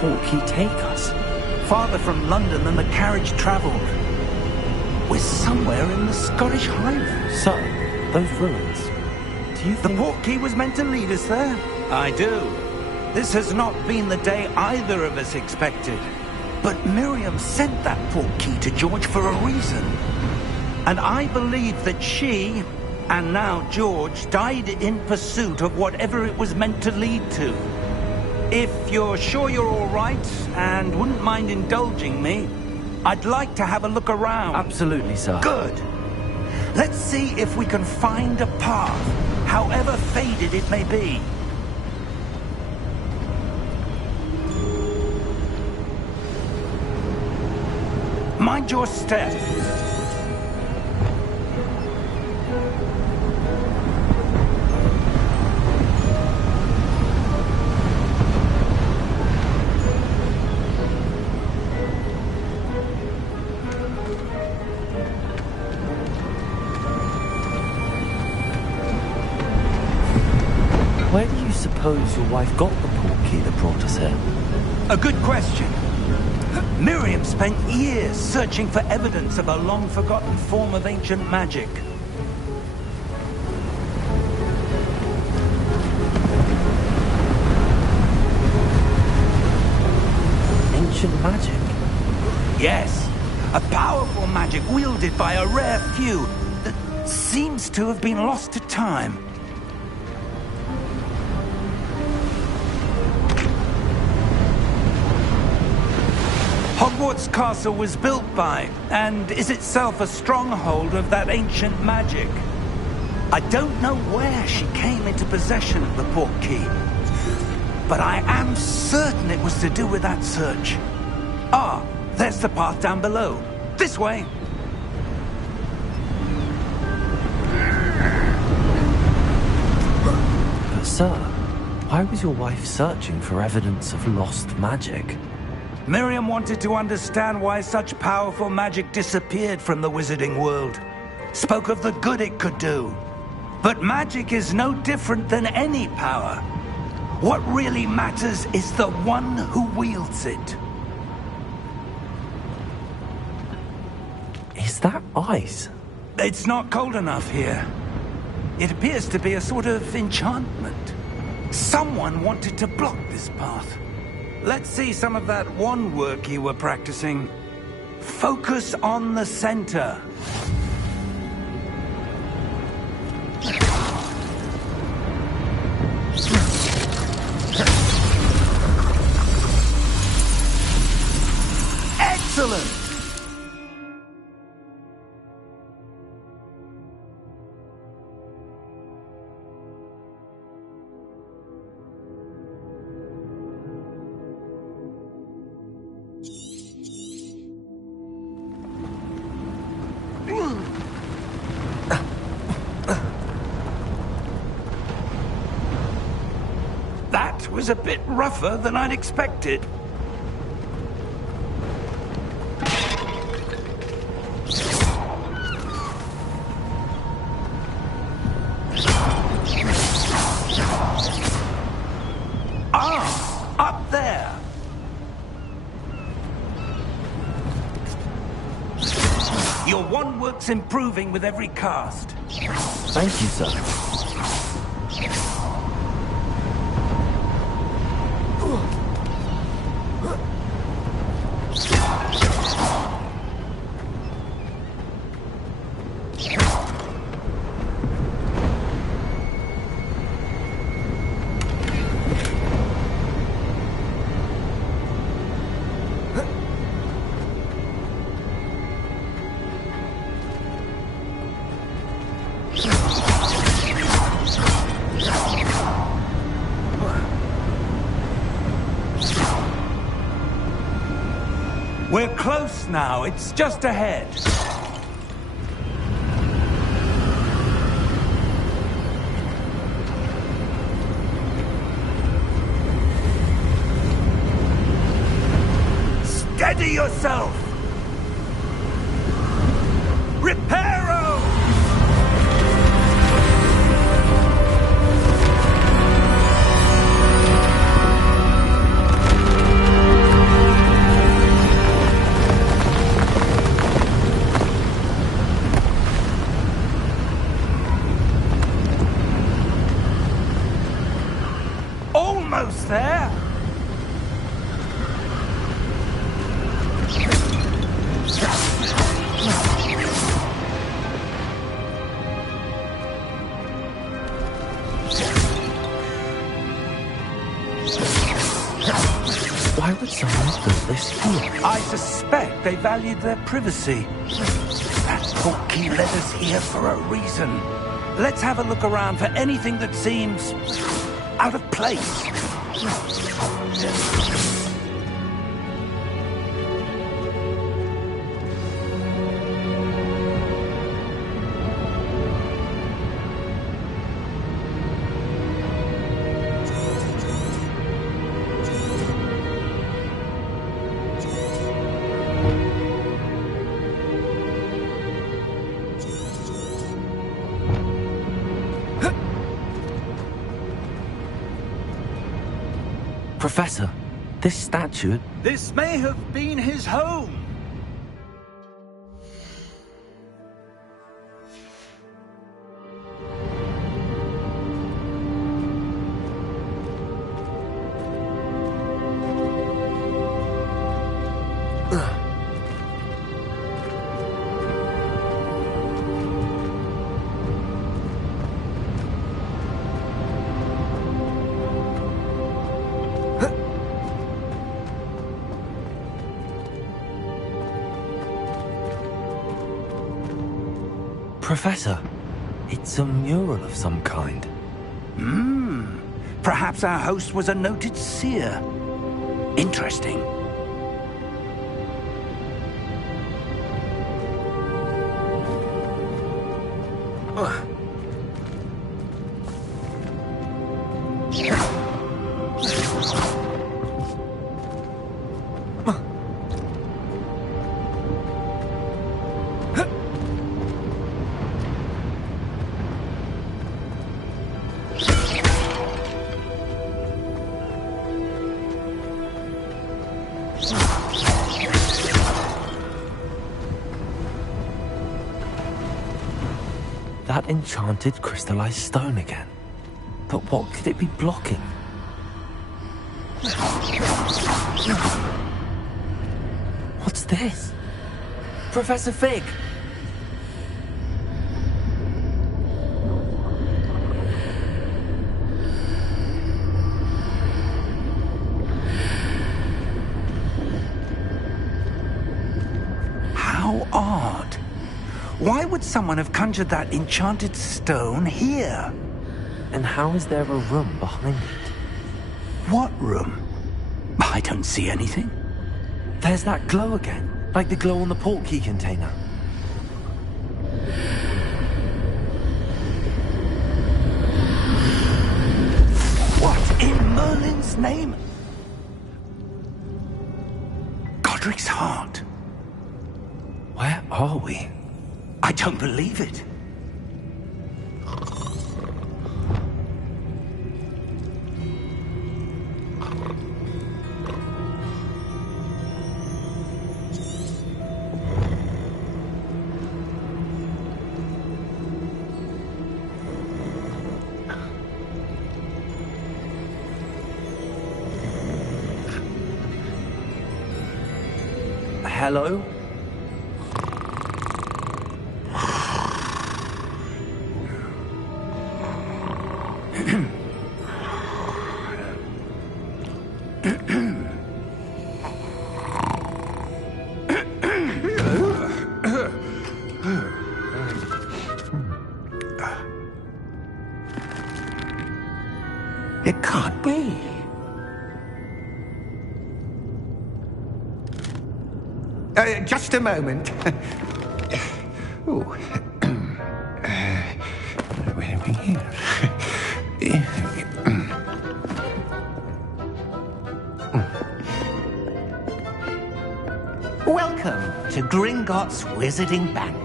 portkey take us? Farther from London than the carriage travelled. We're somewhere in the Scottish Highlands. Sir, those ruins. Do you The think... portkey was meant to lead us there? I do. This has not been the day either of us expected. But Miriam sent that portkey to George for a reason. And I believe that she, and now George, died in pursuit of whatever it was meant to lead to. If you're sure you're all right, and wouldn't mind indulging me, I'd like to have a look around. Absolutely, sir. Good. Let's see if we can find a path, however faded it may be. Mind your step. Where do you suppose your wife got the portkey that brought us here? A good question. Miriam spent years searching for evidence of a long-forgotten form of ancient magic. Ancient magic? Yes, a powerful magic wielded by a rare few that seems to have been lost to time. Hogwarts Castle was built by, and is itself a stronghold of that ancient magic. I don't know where she came into possession of the portkey, but I am certain it was to do with that search. Ah, there's the path down below. This way. But sir, why was your wife searching for evidence of lost magic? Miriam wanted to understand why such powerful magic disappeared from the wizarding world. Spoke of the good it could do. But magic is no different than any power. What really matters is the one who wields it. Is that ice? It's not cold enough here. It appears to be a sort of enchantment. Someone wanted to block this path. Let's see some of that wand work you were practicing. Focus on the center. Excellent! That was a bit rougher than I'd expected. Ah, up there. Your wand work's improving with every cast. Thank you, sir. We're close now. It's just ahead. Steady yourself! Reparo! I suspect they valued their privacy. That portkey led us here for a reason. Let's have a look around for anything that seems out of place. Professor, this statue... This may have been his home. Professor, it's a mural of some kind. Perhaps our host was a noted seer. Interesting. That enchanted crystallized stone again. But what could it be blocking? What's this? Professor Fig! How odd. Why would someone have conjured that enchanted stone here? And how is there a room behind it? What room? I don't see anything. There's that glow again, like the glow on the portkey container. What in Merlin's name? Godric's heart. Where are we? I don't believe it. Hello? It can't be. Just a moment. Ooh. Where are we here? Welcome to Gringotts Wizarding Bank.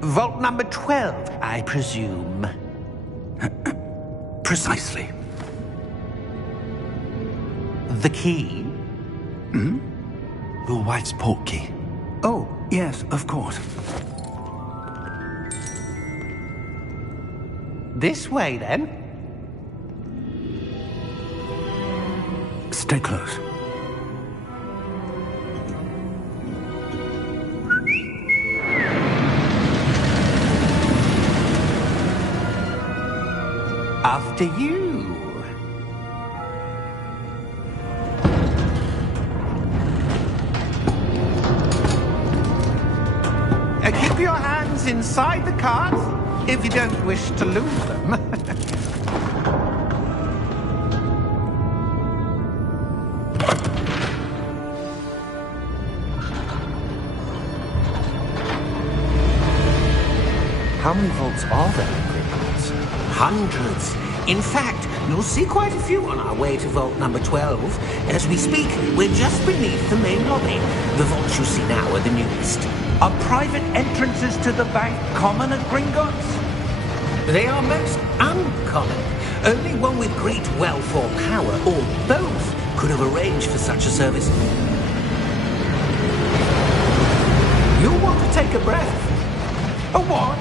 Vault number 12, I presume. Precisely. The key? Your wife's portkey. Oh, yes, of course. This way, then. Stay close. After you. items inside the cart, if you don't wish to lose them. How many vaults are there in Gringotts? Hundreds. In fact, you'll see quite a few on our way to vault number 12. As we speak, we're just beneath the main lobby. The vaults you see now are the newest. Are private entrances to the bank common at Gringotts? They are most uncommon. Only one with great wealth or power, or both, could have arranged for such a service. You'll want to take a breath. A what?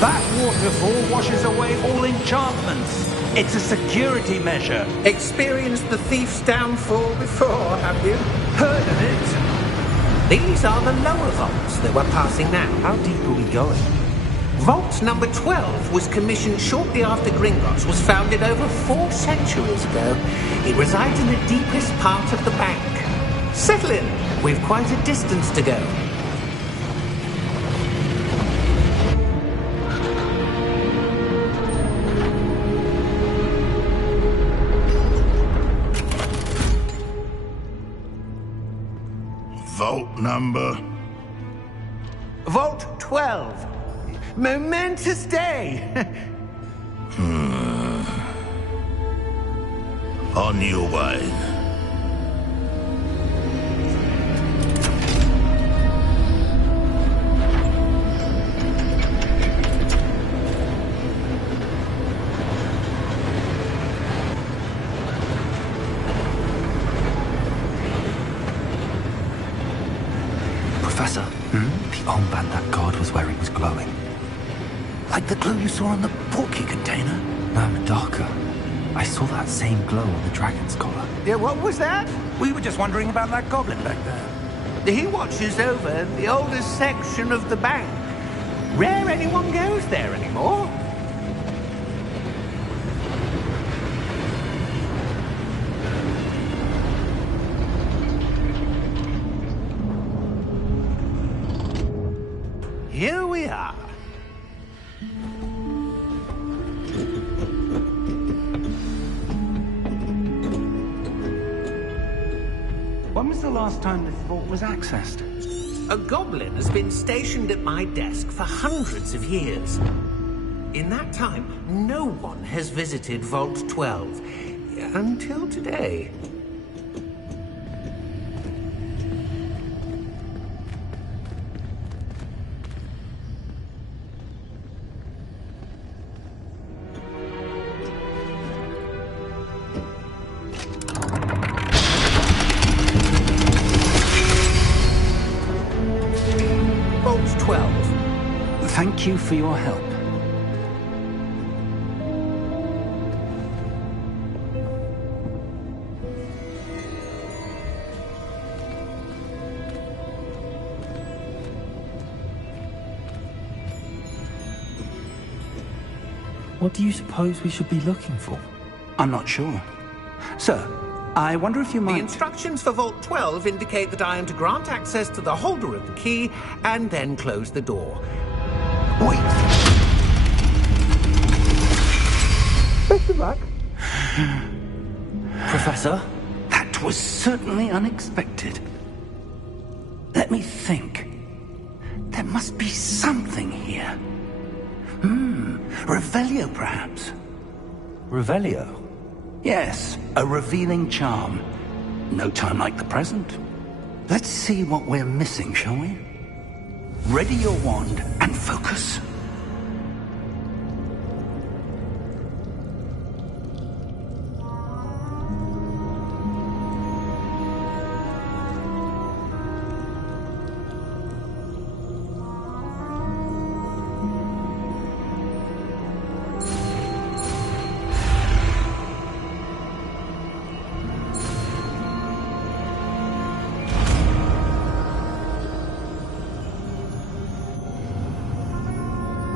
That waterfall washes away all enchantments. It's a security measure. Experienced the thief's downfall before, have you? Heard of it? These are the lower vaults that we're passing now. How deep are we going? Vault number 12 was commissioned shortly after Gringotts was founded over 4 centuries ago. It resides in the deepest part of the bank. Settle in. We've quite a distance to go. Vault number? Vault 12. Momentous day. On your way. Professor, the armband that guard was wearing was glowing. Like the glue you saw on the portkey container? No, darker. I saw that same glow on the dragon's collar. Yeah, what was that? We were just wondering about that goblin back there. He watches over the oldest section of the bank. Rare anyone goes there anymore. Here we are. When was the last time this vault was accessed? A goblin has been stationed at my desk for hundreds of years. In that time, no one has visited Vault 12. Until today. Vault 12. Thank you for your help. What do you suppose we should be looking for? I'm not sure. Sir, I wonder if you The might... instructions for Vault 12 indicate that I am to grant access to the holder of the key and then close the door. Wait! Best of luck. Professor? That was certainly unexpected. Let me think. There must be something here. Revelio, perhaps? Revelio? Yes, a revealing charm. No time like the present. Let's see what we're missing, shall we? Ready your wand and focus.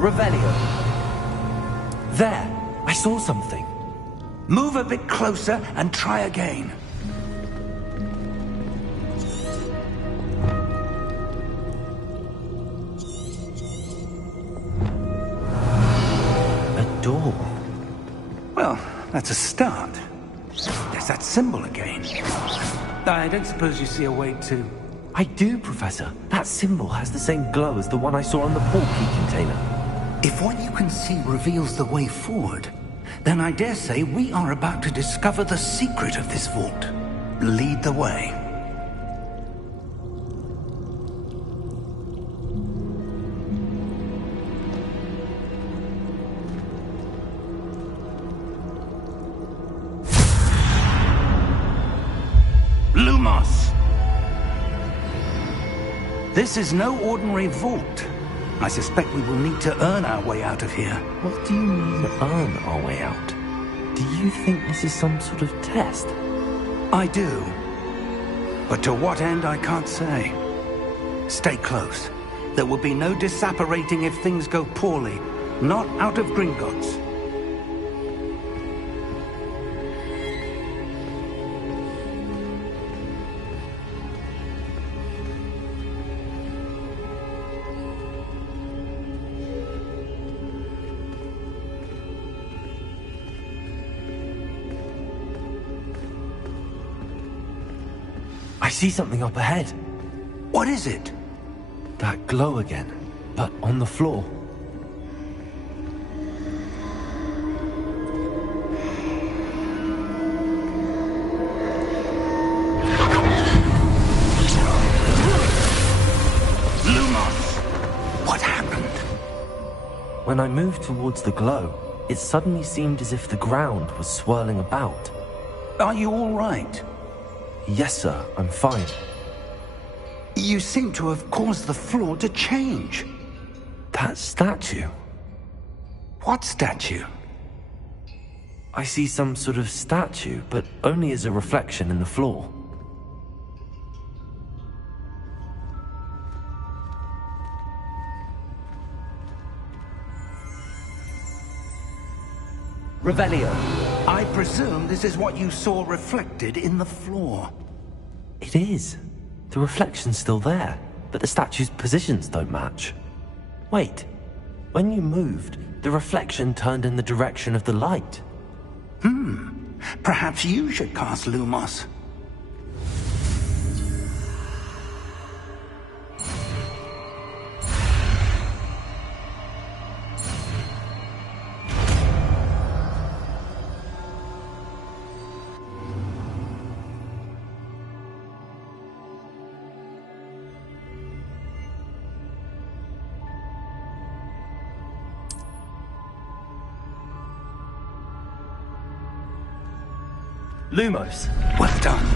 Revelio. There! I saw something. Move a bit closer and try again. That's a start. There's that symbol again. I don't suppose you see a way to... I do, Professor. That symbol has the same glow as the one I saw on the portkey container. If what you can see reveals the way forward, then I dare say we are about to discover the secret of this vault. Lead the way. Lumos! This is no ordinary vault. I suspect we will need to earn our way out of here. What do you mean, earn our way out? Do you think this is some sort of test? I do. But to what end, I can't say. Stay close. There will be no disapparating if things go poorly. Not out of Gringotts. I see something up ahead. What is it? That glow again, but on the floor. Lumos! What happened? When I moved towards the glow, it suddenly seemed as if the ground was swirling about. Are you all right? Yes, sir, I'm fine. You seem to have caused the floor to change. That statue. What statue? I see some sort of statue, but only as a reflection in the floor. Revelio, I presume this is what you saw reflected in the floor. It is. The reflection's still there, but the statue's positions don't match. Wait, when you moved, the reflection turned in the direction of the light. Perhaps you should cast Lumos. Lumos! Well done.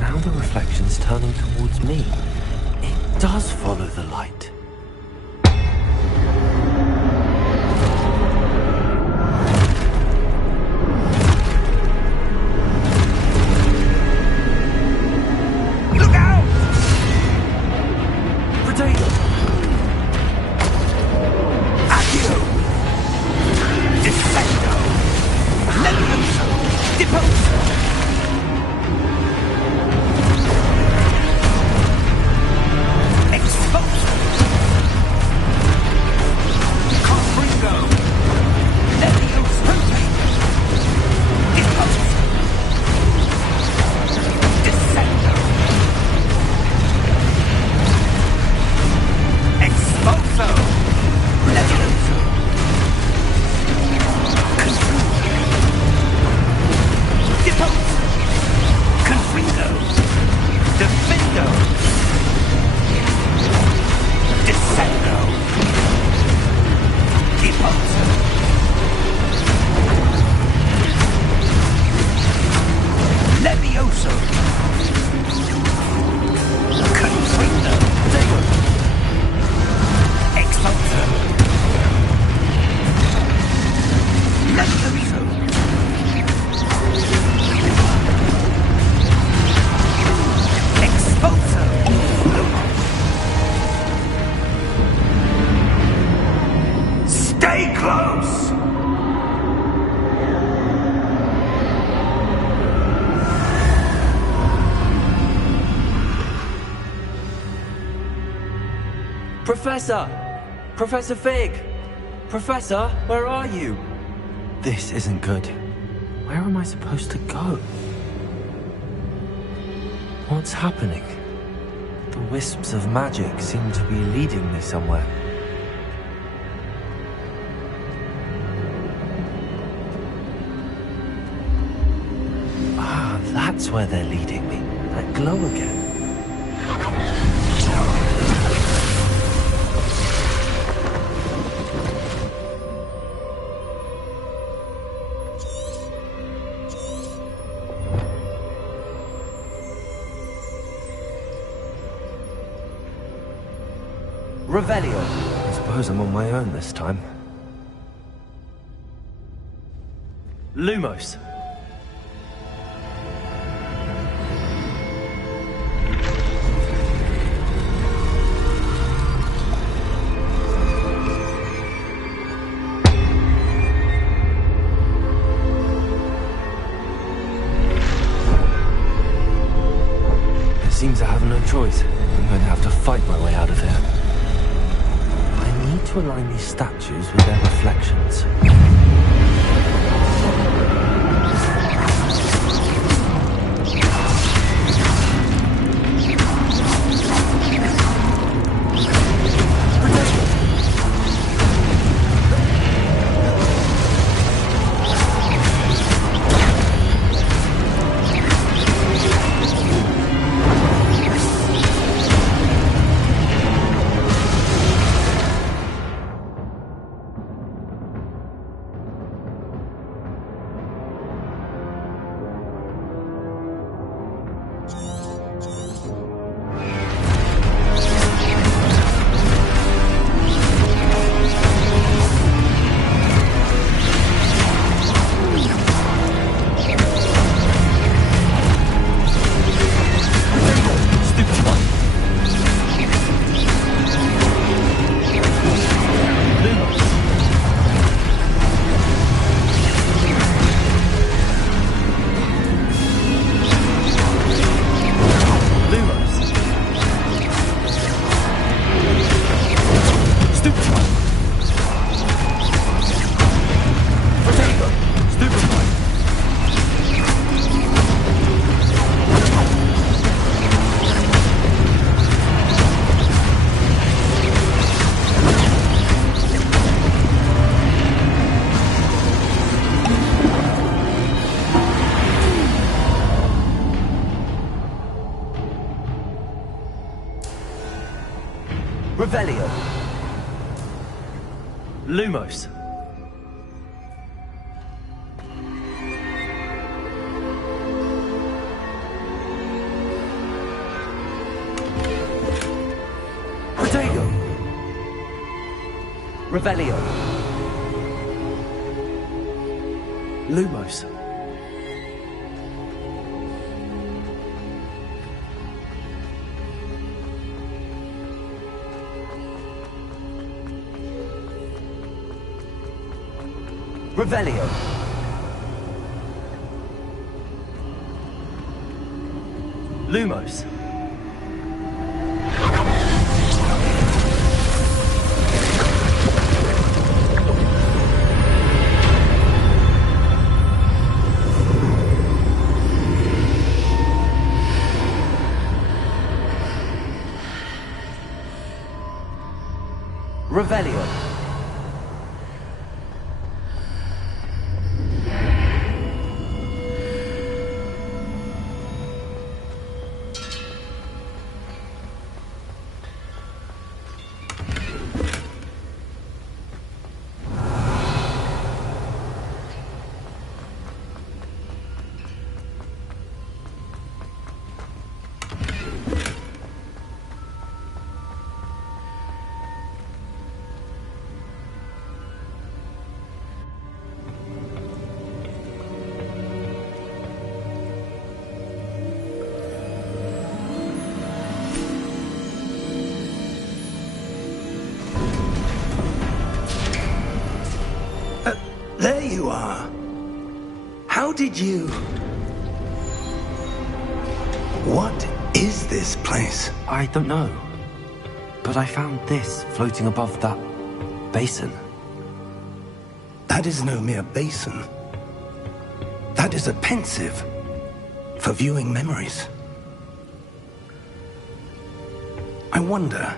Now the reflection's turning towards me. It does follow the light. Look out! Potato! Accio! Defendo! Levioso! Deposo! Exposo! Confringo! Levioso! Deposo! Descendo! Exposo! Levioso! Depose! Confringo! Defendo! Descendo! Depose! Levioso! Confringo! Exposo! Levioso! Exposo! Stay close! Professor! Professor Fig! Professor, where are you? This isn't good. Where am I supposed to go? What's happening? The wisps of magic seem to be leading me somewhere. Ah, that's where they're leading me. That glow again. Revelio. I suppose I'm on my own this time. Lumos. It seems I have no choice. I'm going to have to fight my way out of here. I need to align these statues with their reflections. Revelio. Lumos. Protego. Revelio. Lumos. Revelio. Lumos. Revelio. There you are. How did you... What is this place? I don't know. But I found this floating above that basin. That is no mere basin. That That is a pensive for viewing memories. I wonder...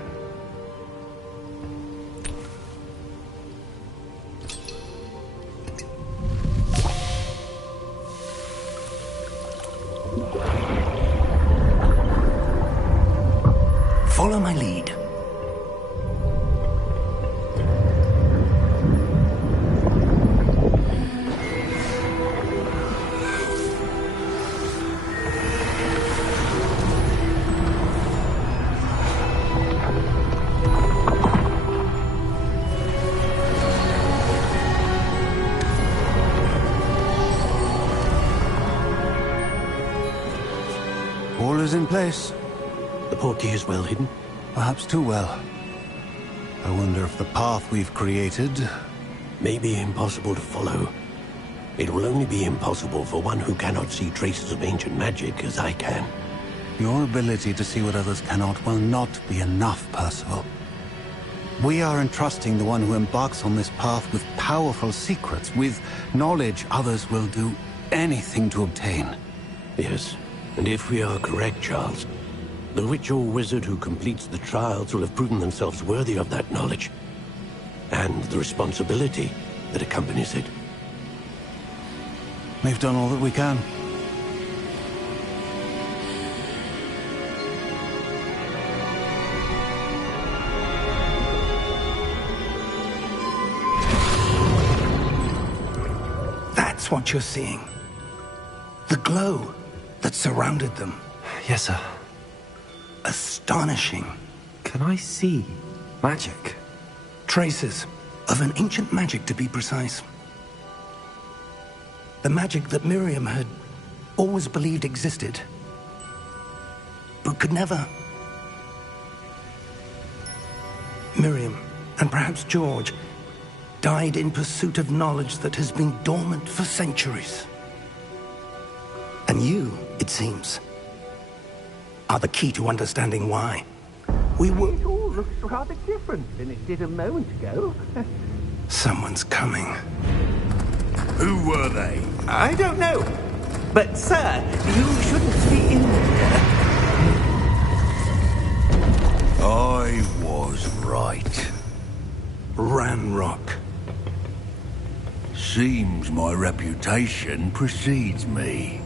Follow my lead. All is in place. The portkey is well hidden? Perhaps too well. I wonder if the path we've created... May be impossible to follow. It will only be impossible for one who cannot see traces of ancient magic as I can. Your ability to see what others cannot will not be enough, Percival. We are entrusting the one who embarks on this path with powerful secrets, with knowledge others will do anything to obtain. Yes, and if we are correct, Charles, the witch or wizard who completes the trials will have proven themselves worthy of that knowledge, and the responsibility that accompanies it. We've done all that we can. That's what you're seeing. The glow that surrounded them. Yes, sir. Astonishing. Can I see magic? Traces of an ancient magic, to be precise. The magic that Miriam had always believed existed, but could never. Miriam, and perhaps George, died in pursuit of knowledge that has been dormant for centuries. And you, it seems, are the key to understanding why. It all looks rather different than it did a moment ago. Someone's coming. Who were they? I don't know. But, sir, you shouldn't be in here. I was right. Ranrock. Seems my reputation precedes me.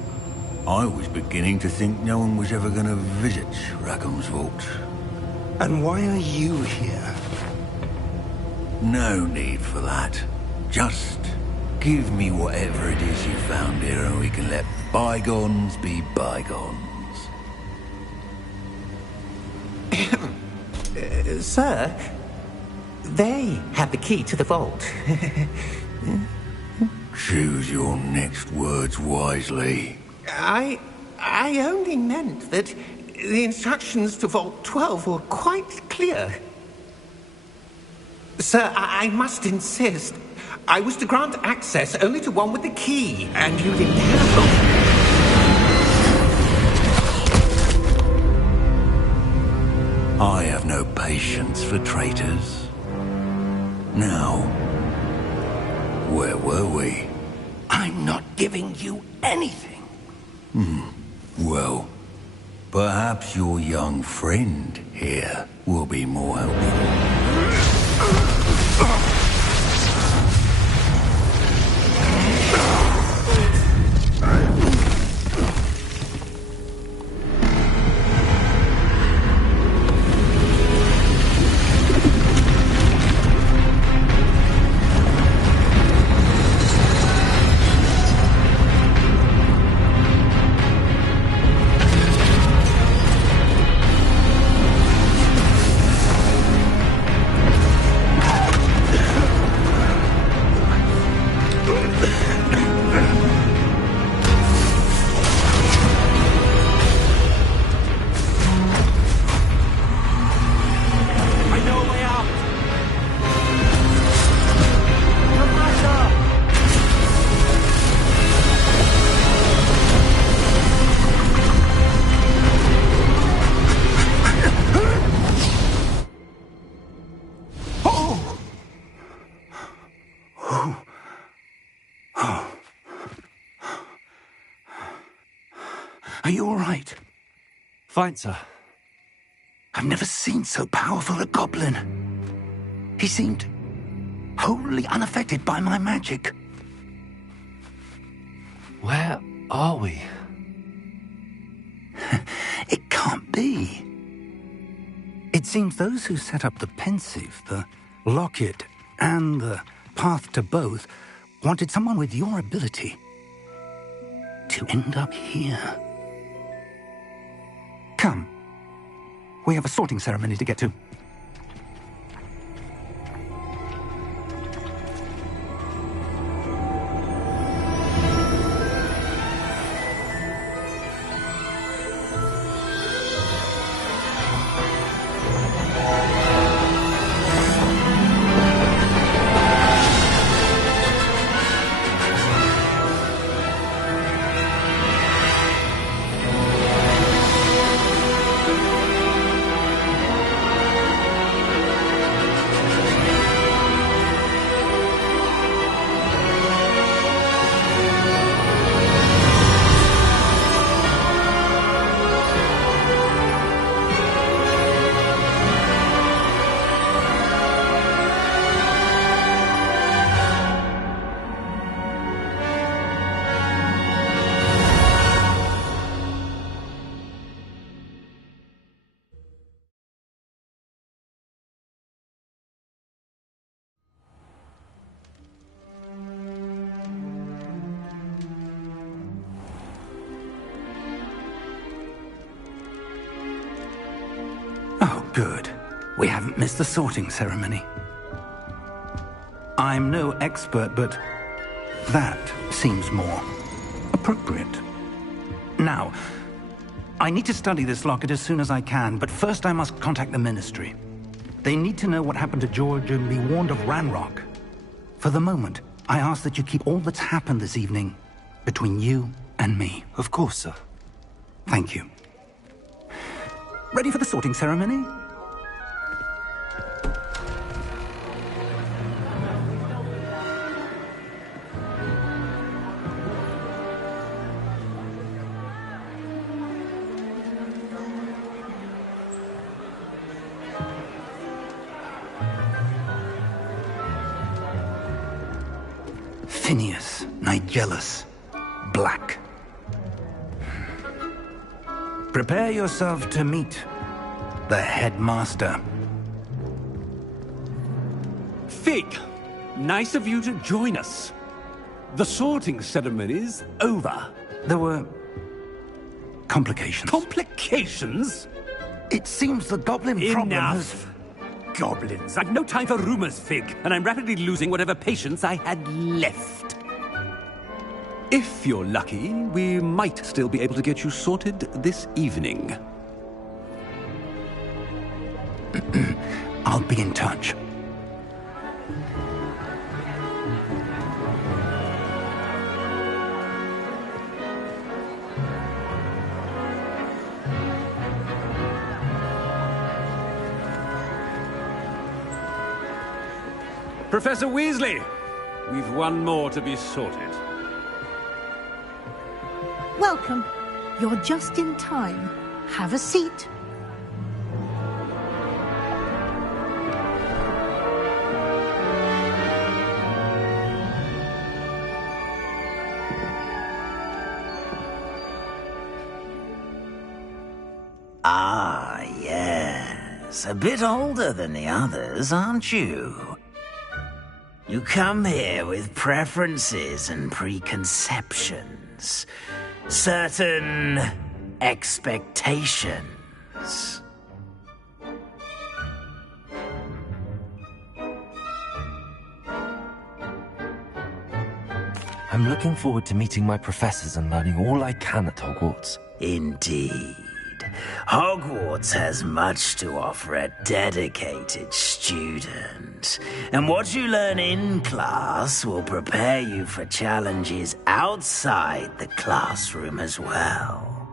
I was beginning to think no one was ever going to visit Rackham's vault. And why are you here? No need for that. Just give me whatever it is you found here and we can let bygones be bygones. Sir, they have the key to the vault. Choose your next words wisely. I only meant that the instructions to Vault 12 were quite clear. Sir, I must insist. I was to grant access only to one with the key, and you didn't have them. I have no patience for traitors. Now, where were we? I'm not giving you anything. Well, perhaps your young friend here will be more helpful. Are you all right? Fine, sir. I've never seen so powerful a goblin. He seemed wholly unaffected by my magic. Where are we? It can't be. It seems those who set up the Pensieve, the Locket, and the Path to Both wanted someone with your ability to end up here. Come. We have a sorting ceremony to get to. Oh, good. We haven't missed the sorting ceremony. I'm no expert, but that seems more appropriate. Now, I need to study this locket as soon as I can, but first I must contact the Ministry. They need to know what happened to George and be warned of Ranrock. For the moment, I ask that you keep all that's happened this evening between you and me. Of course, sir. Thank you. Ready for the sorting ceremony? Phineas Nigellus Black. Prepare yourself to meet the headmaster. Fig, nice of you to join us. The sorting ceremony's over. There were complications. Complications? It seems the goblin problem has... Enough. Goblins. I've no time for rumors, Fig, and I'm rapidly losing whatever patience I had left. If you're lucky, we might still be able to get you sorted this evening. I'll be in touch. Professor Weasley, we've one more to be sorted. Welcome. You're just in time. Have a seat. Ah, yes. A bit older than the others, aren't you? You come here with preferences and preconceptions. Certain expectations. I'm looking forward to meeting my professors and learning all I can at Hogwarts. Indeed. Hogwarts has much to offer a dedicated student. And what you learn in class will prepare you for challenges outside the classroom as well.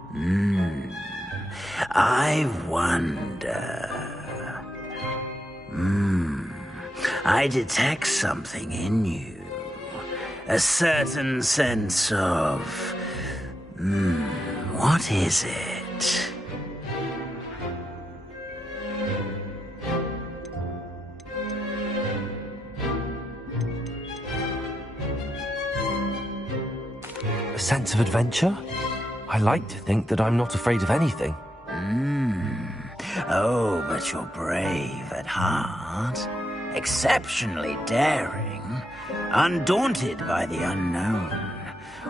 I wonder... I detect something in you. A certain sense of... What is it? A sense of adventure? I like to think that I'm not afraid of anything. Oh, but you're brave at heart. Exceptionally daring. Undaunted by the unknown.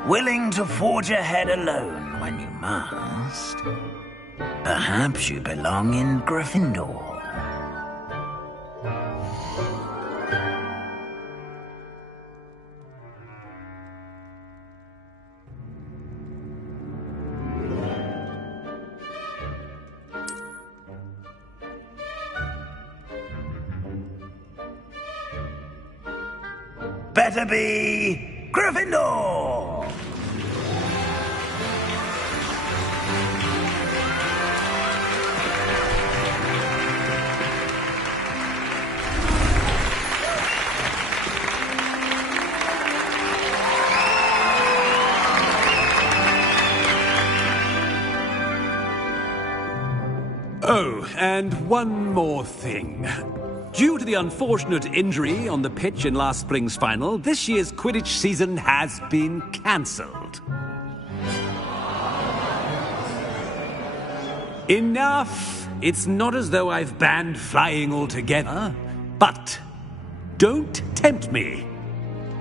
Willing to forge ahead alone when you must. Perhaps you belong in Gryffindor. Better be Gryffindor! Oh, and one more thing. Due to the unfortunate injury on the pitch in last spring's final, this year's Quidditch season has been cancelled. Enough! It's not as though I've banned flying altogether, but don't tempt me.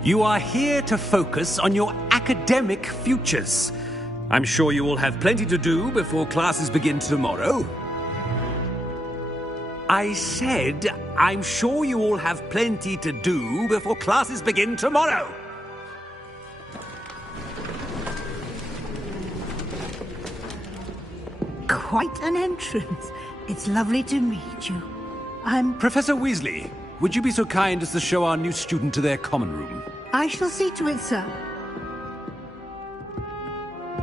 You are here to focus on your academic futures. I'm sure you will have plenty to do before classes begin tomorrow. I said, I'm sure you all have plenty to do before classes begin tomorrow. Quite an entrance. It's lovely to meet you. I'm... Professor Weasley, would you be so kind as to show our new student to their common room? I shall see to it, sir.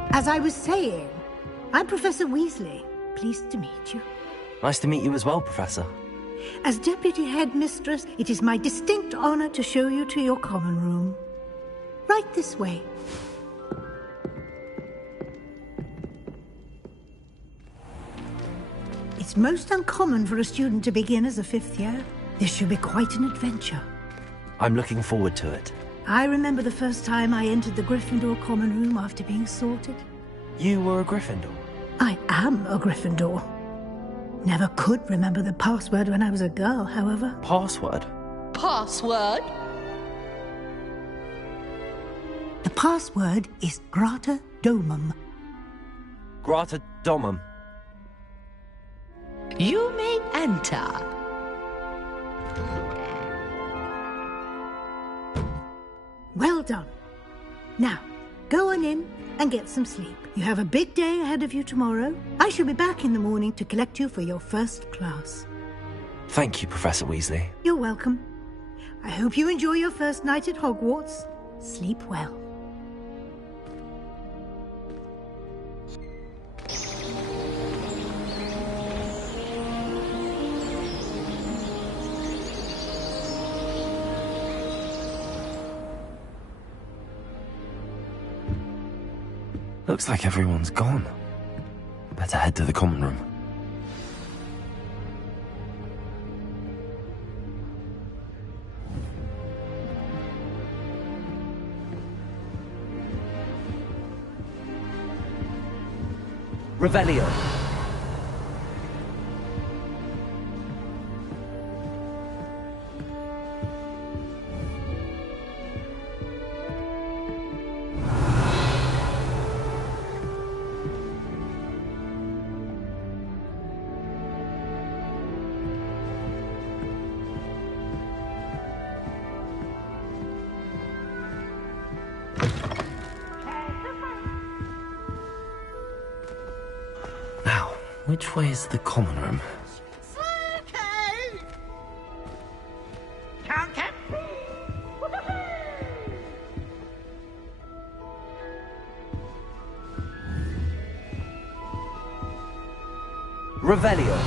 As I was saying, I'm Professor Weasley. Pleased to meet you. Nice to meet you as well, Professor. As Deputy Headmistress, it is my distinct honor to show you to your common room. Right this way. It's most uncommon for a student to begin as a fifth year. This should be quite an adventure. I'm looking forward to it. I remember the first time I entered the Gryffindor common room after being sorted. You were a Gryffindor? I am a Gryffindor. Never could remember the password when I was a girl, however. Password? Password? The password is Grata Domum. Grata Domum. You may enter. Well done. Now, go on in and get some sleep. You have a big day ahead of you tomorrow. I shall be back in the morning to collect you for your first class. Thank you, Professor Weasley. You're welcome. I hope you enjoy your first night at Hogwarts. Sleep well. Looks like everyone's gone. Better head to the common room. Revelio. Now, which way is the common room? Revelio.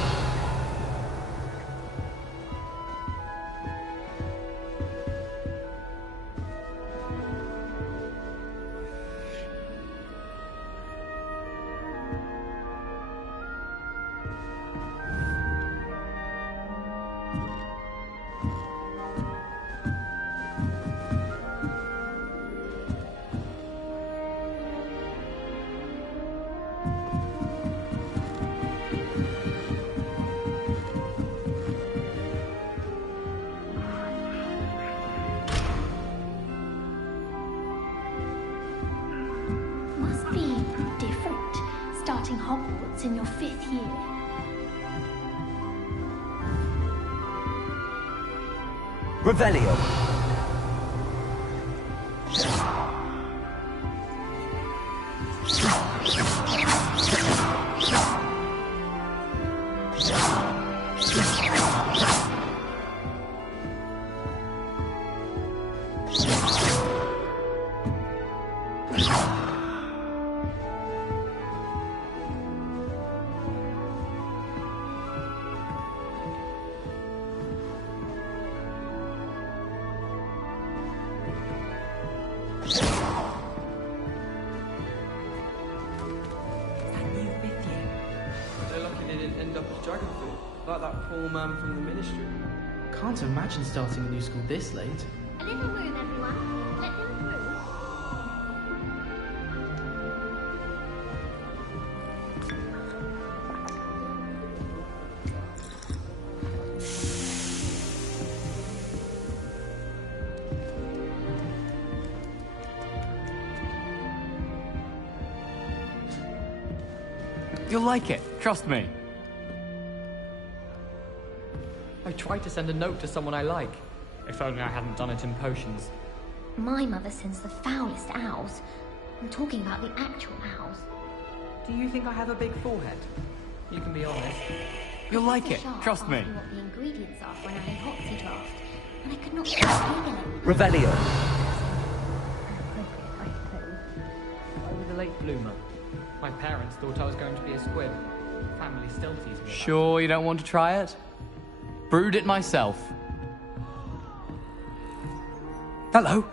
5th year. Revelio. Man from the ministry. Can't imagine starting a new school this late. A little room, everyone. Let them through. You'll like it, trust me. I tried to send a note to someone I like. If only I hadn't done it in potions. My mother sends the foulest owls. I'm talking about the actual owls. Do you think I have a big forehead? You can be honest. You'll like it, trust me. What the ingredients are for an hoxie draft, and I could not stop giggling. Revelio. I was a late bloomer. My parents thought I was going to be a squib. Family still tease me about it. Sure you don't want to try it? Brewed it myself. Hello,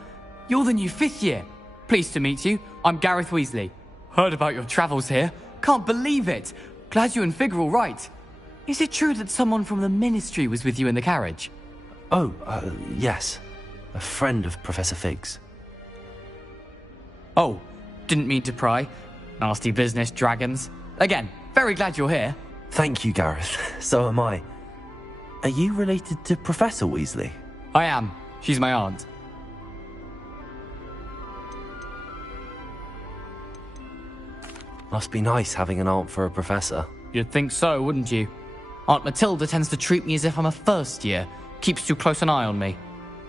you're the new 5th year. Pleased to meet you. I'm Gareth Weasley. Heard about your travels here. Can't believe it. Glad you and Fig are all right. Is it true that someone from the ministry was with you in the carriage? Oh, yes. A friend of Professor Fig's. Oh, didn't mean to pry. Nasty business, dragons. Again, very glad you're here. Thank you, Gareth. So am I. Are you related to Professor Weasley? I am. She's my aunt. Must be nice having an aunt for a professor. You'd think so, wouldn't you? Aunt Matilda tends to treat me as if I'm a first year. Keeps too close an eye on me.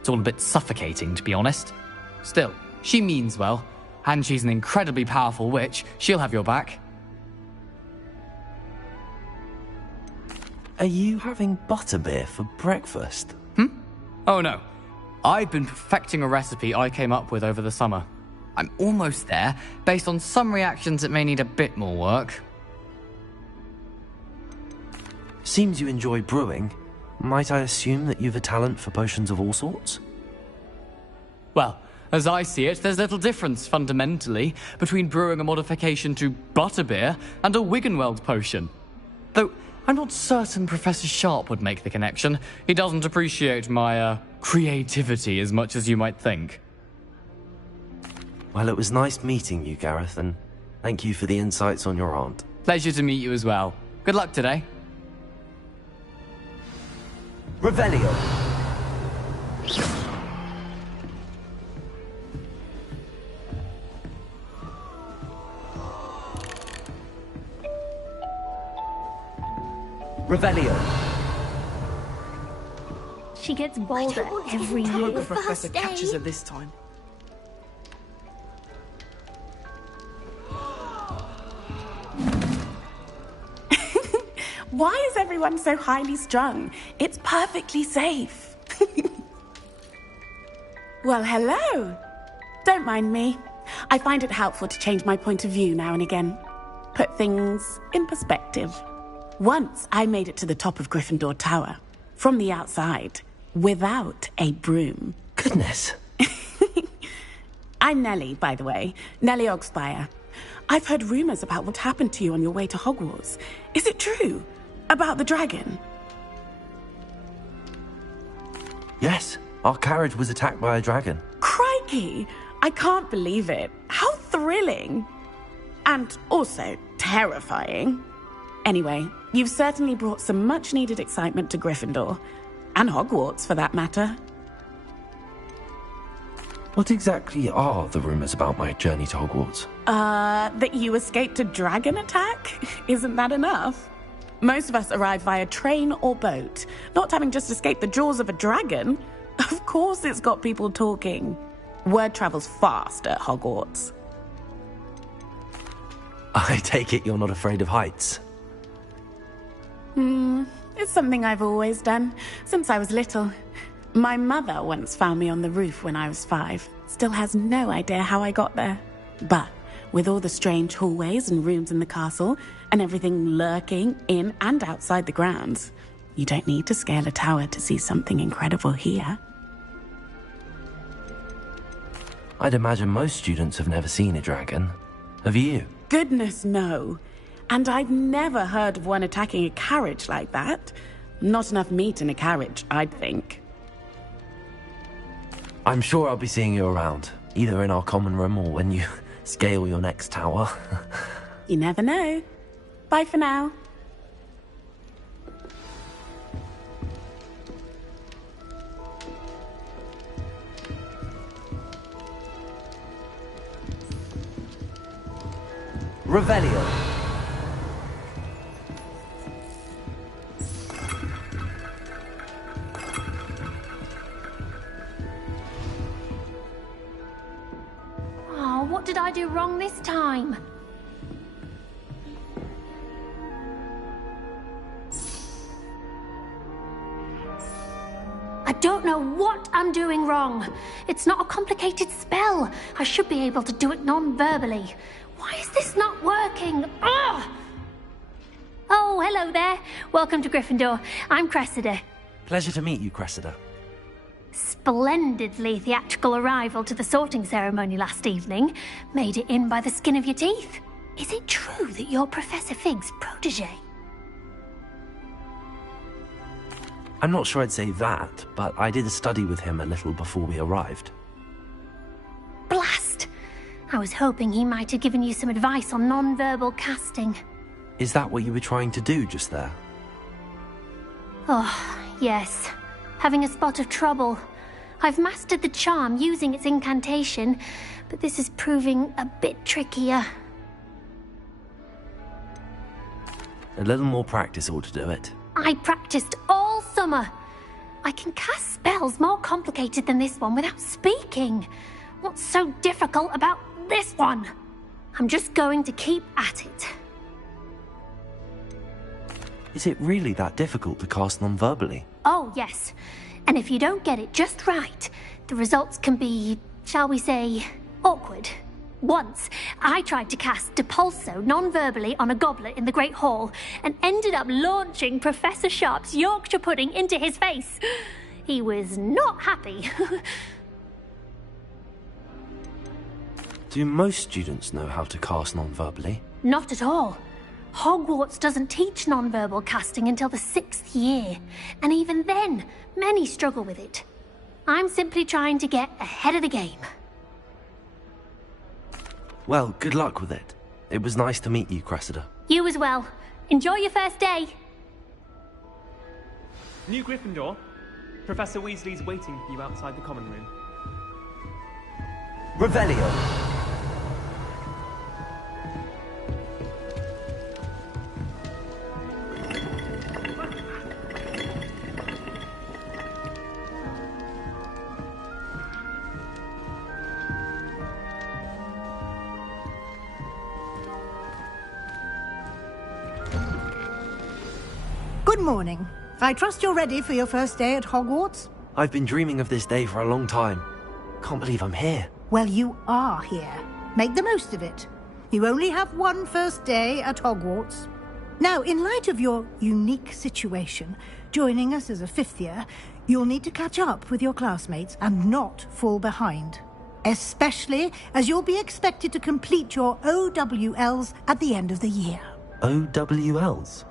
It's all a bit suffocating, to be honest. Still, she means well. And she's an incredibly powerful witch. She'll have your back. Are you having butterbeer for breakfast? Oh no. I've been perfecting a recipe I came up with over the summer. I'm almost there, based on some reactions that may need a bit more work. Seems you enjoy brewing. Might I assume that you've a talent for potions of all sorts? Well, as I see it, there's little difference, fundamentally, between brewing a modification to butterbeer and a Wiggenweld potion. Though, I'm not certain Professor Sharp would make the connection. He doesn't appreciate my, creativity as much as you might think. Well, it was nice meeting you, Gareth, and thank you for the insights on your aunt. Pleasure to meet you as well. Good luck today. Revelio. Revelio. She gets bolder every year. I hope the professor catches her this time. Why is everyone so highly strung? It's perfectly safe. Well, hello. Don't mind me. I find it helpful to change my point of view now and again. Put things in perspective. Once I made it to the top of Gryffindor Tower, from the outside, without a broom. Goodness. I'm Nellie, by the way. Nellie Ogspire. I've heard rumors about what happened to you on your way to Hogwarts. Is it true? About the dragon? Yes, our carriage was attacked by a dragon. Crikey! I can't believe it. How thrilling! And also terrifying. Anyway, you've certainly brought some much-needed excitement to Gryffindor. And Hogwarts, for that matter. What exactly are the rumors about my journey to Hogwarts? That you escaped a dragon attack? Isn't that enough? Most of us arrive via train or boat, not having just escaped the jaws of a dragon. Of course it's got people talking. Word travels fast at Hogwarts. I take it you're not afraid of heights? It's something I've always done, since I was little. My mother once found me on the roof when I was 5. Still has no idea how I got there. But with all the strange hallways and rooms in the castle, and everything lurking in and outside the grounds, you don't need to scale a tower to see something incredible here. I'd imagine most students have never seen a dragon. Have you? Goodness, no. And I've never heard of one attacking a carriage like that. Not enough meat in a carriage, I'd think. I'm sure I'll be seeing you around, either in our common room or when you scale your next tower. You never know. Bye for now. Revelio. Oh, what did I do wrong this time? I don't know what I'm doing wrong. It's not a complicated spell. I should be able to do it non-verbally. Why is this not working? Ugh! Oh, hello there. Welcome to Gryffindor. I'm Cressida. Pleasure to meet you, Cressida. Splendidly theatrical arrival to the sorting ceremony last evening. Made it in by the skin of your teeth. Is it true that you're Professor Fig's protege? I'm not sure I'd say that, but I did study with him a little before we arrived. Blast! I was hoping he might have given you some advice on non-verbal casting. Is that what you were trying to do just there? Oh, yes. Having a spot of trouble. I've mastered the charm using its incantation, but this is proving a bit trickier. A little more practice ought to do it. I practiced all summer. I can cast spells more complicated than this one without speaking. What's so difficult about this one? I'm just going to keep at it. Is it really that difficult to cast non-verbally? Oh, yes. And if you don't get it just right, the results can be, shall we say, awkward. Once, I tried to cast Depulso non-verbally on a goblet in the Great Hall and ended up launching Professor Sharp's Yorkshire pudding into his face. He was not happy. Do most students know how to cast non-verbally? Not at all. Hogwarts doesn't teach non-verbal casting until the 6th year, and even then, many struggle with it. I'm simply trying to get ahead of the game. Well, good luck with it. It was nice to meet you, Cressida. You as well. Enjoy your first day. New Gryffindor. Professor Weasley's waiting for you outside the common room. Revelio. Good morning. I trust you're ready for your first day at Hogwarts? I've been dreaming of this day for a long time. Can't believe I'm here. Well, you are here. Make the most of it. You only have one first day at Hogwarts. Now, in light of your unique situation, joining us as a 5th year, you'll need to catch up with your classmates and not fall behind. Especially as you'll be expected to complete your OWLs at the end of the year. OWLs?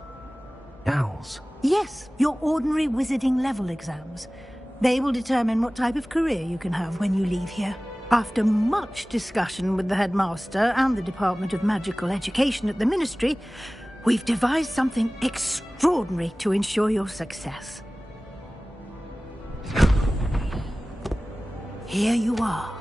Owls? Yes, your ordinary wizarding level exams. They will determine what type of career you can have when you leave here. After much discussion with the headmaster and the Department of Magical Education at the Ministry, we've devised something extraordinary to ensure your success. Here you are.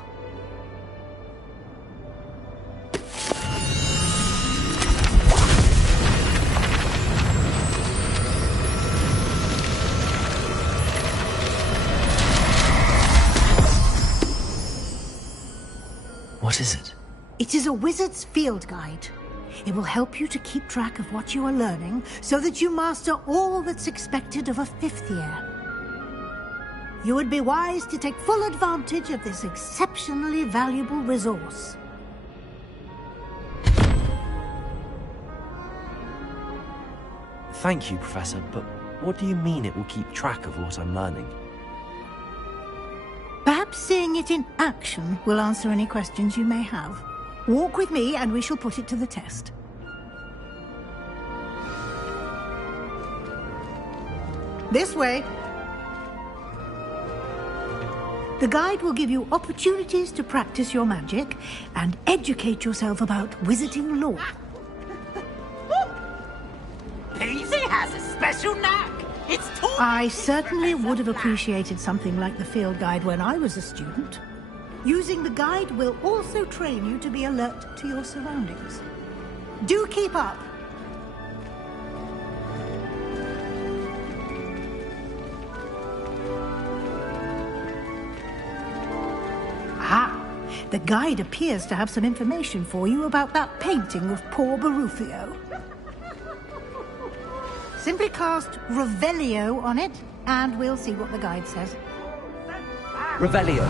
What is it? It is a wizard's field guide. It will help you to keep track of what you are learning so that you master all that's expected of a 5th year. You would be wise to take full advantage of this exceptionally valuable resource. Thank you, Professor, but what do you mean it will keep track of what I'm learning? Perhaps seeing it in action will answer any questions you may have. Walk with me and we shall put it to the test. This way. The guide will give you opportunities to practice your magic and educate yourself about wizarding lore. Peasy has a special knack. It's taught. I certainly would have appreciated something like the field guide when I was a student. Using the guide will also train you to be alert to your surroundings. Do keep up. The guide appears to have some information for you about that painting of poor Barufio. Simply cast Revelio on it, and we'll see what the guide says. Revelio.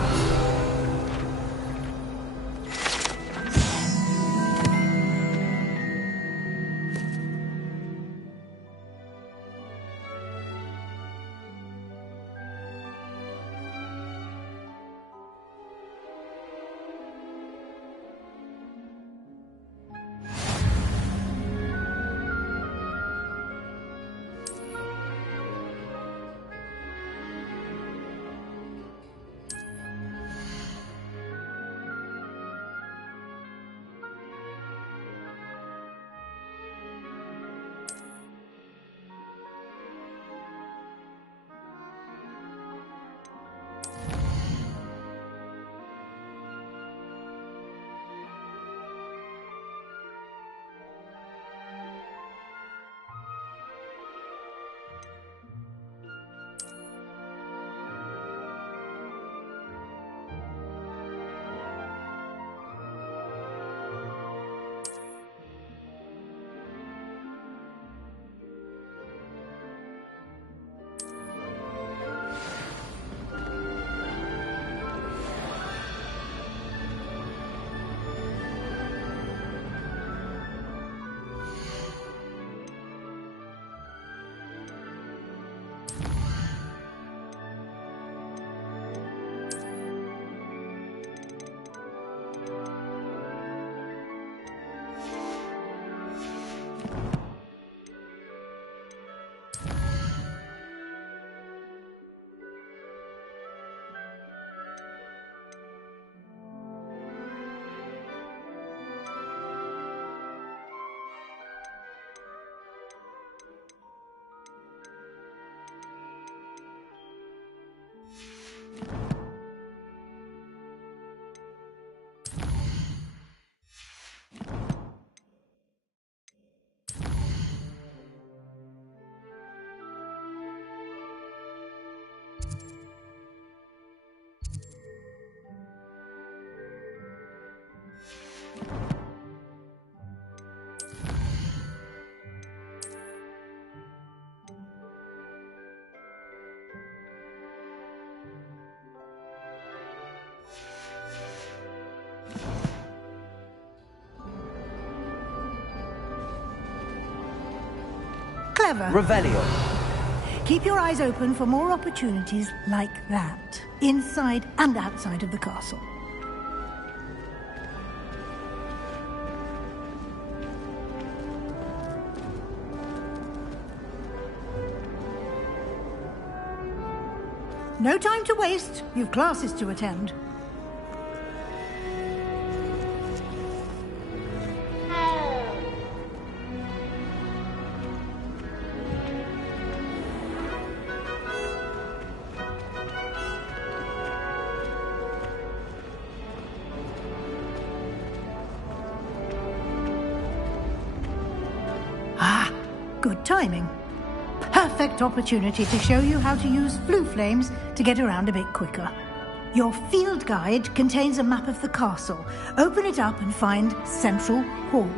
Clever. Revelio. Keep your eyes open for more opportunities like that, inside and outside of the castle. No time to waste. You've classes to attend. Ah, good timing. Perfect opportunity to show you how to use flue flames to get around a bit quicker. Your field guide contains a map of the castle. Open it up and find Central Hall.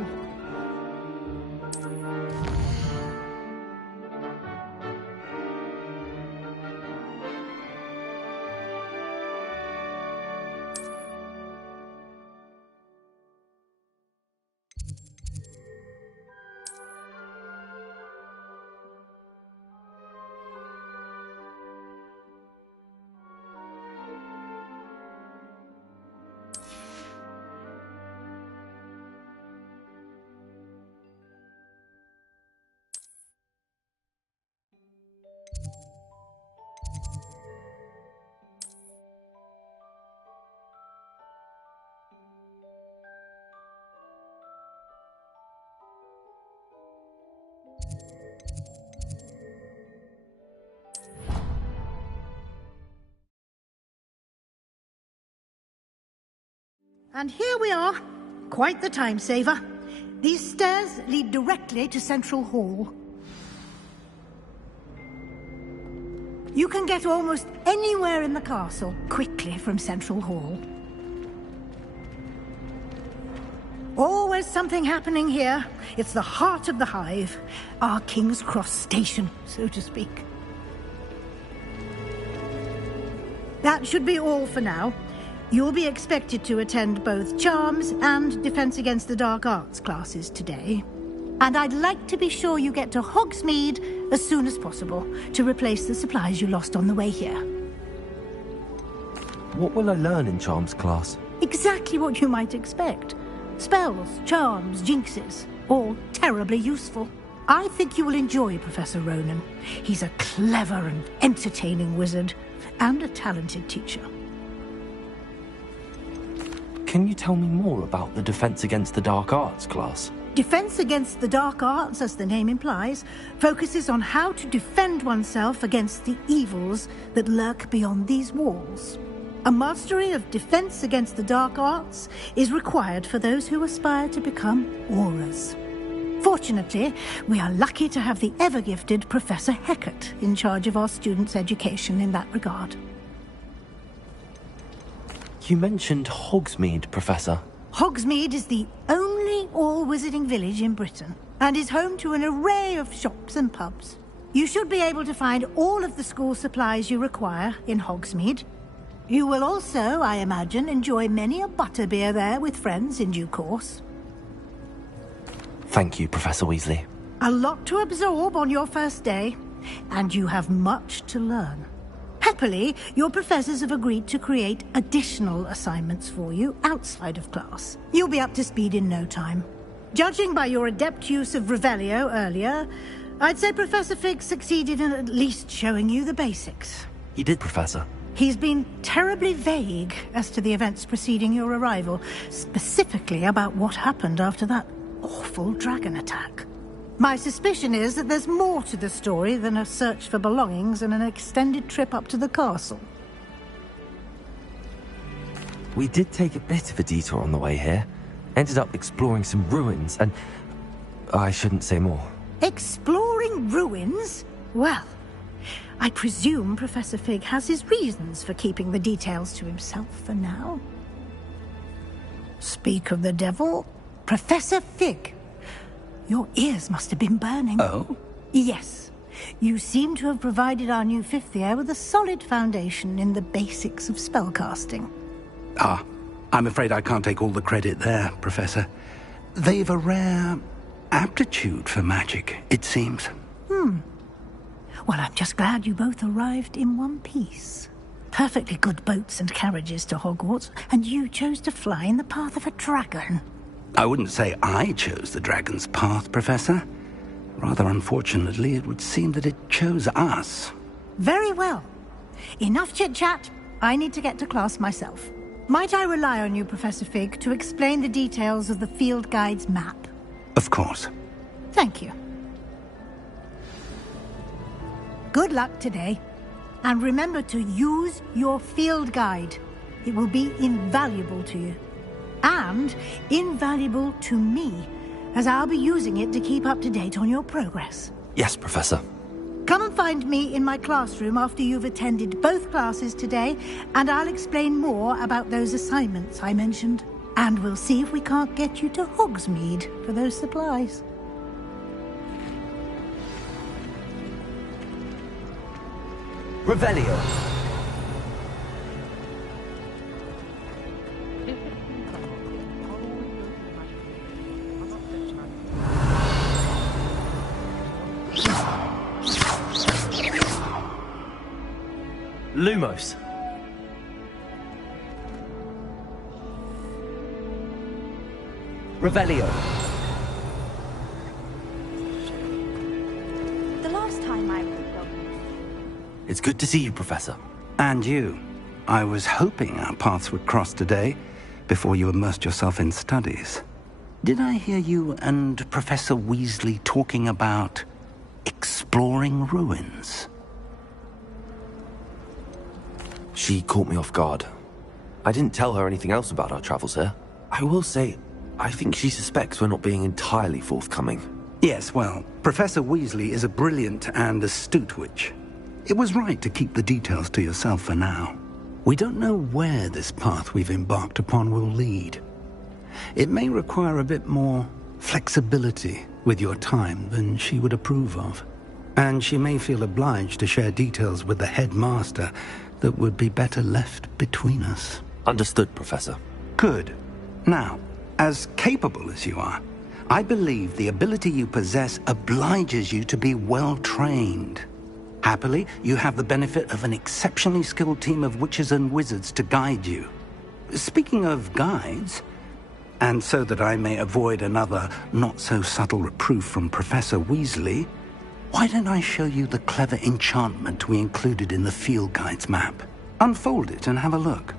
And here we are. Quite the time saver. These stairs lead directly to Central Hall. You can get almost anywhere in the castle quickly from Central Hall. Always something happening here. It's the heart of the hive. Our King's Cross station, so to speak. That should be all for now. You'll be expected to attend both Charms and Defense Against the Dark Arts classes today. And I'd like to be sure you get to Hogsmeade as soon as possible to replace the supplies you lost on the way here. What will I learn in Charms class? Exactly what you might expect. Spells, charms, jinxes, all terribly useful. I think you will enjoy Professor Ronen. He's a clever and entertaining wizard, and a talented teacher. Can you tell me more about the Defense Against the Dark Arts class? Defense Against the Dark Arts, as the name implies, focuses on how to defend oneself against the evils that lurk beyond these walls. A mastery of Defense Against the Dark Arts is required for those who aspire to become Aurors. Fortunately, we are lucky to have the ever-gifted Professor Hecat in charge of our students' education in that regard. You mentioned Hogsmeade, Professor. Hogsmeade is the only all-wizarding village in Britain, and is home to an array of shops and pubs. You should be able to find all of the school supplies you require in Hogsmeade. You will also, I imagine, enjoy many a butterbeer there with friends in due course. Thank you, Professor Weasley. A lot to absorb on your first day, and you have much to learn. Happily, your professors have agreed to create additional assignments for you outside of class. You'll be up to speed in no time. Judging by your adept use of Revelio earlier, I'd say Professor Fig succeeded in at least showing you the basics. He did, Professor. He's been terribly vague as to the events preceding your arrival, specifically about what happened after that awful dragon attack. My suspicion is that there's more to the story than a search for belongings and an extended trip up to the castle. We did take a bit of a detour on the way here. Ended up exploring some ruins and... I shouldn't say more. Exploring ruins? Well, I presume Professor Fig has his reasons for keeping the details to himself for now. Speak of the devil, Professor Fig. Your ears must have been burning. Oh? Yes. You seem to have provided our new fifth year with a solid foundation in the basics of spellcasting. Ah, I'm afraid I can't take all the credit there, Professor. They've a rare aptitude for magic, it seems. Well, I'm just glad you both arrived in one piece. Perfectly good boats and carriages to Hogwarts, and you chose to fly in the path of a dragon. I wouldn't say I chose the dragon's path, Professor. Rather unfortunately, it would seem that it chose us. Very well. Enough chit-chat. I need to get to class myself. Might I rely on you, Professor Fig, to explain the details of the field guide's map? Of course. Thank you. Good luck today. And remember to use your field guide. It will be invaluable to you. And invaluable to me, as I'll be using it to keep up to date on your progress. Yes, Professor. Come and find me in my classroom after you've attended both classes today, and I'll explain more about those assignments I mentioned. And we'll see if we can't get you to Hogsmeade for those supplies. Revelio. Lumos. Revelio. The last time I was It's good to see you, Professor. And you. I was hoping our paths would cross today, before you immersed yourself in studies. Did I hear you and Professor Weasley talking about exploring ruins? She caught me off guard. I didn't tell her anything else about our travels here. I will say, I think she suspects we're not being entirely forthcoming. Yes, well, Professor Weasley is a brilliant and astute witch. It was right to keep the details to yourself for now. We don't know where this path we've embarked upon will lead. It may require a bit more flexibility with your time than she would approve of. And she may feel obliged to share details with the headmaster that would be better left between us. Understood, Professor. Good. Now, as capable as you are, I believe the ability you possess obliges you to be well-trained. Happily, you have the benefit of an exceptionally skilled team of witches and wizards to guide you. Speaking of guides, and so that I may avoid another not-so-subtle reproof from Professor Weasley, why don't I show you the clever enchantment we included in the field guide's map? Unfold it and have a look.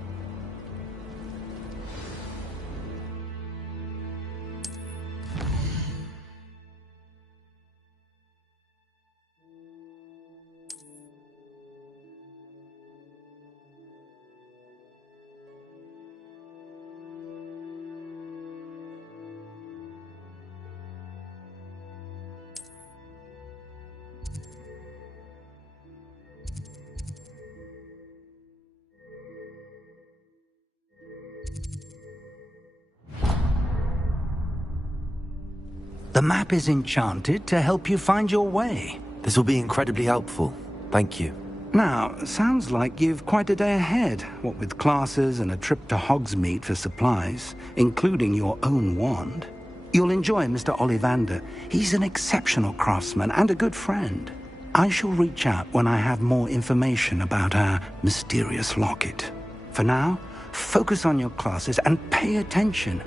The map is enchanted to help you find your way. This will be incredibly helpful. Thank you. Now, sounds like you've quite a day ahead, what with classes and a trip to Hogsmeade for supplies, including your own wand. You'll enjoy Mr. Ollivander. He's an exceptional craftsman and a good friend. I shall reach out when I have more information about our mysterious locket. For now, focus on your classes and pay attention.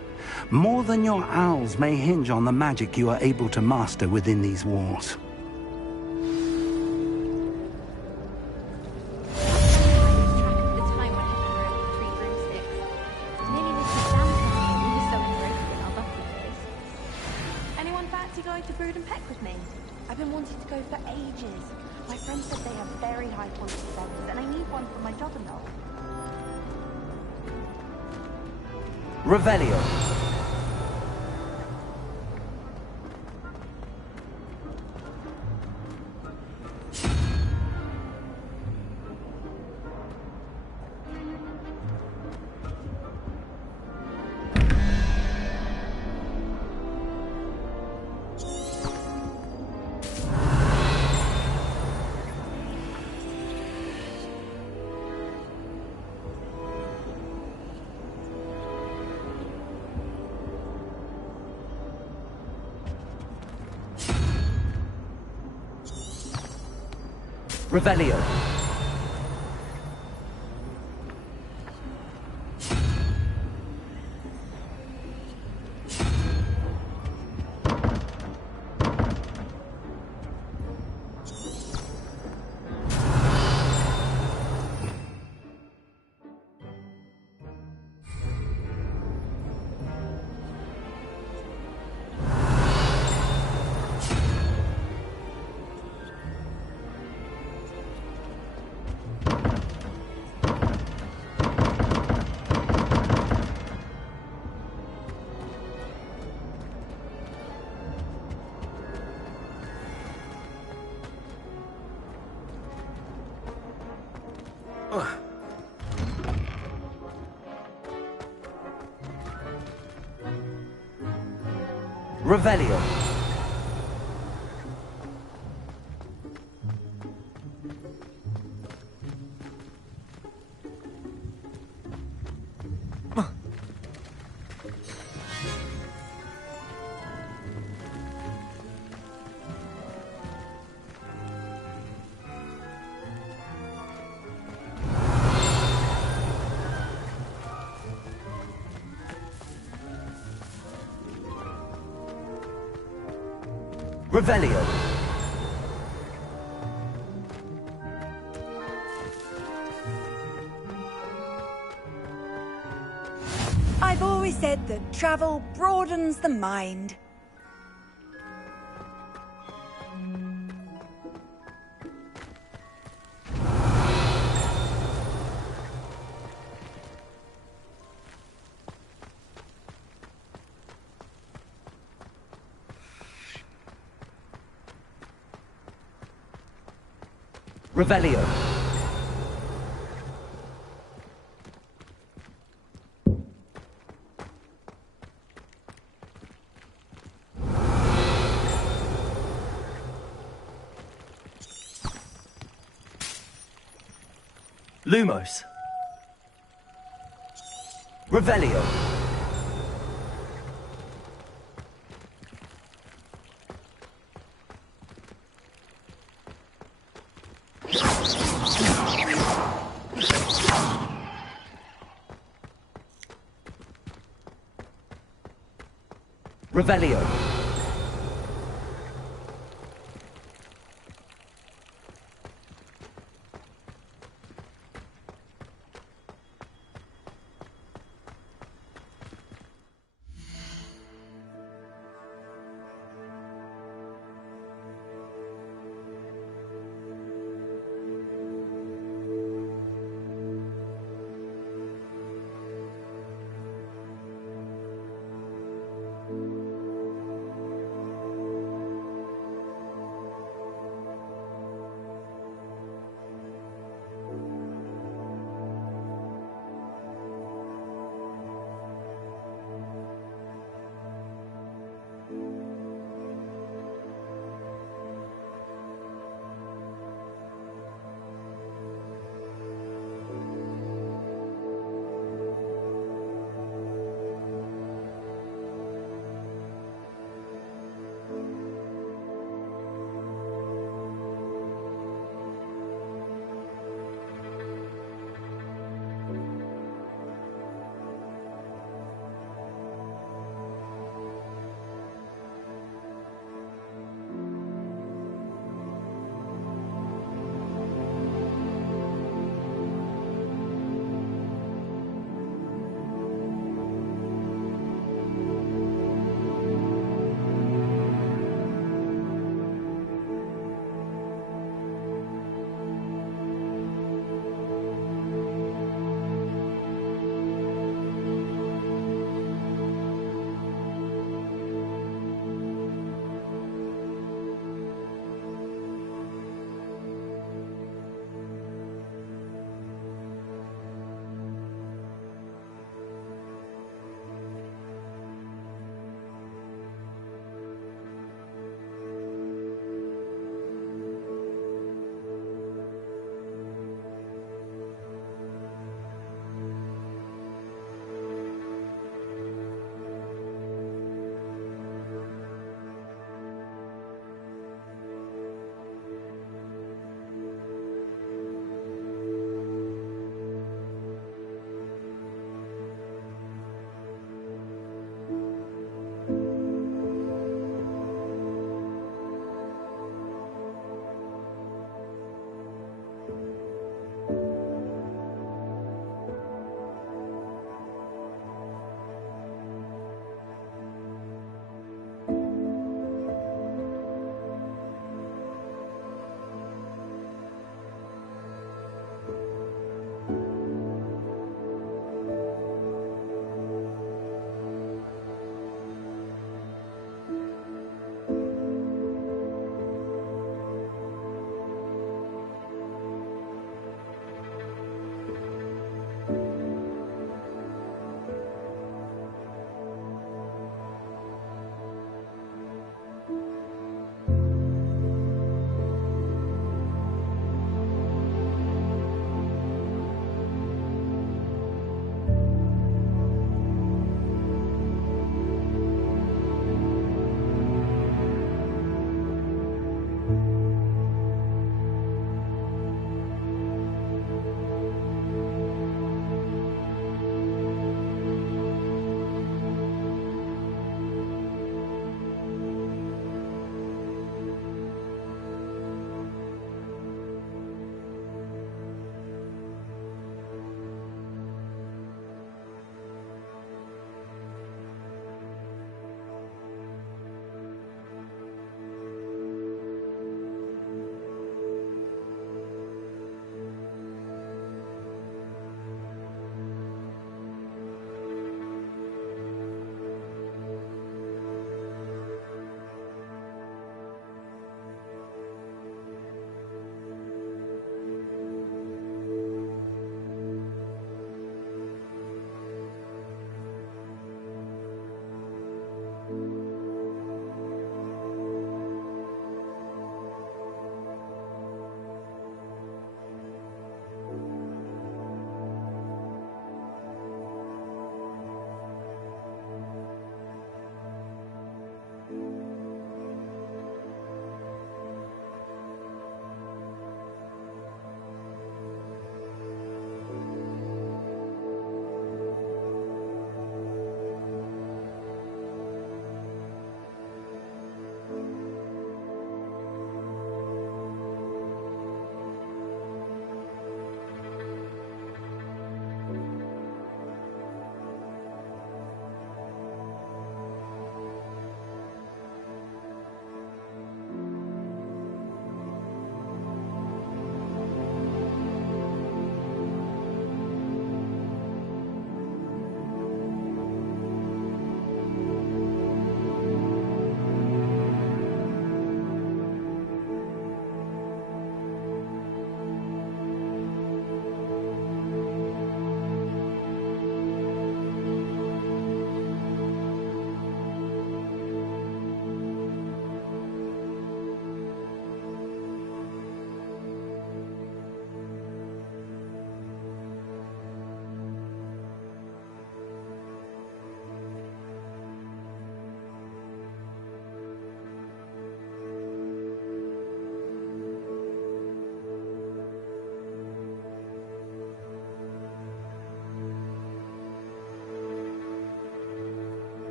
More than your owls may hinge on the magic you are able to master within these walls. Anyone fancy going to Brood and Peck with me? I've been wanting to go for ages. My friend said they have very high quality feathers, and I need one for my juggernaut. Revelio. Revelio. Revelio. Revelio. I've always said that travel broadens the mind. Revelio. Lumos. Revelio. Revelio.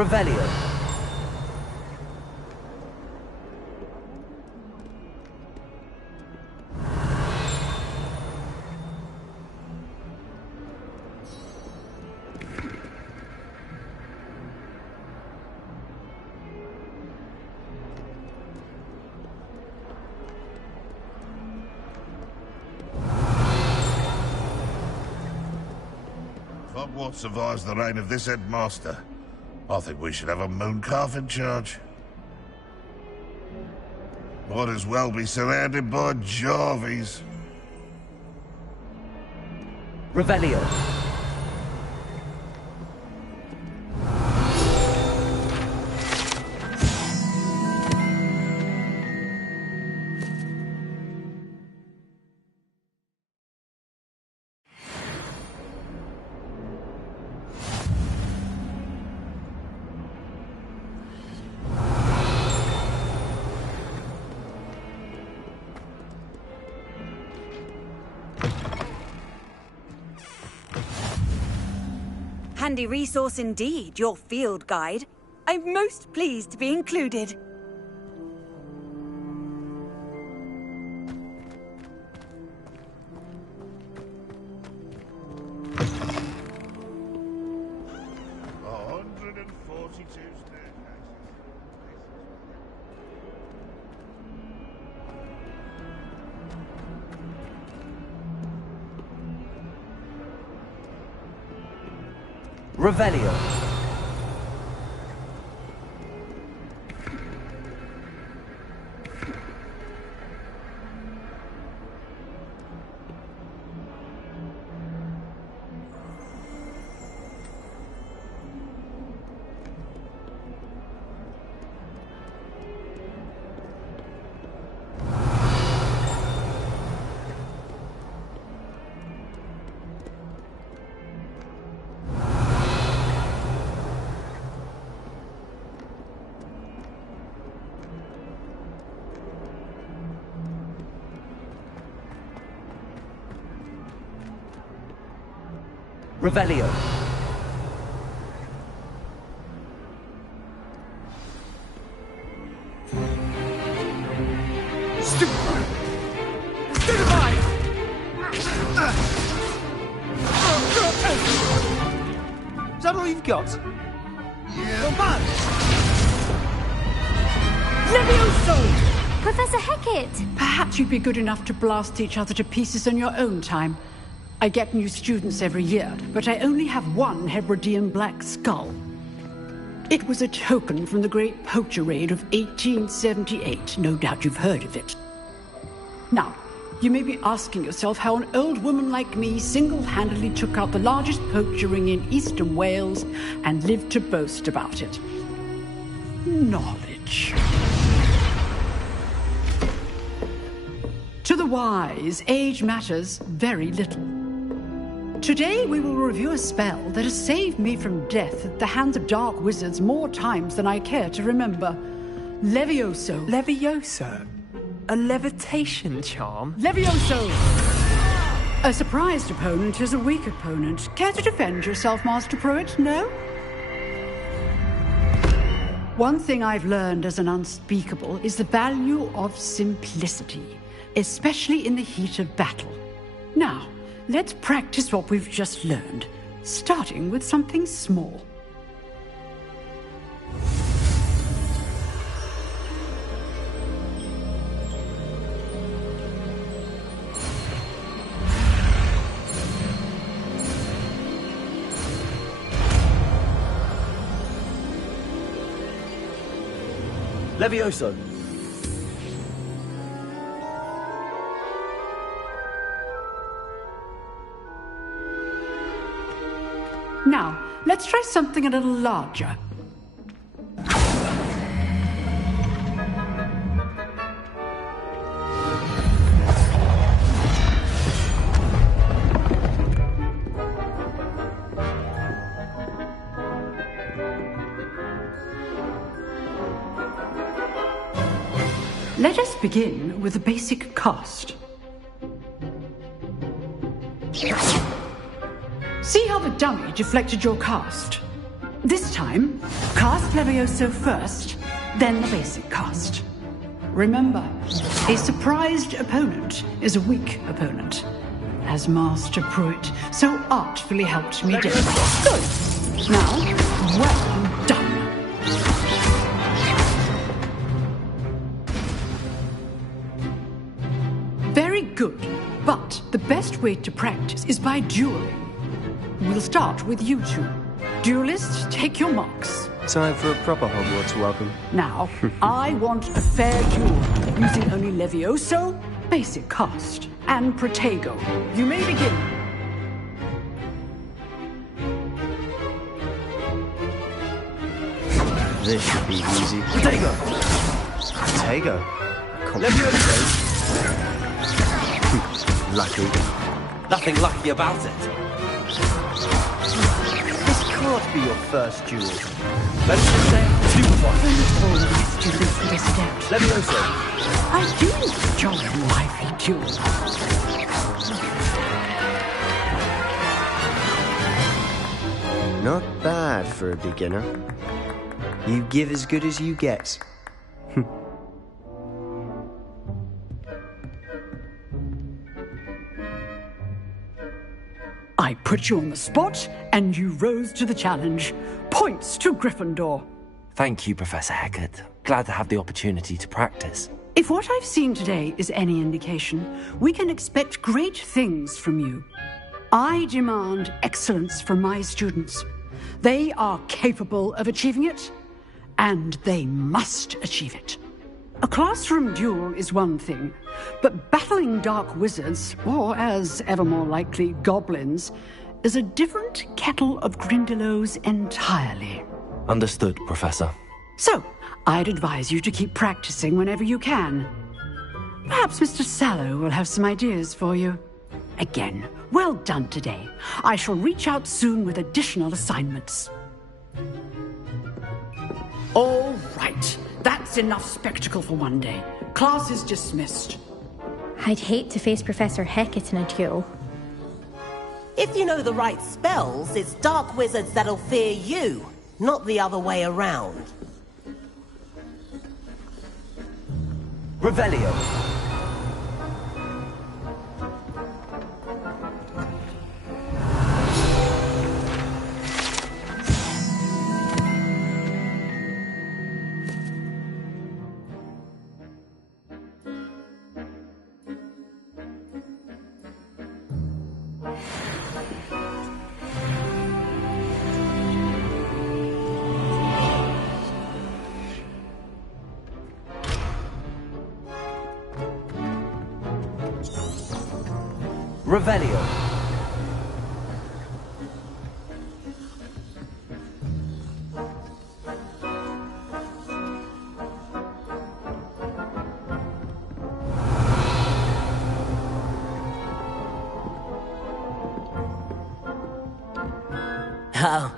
Revelio. Hogwarts survives the reign of this headmaster. I think we should have a Mooncalf in charge. Might as well be surrounded by Jarvies. Revelio. Handy resource indeed, your field guide. I'm most pleased to be included. Revelio. Revelio. Stupefy! Is that all you've got? Yeah. Come on! Levioso! Professor Hecat! Perhaps you'd be good enough to blast each other to pieces in your own time. I get new students every year, but I only have one Hebridean black skull. It was a token from the Great Poacher Raid of 1878. No doubt you've heard of it. Now, you may be asking yourself how an old woman like me single-handedly took out the largest poacher ring in eastern Wales and lived to boast about it. Knowledge. To the wise, age matters very little. Today we will review a spell that has saved me from death at the hands of dark wizards more times than I care to remember. Levioso. Levioso? A levitation charm? Levioso! A surprised opponent is a weak opponent. Care to defend yourself, Master Pruitt? No? One thing I've learned as an unspeakable is the value of simplicity, especially in the heat of battle. Now, let's practice what we've just learned, starting with something small. Levioso. Now, let's try something a little larger. Let us begin with the basic cast. See how the dummy deflected your cast? This time, cast Levioso first, then the basic cast. Remember, a surprised opponent is a weak opponent, as Master Pruitt so artfully helped me do. Good. Now, well done. Very good, but the best way to practice is by dueling. We'll start with you two. Duelists, take your marks. Time for a proper Hogwarts welcome. Now, I want a fair duel, using only Levioso, basic cast, and Protego. You may begin. This should be easy. Protego! Protego? Levioso! Lucky. Nothing lucky about it. This can't be your first duel. Let's just say, do one. Levioso. I do enjoy lively duels. Not bad for a beginner. You give as good as you get. I put you on the spot, and you rose to the challenge. Points to Gryffindor. Thank you, Professor Hecat. Glad to have the opportunity to practice. If what I've seen today is any indication, we can expect great things from you. I demand excellence from my students. They are capable of achieving it, and they must achieve it. A classroom duel is one thing, but battling dark wizards, or as ever more likely, goblins, is a different kettle of Grindylows entirely. Understood, Professor. So, I'd advise you to keep practicing whenever you can. Perhaps Mr. Sallow will have some ideas for you. Again, well done today. I shall reach out soon with additional assignments. All right. That's enough spectacle for one day. Class is dismissed. I'd hate to face Professor Hecat in a duel. If you know the right spells, it's dark wizards that'll fear you, not the other way around. Revelio. Revelio. Oh,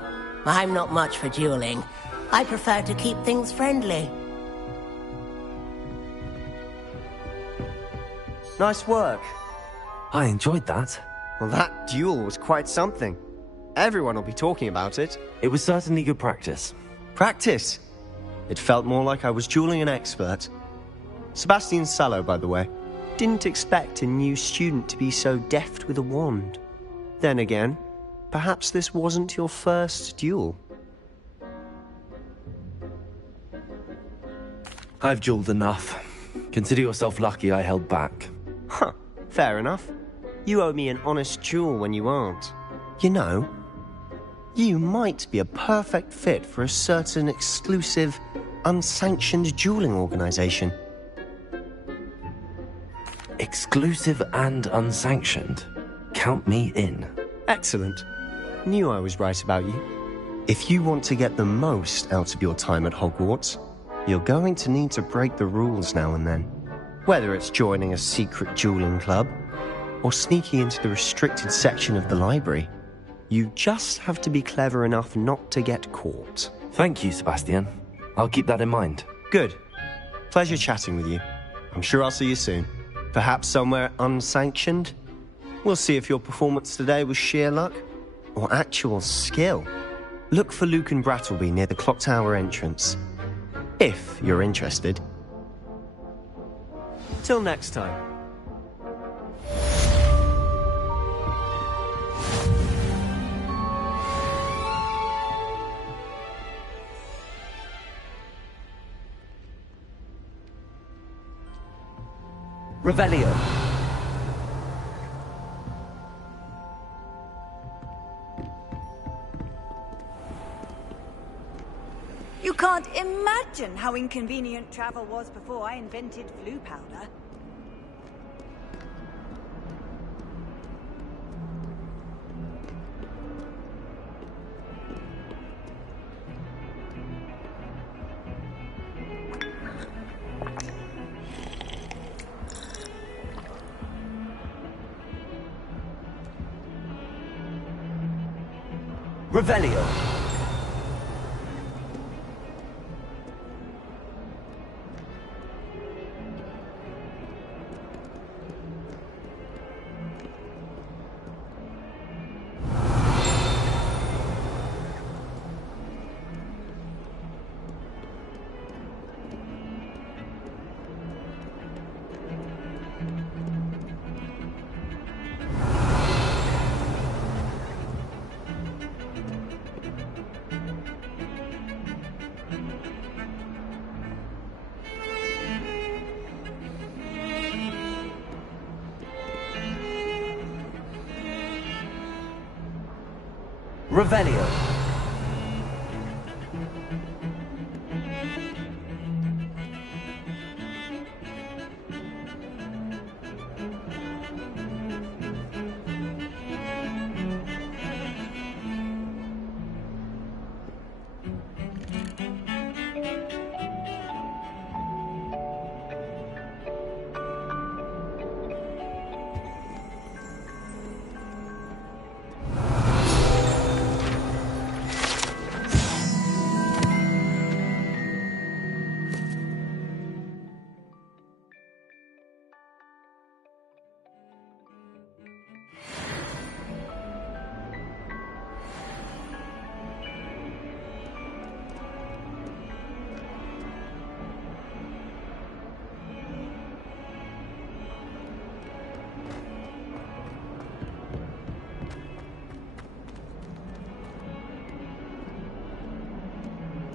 I'm not much for dueling. I prefer to keep things friendly. Nice work. I enjoyed that. Well, that duel was quite something. Everyone will be talking about it. It was certainly good practice. Practice? It felt more like I was dueling an expert. Sebastian Sallow, by the way. Didn't expect a new student to be so deft with a wand. Then again, perhaps this wasn't your first duel. I've dueled enough. Consider yourself lucky I held back. Huh, fair enough. You owe me an honest duel when you aren't. You know, you might be a perfect fit for a certain exclusive, unsanctioned dueling organization. Exclusive and unsanctioned? Count me in. Excellent. Knew I was right about you. If you want to get the most out of your time at Hogwarts, you're going to need to break the rules now and then. Whether it's joining a secret dueling club, or sneaking into the restricted section of the library, you just have to be clever enough not to get caught. Thank you, Sebastian. I'll keep that in mind. Good. Pleasure chatting with you. I'm sure I'll see you soon. Perhaps somewhere unsanctioned? We'll see if your performance today was sheer luck or actual skill. Look for Luke and Brattleby near the clock tower entrance. If you're interested. Till next time. Revelio. You can't imagine how inconvenient travel was before I invented flu powder. Revelio. Revelio.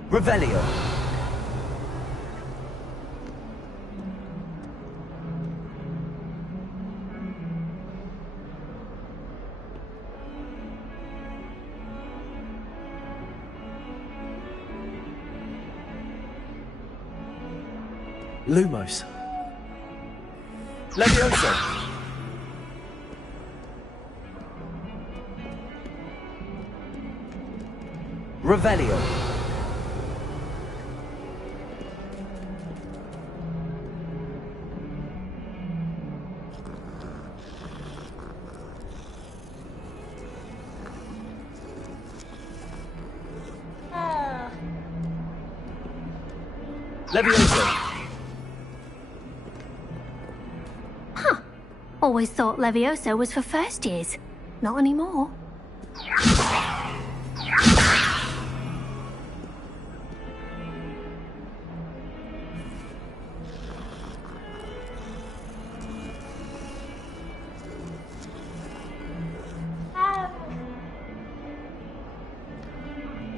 Revelio. Lumos. Levioso. Revelio. Levioso. Huh. Always thought Levioso was for first years. Not anymore.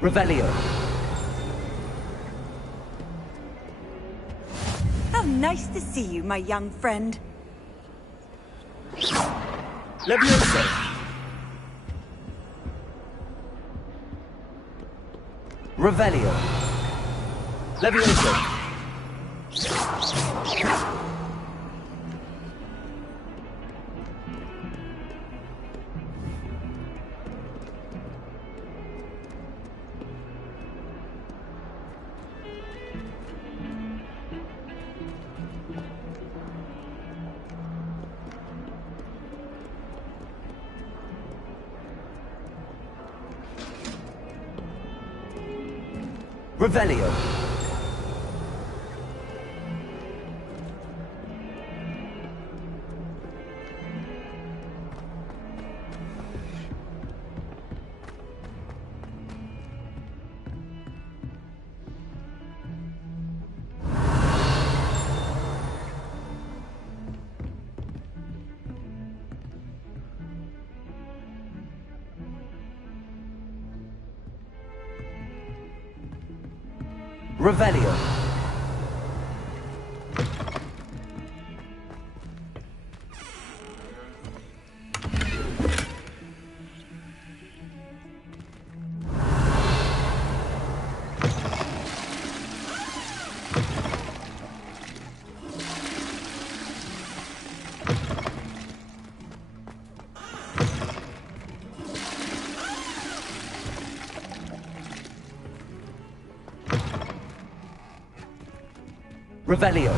Revelio. How nice to see you, my young friend. Levioso. Revelio. Levioso. Revelio. Revelio. Revelio.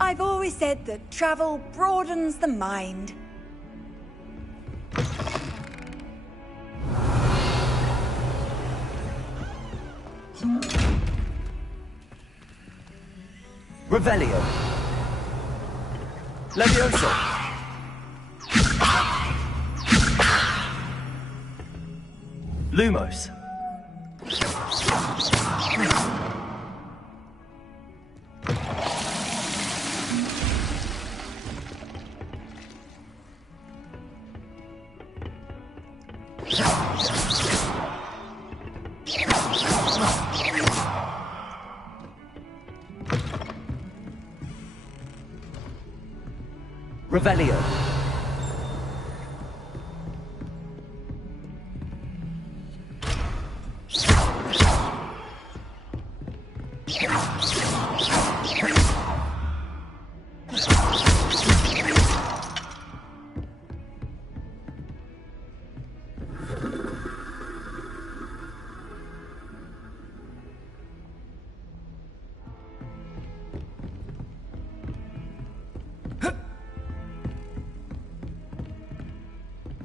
I've always said that travel broadens the mind. Revelio. Levioso. Lumos. Revelio.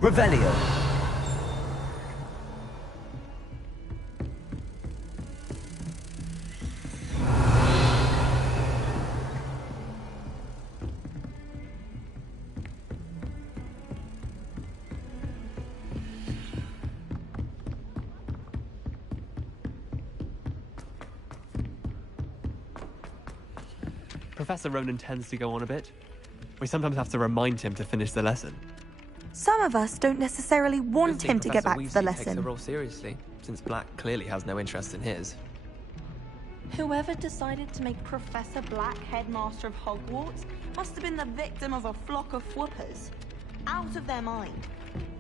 Revelio. Professor Ronan tends to go on a bit. We sometimes have to remind him to finish the lesson. Some of us don't necessarily want him to get back to the Weasley takes lesson. the role seriously, since Black clearly has no interest in his. Whoever decided to make Professor Black headmaster of Hogwarts must have been the victim of a flock of whoopers. Out of their mind.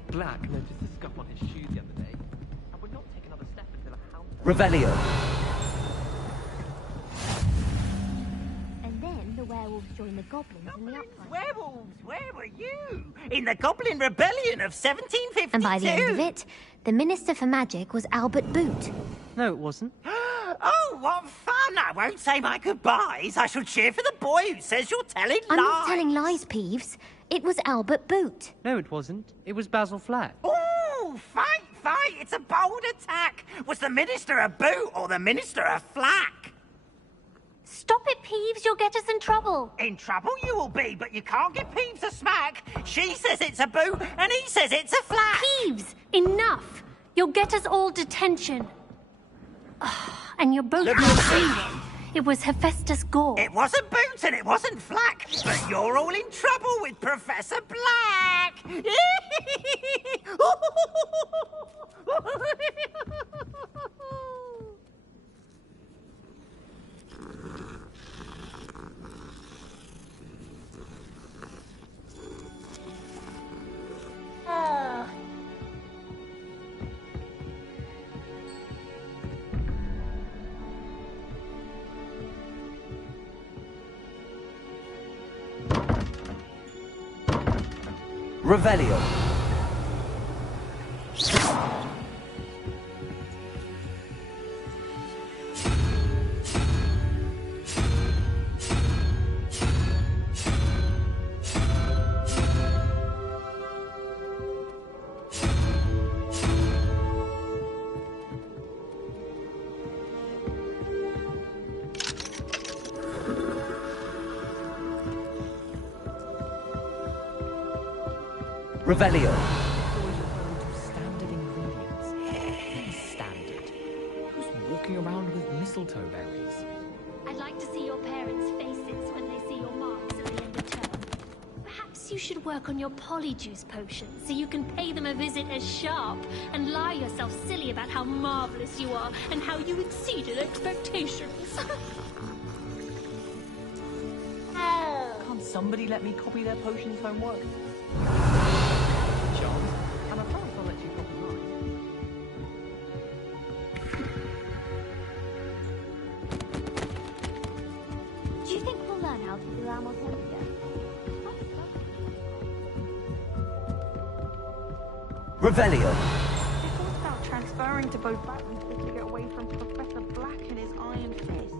Black noticed a scuff on his shoe the other day, and would not take another step until a house... Revelio. And then the werewolves joined the goblins in the uprising. Werewolves, where were you? In the Goblin Rebellion of 1752. And by the end of it, the Minister for Magic was Albert Boot. No, it wasn't. Oh, what fun! I won't say my goodbyes. I shall cheer for the boy who says you're telling lies. I'm not telling lies, Peeves. It was Albert Boot. No, it wasn't. It was Basil Flack. Oh, fight! It's a bold attack. Was the Minister a boot or the Minister a flack? Stop it, Peeves. You'll get us in trouble. In trouble you will be, but you can't give Peeves a smack. She says it's a boot, and he says it's a flack. Peeves, enough. You'll get us all detention. And you're both not. It was Hephaestus Gore. It wasn't Boot and it wasn't Flack, but you're all in trouble with Professor Black. Revelio. Revelio. Standard ingredients. mistletoe berries. I'd like to see your parents' faces when they see your marks at the end of term. Perhaps you should work on your polyjuice potion so you can pay them a visit as sharp and lie yourself silly about how marvelous you are and how you exceeded expectations. Can't somebody let me copy their potions homework? John, and I promise I'll let you copy mine. Do you think we'll learn how to do Amortensia? Revelio. They thought about transferring to both bathrooms to get away from Professor Black and his iron fist.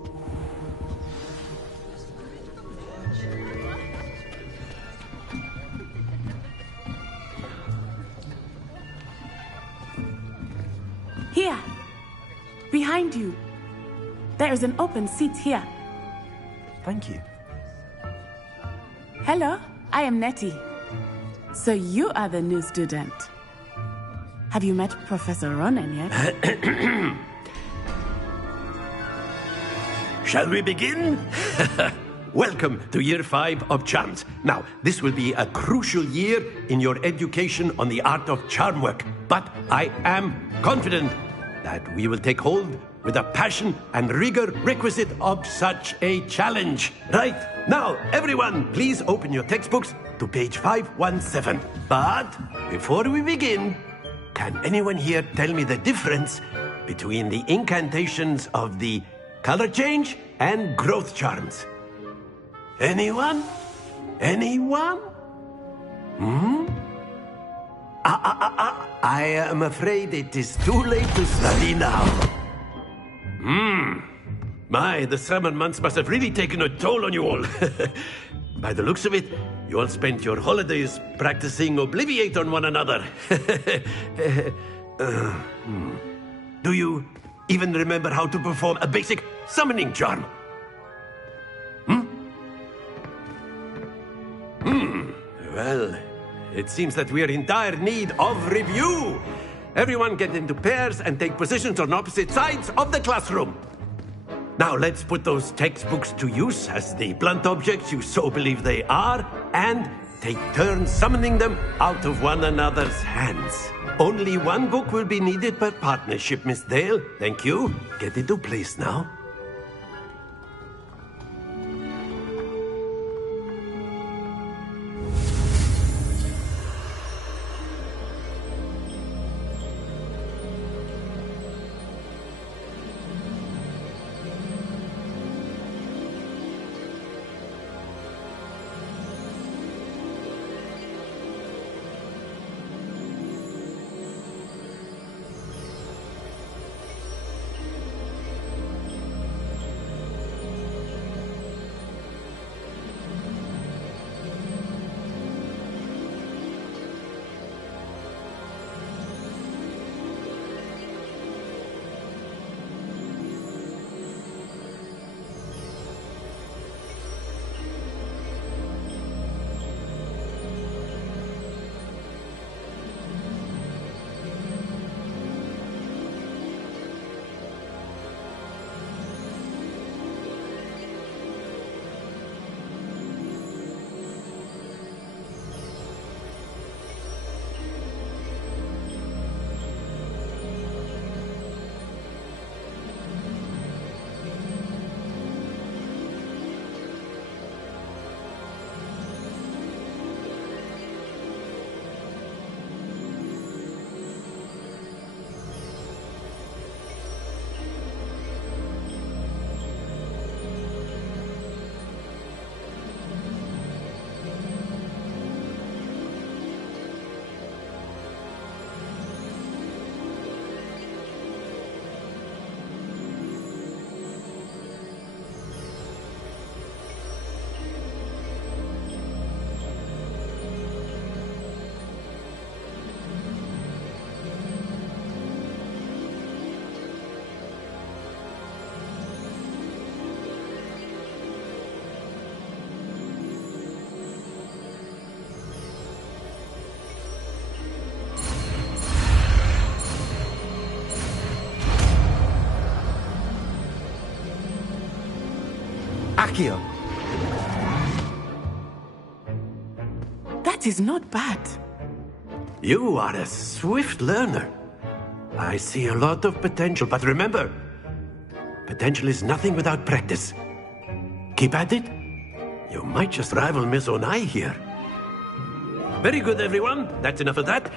Here. Behind you. There is an open seat here. Thank you. Hello, I am Nettie. So you are the new student. Have you met Professor Ronen yet? Shall we begin? Welcome to Year 5 of Charms. Now, this will be a crucial year in your education on the art of charm work. But I am confident that we will take hold with the passion and rigor requisite of such a challenge. Right, now, everyone, please open your textbooks to page 517. But before we begin, can anyone here tell me the difference between the incantations of the color change and growth charms? Anyone? Anyone? I am afraid it is too late to study now. My, the summer months must have really taken a toll on you all. By the looks of it, you all spent your holidays practicing Obliviate on one another. Do you even remember how to perform a basic summoning charm? Well, it seems that we are in dire need of review. Everyone get into pairs and take positions on opposite sides of the classroom. Now let's put those textbooks to use as the blunt objects you so believe they are, and take turns summoning them out of one another's hands. Only one book will be needed per partnership, Miss Dale. Thank you. Get into place now. Accio! That is not bad. You are a swift learner. I see a lot of potential, but remember, potential is nothing without practice. Keep at it. You might just rival Miss Onai here. Very good, everyone. That's enough of that.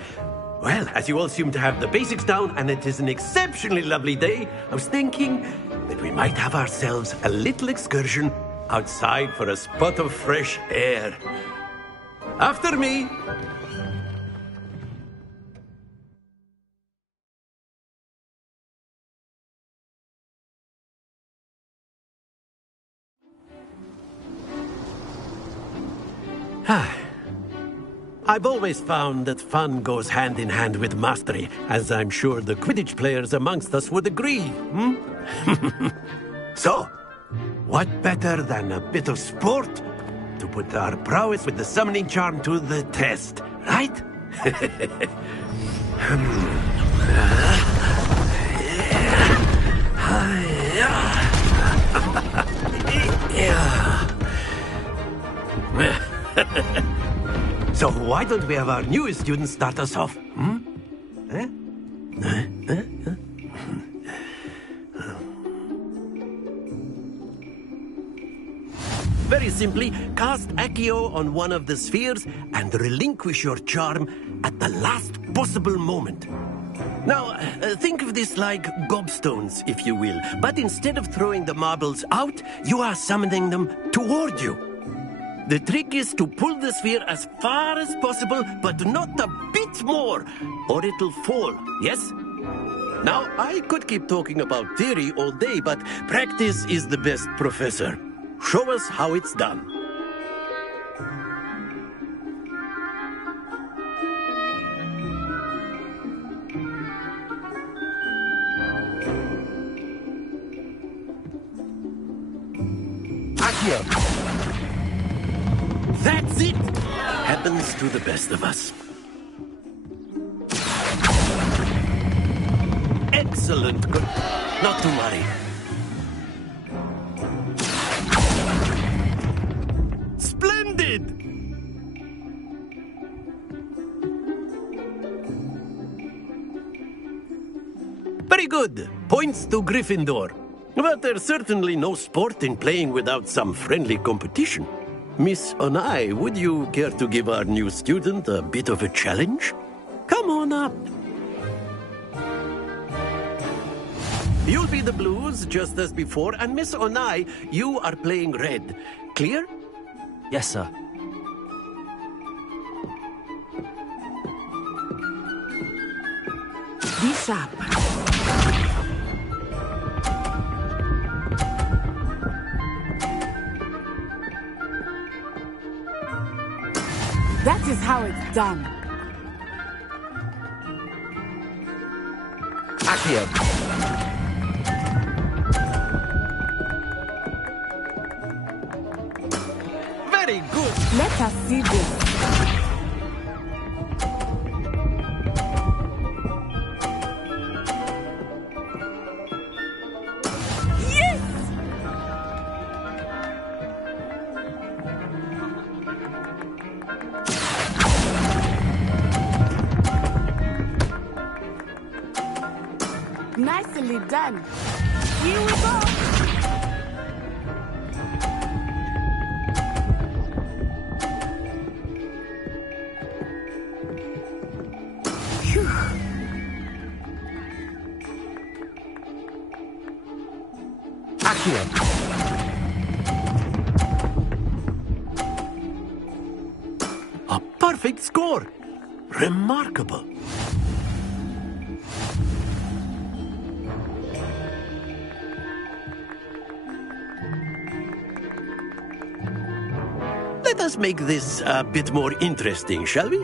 Well, as you all seem to have the basics down, and it is an exceptionally lovely day, I was thinking that we might have ourselves a little excursion outside for a spot of fresh air. After me! I've always found that fun goes hand in hand with mastery, as I'm sure the Quidditch players amongst us would agree, So, what better than a bit of sport to put our prowess with the summoning charm to the test, right? So why don't we have our newest student start us off? Very simply, cast Accio on one of the spheres and relinquish your charm at the last possible moment. Now, think of this like gobstones, if you will, but instead of throwing the marbles out, you are summoning them toward you. The trick is to pull the sphere as far as possible, but not a bit more, or it'll fall, yes? Now, I could keep talking about theory all day, but practice is the best professor. Show us how it's done. Accio! That's it! Happens to the best of us. Excellent. Good. Not to worry. Splendid! Very good. Points to Gryffindor. But there's certainly no sport in playing without some friendly competition. Miss Onai, would you care to give our new student a bit of a challenge? Come on up. You'll be the blues, just as before, and Miss Onai, you are playing red. Clear? Yes, sir. Be sharp. That is how it's done. Accio! Very good! Let us see this. Yes! Nicely done. Here we go. Phew. Accio! A perfect score! Remarkable! Let us make this a bit more interesting, shall we?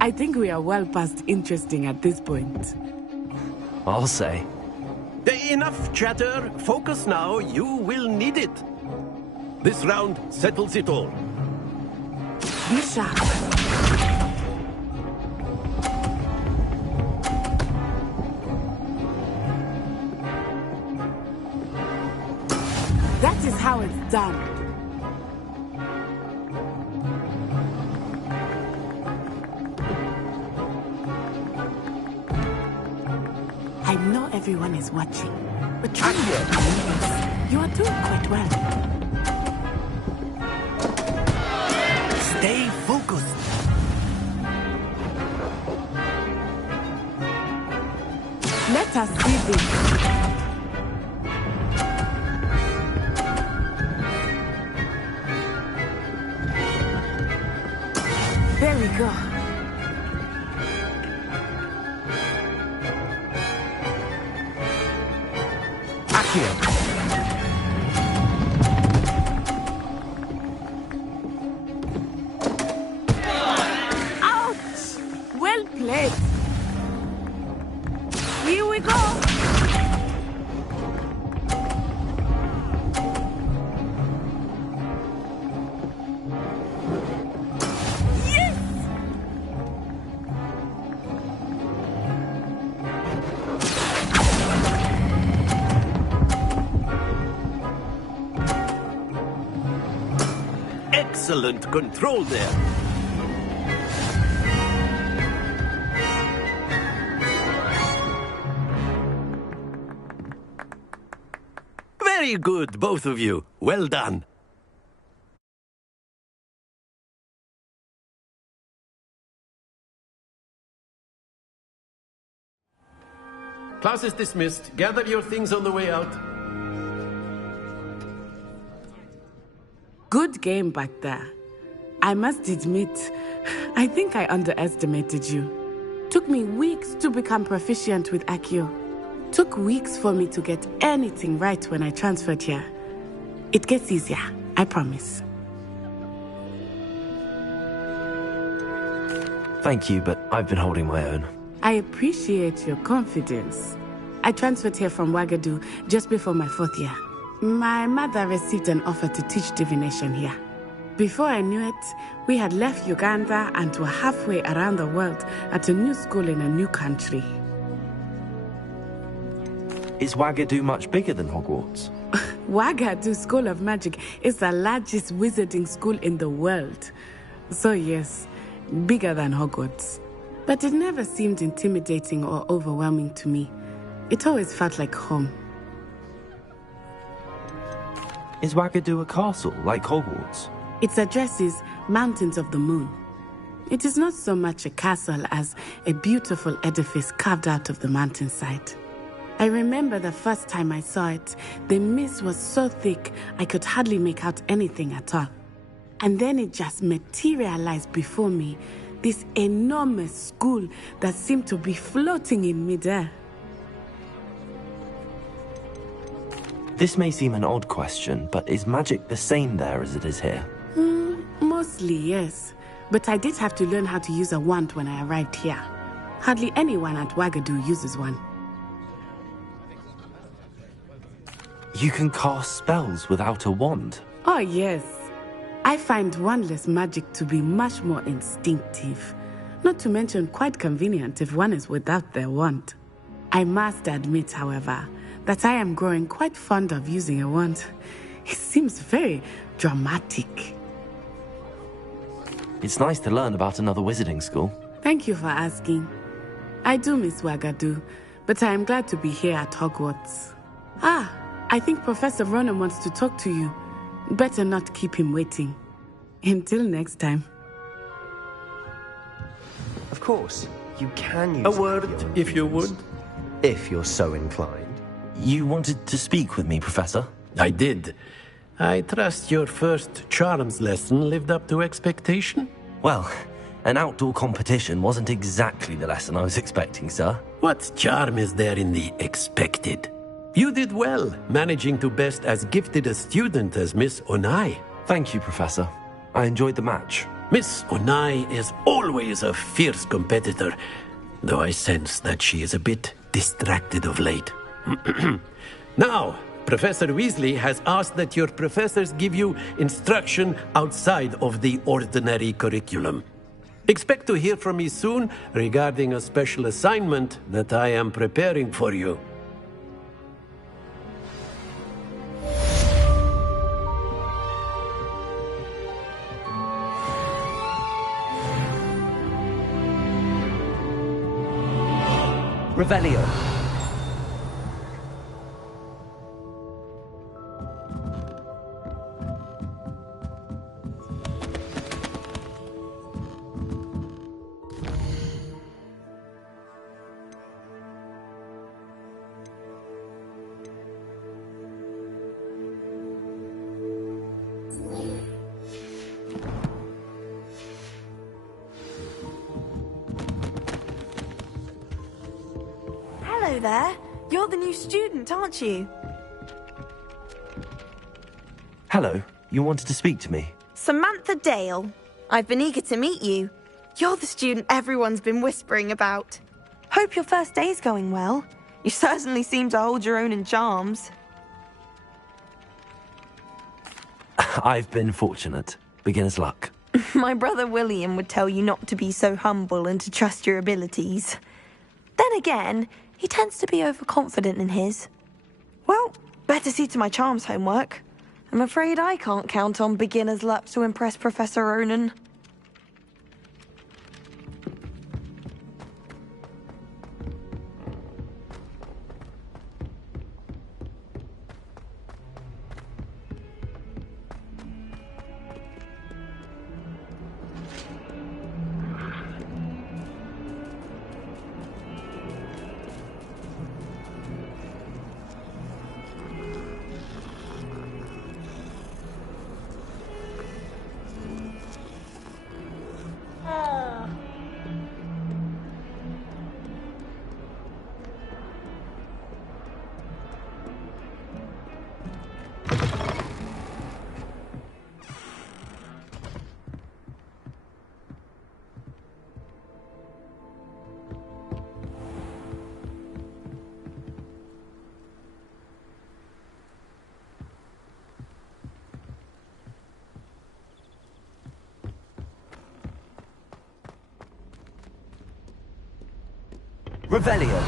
I think we are well past interesting at this point. I'll say. Enough chatter. Focus now. You will need it. This round settles it all. Be sharp. That is how it's done. I know everyone is watching, but try you are doing quite well. Stay focused. Let us see this. There we go. Ouch! Well played. Here we go. Yes! Excellent control there. Very good, both of you. Well done. Class is dismissed. Gather your things on the way out. Good game back there. I must admit, I think I underestimated you. Took me weeks to become proficient with Accio. Took weeks for me to get anything right when I transferred here. It gets easier, I promise. Thank you, but I've been holding my own. I appreciate your confidence. I transferred here from Wagadu just before my 4th year. My mother received an offer to teach divination here. Before I knew it, we had left Uganda and were halfway around the world at a new school in a new country. Is Wagadu much bigger than Hogwarts? Wagadu School of Magic is the largest wizarding school in the world. So yes, bigger than Hogwarts. But it never seemed intimidating or overwhelming to me. It always felt like home. Is Wagadu a castle, like Hogwarts? Its address is Mountains of the Moon. It is not so much a castle as a beautiful edifice carved out of the mountainside. I remember the first time I saw it, the mist was so thick I could hardly make out anything at all. And then it just materialized before me, this enormous school that seemed to be floating in midair. This may seem an odd question, but is magic the same there as it is here? Mostly, yes. But I did have to learn how to use a wand when I arrived here. Hardly anyone at Wagadu uses one. You can cast spells without a wand? Oh, yes. I find wandless magic to be much more instinctive. Not to mention quite convenient if one is without their wand. I must admit, however, that I am growing quite fond of using a wand. It seems very dramatic. It's nice to learn about another wizarding school. Thank you for asking. I do miss Wagadu, but I am glad to be here at Hogwarts. I think Professor Ronen wants to talk to you. Better not keep him waiting. Until next time. Of course, you can use a word, if you would. If you're so inclined. You wanted to speak with me, Professor? I did. I trust your first charms lesson lived up to expectation? Well, an outdoor competition wasn't exactly the lesson I was expecting, sir. What charm is there in the expected? You did well, managing to best as gifted a student as Miss Onai. Thank you, Professor. I enjoyed the match. Miss Onai is always a fierce competitor, though I sense that she is a bit distracted of late. Now, Professor Weasley has asked that your professors give you instruction outside of the ordinary curriculum. Expect to hear from me soon regarding a special assignment that I am preparing for you. Revelio. Hello there. You're the new student, aren't you? Hello. You wanted to speak to me? Samantha Dale. I've been eager to meet you. You're the student everyone's been whispering about. Hope your first day's going well. You certainly seem to hold your own in charms. I've been fortunate. Beginner's luck. My brother William would tell you not to be so humble and to trust your abilities. Then again, he tends to be overconfident in his. Well, better see to my charms homework. I'm afraid I can't count on beginner's luck to impress Professor Ronan. Revelio.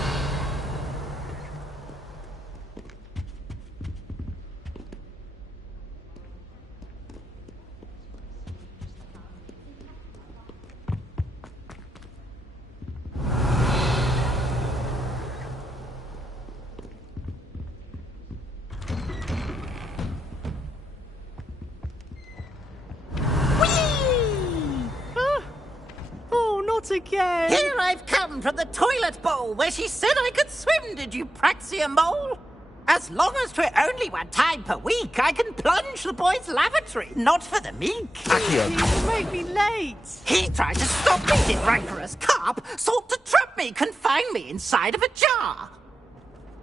Again. Here I've come from the toilet bowl where she said I could swim, did you praxia mole? As long as 'twere only 1 time per week, I can plunge the boys' lavatory, not for the meek. Accio. You make me late. He tried to stop me, did rancorous carp, sought to trap me, confine me inside of a jar.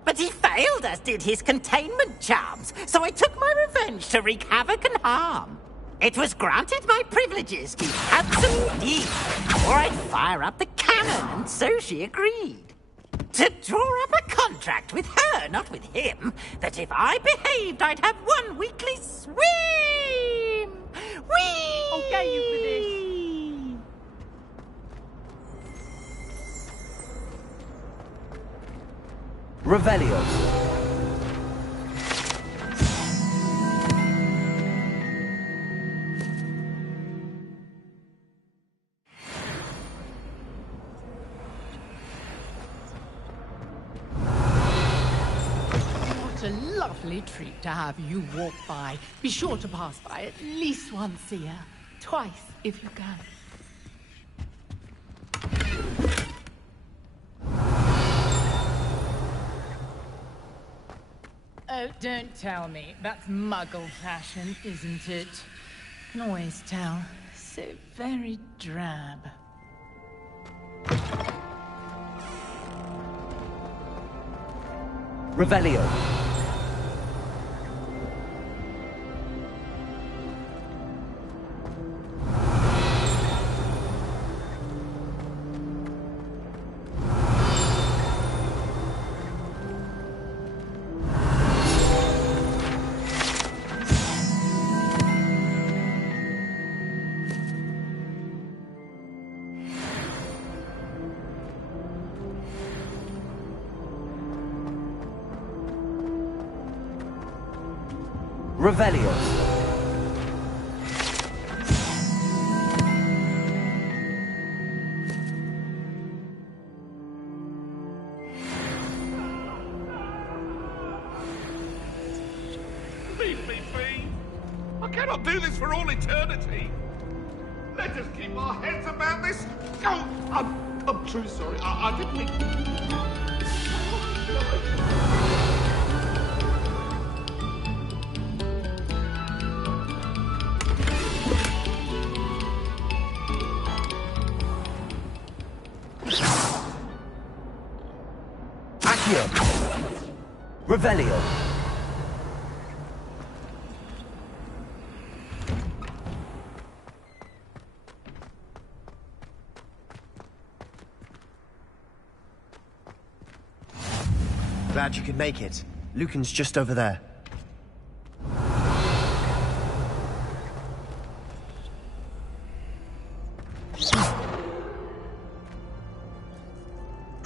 But he failed, as did his containment charms, so I took my revenge to wreak havoc and harm. It was granted my privileges, keep handsome indeed, or I'd fire up the cannon, and so she agreed. To draw up a contract with her, not with him, that if I behaved, I'd have 1 weekly swim! Whee! I'll get you for this. Revelio. What a lovely treat to have you walk by. Be sure to pass by at least once a year. Twice, if you can. Oh, don't tell me. That's Muggle fashion, isn't it? Can always tell. So very drab. Revelio. Revelio. cannot do this for all eternity. Let us keep our heads about this. Oh, I'm truly sorry. I didn't mean... Revelio. Glad you could make it. Lucan's just over there.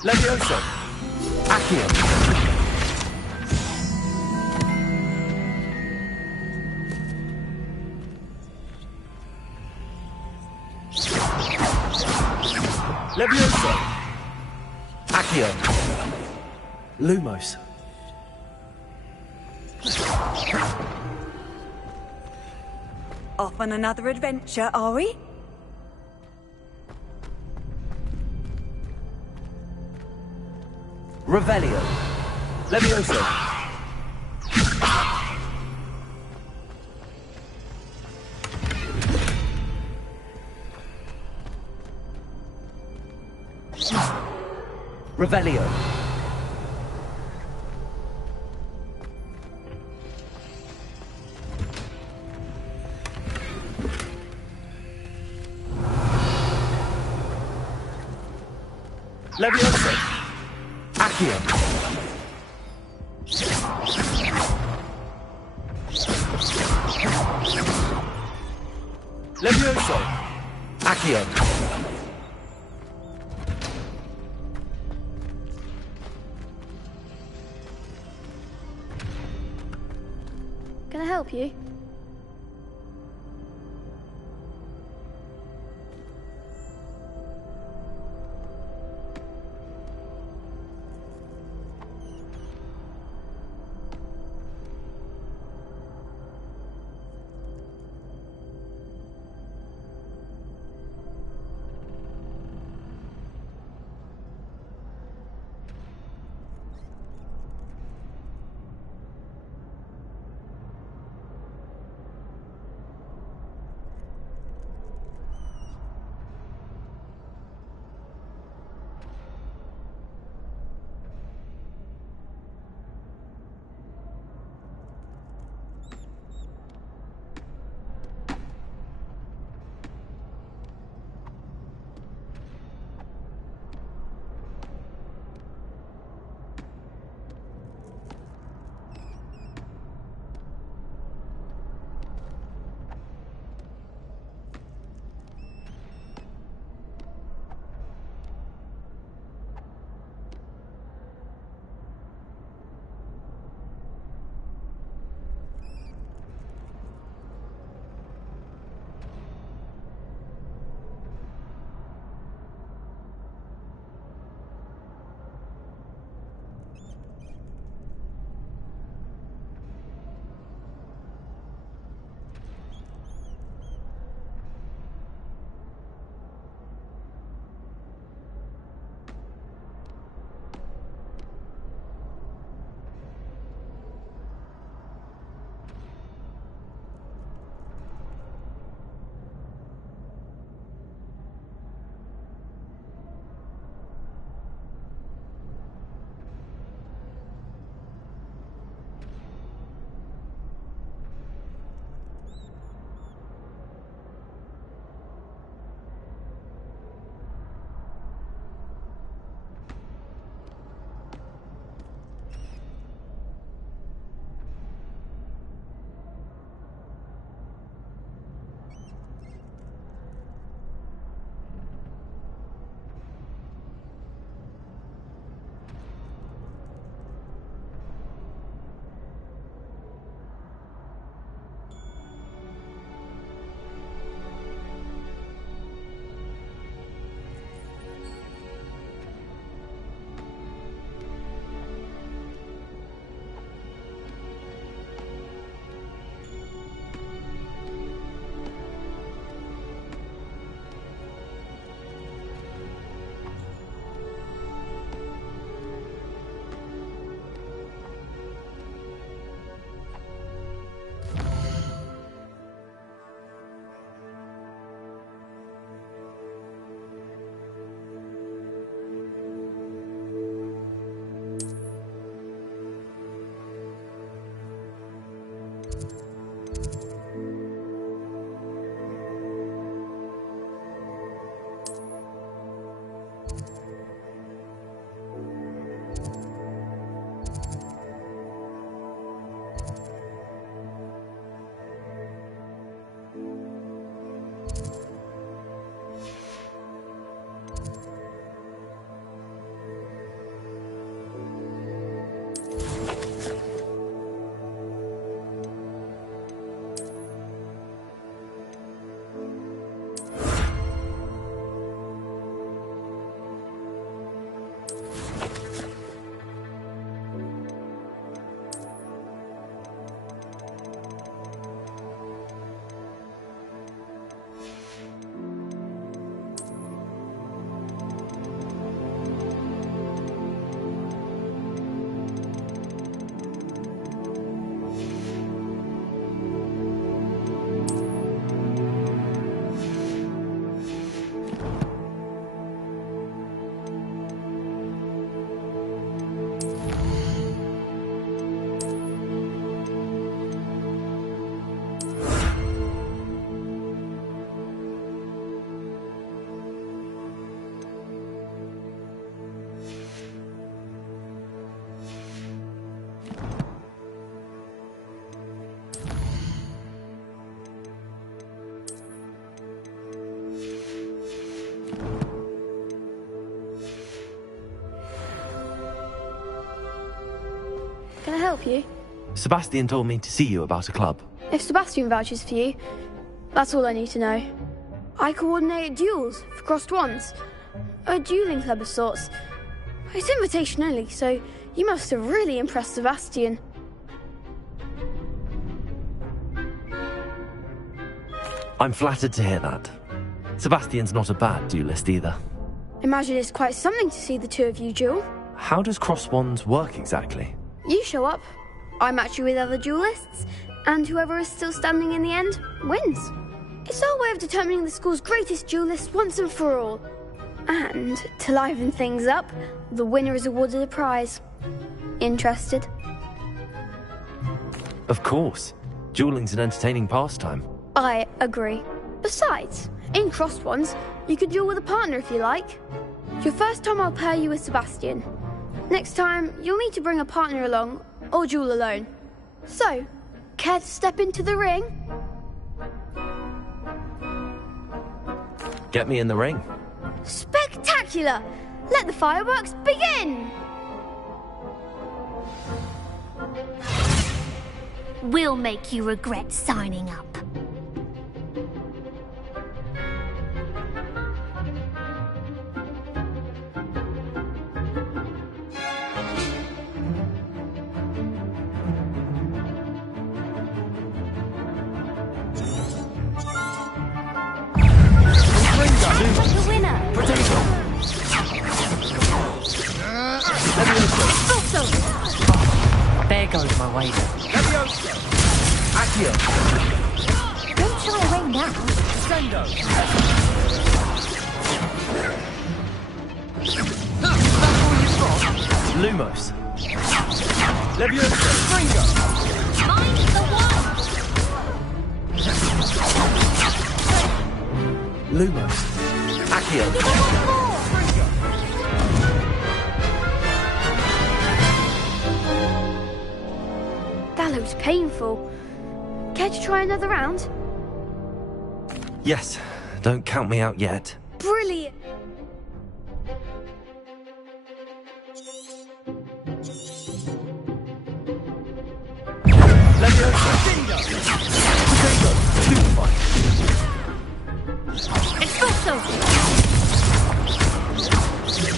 Levioso. Accio. Levioso. Accio. Lumos. Off on another adventure, are we? Revelio. Levioso. Revelio. Levioso. Accio. Levioso. Accio. Can I help you? Can I help you? Sebastian told me to see you about a club. If Sebastian vouches for you, that's all I need to know. I coordinate duels for crossed wands. A dueling club of sorts. It's invitation only, so you must have really impressed Sebastian. I'm flattered to hear that. Sebastian's not a bad duelist either. Imagine it's quite something to see the two of you duel. How does cross wands work exactly? You show up, I match you with other duelists, and whoever is still standing in the end wins. It's our way of determining the school's greatest duelist once and for all. And to liven things up, the winner is awarded a prize. Interested? Of course. Dueling's an entertaining pastime. I agree. Besides, in crossed ones, you can duel with a partner if you like. Your first time I'll pair you with Sebastian. Next time, you'll need to bring a partner along, or duel alone. So, care to step into the ring? Get me in the ring. Spectacular! Let the fireworks begin! We'll make you regret signing up. The winner! There goes my waiter. Accio! Don't shy away now. Sendo! Lumos. Leviosa! Stringo! Mind the one! Lumos. Accio. That looks painful. Care to try another round? Yes. Don't count me out yet. Brilliant! Expulso!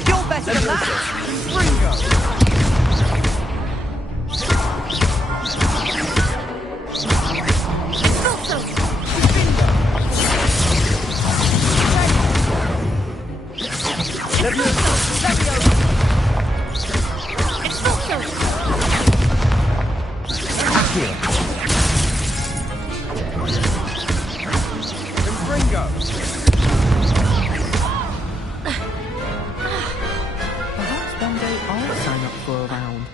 You're better than that! Stringo! Perhaps one day I'll sign up for a round.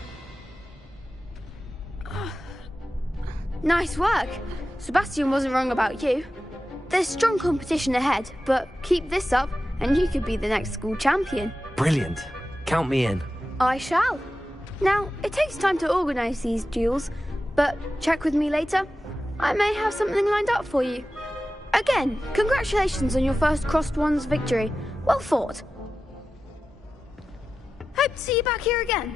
Nice work. Sebastian wasn't wrong about you. There's strong competition ahead, but keep this up and you could be the next school champion. Brilliant. Count me in. I shall. Now, it takes time to organise these duels, but check with me later. I may have something lined up for you. Again, congratulations on your first Crossed Wands victory. Well fought. Hope to see you back here again.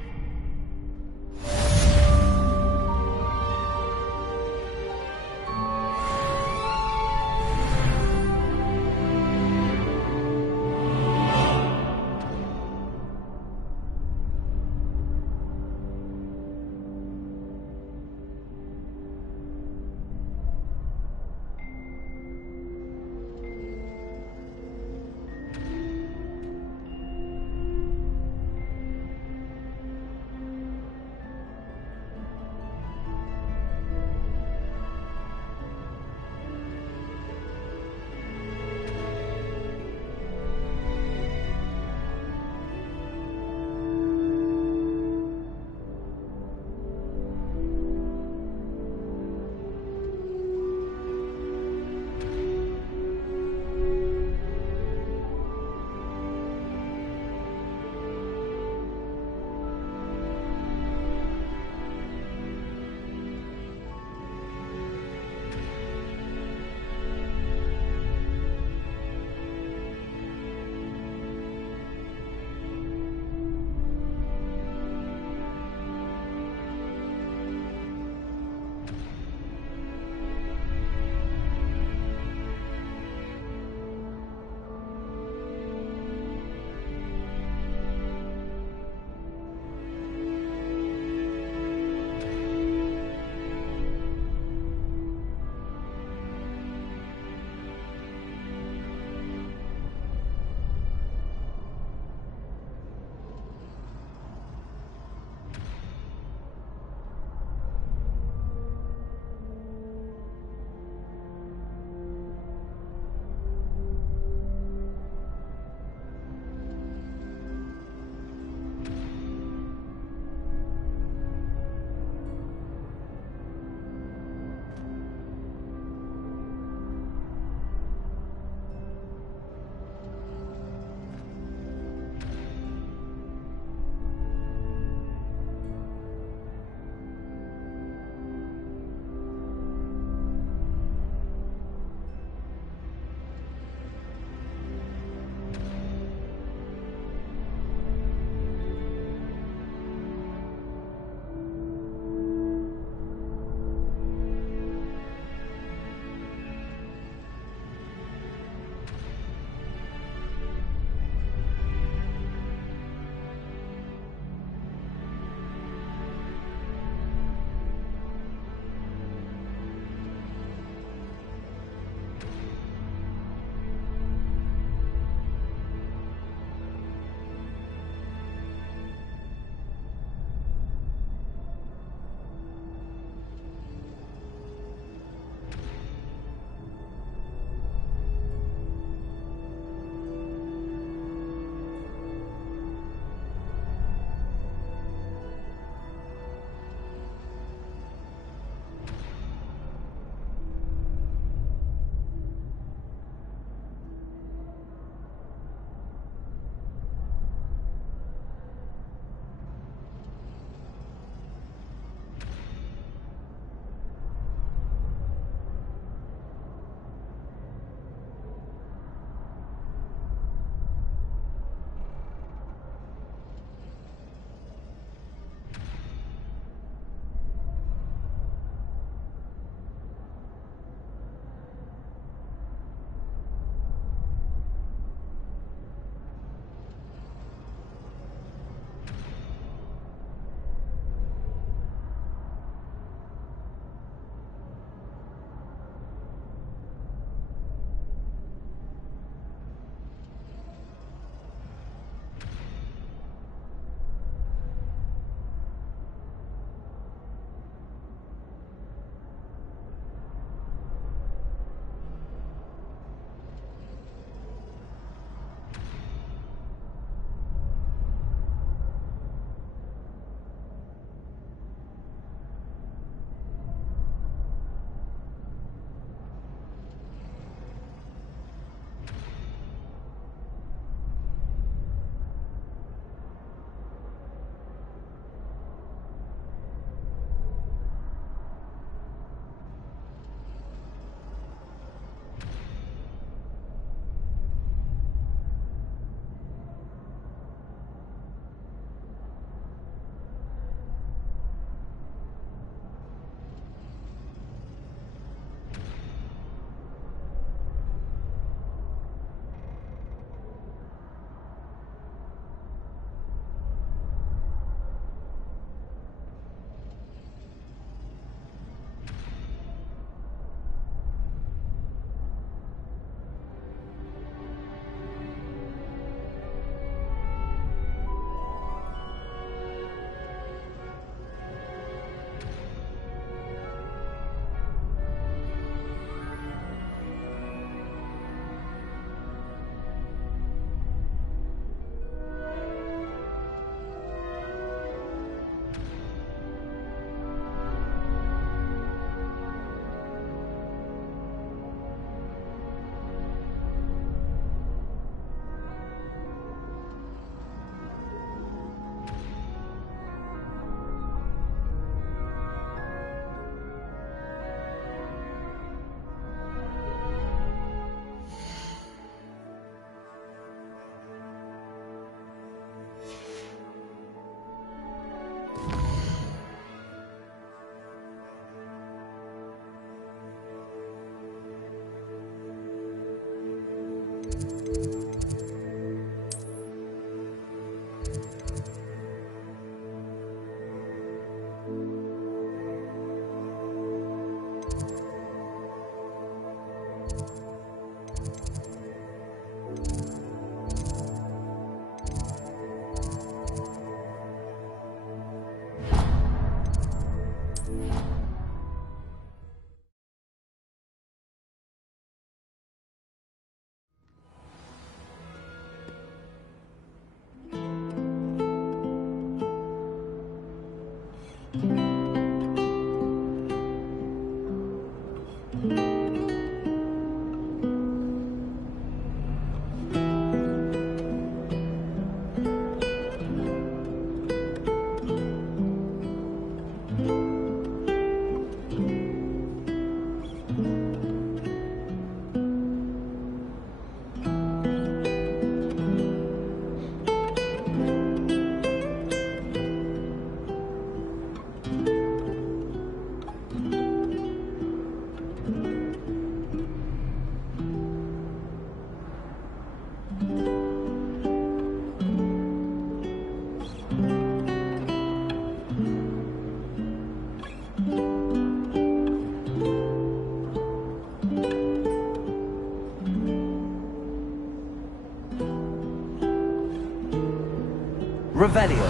Revelio.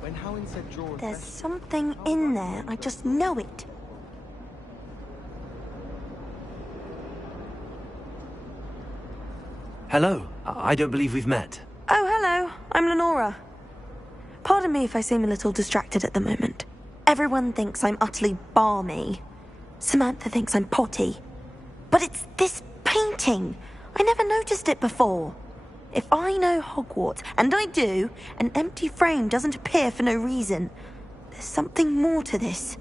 When Howin said draw a There's something in there. I just know it. Hello. I don't believe we've met. Oh, hello. I'm Lenora. Pardon me if I seem a little distracted at the moment. Everyone thinks I'm utterly balmy. Samantha thinks I'm potty. But it's this painting. I never noticed it before. If I know Hogwarts, and I do, an empty frame doesn't appear for no reason. There's something more to this.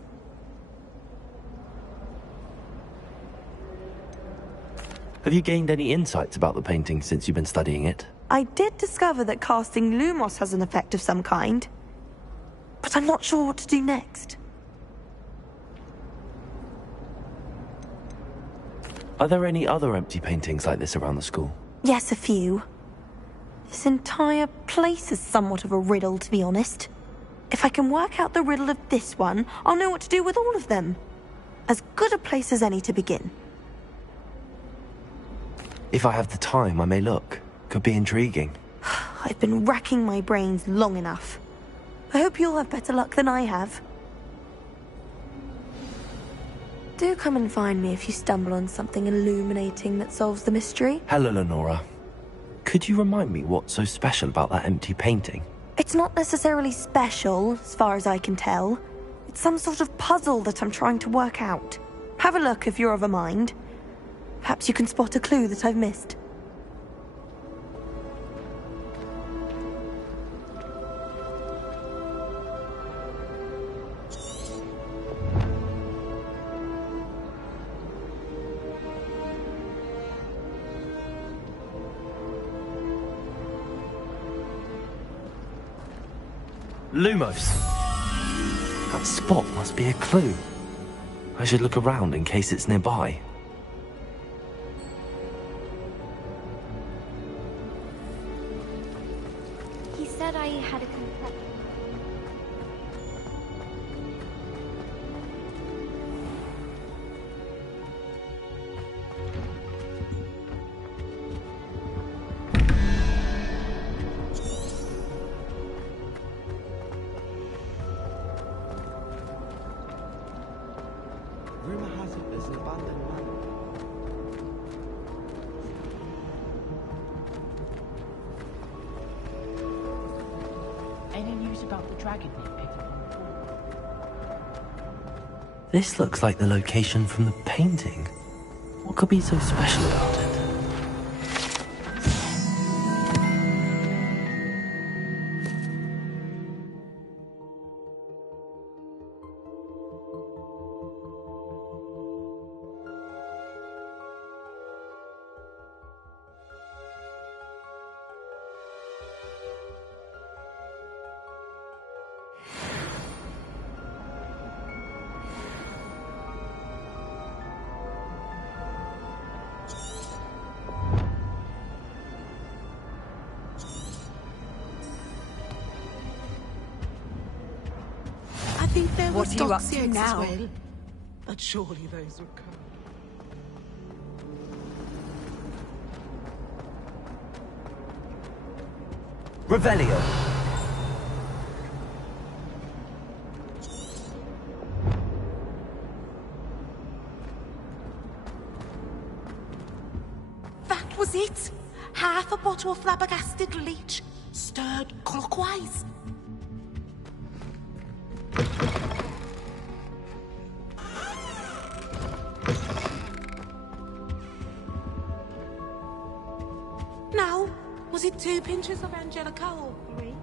Have you gained any insights about the painting since you've been studying it? I did discover that casting Lumos has an effect of some kind. But I'm not sure what to do next. Are there any other empty paintings like this around the school? Yes, a few. This entire place is somewhat of a riddle, to be honest. If I can work out the riddle of this one, I'll know what to do with all of them. As good a place as any to begin. If I have the time, I may look. Could be intriguing. I've been racking my brains long enough. I hope you'll have better luck than I have. Do come and find me if you stumble on something illuminating that solves the mystery. Hello, Lenora. Could you remind me what's so special about that empty painting? It's not necessarily special, as far as I can tell. It's some sort of puzzle that I'm trying to work out. Have a look if you're of a mind. Perhaps you can spot a clue that I've missed. Lumos! That spot must be a clue. I should look around in case it's nearby. He said I had a complexion. Rumor has it there's an abandoned mine. Any news about the dragon they picked up on the floor? This looks like the location from the painting. What could be so special about it? I think there What was are you up dogs to here now? as well. But surely those would come. Revelio. That was it. Half a bottle of flabbergasted leech, stirred clockwise. Now, was it 2 pinches of Angelica or 3?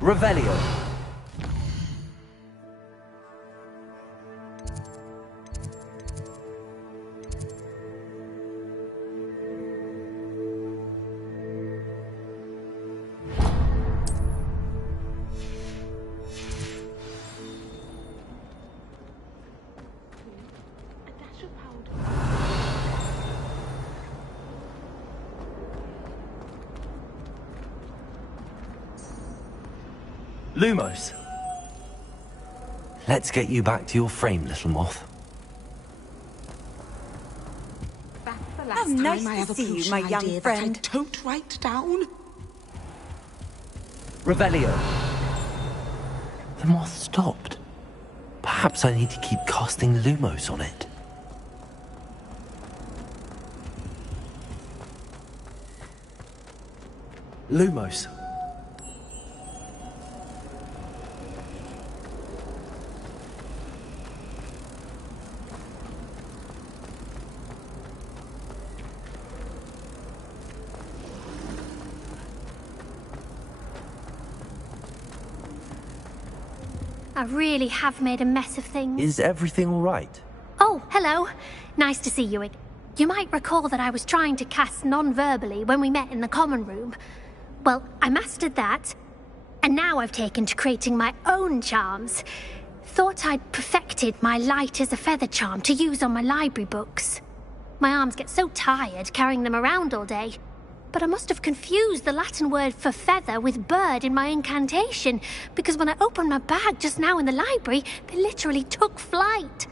Revelio. Lumos. Let's get you back to your frame, little moth. How nice to see you, my young friend. Don't write down. Revelio. The moth stopped. Perhaps I need to keep casting Lumos on it. Lumos. I really have made a mess of things. Is everything all right? Oh, hello. Nice to see you again. You might recall that I was trying to cast non-verbally when we met in the common room. Well, I mastered that, and now I've taken to creating my own charms. Thought I'd perfected my light as a feather charm to use on my library books. My arms get so tired carrying them around all day. But I must have confused the Latin word for feather with bird in my incantation, because when I opened my bag just now in the library, they literally took flight.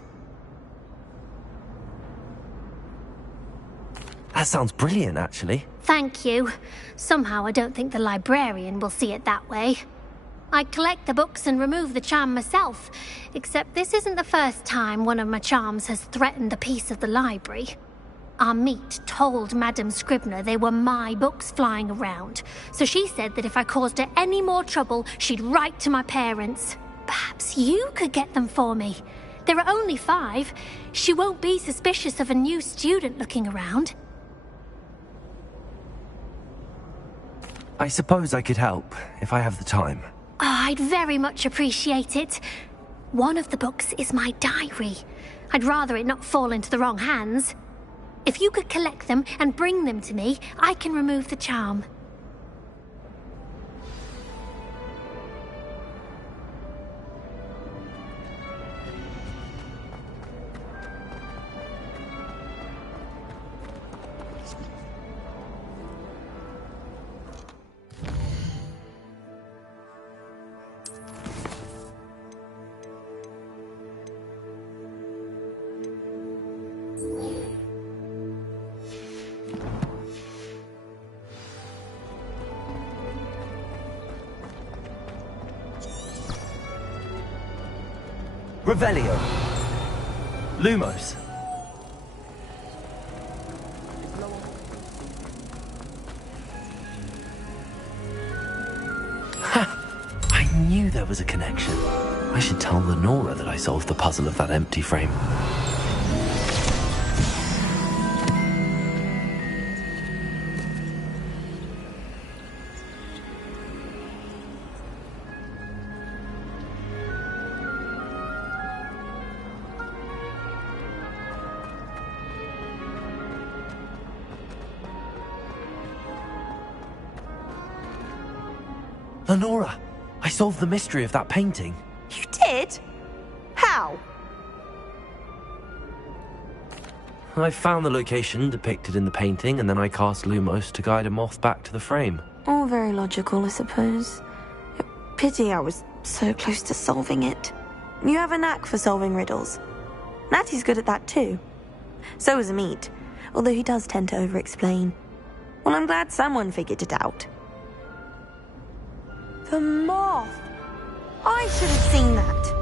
That sounds brilliant, actually. Thank you. Somehow I don't think the librarian will see it that way. I collect the books and remove the charm myself, except this isn't the first time one of my charms has threatened the peace of the library. Our meet told Madame Scribner they were my books flying around, so she said that if I caused her any more trouble, she'd write to my parents. Perhaps you could get them for me. There are only 5. She won't be suspicious of a new student looking around. I suppose I could help, if I have the time. Oh, I'd very much appreciate it. One of the books is my diary. I'd rather it not fall into the wrong hands. If you could collect them and bring them to me, I can remove the charm. Revelio. Lumos. Ha! I knew there was a connection. I should tell Lenora that I solved the puzzle of that empty frame. Lenora, I solved the mystery of that painting. You did? How? I found the location depicted in the painting, and then I cast Lumos to guide a moth back to the frame. All very logical, I suppose. Pity I was so close to solving it. You have a knack for solving riddles. Natty's good at that too. So is Amit, although he does tend to over-explain. Well, I'm glad someone figured it out. The moth! I should have seen that.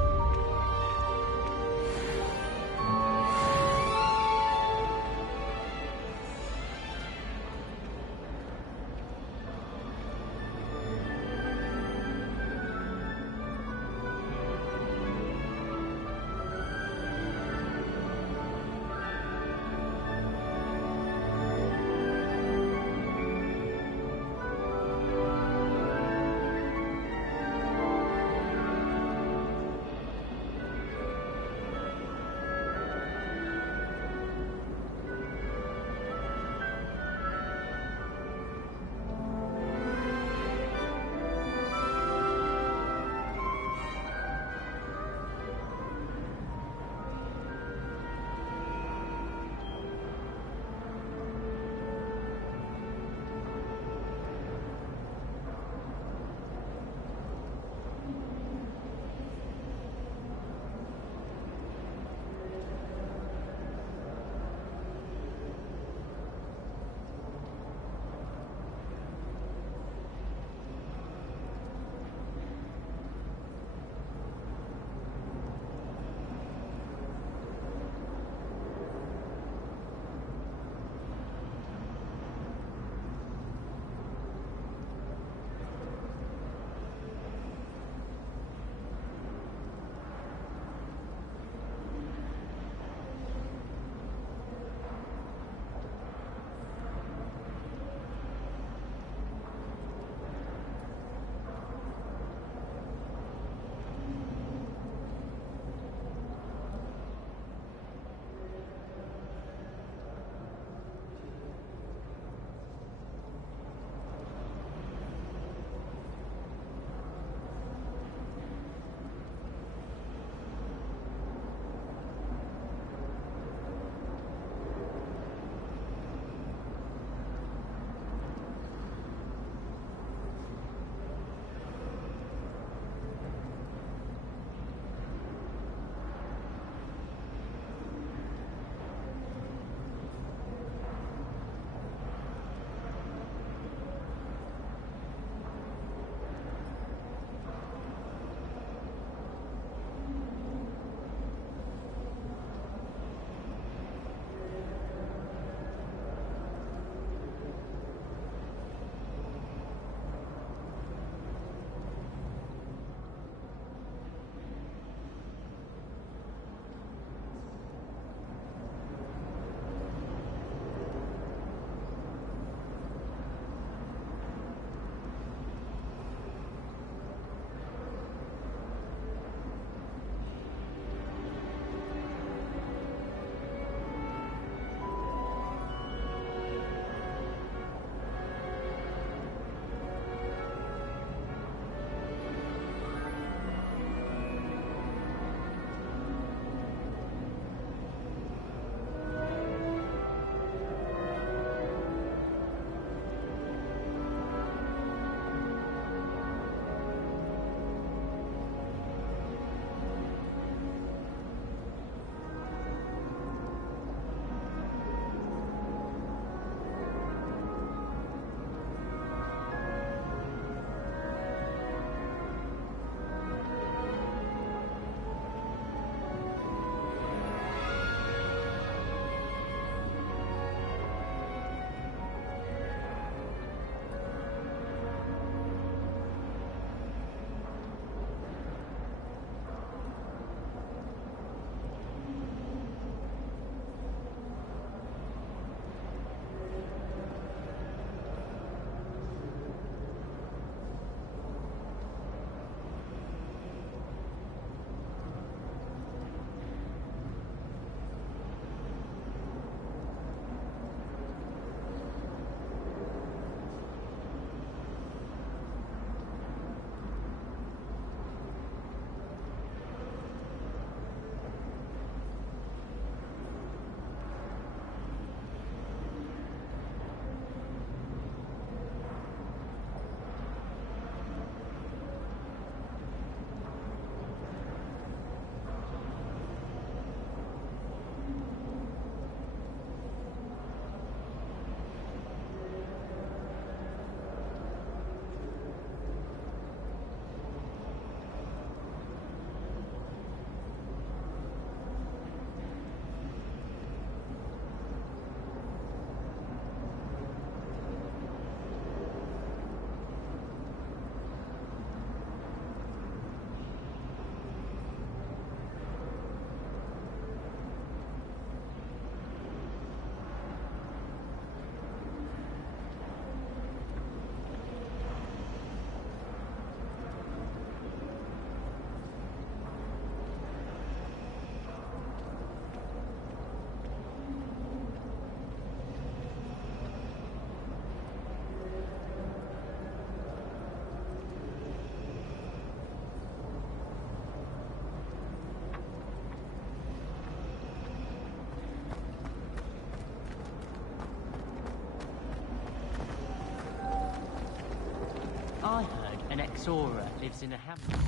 An ex-Aura lives in a hamlet.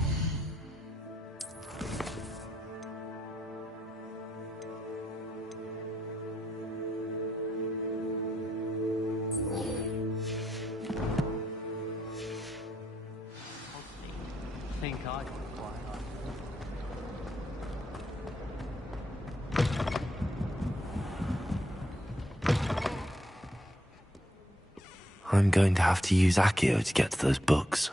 I think I got quite I'm going to have to use Accio to get to those books.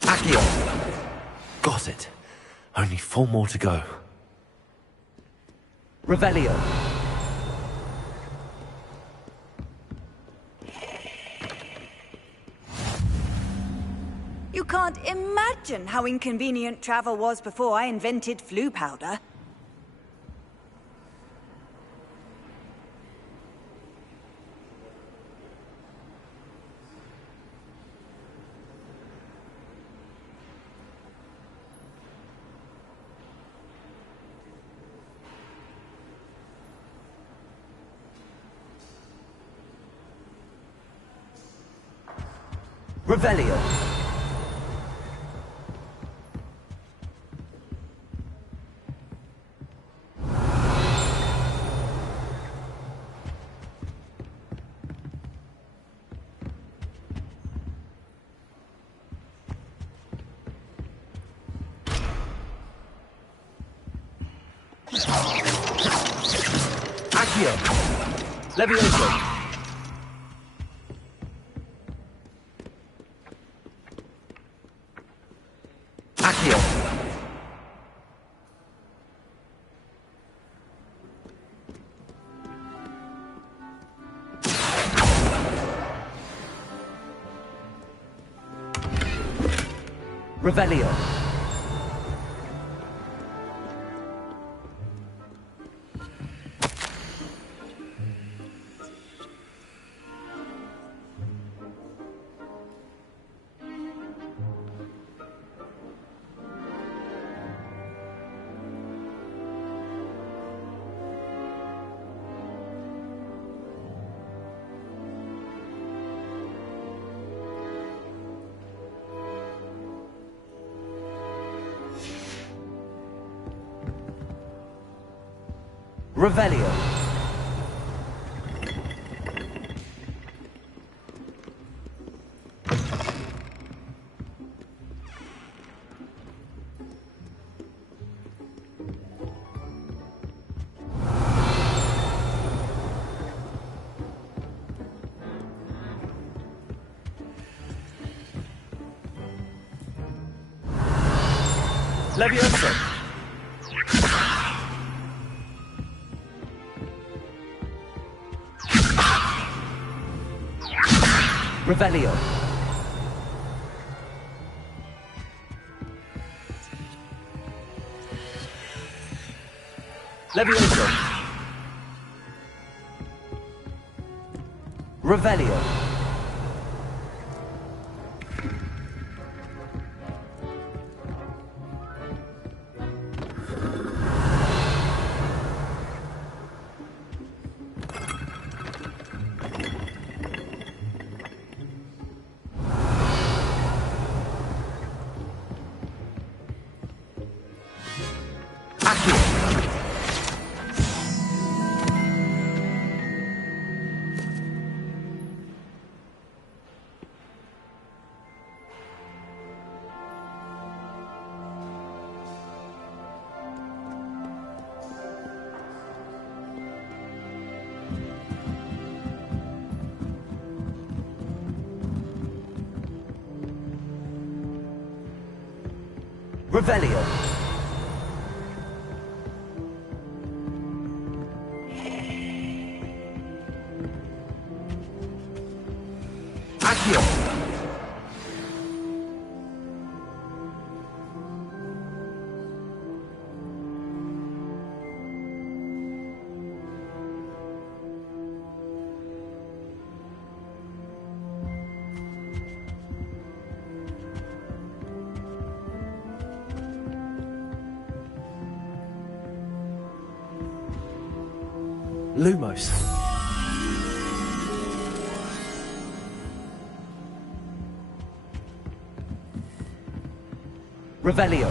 Accio! Got it. Only 4 more to go. Revelio. You can't imagine how inconvenient travel was before I invented flu powder. Revelio. Accio. Levioso. Accio. Revelio. Revelio. Levioso. Revelio. Levioso. Revelio. Revelio. Accio. Lumos. Revelio.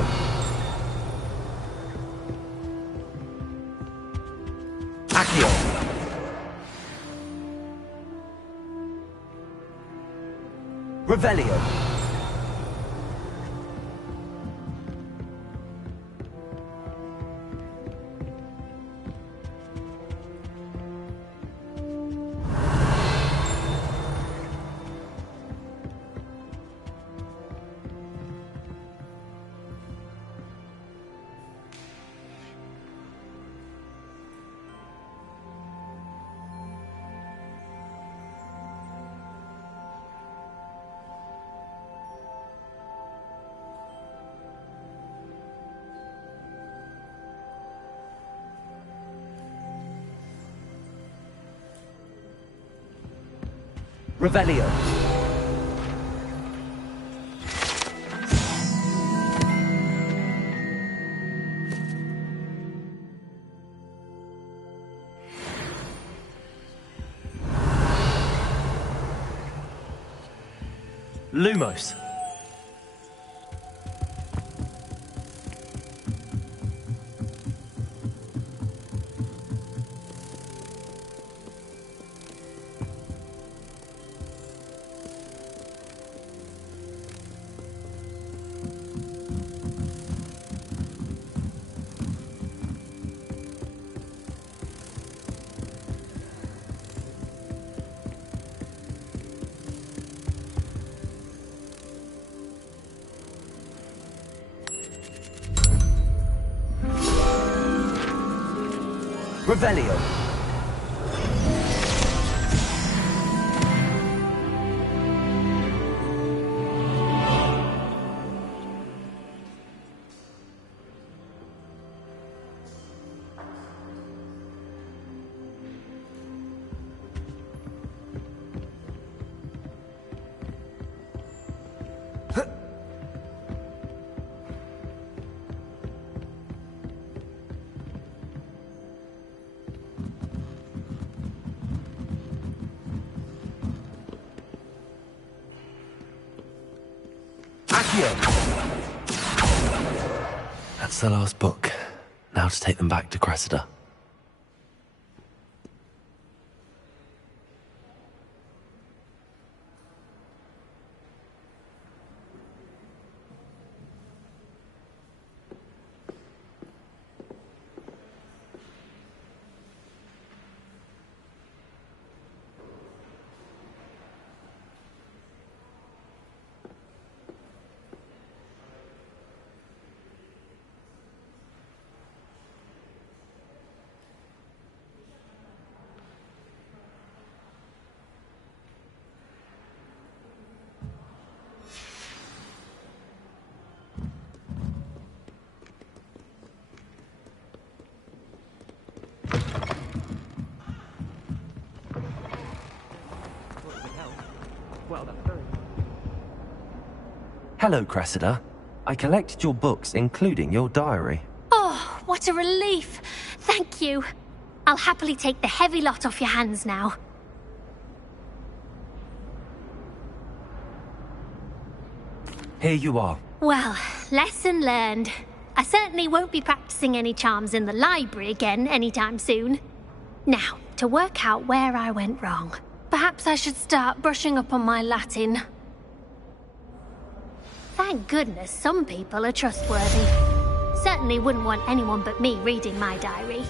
Accio. Revelio. Revelio. Lumos. Revelio. That's the last book. Now to take them back to Cressida. Hello, Cressida. I collected your books, including your diary. Oh, what a relief. Thank you. I'll happily take the heavy lot off your hands now. Here you are. Well, lesson learned. I certainly won't be practicing any charms in the library again anytime soon. Now, to work out where I went wrong. Perhaps I should start brushing up on my Latin. Thank goodness some people are trustworthy. Certainly wouldn't want anyone but me reading my diary.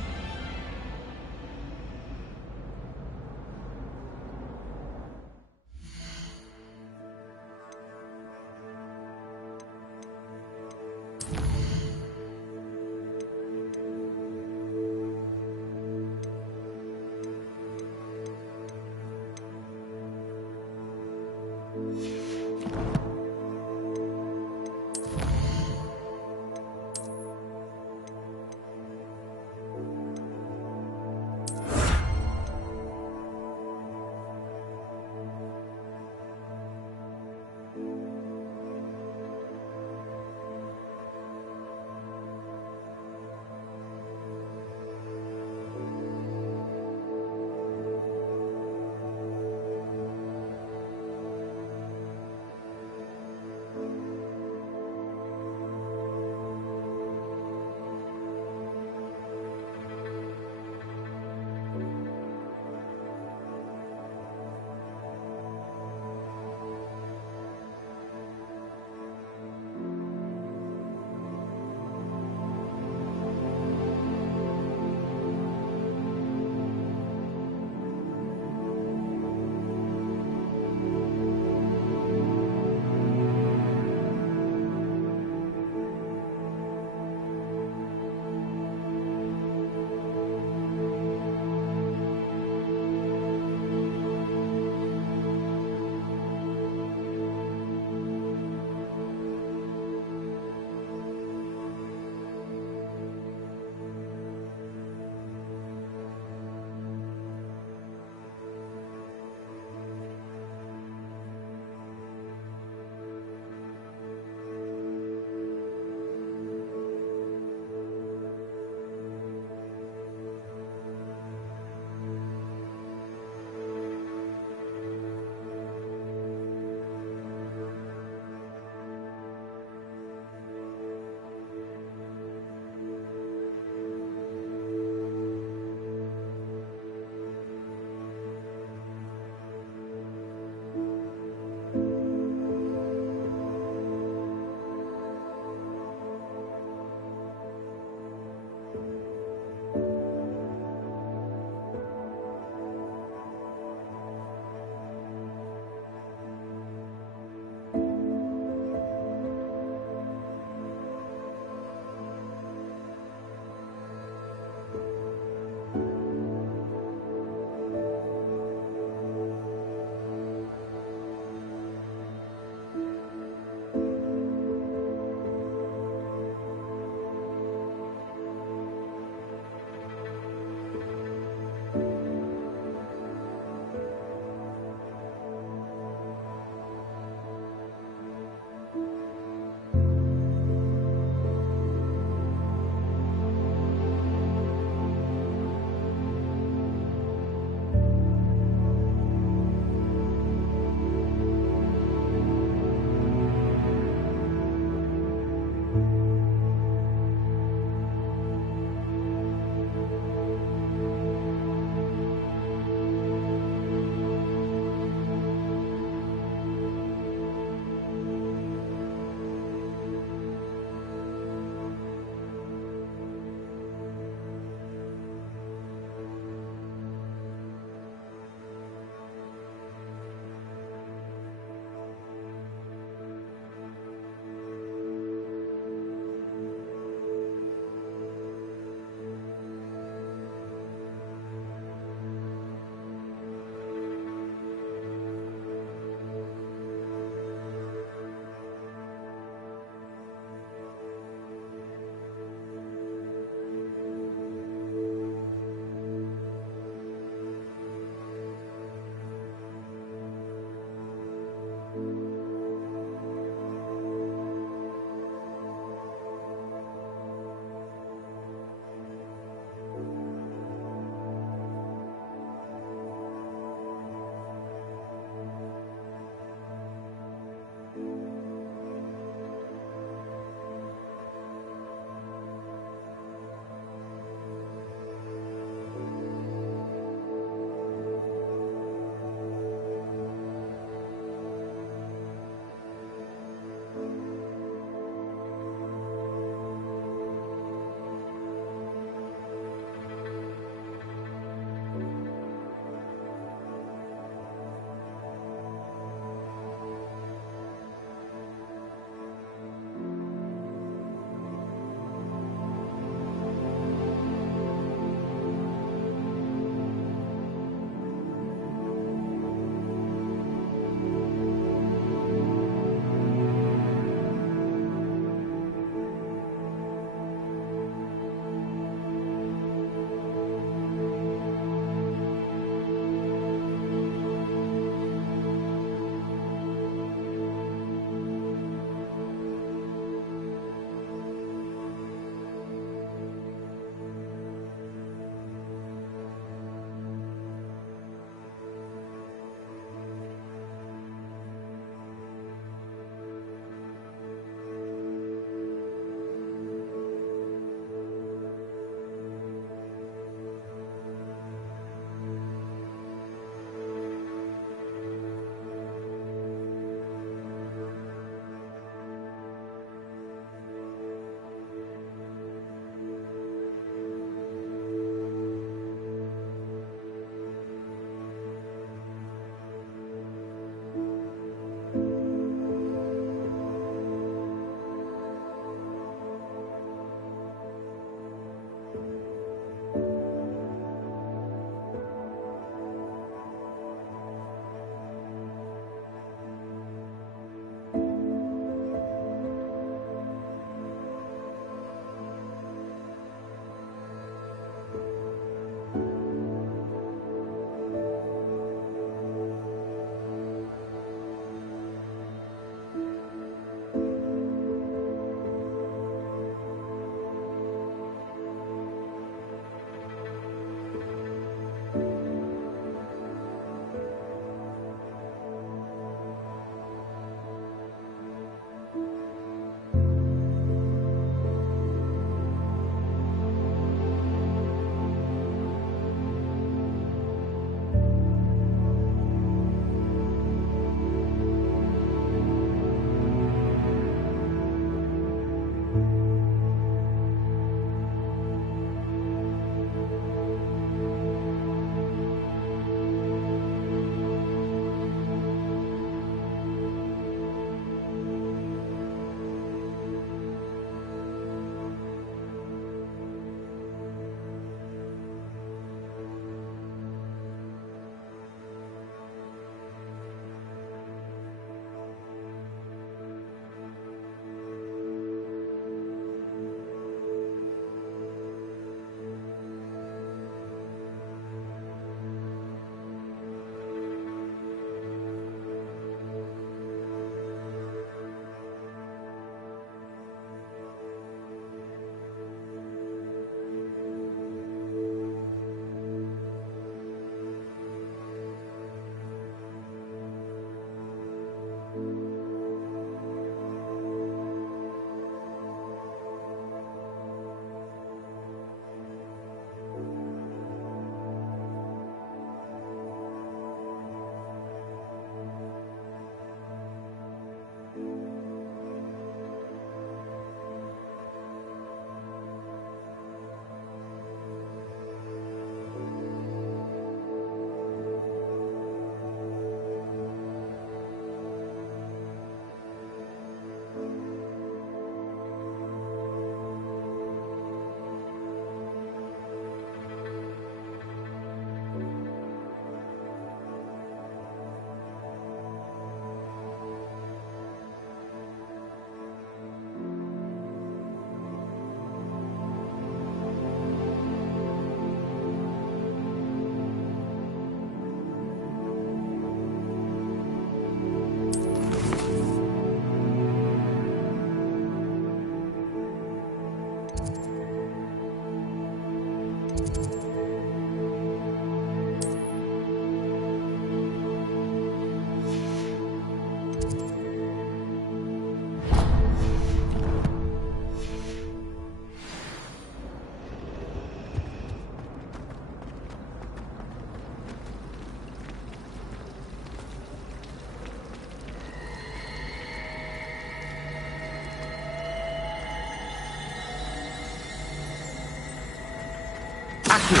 Accio!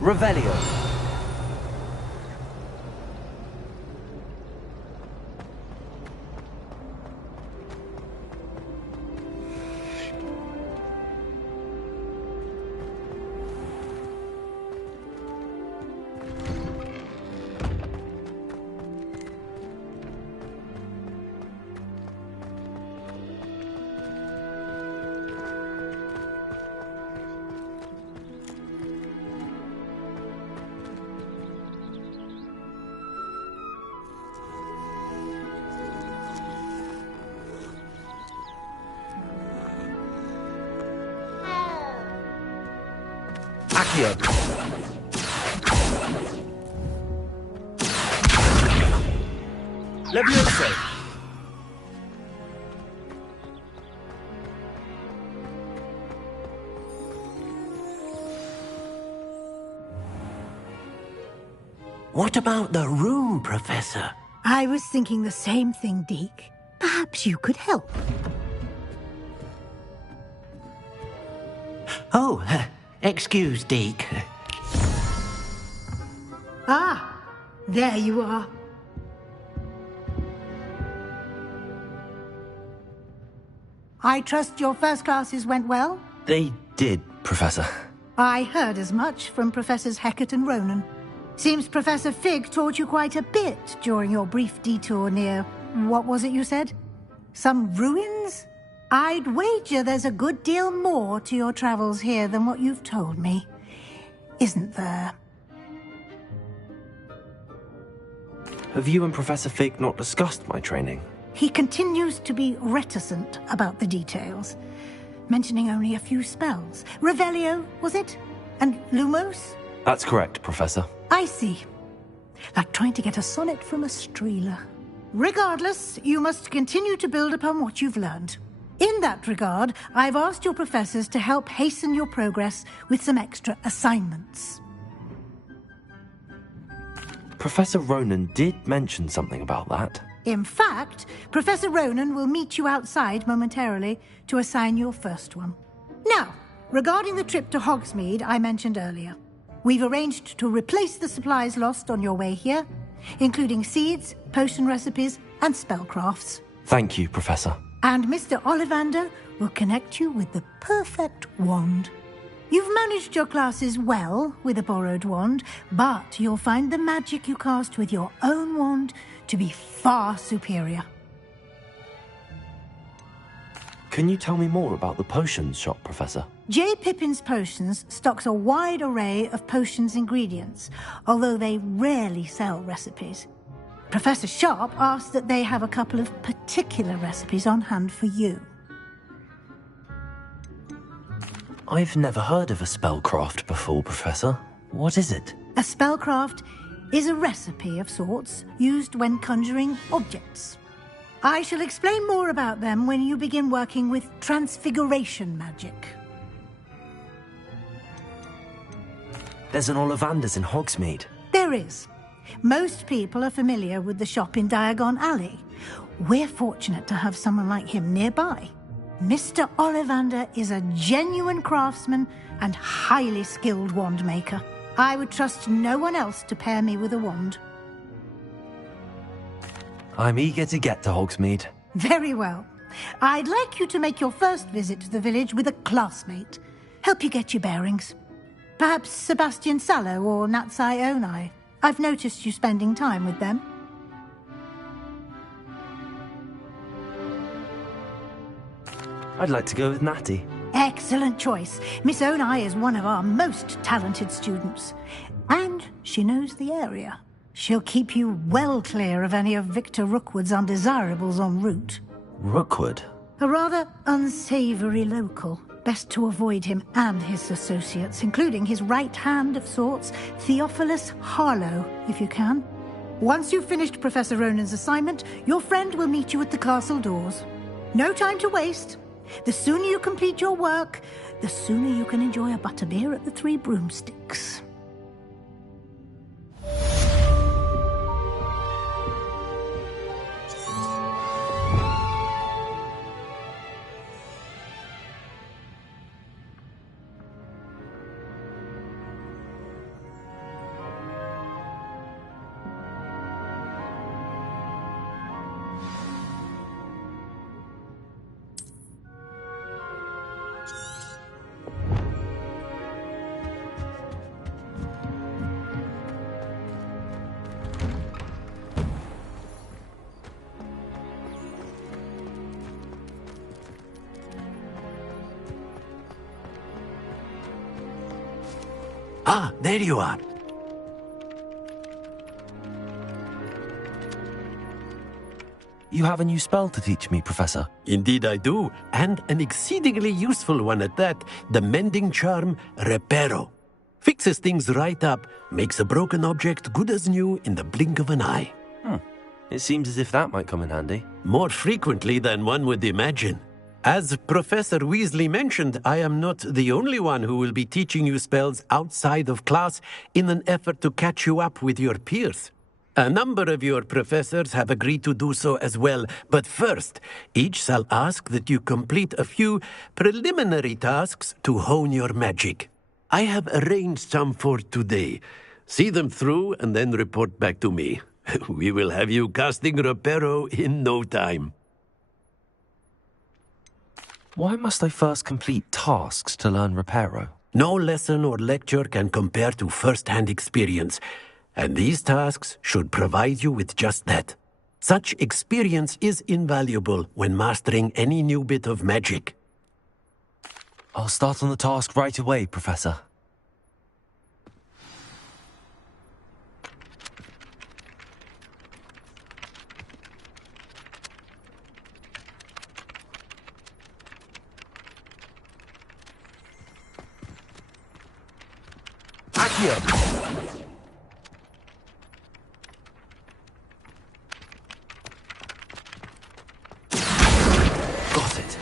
Revelio. Accio. Levioso. What about the room, Professor? I was thinking the same thing, Deke. Perhaps you could help. Oh, excuse, Deke. Ah, there you are. I trust your first classes went well? They did, Professor. I heard as much from Professors Hecat and Ronan. Seems Professor Fig taught you quite a bit during your brief detour near... what was it you said? Some ruins? I'd wager there's a good deal more to your travels here than what you've told me. Isn't there? Have you and Professor Fig not discussed my training? He continues to be reticent about the details, mentioning only a few spells. Revelio, was it? And Lumos? That's correct, Professor. I see. Like trying to get a sonnet from a streeler. Regardless, you must continue to build upon what you've learned. In that regard, I've asked your professors to help hasten your progress with some extra assignments. Professor Ronan did mention something about that. In fact, Professor Ronan will meet you outside momentarily to assign your first one. Now, regarding the trip to Hogsmeade I mentioned earlier, we've arranged to replace the supplies lost on your way here, including seeds, potion recipes, and spellcrafts. Thank you, Professor. And Mr. Ollivander will connect you with the perfect wand. You've managed your classes well with a borrowed wand, but you'll find the magic you cast with your own wand to be far superior. Can you tell me more about the potions shop, Professor? J. Pippin's Potions stocks a wide array of potions ingredients, although they rarely sell recipes. Professor Sharp asked that they have a couple of particular recipes on hand for you. I've never heard of a spellcraft before, Professor. What is it? A spellcraft is a recipe of sorts used when conjuring objects. I shall explain more about them when you begin working with transfiguration magic. There's an Ollivander's in Hogsmeade. There is. Most people are familiar with the shop in Diagon Alley. We're fortunate to have someone like him nearby. Mr. Ollivander is a genuine craftsman and highly skilled wand maker. I would trust no one else to pair me with a wand. I'm eager to get to Hogsmeade. Very well. I'd like you to make your first visit to the village with a classmate. Help you get your bearings. Perhaps Sebastian Sallow or Natsai Onai. I've noticed you spending time with them. I'd like to go with Natty. Excellent choice. Miss Onai is one of our most talented students. And she knows the area. She'll keep you well clear of any of Victor Rookwood's undesirables en route. Rookwood? A rather unsavoury local. Best to avoid him and his associates, including his right hand of sorts, Theophilus Harlow, if you can. Once you've finished Professor Ronan's assignment, your friend will meet you at the castle doors. No time to waste. The sooner you complete your work, the sooner you can enjoy a butterbeer at the Three Broomsticks. Ah, there you are. You have a new spell to teach me, Professor. Indeed I do, and an exceedingly useful one at that. The mending charm, Reparo. Fixes things right up, makes a broken object good as new in the blink of an eye. It seems as if that might come in handy. More frequently than one would imagine. As Professor Weasley mentioned, I am not the only one who will be teaching you spells outside of class in an effort to catch you up with your peers. A number of your professors have agreed to do so as well, but first, each shall ask that you complete a few preliminary tasks to hone your magic. I have arranged some for today. See them through and then report back to me. We will have you casting Reparo in no time. Why must I first complete tasks to learn Reparo? No lesson or lecture can compare to first-hand experience, and these tasks should provide you with just that. Such experience is invaluable when mastering any new bit of magic. I'll start on the task right away, Professor. Got it.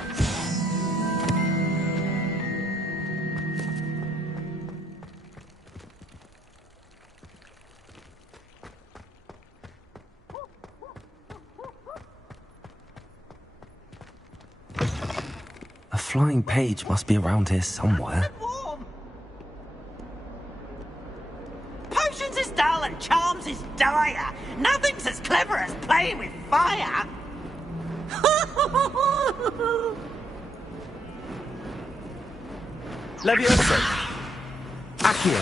A flying page must be around here somewhere. Potions is dull and charms is dire. Nothing's as clever as playing with fire. Levioso! Accio!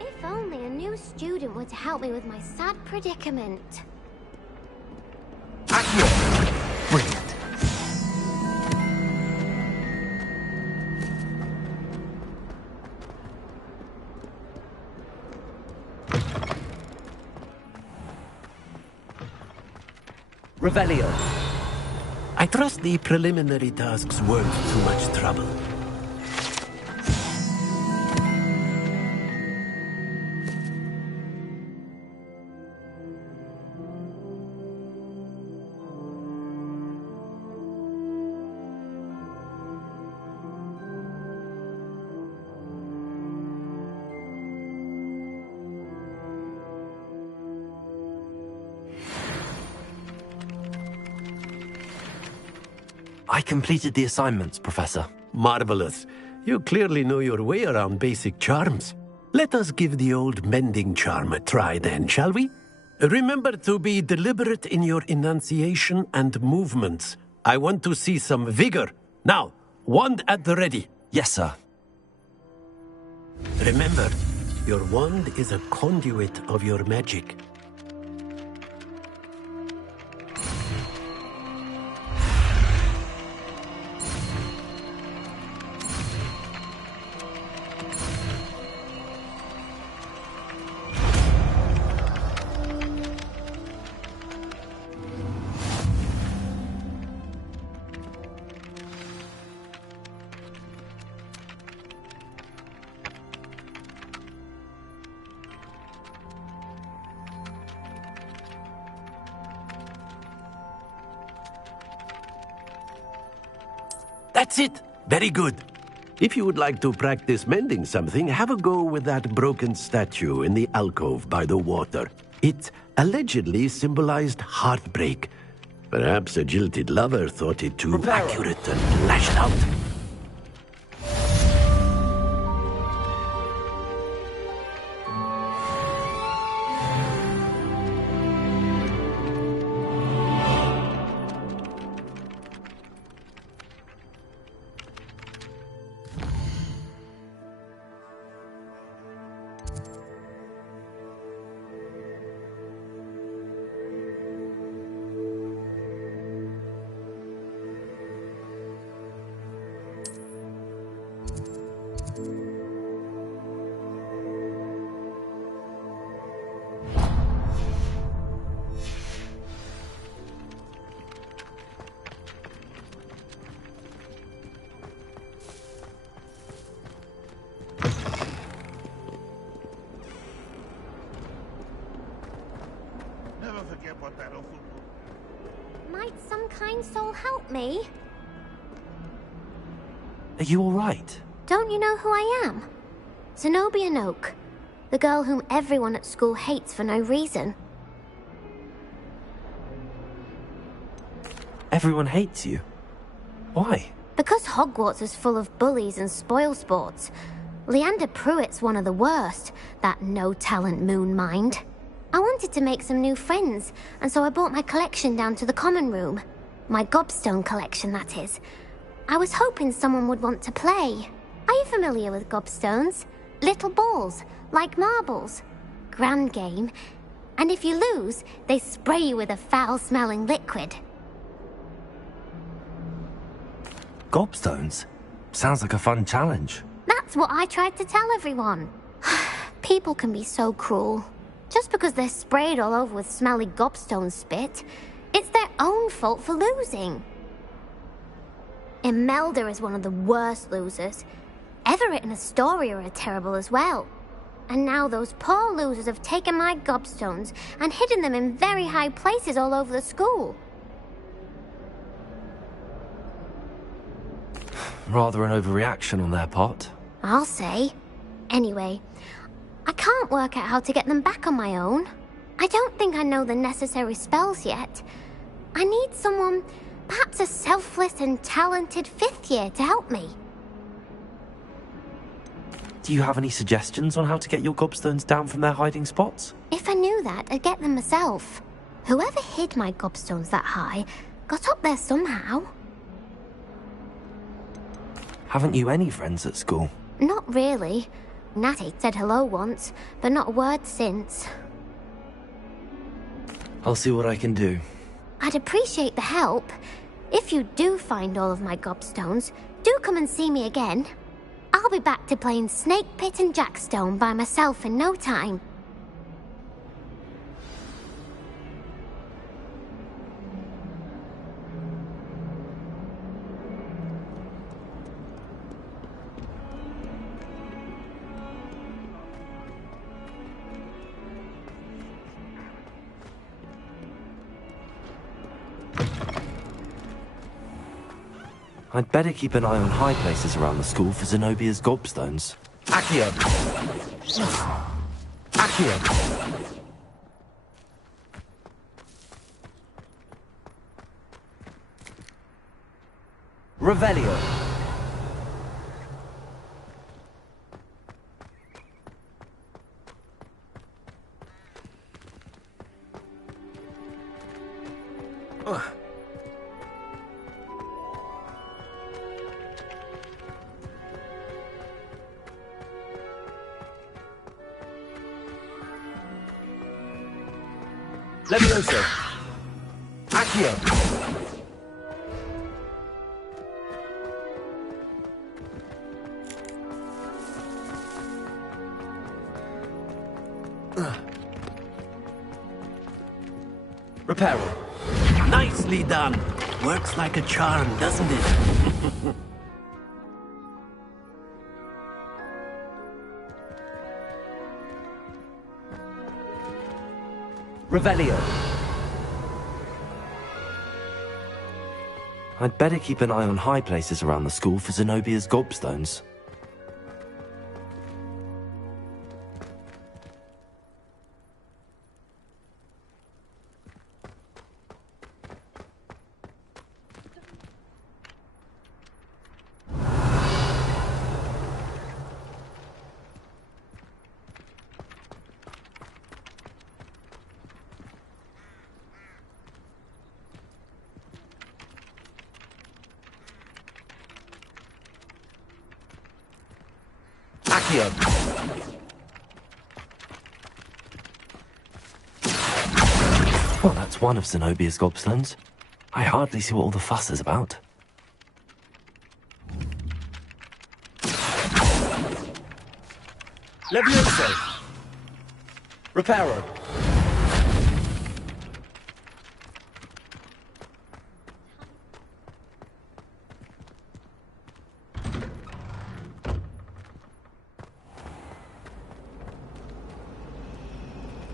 If only a new student were to help me with my sad predicament. Brilliant. Revelio. I trust the preliminary tasks weren't too much trouble. I completed the assignments, Professor. Marvelous. You clearly know your way around basic charms. Let us give the old mending charm a try then, shall we? Remember to be deliberate in your enunciation and movements. I want to see some vigor. Now, wand at the ready. Yes, sir. Remember, your wand is a conduit of your magic. That's it. Very good. If you would like to practice mending something, have a go with that broken statue in the alcove by the water. It allegedly symbolized heartbreak. Perhaps a jilted lover thought it too accurate and lashed out. forget what that awful... Might some kind soul help me? Are you alright? Don't you know who I am? Zenobia Noak, the girl whom everyone at school hates for no reason. Everyone hates you. Why? Because Hogwarts is full of bullies and spoilsports. Leander Pruitt's one of the worst, that no-talent moon mind. I wanted to make some new friends, and so I brought my collection down to the common room. My gobstone collection, that is. I was hoping someone would want to play. Are you familiar with gobstones? Little balls, like marbles. Grand game. And if you lose, they spray you with a foul-smelling liquid. Gobstones? Sounds like a fun challenge. That's what I tried to tell everyone. People can be so cruel. Just because they're sprayed all over with smelly gobstone spit, it's their own fault for losing. Imelda is one of the worst losers. Everett and Astoria are terrible as well. And now those poor losers have taken my gobstones and hidden them in very high places all over the school. Rather an overreaction on their part. I'll say. Anyway, I can't work out how to get them back on my own. I don't think I know the necessary spells yet. I need someone, perhaps a selfless and talented 5th year to help me. Do you have any suggestions on how to get your gobstones down from their hiding spots? If I knew that, I'd get them myself. Whoever hid my gobstones that high got up there somehow. Haven't you any friends at school? Not really. Natty said hello once, but not a word since. I'll see what I can do. I'd appreciate the help. If you do find all of my gobstones, do come and see me again. I'll be back to playing Snake Pit and Jackstone by myself in no time. I'd better keep an eye on high places around the school for Zenobia's gobstones. Accio! Accio! Revelio! Levioso! Accio! Reparo. Nicely done. Works like a charm, doesn't it? Revelio. I'd better keep an eye on high places around the school for Zenobia's gobstones. Well, that's one of Zenobia's gobstones. I hardly see what all the fuss is about. Levioso! Reparo!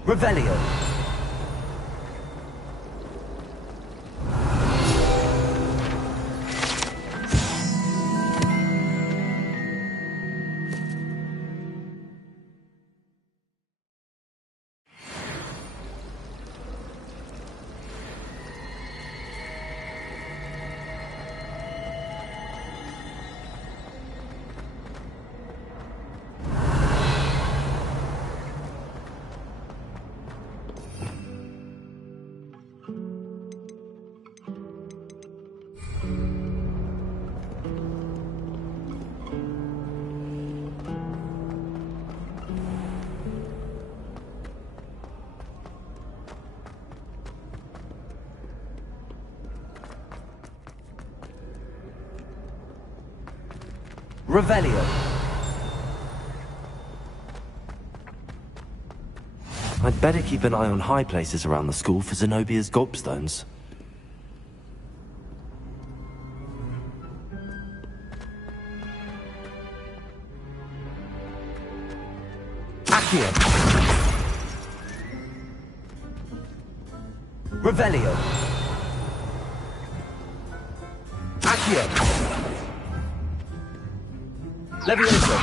Revelio! Revelio. I'd better keep an eye on high places around the school for Zenobia's gobstones. Accio. Revelio. Accio. Levioso.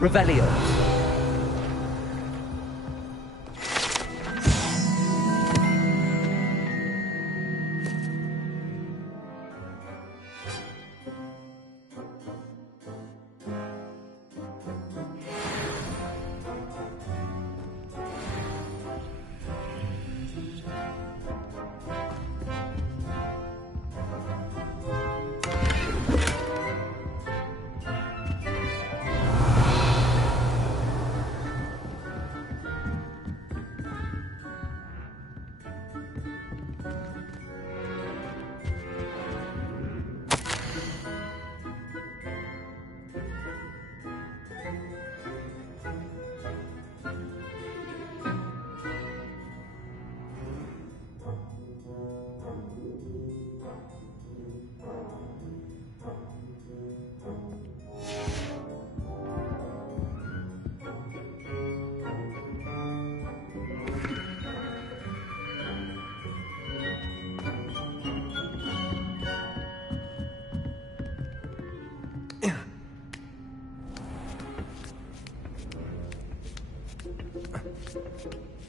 Revelio.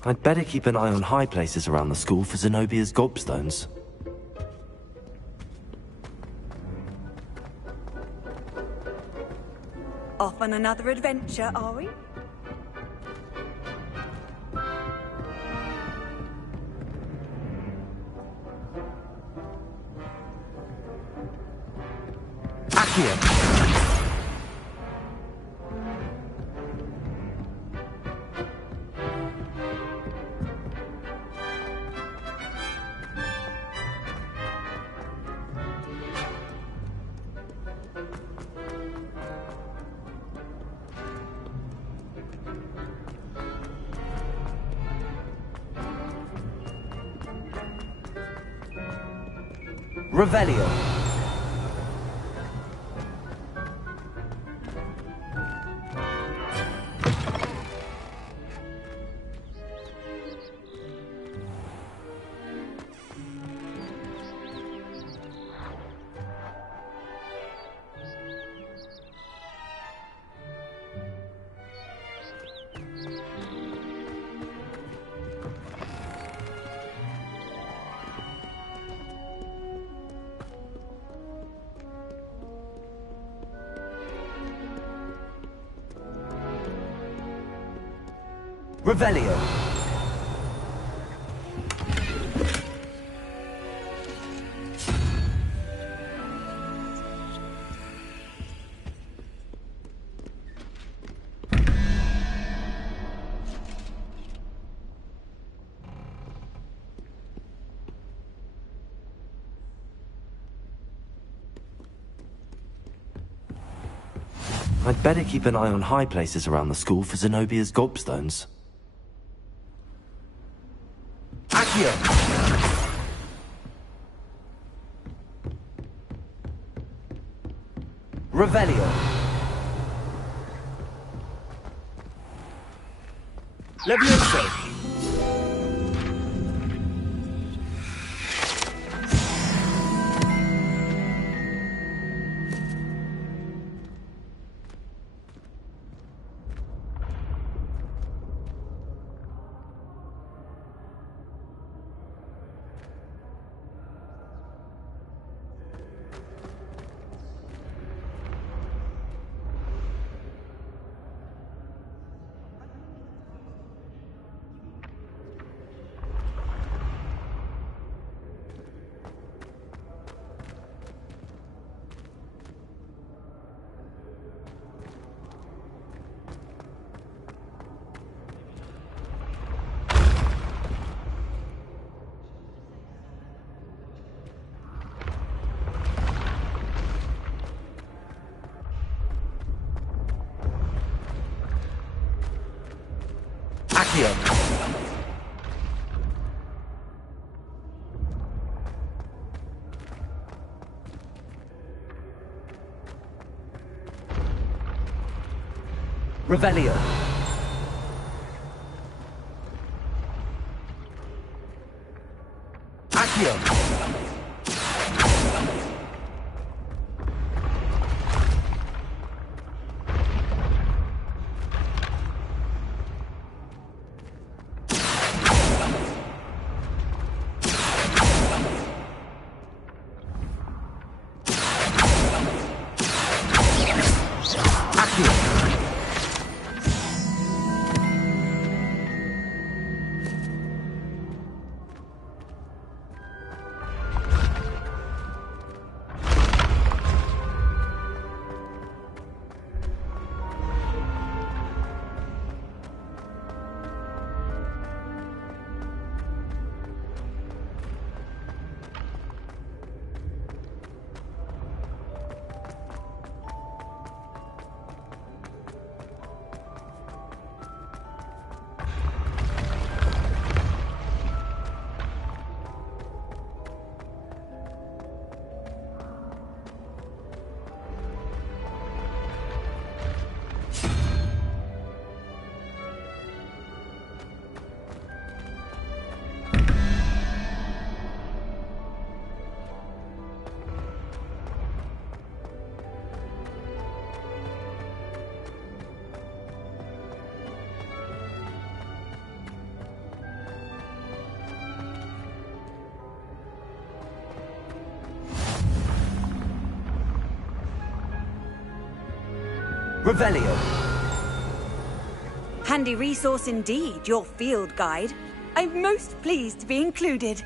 I'd better keep an eye on high places around the school for Zenobia's gobstones. Off on another adventure, are we? Accio. Revelio. Revelio. I'd better keep an eye on high places around the school for Zenobia's gobstones. Accio. Revelio. Levioso. Accio! Revelio! Accio! Revelio! Handy resource indeed, your field guide. I'm most pleased to be included.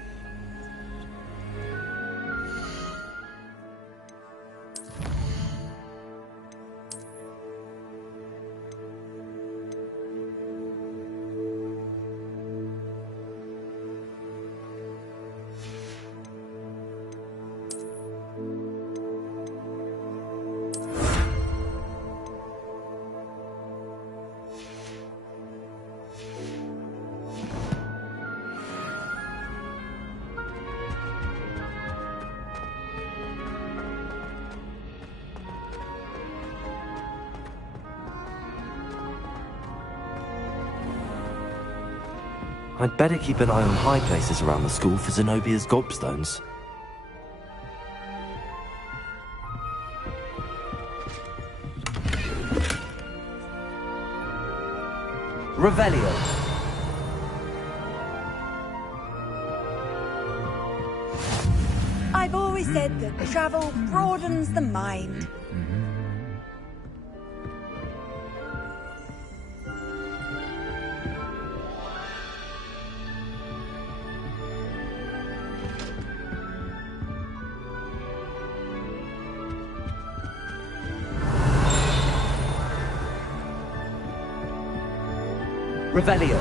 I'd better keep an eye on high places around the school for Zenobia's gobstones. Revelio! I've always said that travel broadens the mind. Revelio!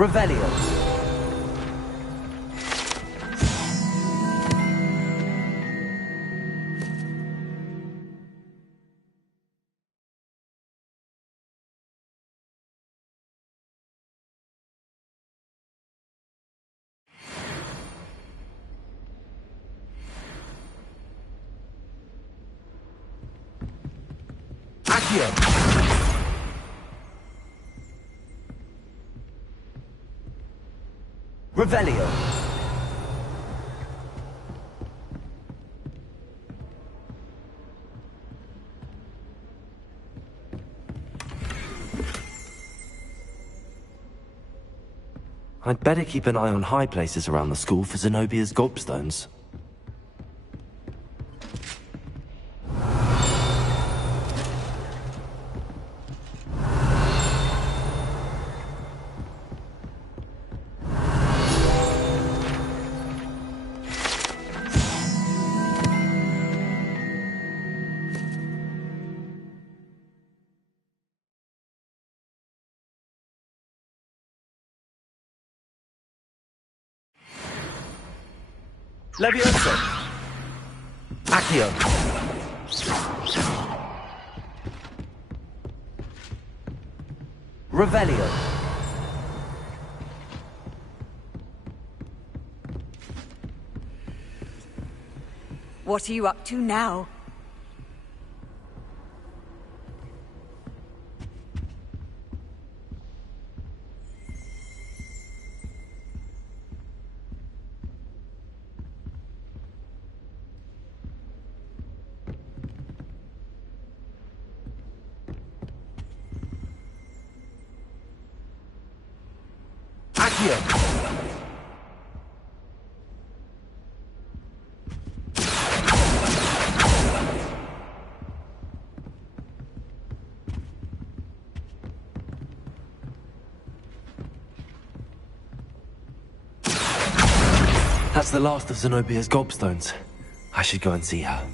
Revelio! Accio! Revelio! I'd better keep an eye on high places around the school for Zenobia's gobstones. Levioso! Accio! Revelio! What are you up to now? Accio! That's the last of Zenobia's gobstones. I should go and see her.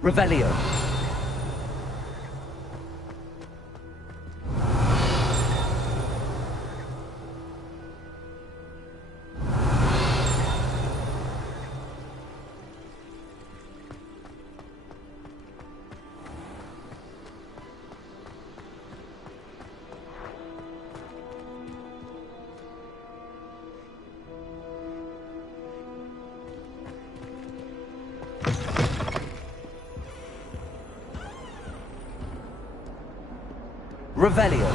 Revelio. Revelio.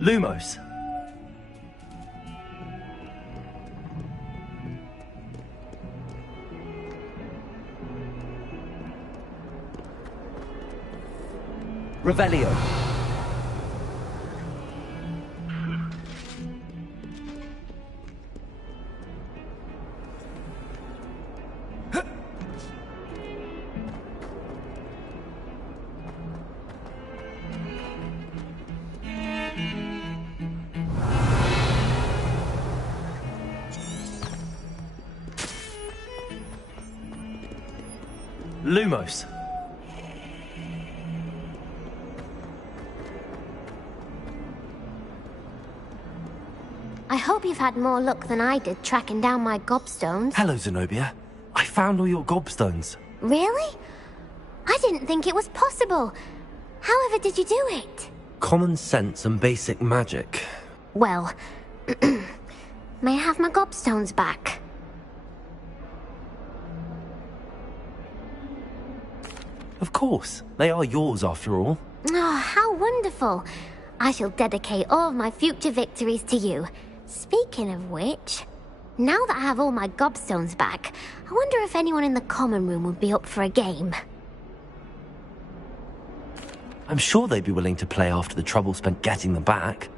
Lumos. Revelio. Lumos. I hope you've had more luck than I did tracking down my gobstones. Hello, Zenobia. I found all your gobstones. Really? I didn't think it was possible. However did you do it? Common sense and basic magic. Well, may I have my gobstones back? Of course. They are yours after all. Oh, how wonderful. I shall dedicate all of my future victories to you. Speaking of which, now that I have all my gobstones back, I wonder if anyone in the common room would be up for a game. I'm sure they'd be willing to play after the trouble spent getting them back.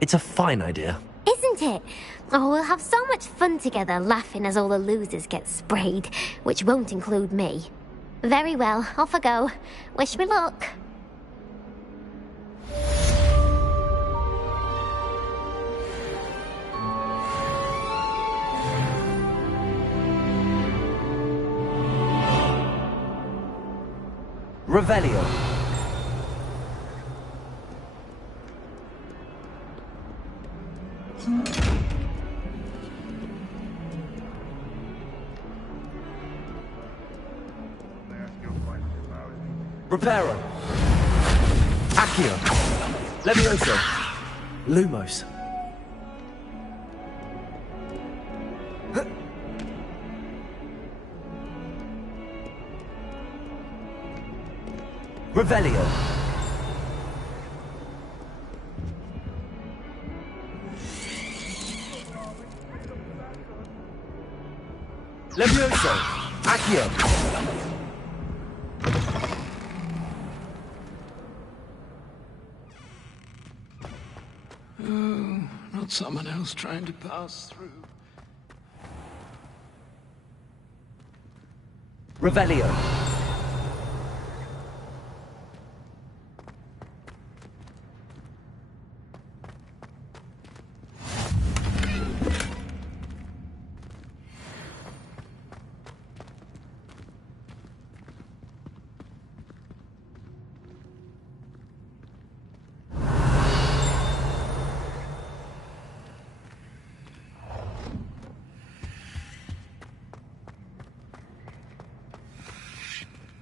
It's a fine idea. Isn't won't it? Oh, we'll have so much fun together, laughing as all the losers get sprayed, which won't include me. Very well, off I go. Wish me luck. Revelio. Reparo. Accio. Levioso. Lumos. Revelio. Levioso. Accio. Oh, not someone else trying to pass through. Revelio.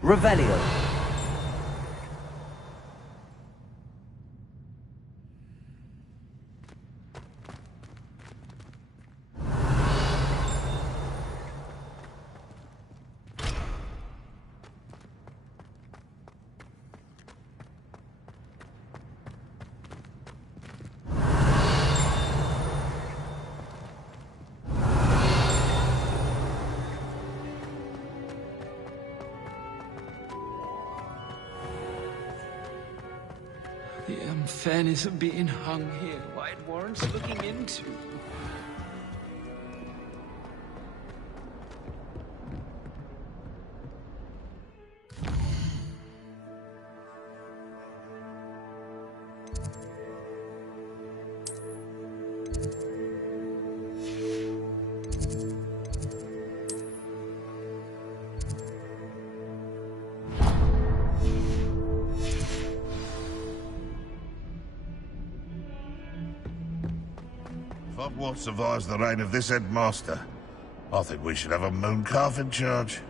Revelio. The unfairness of being hung here, why it warrants looking into. Hogwarts survives the reign of this headmaster. I think we should have a Mooncalf in charge.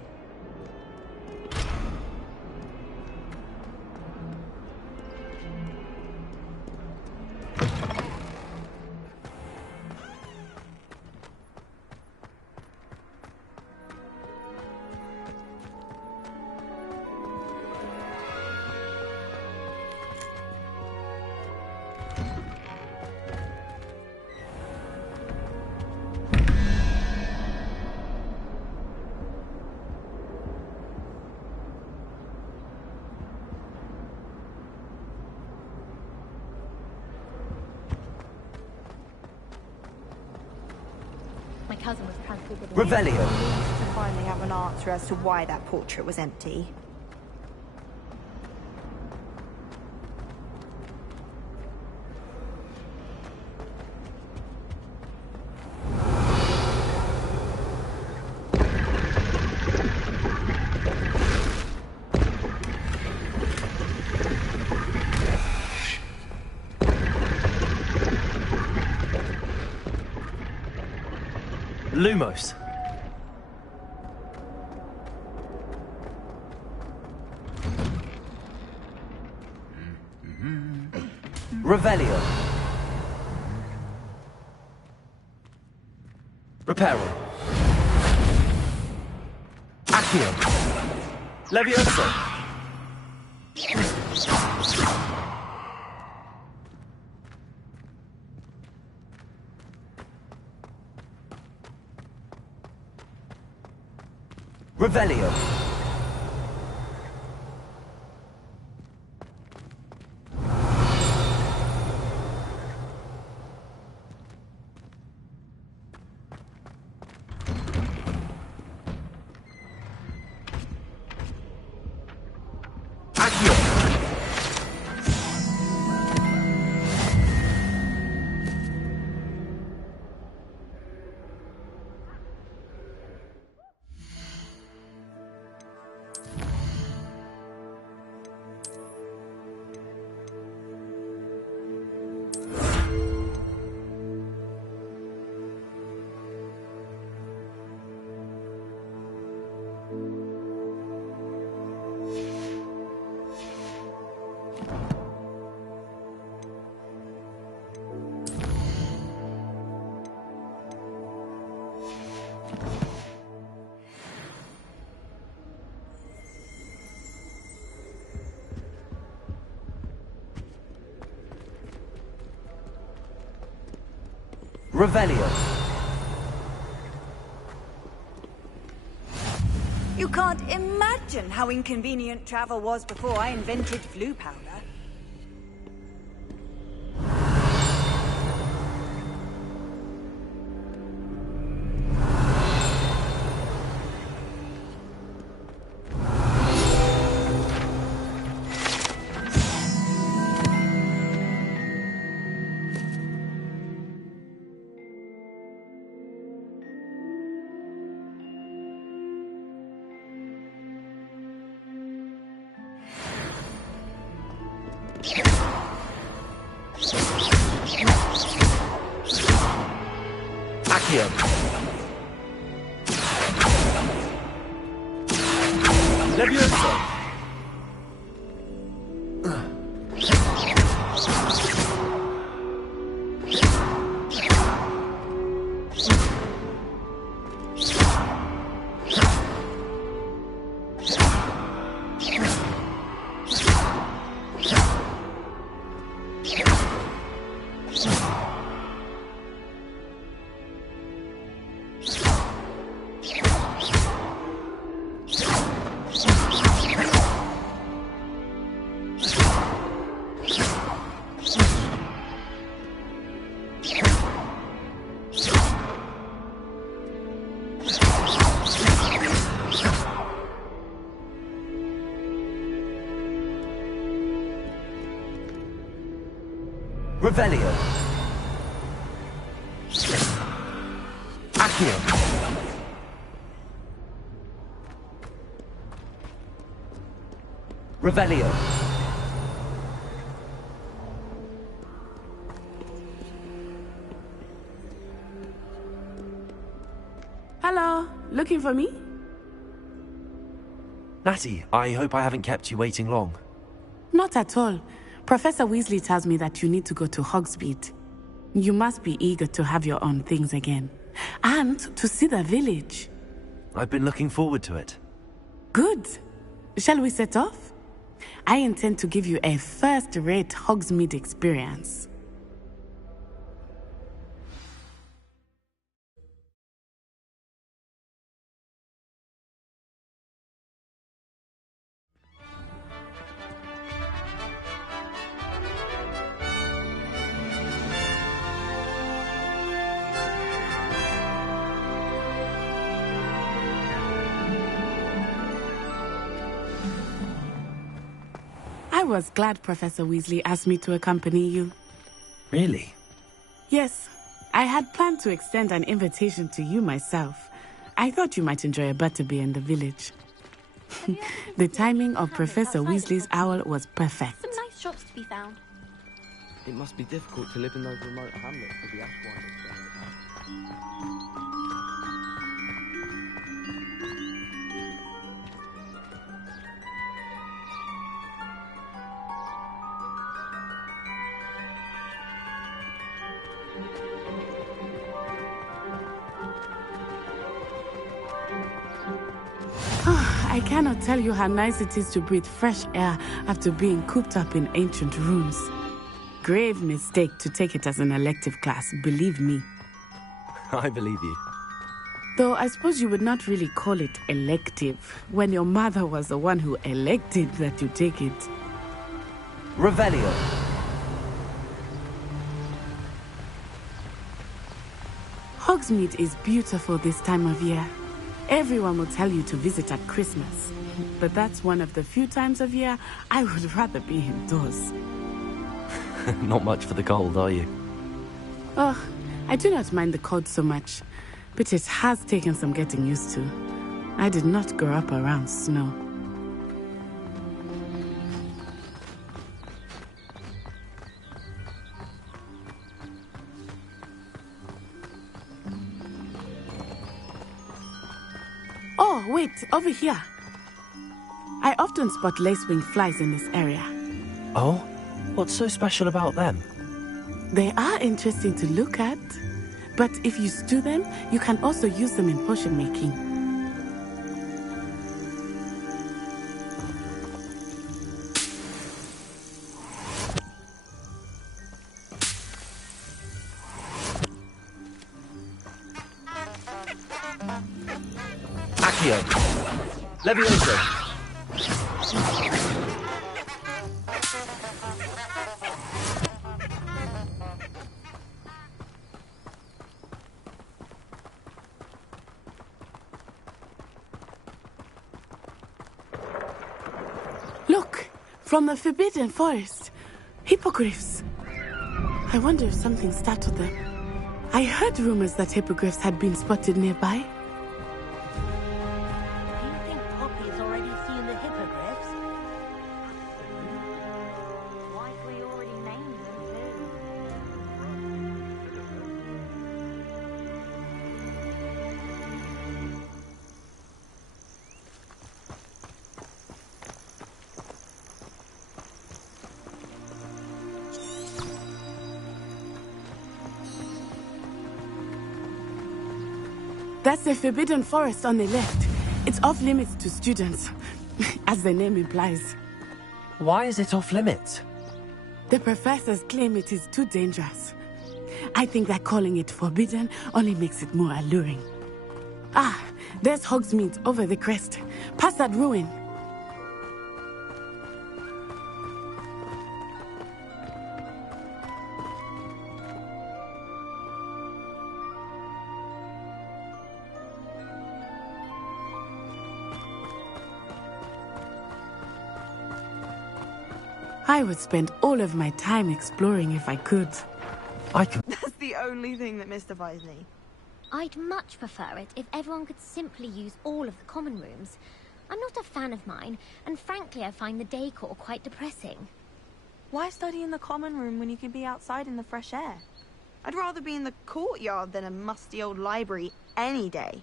My cousin was transported. Revelio. To finally have an answer as to why that portrait was empty. Lumos. Revelio. Reparo. Accio. Levioso. Revelio. Revelio. You can't imagine how inconvenient travel was before I invented flu powder. Accio. Leviosa. Revelio. Accio. Revelio. Hello, looking for me? Natty, I hope I haven't kept you waiting long. Not at all. Professor Weasley tells me that you need to go to Hogsmeade. You must be eager to have your own things again. And to see the village. I've been looking forward to it. Good. Shall we set off? I intend to give you a first-rate Hogsmeade experience. I was glad Professor Weasley asked me to accompany you. Really? Yes. I had planned to extend an invitation to you myself. I thought you might enjoy a butterbeer in the village. The timing of Professor Weasley's owl was perfect. Some nice shops to be found. It must be difficult to live in those remote hamlets with the Ashwinders. I cannot tell you how nice it is to breathe fresh air after being cooped up in ancient rooms. Grave mistake to take it as an elective class, believe me. I believe you. Though I suppose you would not really call it elective when your mother was the one who elected that you take it. Revelio. Hogsmeade is beautiful this time of year. Everyone will tell you to visit at Christmas. But that's one of the few times of year I would rather be indoors. Not much for the cold, are you? Oh, I do not mind the cold so much. But it has taken some getting used to. I did not grow up around snow. Oh, wait, over here. I often spot lacewing flies in this area. Oh? What's so special about them? They are interesting to look at. But if you stew them, you can also use them in potion making. Accio. Levioso. Look, from the Forbidden Forest. Hippogriffs. I wonder if something startled them. I heard rumors that hippogriffs had been spotted nearby. Do you think Poppy has already seen the hippogriffs? Likely already named them That's the Forbidden Forest on the left. It's off limits to students, as the name implies. Why is it off limits? The professors claim it is too dangerous. I think that calling it forbidden only makes it more alluring. Ah, there's Hogsmeade over the crest, past that ruin. I would spend all of my time exploring if I could. That's the only thing that mystifies me. I'd much prefer it if everyone could simply use all of the common rooms. I'm not a fan of mine, and frankly I find the decor quite depressing. Why study in the common room when you can be outside in the fresh air? I'd rather be in the courtyard than a musty old library any day.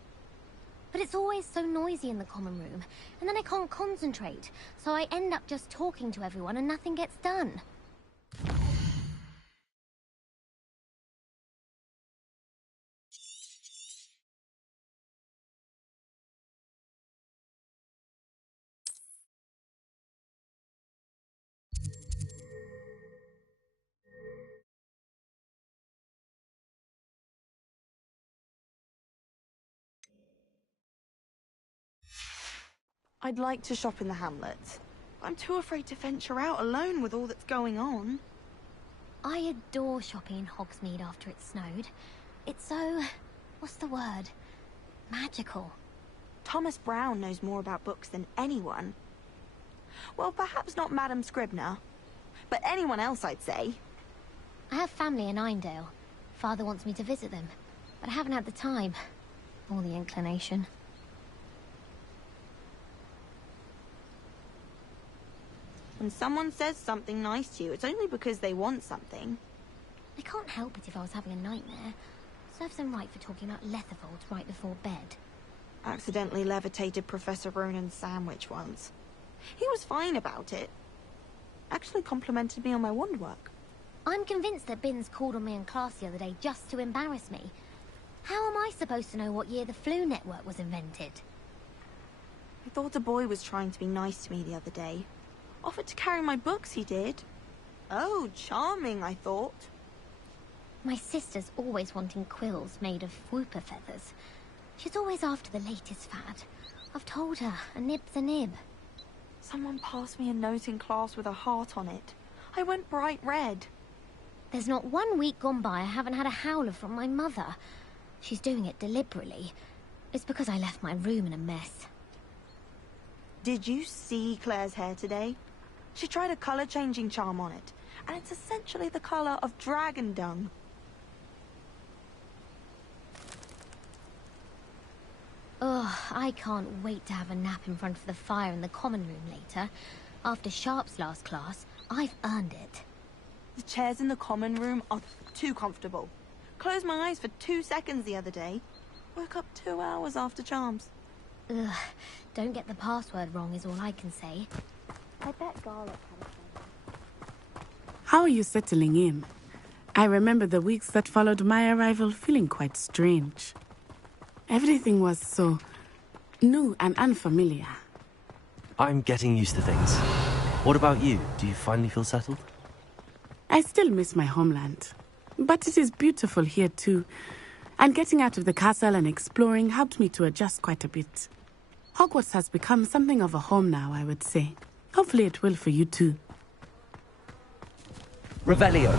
But it's always so noisy in the common room, and then I can't concentrate, so I end up just talking to everyone and nothing gets done. I'd like to shop in the hamlets. I'm too afraid to venture out alone with all that's going on. I adore shopping in Hogsmeade after it snowed. It's so... what's the word? Magical. Thomas Brown knows more about books than anyone. Well, perhaps not Madame Scribner, but anyone else, I'd say. I have family in Eyndale. Father wants me to visit them, but I haven't had the time. Or the inclination. When someone says something nice to you, it's only because they want something. I can't help it if I was having a nightmare. Serves them right for talking about Lethervold right before bed. Accidentally levitated Professor Ronan's sandwich once. He was fine about it. Actually complimented me on my wand work. I'm convinced that Binns called on me in class the other day just to embarrass me. How am I supposed to know what year the Flu Network was invented? I thought a boy was trying to be nice to me the other day. Offered to carry my books, he did. Oh, charming, I thought. My sister's always wanting quills made of whooper feathers. She's always after the latest fad. I've told her, a nib's a nib. Someone passed me a note in class with a heart on it. I went bright red. There's not 1 week gone by I haven't had a howler from my mother. She's doing it deliberately. It's because I left my room in a mess. Did you see Claire's hair today? She tried a colour-changing charm on it, and it's essentially the colour of dragon dung. Ugh, I can't wait to have a nap in front of the fire in the common room later. After Sharp's last class, I've earned it. The chairs in the common room are too comfortable. Closed my eyes for 2 seconds the other day. Woke up 2 hours after charms. Ugh, don't get the password wrong is all I can say. I bet Garlic had a... How are you settling in? I remember the weeks that followed my arrival feeling quite strange. Everything was so new and unfamiliar. I'm getting used to things. What about you? Do you finally feel settled? I still miss my homeland. But it is beautiful here too. And getting out of the castle and exploring helped me to adjust quite a bit. Hogwarts has become something of a home now, I would say. Hopefully it will for you too. Revelio.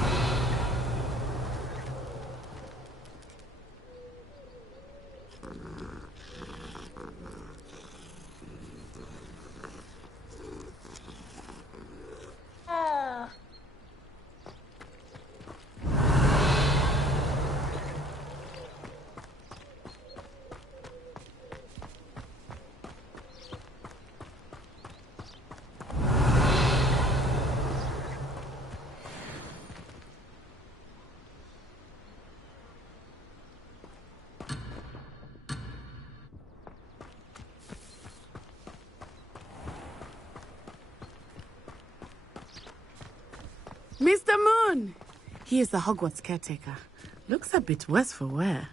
Mr. Moon! He is the Hogwarts caretaker. Looks a bit worse for wear.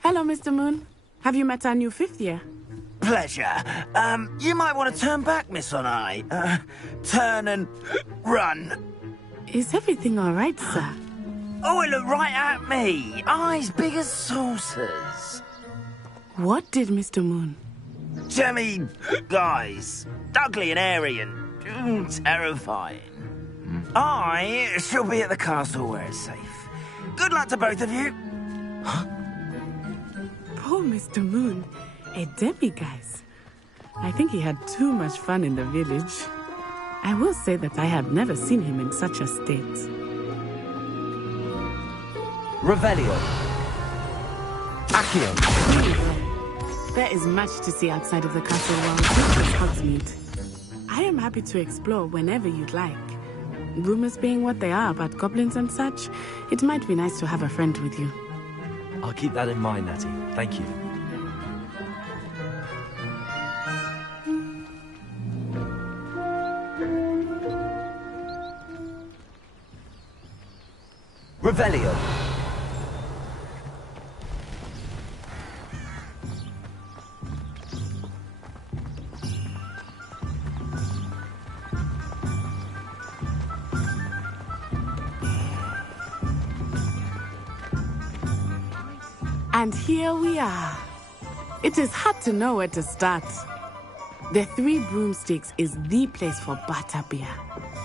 Hello, Mr. Moon. Have you met our new 5th year? Pleasure. You might want to turn back, Miss Onai. Turn and run. Is everything all right, sir? Oh, it looked right at me. Eyes big as saucers. What did Mr. Moon? Jemmy, guys. Ugly and airy and terrifying. I shall be at the castle where it's safe. Good luck to both of you. Poor Mr. Moon. A demiguise. I think he had too much fun in the village. I will say that I have never seen him in such a state. Revelio. Accio. There is much to see outside of the castle walls. This is Hogsmeade. I am happy to explore whenever you'd like. Rumors being what they are about goblins and such, it might be nice to have a friend with you. I'll keep that in mind, Natty. Thank you. Revelio. And here we are. It is hard to know where to start. The Three Broomsticks is the place for butterbeer.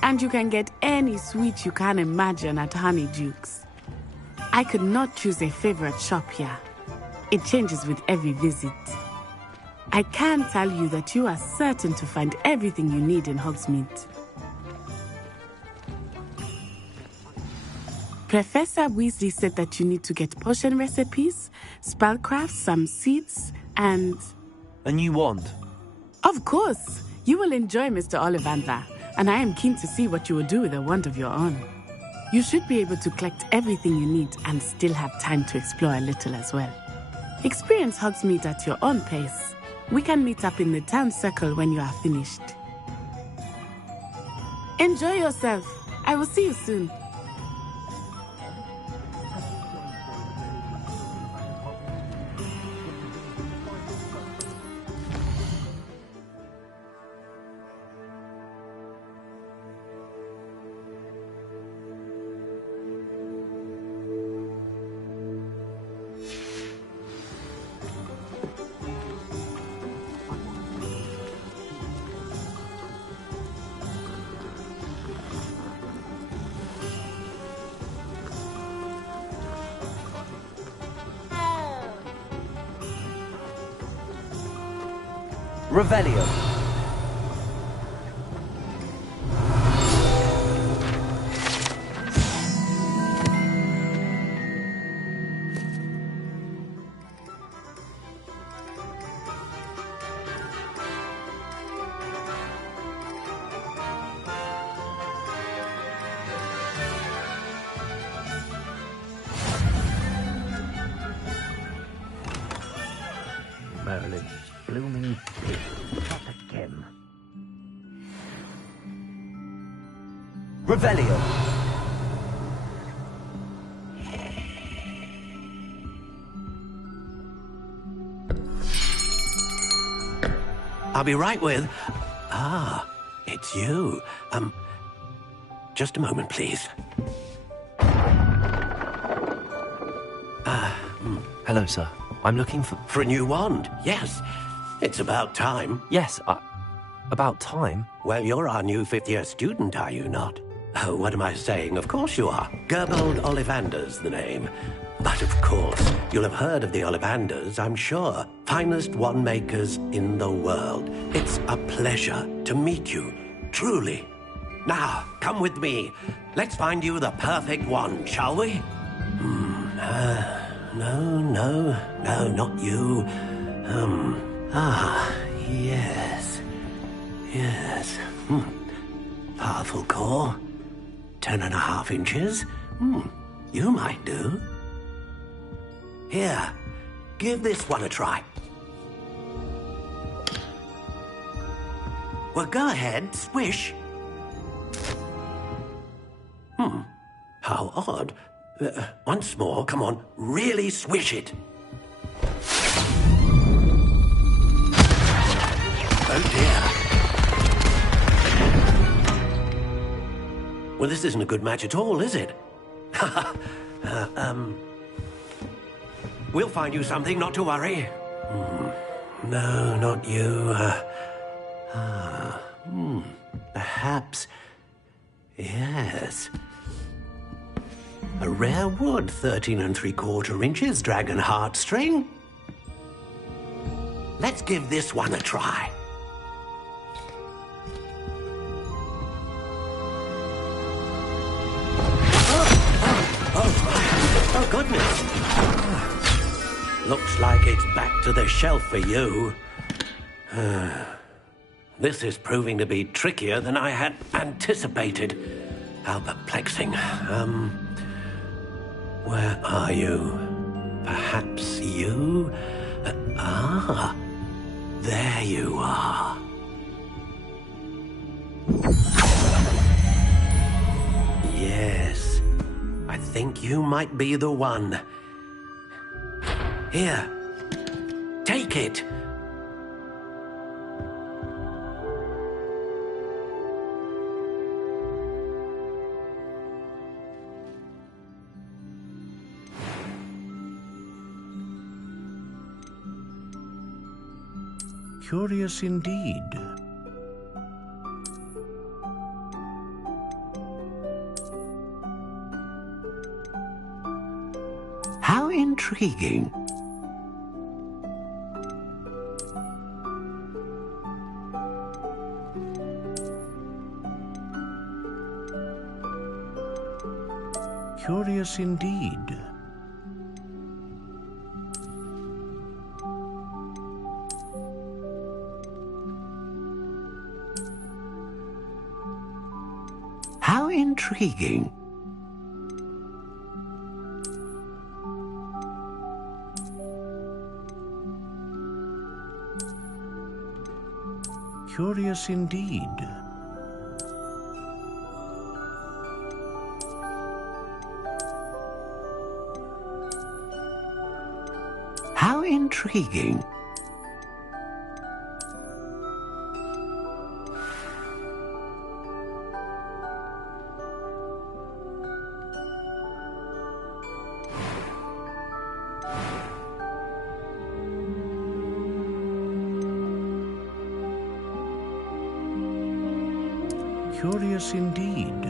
And you can get any sweet you can imagine at Honeydukes. I could not choose a favorite shop here. It changes with every visit. I can tell you that you are certain to find everything you need in Hogsmeade. Professor Weasley said that you need to get potion recipes, spellcraft, some seeds, and... A new wand? Of course! You will enjoy Mr. Ollivander, and I am keen to see what you will do with a wand of your own. You should be able to collect everything you need and still have time to explore a little as well. Experience Hogsmeade at your own pace. We can meet up in the town circle when you are finished. Enjoy yourself. I will see you soon. Revelio. Merlin, blooming pig, not again. Revelio. I'll be right with... Ah, it's you. Just a moment, please. Hello, sir. I'm looking for... For a new wand, yes. It's about time. Yes, about time? Well, you're our new fifth-year student, are you not? Oh, what am I saying? Of course you are. Gerbold Ollivander's the name. But of course, you'll have heard of the Ollivanders, I'm sure. Finest wand makers in the world. It's a pleasure to meet you, truly. Now, come with me. Let's find you the perfect wand, shall we? No, not you. Yes. Powerful core. 10.5 inches. You might do. Here, give this one a try. Well, go ahead, swish. How odd. Once more, come on, really swish it. Oh dear. Well, this isn't a good match at all, is it? We'll find you something, not to worry. No, not you. Perhaps. Yes. A rare wood, 13 3/4 inches, dragon heartstring. Let's give this one a try. Oh, goodness. Looks like it's back to the shelf for you. This is proving to be trickier than I had anticipated. How perplexing. Where are you? Perhaps you? There you are. Yes, I think you might be the one. Here, take it. Curious indeed. How intriguing. Curious indeed. How intriguing. Curious indeed. How intriguing. Curious indeed.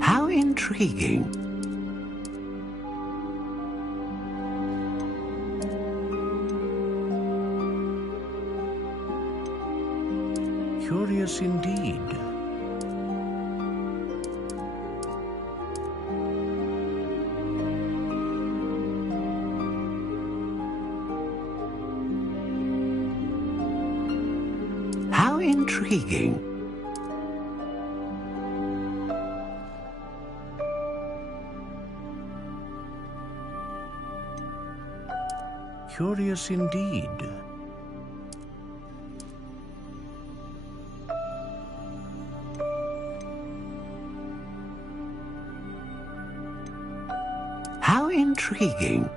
How intriguing. Curious indeed. How intriguing. Curious indeed. How intriguing.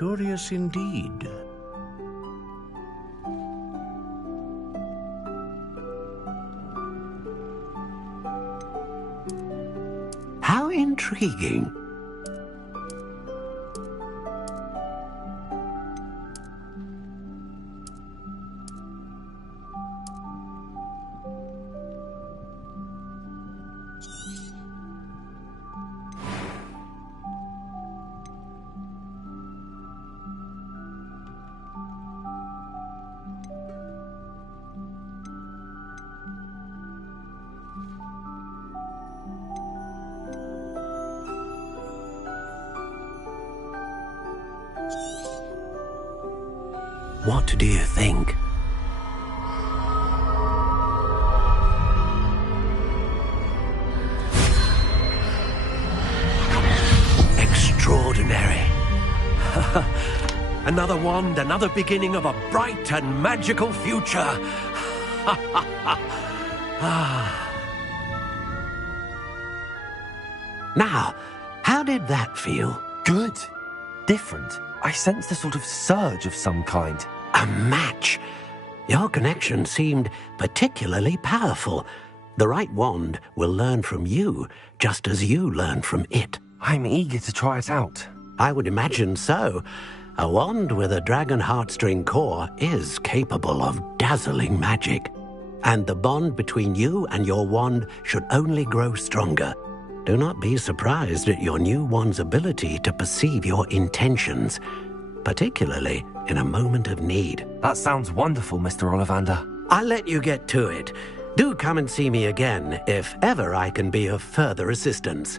Curious indeed. How intriguing. What do you think? Extraordinary. Another wand, another beginning of a bright and magical future. Now, how did that feel? Good. Different. I sensed a sort of surge of some kind. A match. Your connection seemed particularly powerful. The right wand will learn from you, just as you learn from it. I'm eager to try it out. I would imagine so. A wand with a dragon heartstring core is capable of dazzling magic. And the bond between you and your wand should only grow stronger. Do not be surprised at your new wand's ability to perceive your intentions, particularly in a moment of need. That sounds wonderful, Mr. Ollivander. I'll let you get to it. Do come and see me again if ever I can be of further assistance.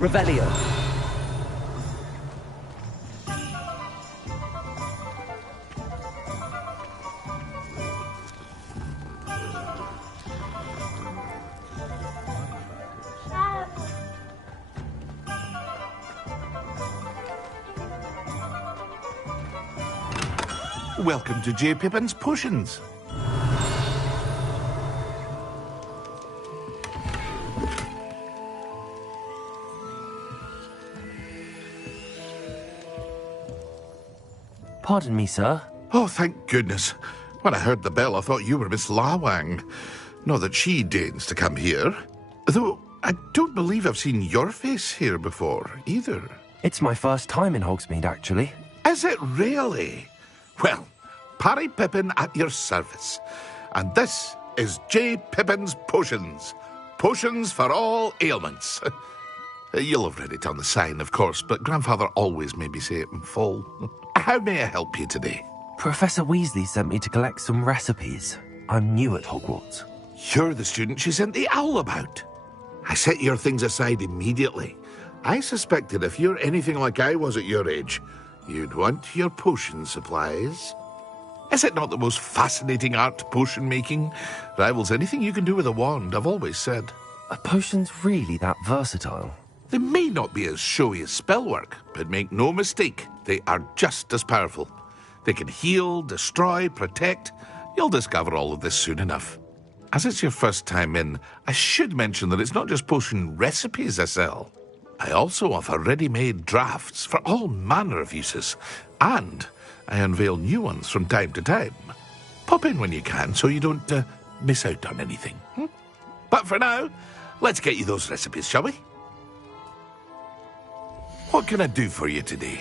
Revelio. Welcome to J. Pippin's Potions. Pardon me, sir. Oh, thank goodness. When I heard the bell, I thought you were Miss Lawang. Not that she deigns to come here. Though I don't believe I've seen your face here before, either. It's my first time in Hogsmeade, actually. Is it really? Well, Parry Pippin at your service. And this is J. Pippin's Potions. Potions for all ailments. You'll have read it on the sign, of course, but Grandfather always made me say it in full. How may I help you today? Professor Weasley sent me to collect some recipes. I'm new at Hogwarts. You're the student she sent the owl about. I set your things aside immediately. I suspected if you're anything like I was at your age, you'd want your potion supplies. Is it not the most fascinating art, potion making? Rivals anything you can do with a wand, I've always said. Are potions really that versatile? They may not be as showy as spellwork, but make no mistake, they are just as powerful. They can heal, destroy, protect. You'll discover all of this soon enough. As it's your first time in, I should mention that it's not just potion recipes I sell. I also offer ready-made drafts for all manner of uses, and I unveil new ones from time to time. Pop in when you can so you don't miss out on anything. But for now, let's get you those recipes, shall we? What can I do for you today?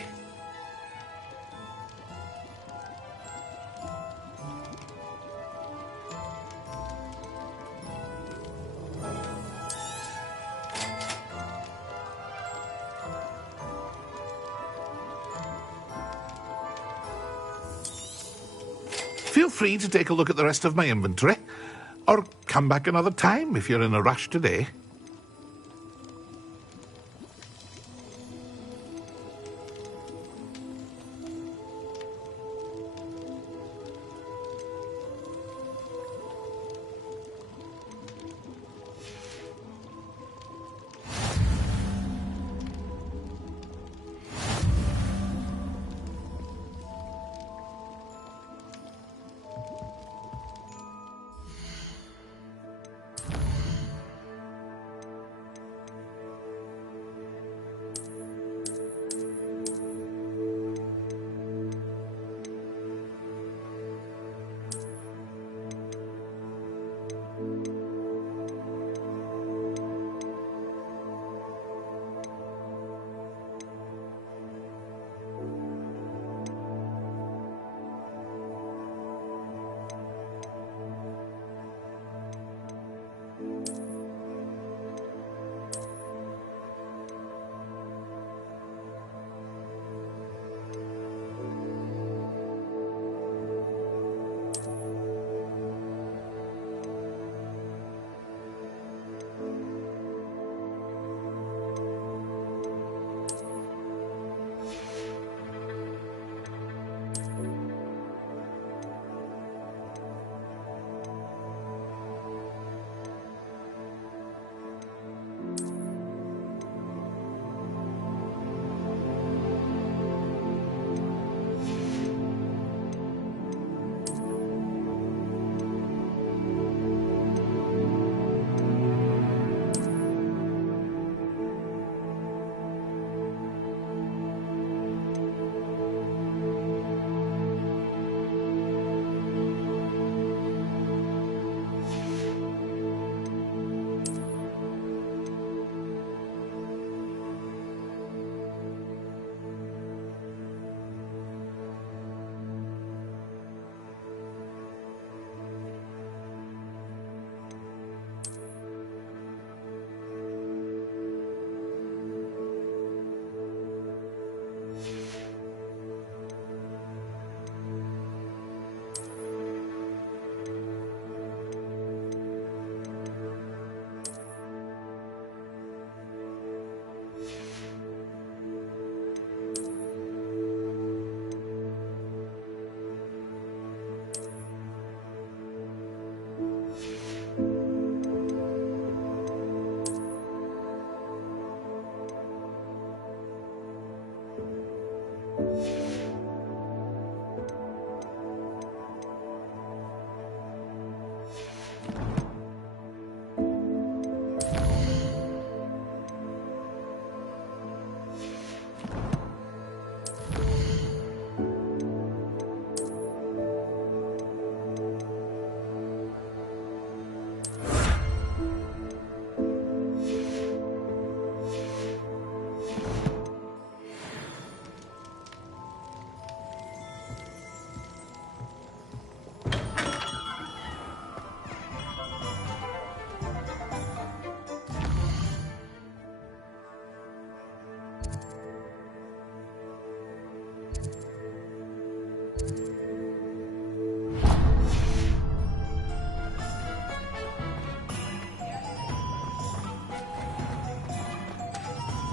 Feel free to take a look at the rest of my inventory, or come back another time if you're in a rush today.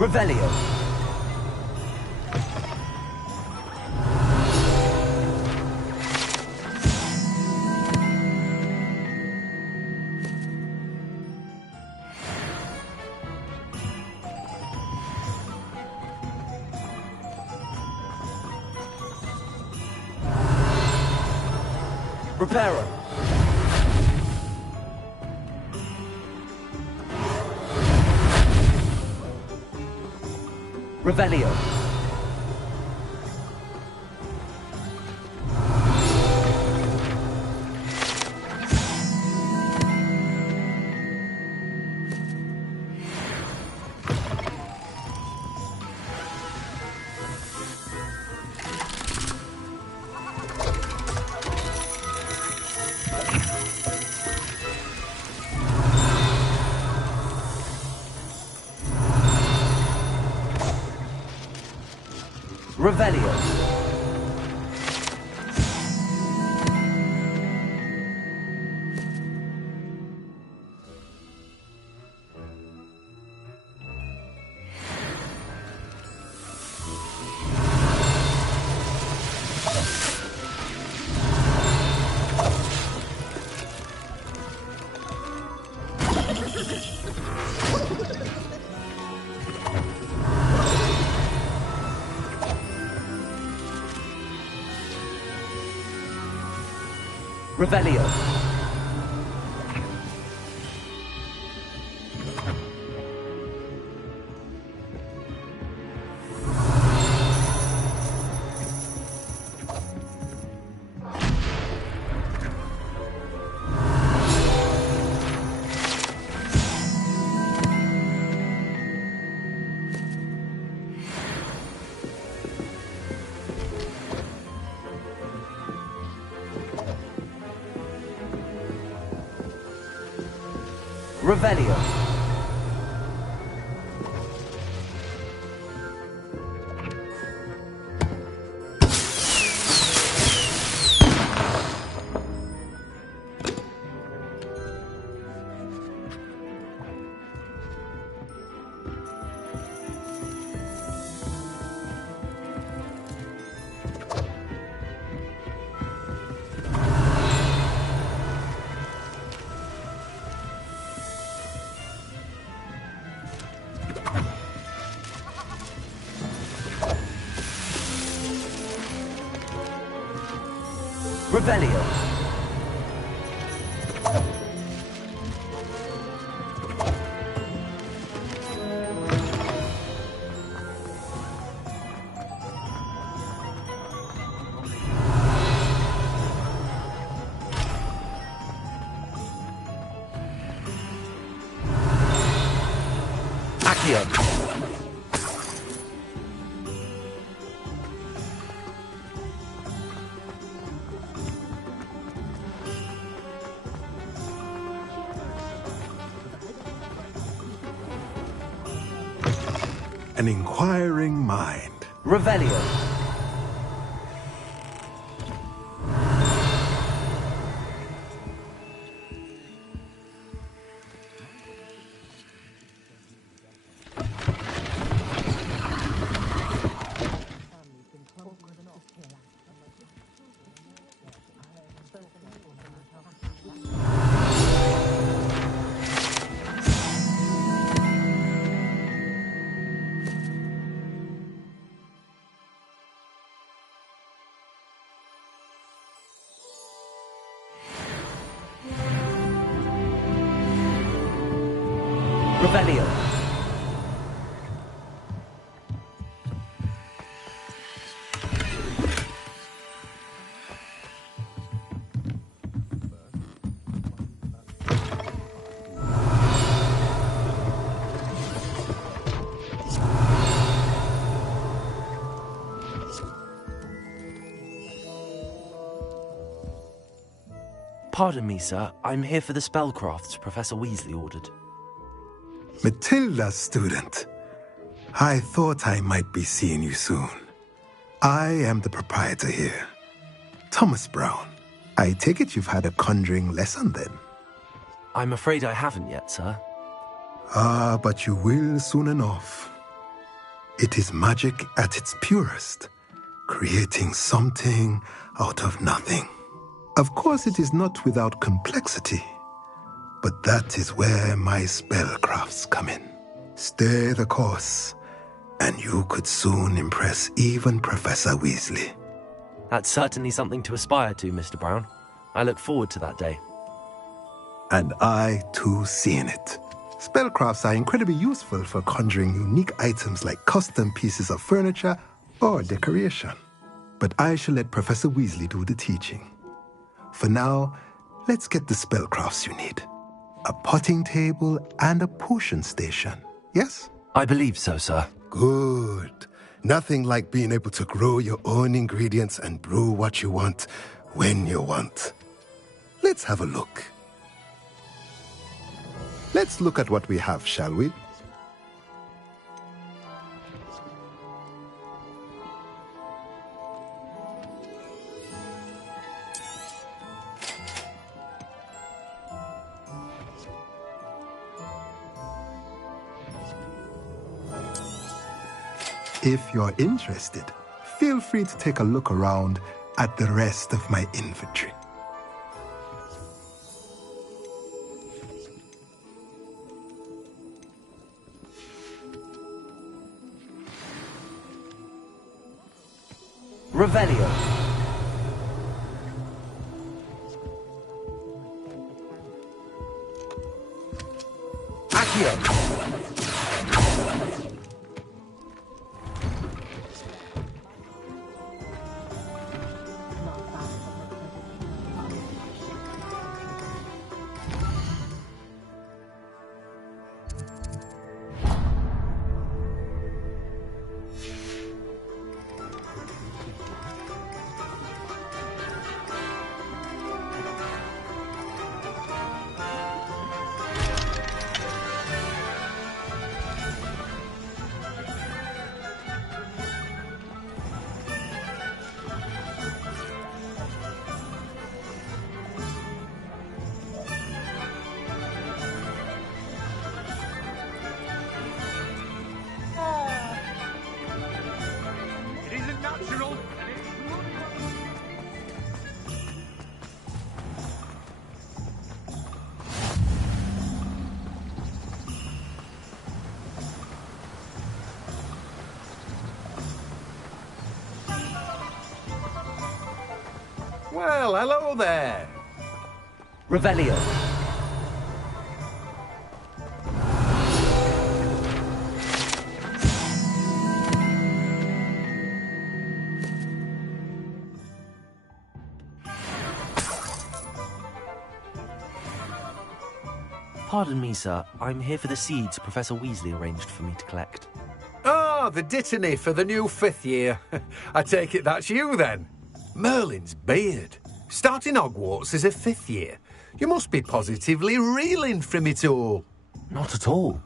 Revelio. Reparo. Revelio. Revelio. Revelio. Revelio. Revelio. Accio. An inquiring mind. Revelio. Revelio. Pardon me, sir. I'm here for the spellcrafts Professor Weasley ordered. Matilda, student. I thought I might be seeing you soon. I am the proprietor here. Thomas Brown. I take it you've had a conjuring lesson then? I'm afraid I haven't yet, sir. Ah, but you will soon enough. It is magic at its purest, creating something out of nothing. Of course, it is not without complexity, but that is where my spellcrafts come in. Stay the course, and you could soon impress even Professor Weasley. That's certainly something to aspire to, Mr. Brown. I look forward to that day. And I, too, seen it. Spellcrafts are incredibly useful for conjuring unique items like custom pieces of furniture or decoration. But I shall let Professor Weasley do the teaching. For now, let's get the spellcrafts you need. A potting table and a potion station, yes? I believe so, sir. Good. Nothing like being able to grow your own ingredients and brew what you want when you want. Let's have a look. Let's look at what we have, shall we? If you're interested, feel free to take a look around at the rest of my inventory. Revelio. Accio. Well, hello there. Revelio. Pardon me, sir. I'm here for the seeds Professor Weasley arranged for me to collect. Oh, the dittany for the new 5th year. I take it that's you, then. Merlin's beard. Starting Hogwarts as a 5th year. You must be positively reeling from it all. Not at all.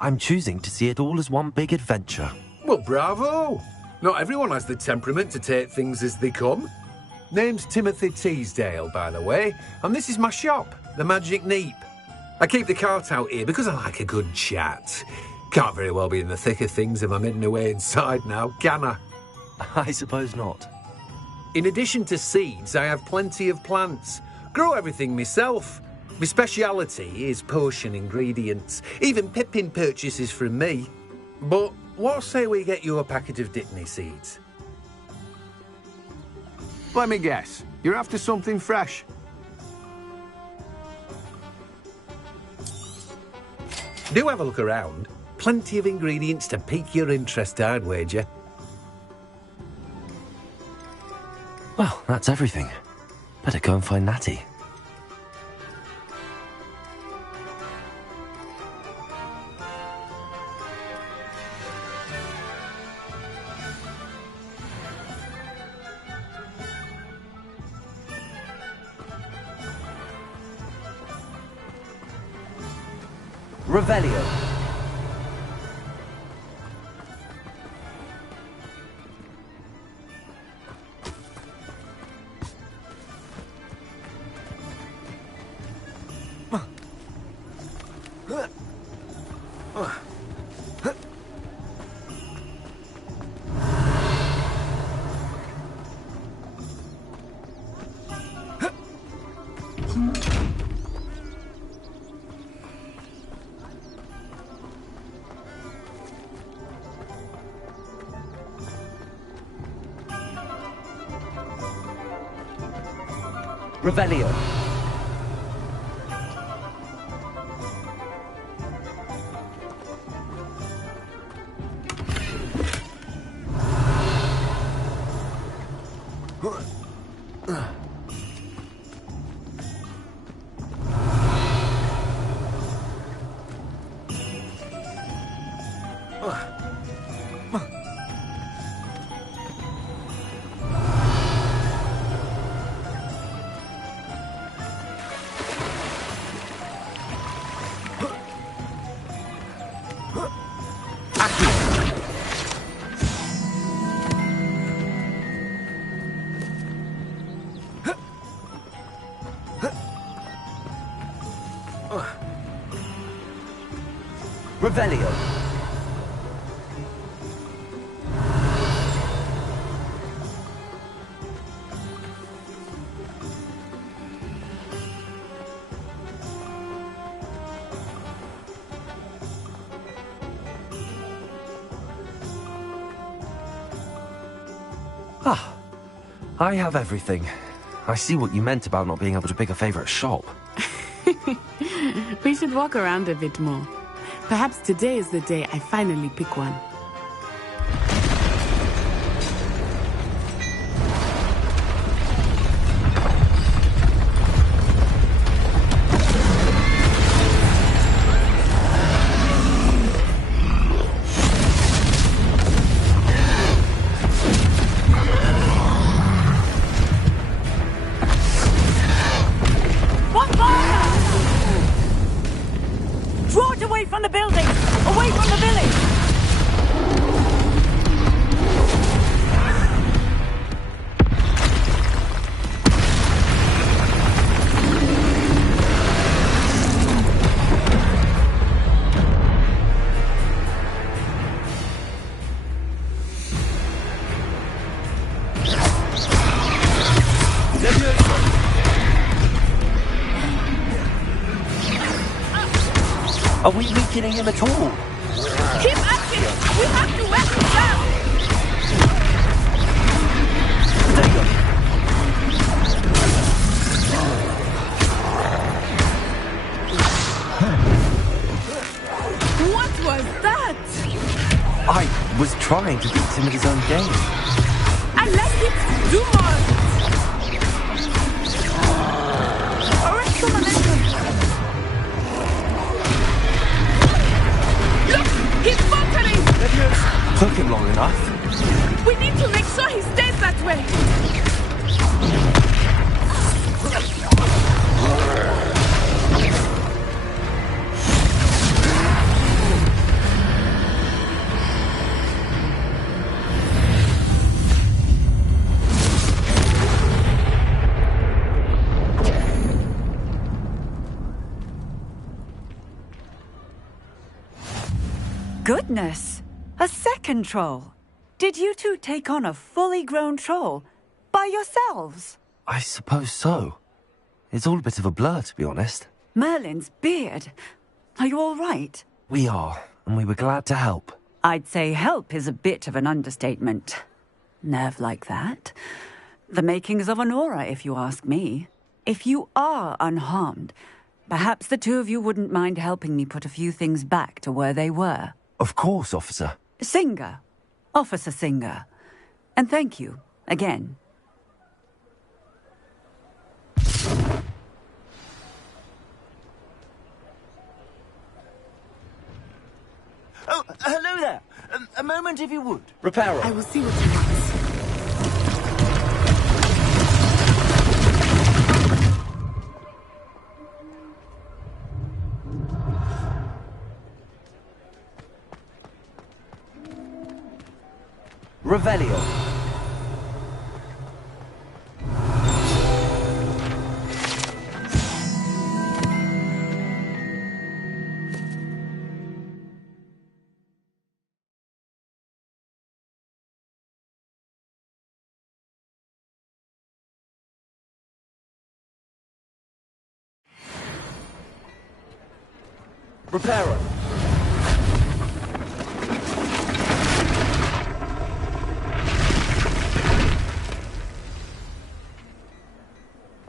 I'm choosing to see it all as one big adventure. Well, bravo. Not everyone has the temperament to take things as they come. Name's Timothy Teasdale, by the way, and this is my shop, the Magic Neep. I keep the cart out here because I like a good chat. Can't very well be in the thick of things if I'm hidden away inside now, can I? I suppose not. In addition to seeds, I have plenty of plants. Grow everything myself. My speciality is potion ingredients. Even Pippin purchases from me. But what say we get you a packet of Dittany seeds? Let me guess. You're after something fresh. Do have a look around. Plenty of ingredients to pique your interest, I'd wager. Well, that's everything. Better go and find Natty. Revelio. Revelio. Revelio. Ah, I have everything. I see what you meant about not being able to pick a favorite shop. We should walk around a bit more. Perhaps today is the day I finally pick one. Are we weakening him at all? Keep at him! We have to wear him down! What was that? I was trying to beat him at his own game. And let him do more! Arrest the momentum! Look! He's faltering! Took him long enough. We need to make sure he stays that way! Goodness! A second troll! Did you two take on a fully grown troll? By yourselves? I suppose so. It's all a bit of a blur, to be honest. Merlin's beard. Are you all right? We are, and we were glad to help. I'd say help is a bit of an understatement. Nerve like that. The makings of an aura, if you ask me. If you are unharmed, perhaps the two of you wouldn't mind helping me put a few things back to where they were. Of course, officer. Singer. Officer Singer. And thank you, again. Oh, hello there. A moment, if you would. Reparo. I will see what he wants. Revelio. Reparo.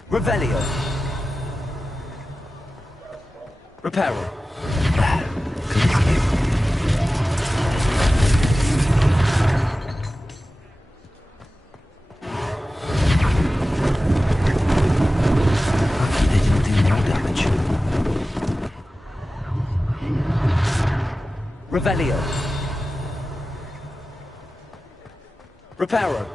Revelio. Reparo. They didn't do more damage. Revelio. Reparo.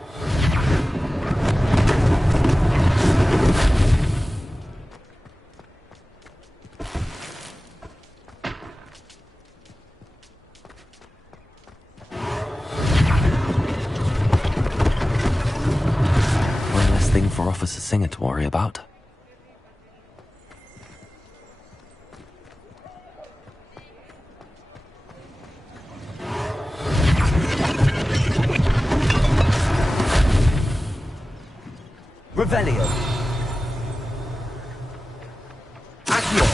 One less thing for Officer Singer to worry about. Revelio. Accio.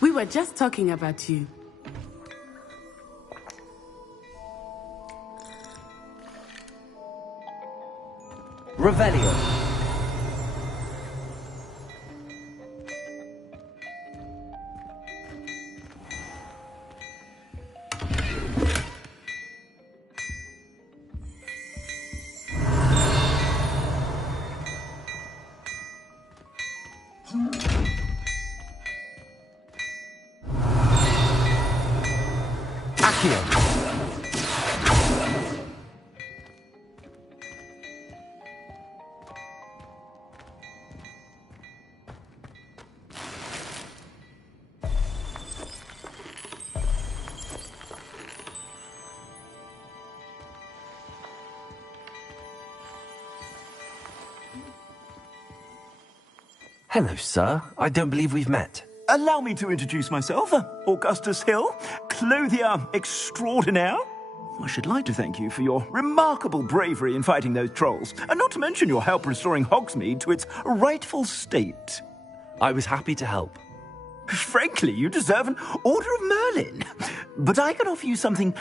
We were just talking about you. Revelio. Accio. Hello, sir. I don't believe we've met. Allow me to introduce myself, Augustus Hill, clothier extraordinaire. I should like to thank you for your remarkable bravery in fighting those trolls, and not to mention your help restoring Hogsmeade to its rightful state. I was happy to help. Frankly, you deserve an Order of Merlin. But I can offer you something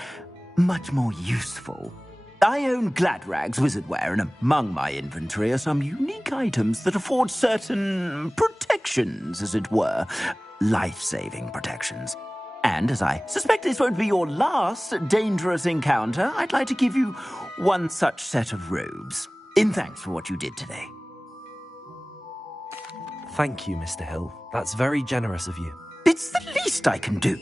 much more useful. I own Gladrag's wizardware, and among my inventory are some unique items that afford certain protections, as it were. Life-saving protections. And as I suspect this won't be your last dangerous encounter, I'd like to give you one such set of robes, in thanks for what you did today. Thank you, Mr. Hill. That's very generous of you. It's the least I can do.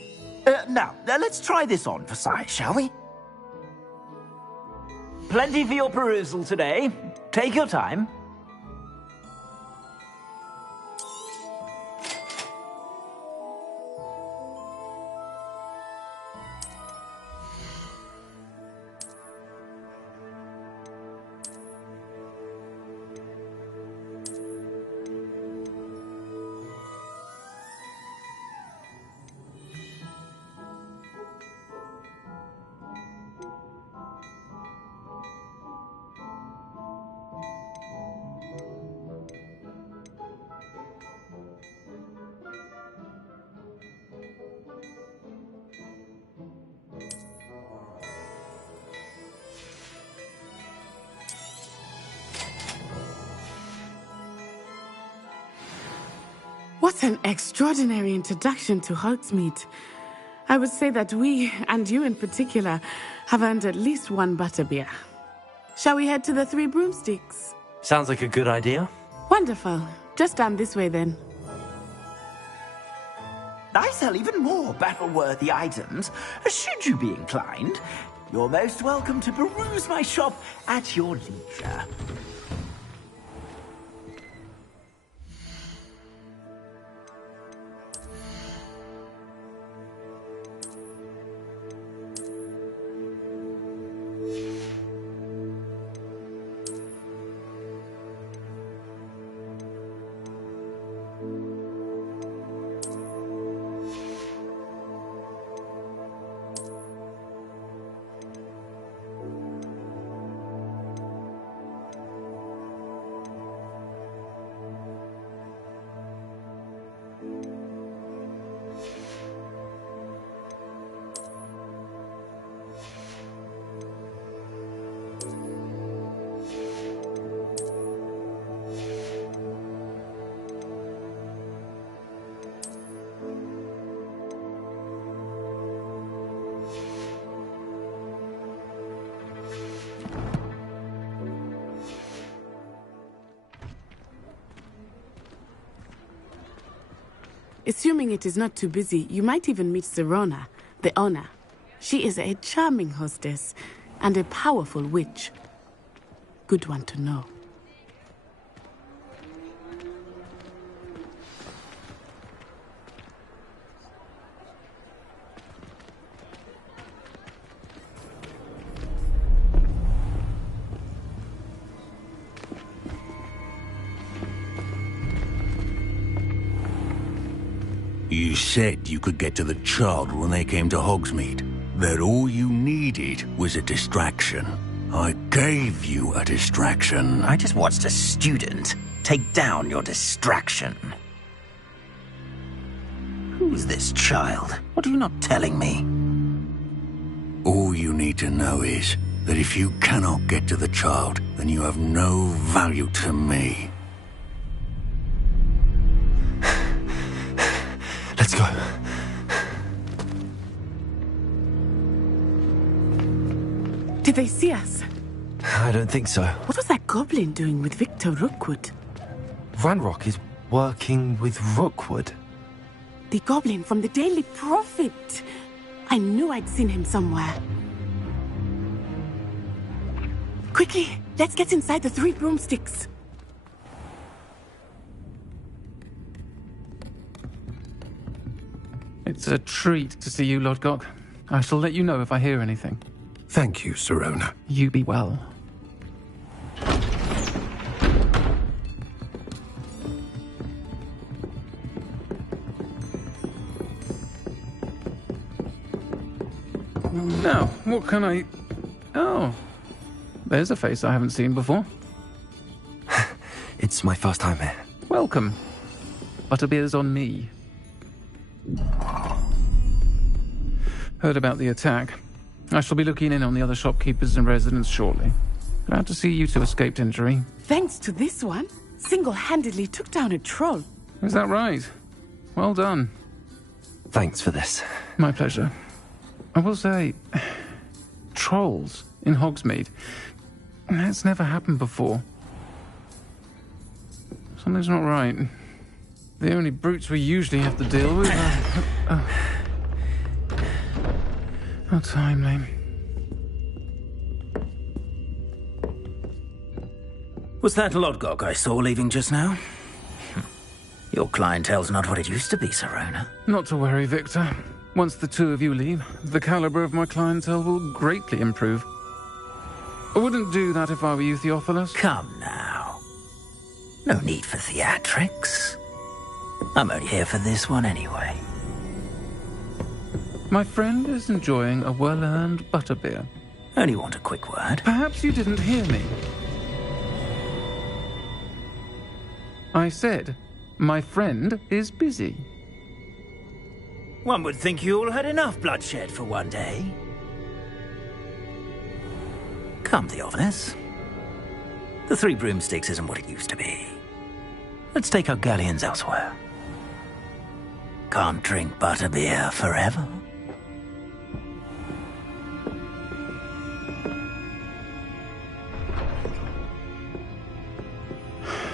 Now, let's try this on for size, shall we? Plenty for your perusal today. Take your time. What an extraordinary introduction to Hogsmeade. I would say that we, and you in particular, have earned at least one butterbeer. Shall we head to the Three Broomsticks? Sounds like a good idea. Wonderful. Just down this way then. I sell even more battle-worthy items. Should you be inclined, you're most welcome to peruse my shop at your leisure. Assuming it is not too busy, you might even meet Sirona, the owner. She is a charming hostess and a powerful witch. Good one to know. You said you could get to the child when they came to Hogsmeade. That all you needed was a distraction. I gave you a distraction. I just watched a student take down your distraction. Who's this child? What are you not telling me? All you need to know is that if you cannot get to the child, then you have no value to me. Let's go. Did they see us? I don't think so. What was that goblin doing with Victor Rookwood? Ranrock is working with Rookwood. The goblin from the Daily Prophet. I knew I'd seen him somewhere. Quickly, let's get inside the 3 broomsticks. It's a treat to see you, Lodgok. I shall let you know if I hear anything. Thank you, Sirona. You be well. Now, what can I... Oh, there's a face I haven't seen before. It's my first time here. Welcome. Butterbeer's on me. Heard about the attack. I shall be looking in on the other shopkeepers and residents shortly. Glad to see you two escaped injury. Thanks to this one, single-handedly took down a troll. Is that right? Well done. Thanks for this. My pleasure. I will say, trolls in Hogsmeade. That's never happened before. Something's not right. The only brutes we usually have to deal with are... How timely. Was that Lodgok I saw leaving just now? Your clientele's not what it used to be, Sirona. Not to worry, Victor. Once the two of you leave, the caliber of my clientele will greatly improve. I wouldn't do that if I were you, Theophilus. Come now. No need for theatrics. I'm only here for this one anyway. My friend is enjoying a well-earned butterbeer. Only want a quick word. Perhaps you didn't hear me. I said, my friend is busy. One would think you all had enough bloodshed for one day. Come, Theophilus. The 3 broomsticks isn't what it used to be. Let's take our galleons elsewhere. Can't drink butterbeer forever.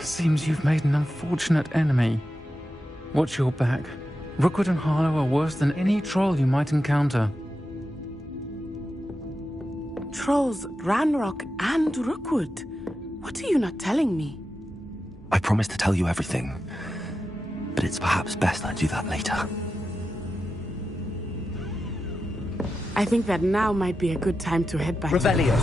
Seems you've made an unfortunate enemy. Watch your back. Rookwood and Harlow are worse than any troll you might encounter. Trolls, Ranrock, and Rookwood. What are you not telling me? I promised to tell you everything, but it's perhaps best I do that later. I think that now might be a good time to head back. Revelio.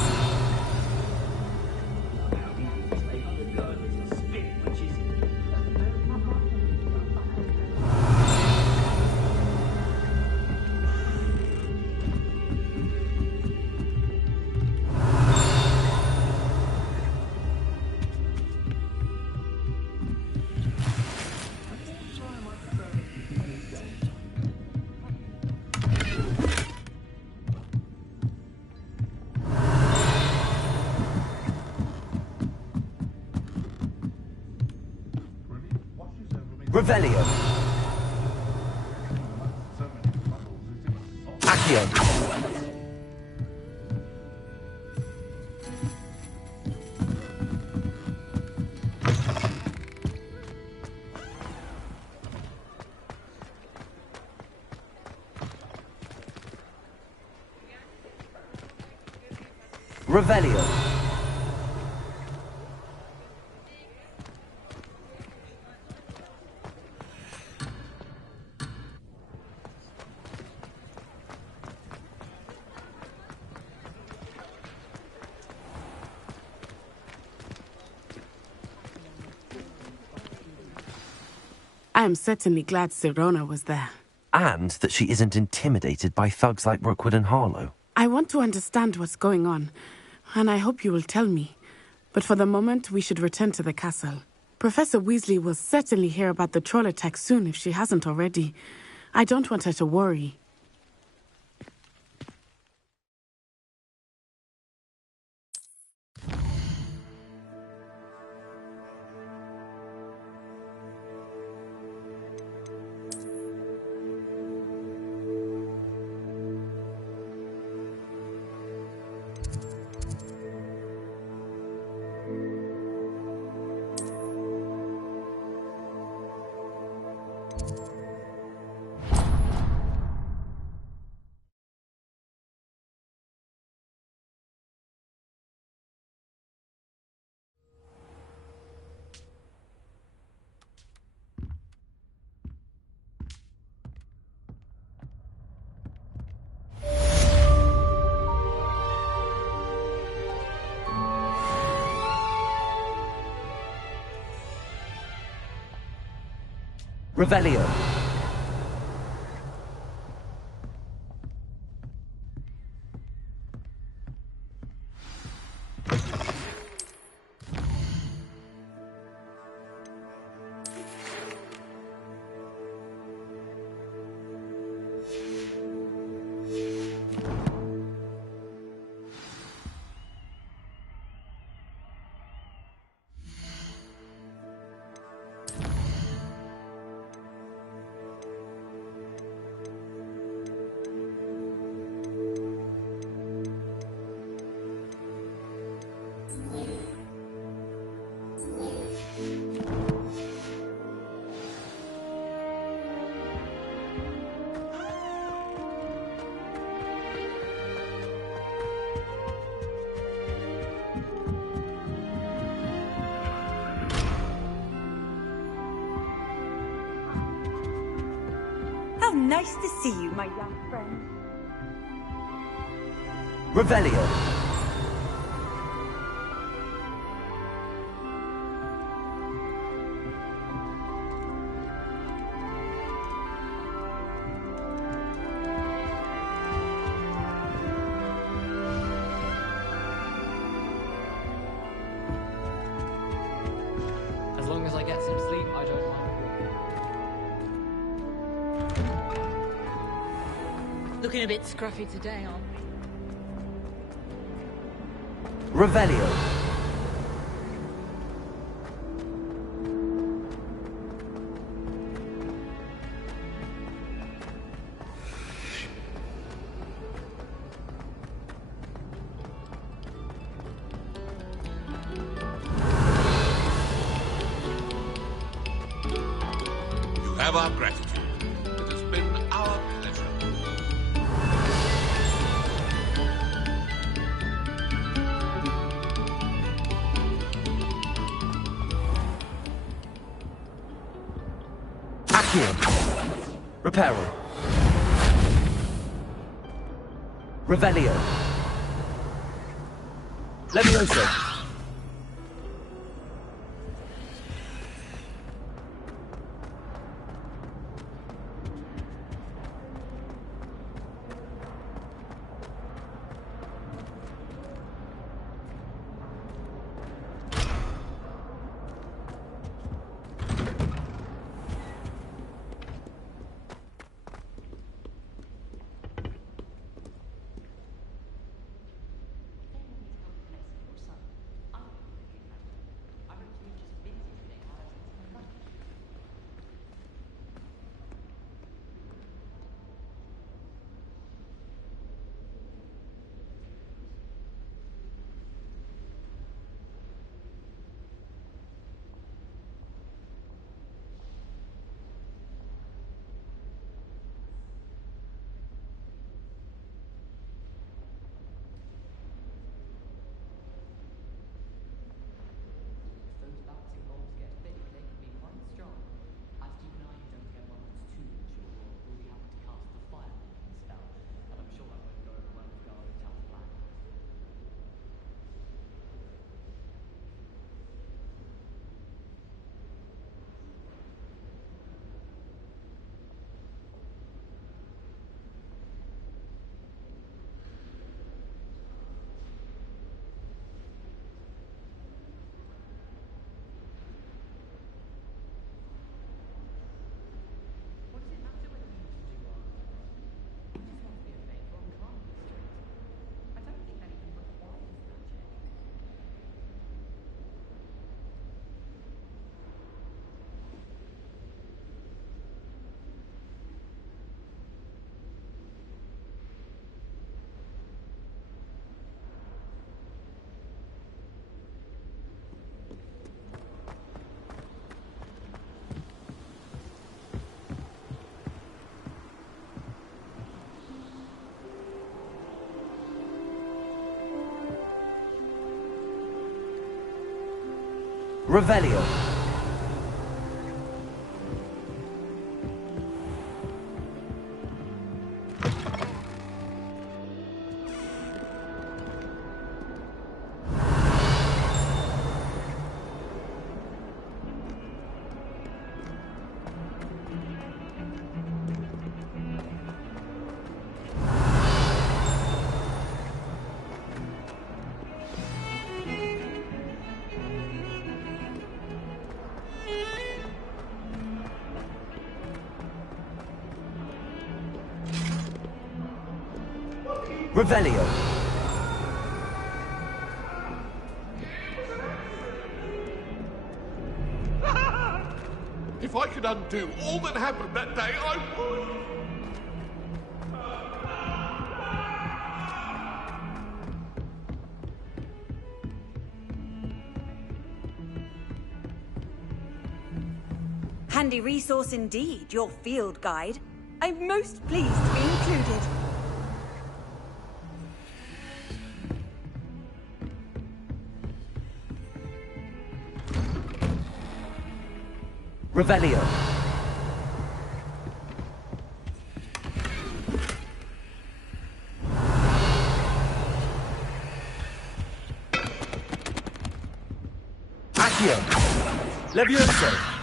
Revelio. Accio. Revelio. I am certainly glad Sirona was there. And that she isn't intimidated by thugs like Rookwood and Harlow. I want to understand what's going on, and I hope you will tell me. But for the moment, we should return to the castle. Professor Weasley will certainly hear about the troll attack soon if she hasn't already. I don't want her to worry. Revelio. How nice to see you, my young friend. Revelio. As long as I get some sleep, I don't mind. Looking a bit scruffy today, aren't we? Revelio. You have our gratitude. It has been our pleasure. Accio. Reparo. Revelio. Levioso. Revelio. Revelio. If I could undo all that happened that day, I would. Handy resource indeed, your field guide. I'm most pleased to be included. Revelio. Accio. Levioso.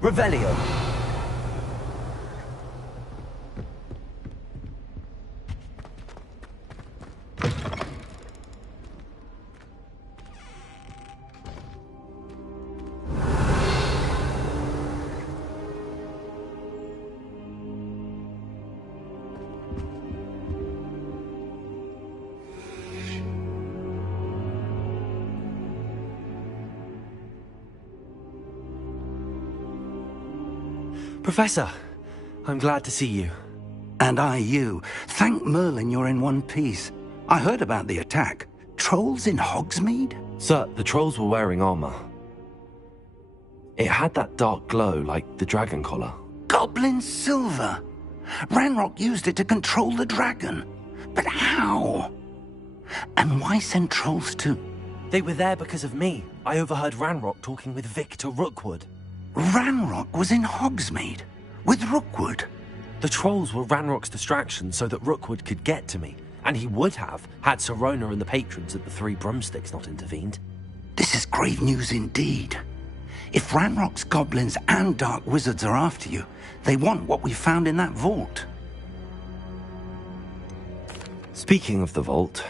Revelio. Professor, I'm glad to see you. And I you. Thank Merlin you're in one piece. I heard about the attack. Trolls in Hogsmeade? Sir, the trolls were wearing armor. It had that dark glow like the dragon collar. Goblin silver. Ranrock used it to control the dragon. But how? And why send trolls to... They were there because of me. I overheard Ranrock talking with Victor Rookwood. Ranrock was in Hogsmeade? With Rookwood? The trolls were Ranrock's distraction so that Rookwood could get to me. And he would have, had Sirona and the patrons at the Three Broomsticks not intervened. This is grave news indeed. If Ranrock's goblins and dark wizards are after you, they want what we found in that vault. Speaking of the vault,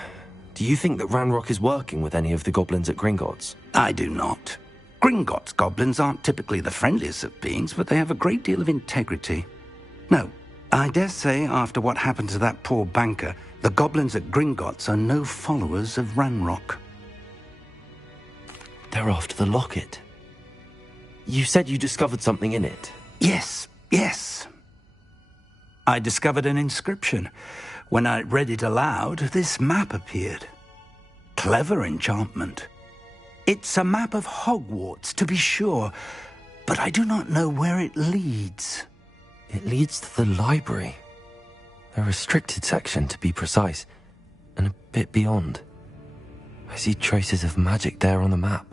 do you think that Ranrock is working with any of the goblins at Gringotts? I do not. Gringotts goblins aren't typically the friendliest of beings, but they have a great deal of integrity. No, I dare say after what happened to that poor banker, the goblins at Gringotts are no followers of Ranrock. They're after the locket. You said you discovered something in it. Yes. I discovered an inscription. When I read it aloud, this map appeared. Clever enchantment. It's a map of Hogwarts, to be sure, but I do not know where it leads. It leads to the library. A restricted section, to be precise, and a bit beyond. I see traces of magic there on the map.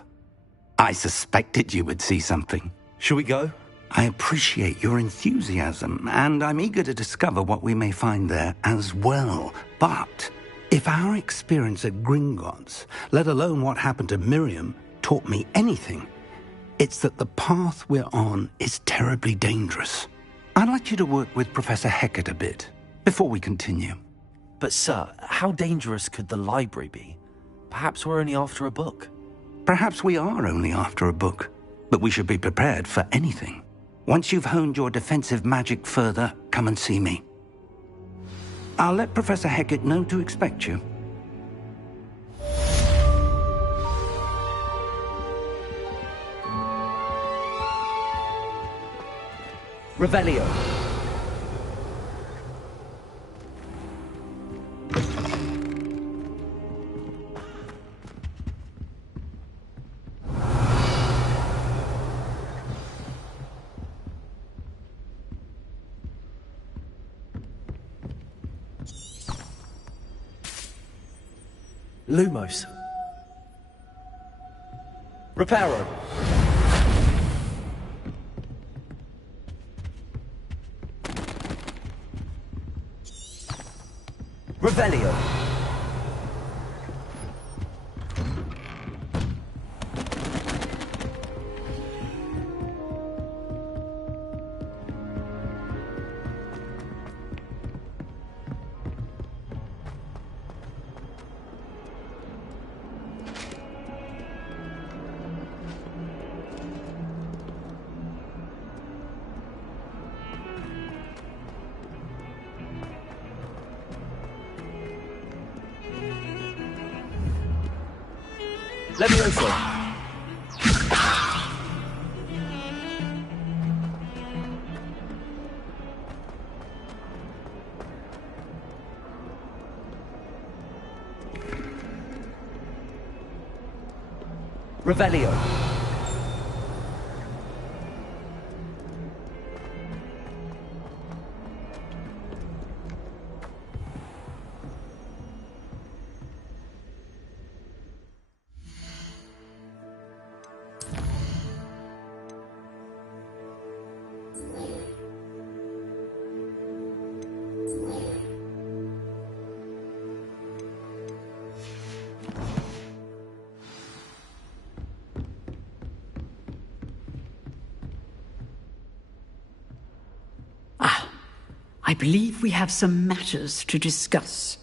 I suspected you would see something. Shall we go? I appreciate your enthusiasm, and I'm eager to discover what we may find there as well. But if our experience at Gringotts, let alone what happened to Miriam, taught me anything, it's that the path we're on is terribly dangerous. I'd like you to work with Professor Hecat a bit before we continue. But sir, how dangerous could the library be? Perhaps we're only after a book. Perhaps we are only after a book, but we should be prepared for anything. Once you've honed your defensive magic further, come and see me. I'll let Professor Hecat know to expect you. Revelio. Lumos. Reparo. Revelio. Levioso. Revelio. I believe we have some matters to discuss.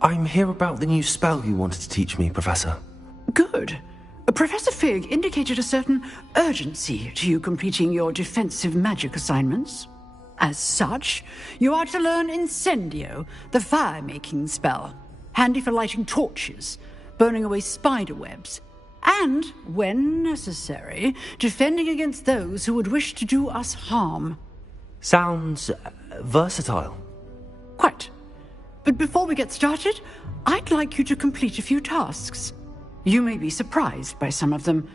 I'm here about the new spell you wanted to teach me, Professor. Good. Professor Fig indicated a certain urgency to you completing your defensive magic assignments. As such, you are to learn Incendio, the fire-making spell, handy for lighting torches, burning away spider webs, and, when necessary, defending against those who would wish to do us harm. Sounds versatile. Quite. But before we get started, I'd like you to complete a few tasks. You may be surprised by some of them.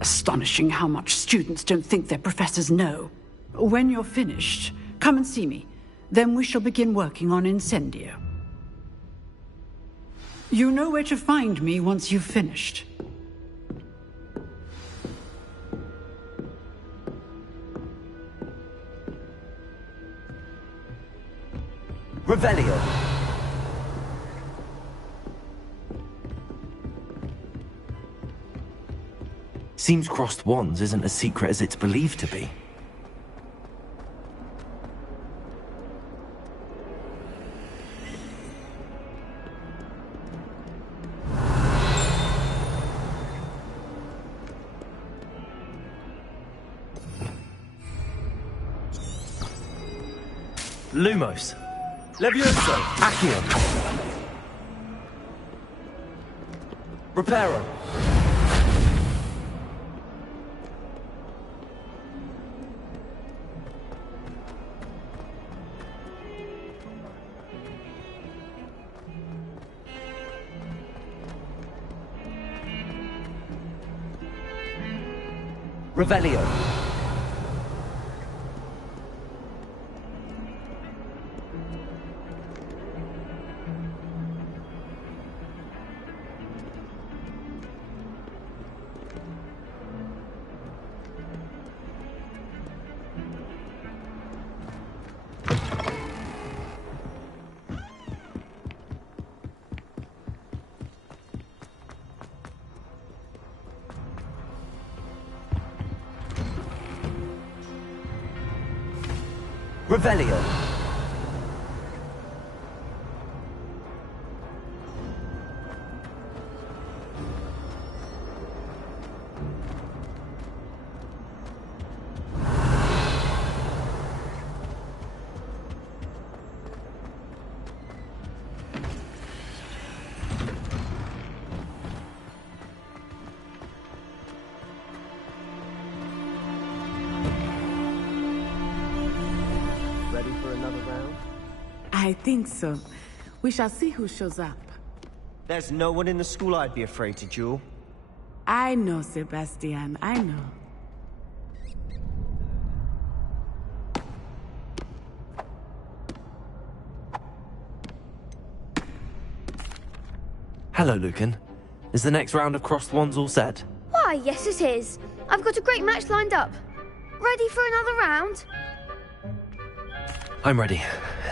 Astonishing how much students don't think their professors know. When you're finished, come and see me. Then we shall begin working on Incendio. You know where to find me once you've finished. Revelio. Seems crossed wands isn't as secret as it's believed to be. Lumos. Levioso. Accio. Reparo. Revelio. Revelio. I think so. We shall see who shows up. There's no one in the school I'd be afraid to duel. I know, Sebastian, I know. Hello, Lucan. Is the next round of crossed wands all set? Why, yes it is. I've got a great match lined up. Ready for another round? I'm ready.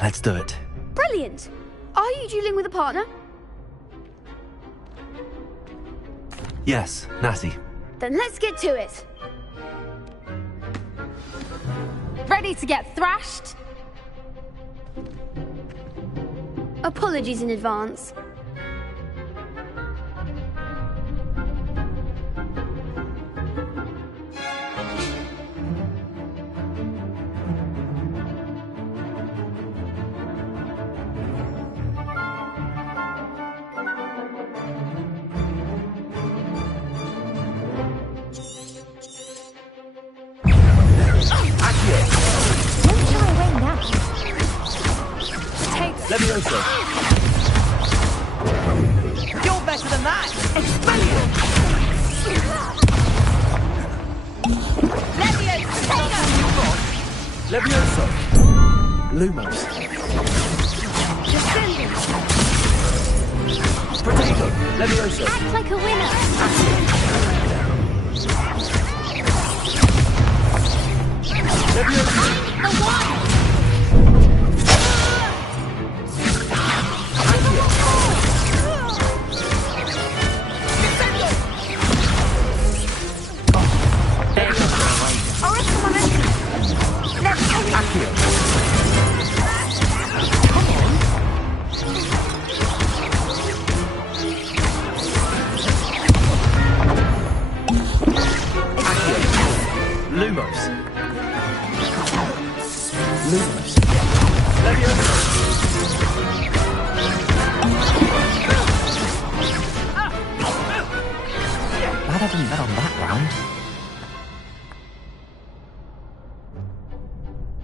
Let's do it. Brilliant. Are you dueling with a partner? Yes, Natty. Then let's get to it. Ready to get thrashed? Apologies in advance. Levioso. You're better than that! Expelliarm! Levioso. Lumos. Descending. Potato. Levioso. Act like a winner. Levioso. The one. Glad I didn't bet on that round.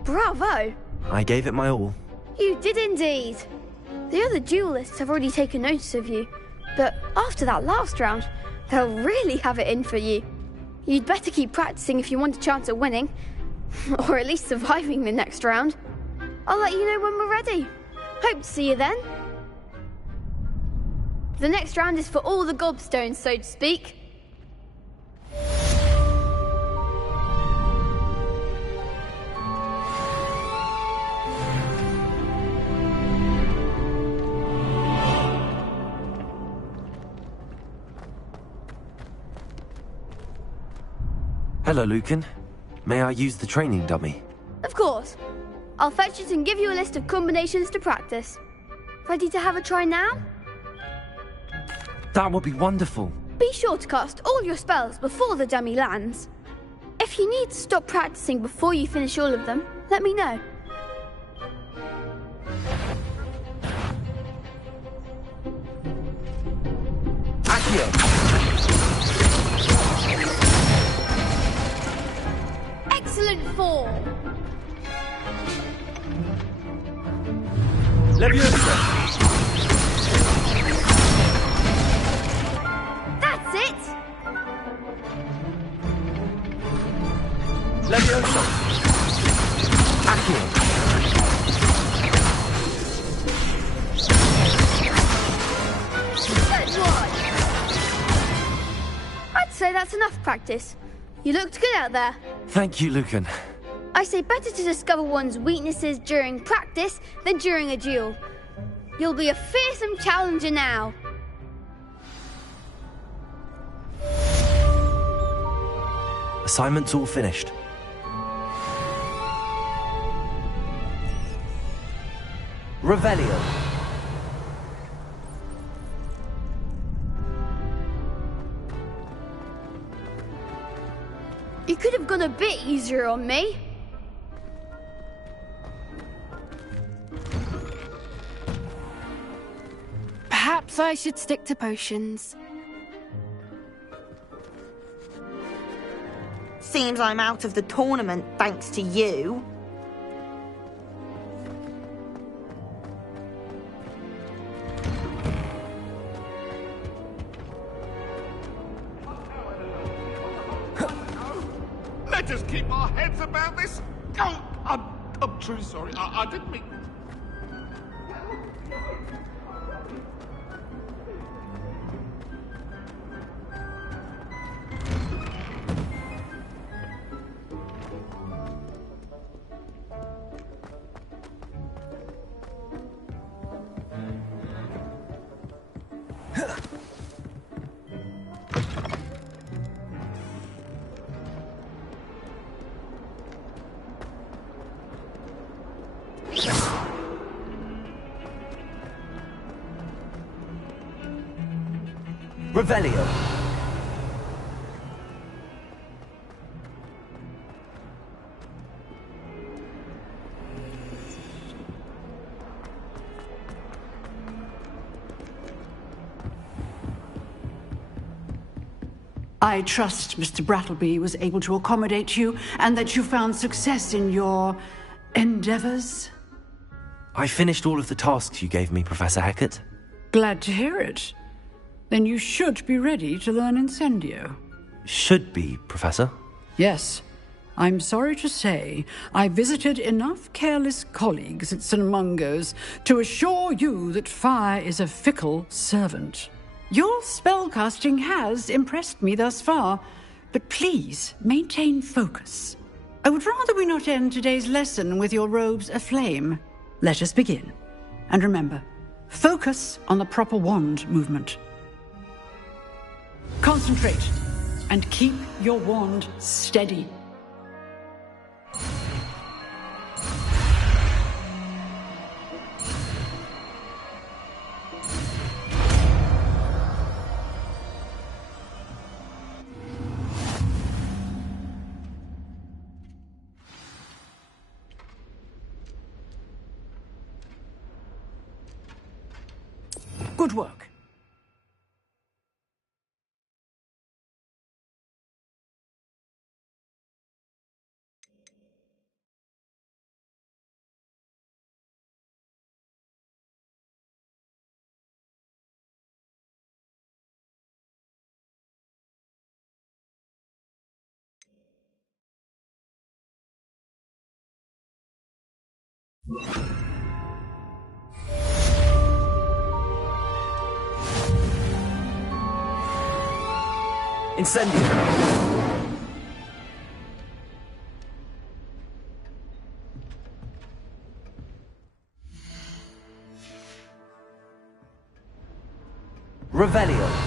Bravo! I gave it my all. You did indeed. The other duelists have already taken notice of you, but after that last round, they'll really have it in for you. You'd better keep practicing if you want a chance at winning, or at least surviving the next round. I'll let you know when we're ready. Hope to see you then. The next round is for all the gobstones, so to speak. Hello, Lucan. May I use the training dummy? Of course. I'll fetch it and give you a list of combinations to practice. Ready to have a try now? That would be wonderful. Be sure to cast all your spells before the dummy lands. If you need to stop practicing before you finish all of them, let me know. Excellent form. Leviosa! That's it! Leviosa! Accio! Good one! I'd say that's enough practice. You looked good out there. Thank you, Lucan. I say better to discover one's weaknesses during practice than during a duel. You'll be a fearsome challenger now. Assignment's all finished. Revelio. You could have gone a bit easier on me. Perhaps I should stick to potions. Seems I'm out of the tournament thanks to you. Let us keep our heads about this. Oh, I'm truly sorry. I didn't mean... Revelio. I trust Mr. Brattleby was able to accommodate you and that you found success in your endeavors. I finished all of the tasks you gave me, Professor Hecat. Glad to hear it. Then you should be ready to learn Incendio. Should be, Professor. Yes. I'm sorry to say, I visited enough careless colleagues at St. Mungo's to assure you that fire is a fickle servant. Your spellcasting has impressed me thus far, but please maintain focus. I would rather we not end today's lesson with your robes aflame. Let us begin. And remember, focus on the proper wand movement. Concentrate and keep your wand steady. Good work. Incendio! Revelio.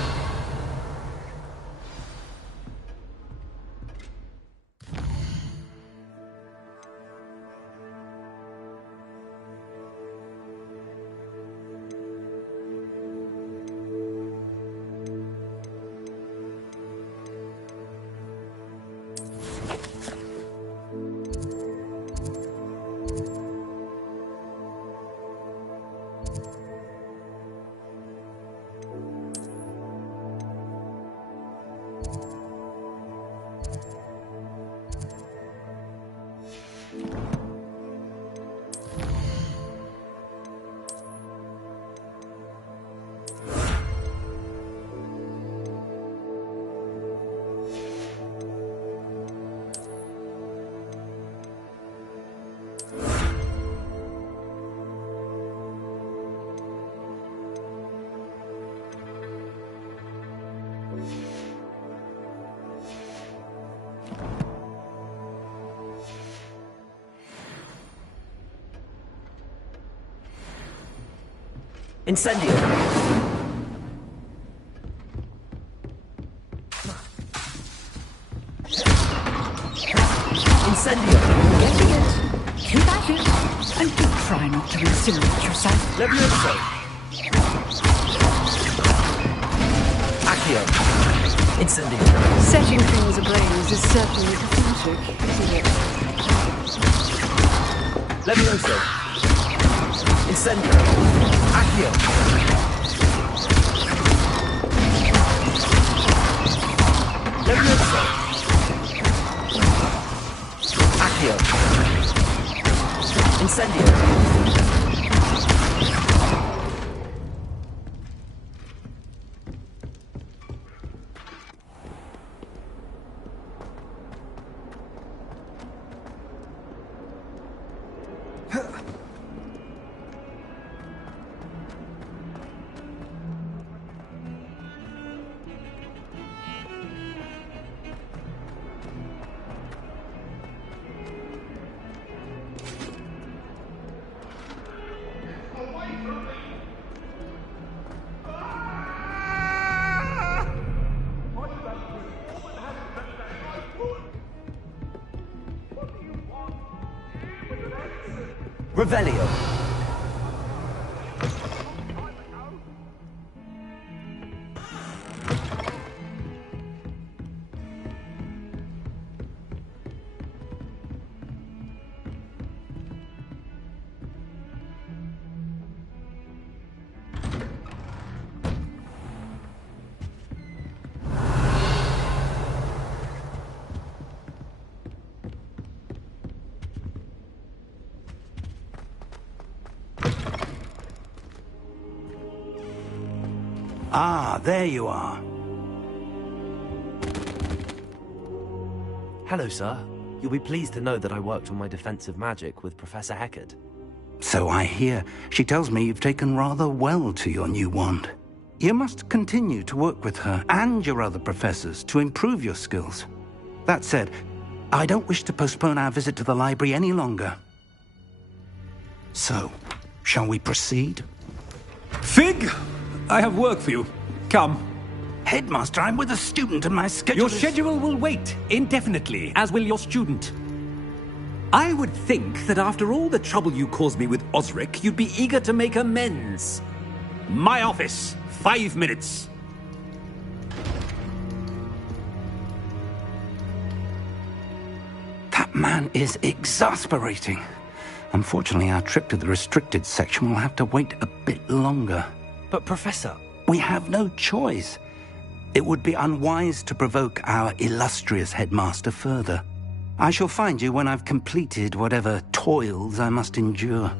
Incendio! Incendio! Getting it. Keep at it. And do try not to incinerate yourself. Levioso! Accio! Incendio! Setting things ablaze is certainly cathartic, isn't it? Levioso! Incendio! Accio! Levioso! Accio! Incendio! Revelio. Ah, there you are. Hello, sir. You'll be pleased to know that I worked on my defensive magic with Professor Hecat. So I hear. She tells me you've taken rather well to your new wand. You must continue to work with her and your other professors to improve your skills. That said, I don't wish to postpone our visit to the library any longer. So, shall we proceed? Fig! I have work for you. Come. Headmaster, I'm with a student and my schedule Your schedule will wait indefinitely, as will your student. I would think that after all the trouble you caused me with Osric, you'd be eager to make amends. My office. 5 minutes. That man is exasperating. Unfortunately, our trip to the restricted section will have to wait a bit longer. But, Professor... We have no choice. It would be unwise to provoke our illustrious headmaster further. I shall find you when I've completed whatever toils I must endure.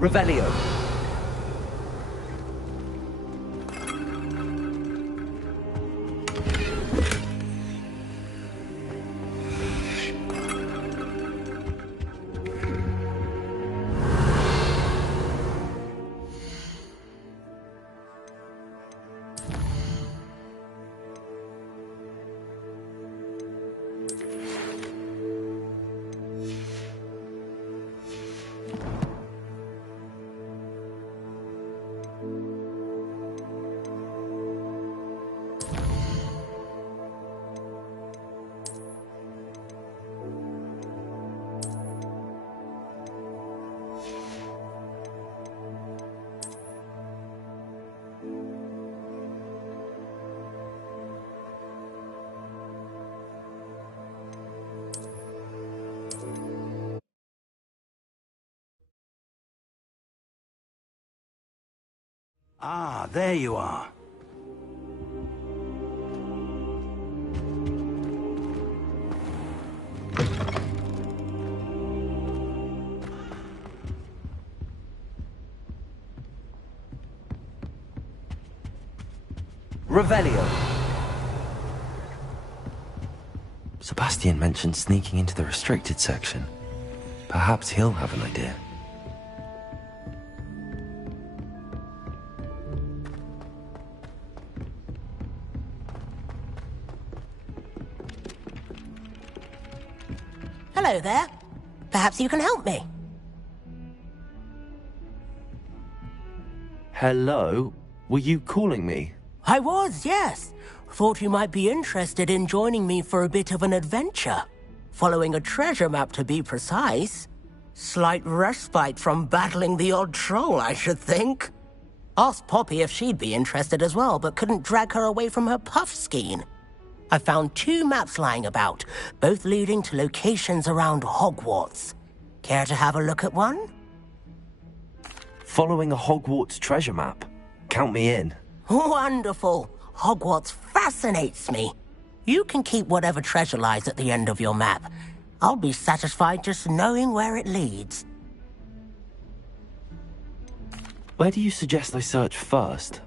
Revelio. Ah, there you are. Revelio. Sebastian mentioned sneaking into the restricted section. Perhaps he'll have an idea. Hello there. Perhaps you can help me. Hello? Were you calling me? I was, yes. Thought you might be interested in joining me for a bit of an adventure. Following a treasure map, to be precise. Slight respite from battling the odd troll, I should think. Asked Poppy if she'd be interested as well, but couldn't drag her away from her puff skein. I found 2 maps lying about, both leading to locations around Hogwarts. Care to have a look at one? Following a Hogwarts treasure map? Count me in. Wonderful. Hogwarts fascinates me. You can keep whatever treasure lies at the end of your map. I'll be satisfied just knowing where it leads. Where do you suggest I search first?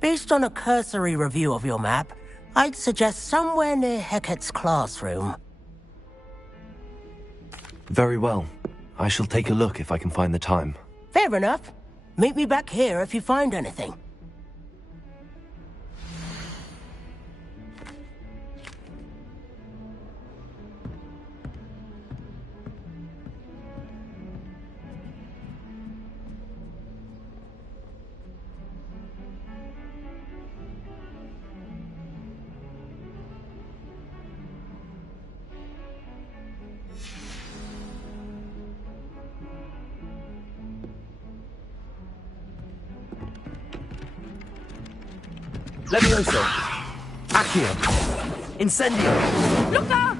Based on a cursory review of your map, I'd suggest somewhere near Hecat's classroom. Very well. I shall take a look if I can find the time. Fair enough. Meet me back here if you find anything. Levioso. Accio. Incendio. Look out!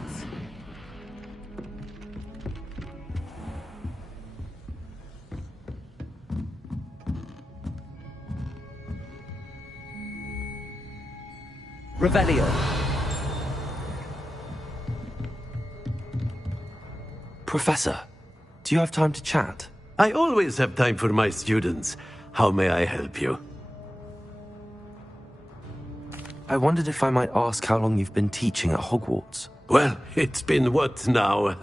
Revelio. Professor, do you have time to chat? I always have time for my students. How may I help you? I wondered if I might ask how long you've been teaching at Hogwarts. Well, it's been what now?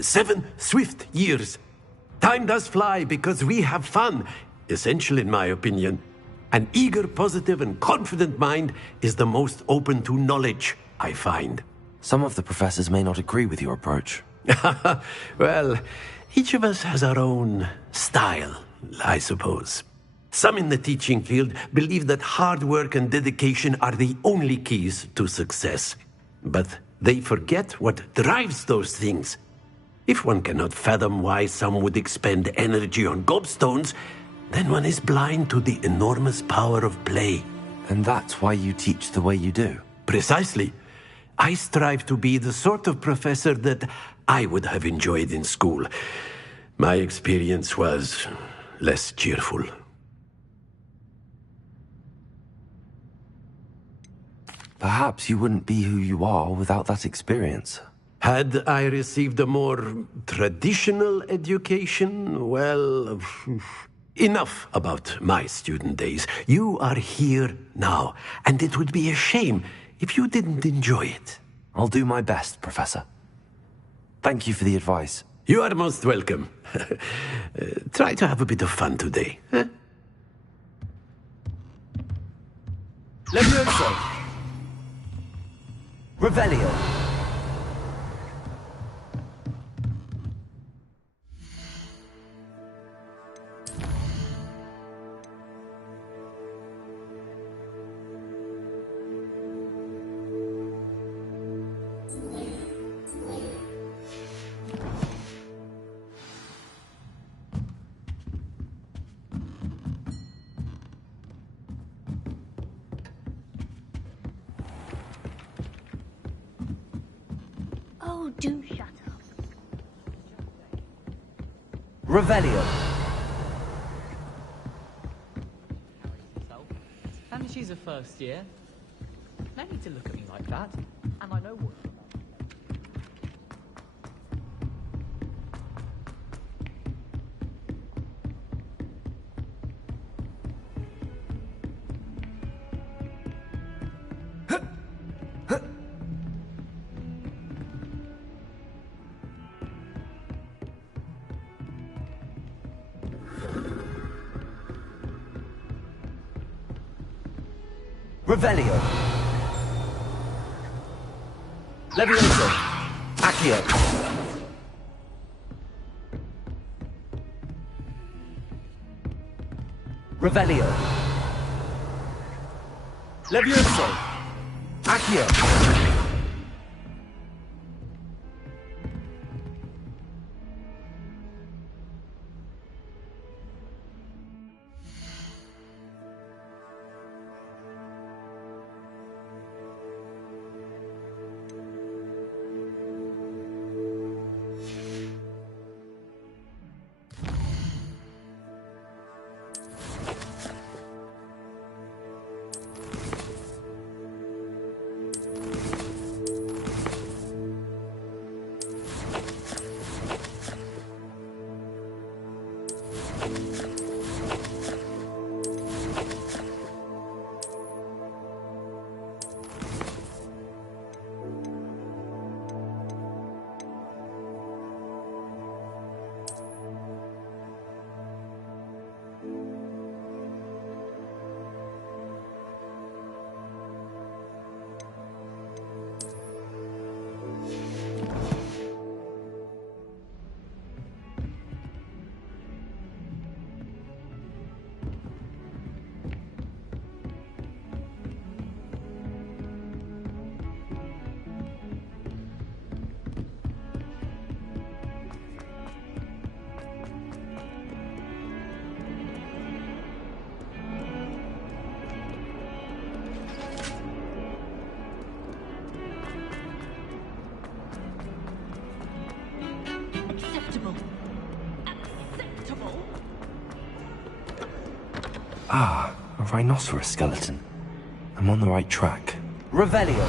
7 swift years. Time does fly because we have fun. Essential in my opinion. An eager, positive, and confident mind is the most open to knowledge, I find. Some of the professors may not agree with your approach. Well, each of us has our own style, I suppose. Some in the teaching field believe that hard work and dedication are the only keys to success. But they forget what drives those things. If one cannot fathom why some would expend energy on gobstones, then one is blind to the enormous power of play. And that's why you teach the way you do? Precisely. I strive to be the sort of professor that I would have enjoyed in school. My experience was less cheerful. Perhaps you wouldn't be who you are without that experience. Had I received a more traditional education, well, enough about my student days. You are here now, and it would be a shame if you didn't enjoy it. I'll do my best, Professor. Thank you for the advice. You are most welcome. Try to have a bit of fun today. Huh? Levioso! Revelio! Oh, do shut up. Revelio! And she's a first year. No need to look at me like that. And I know what. Revelio! Levioso! Accio! Revelio! Levioso! Accio! Ah, a rhinoceros skeleton. I'm on the right track. Revelio!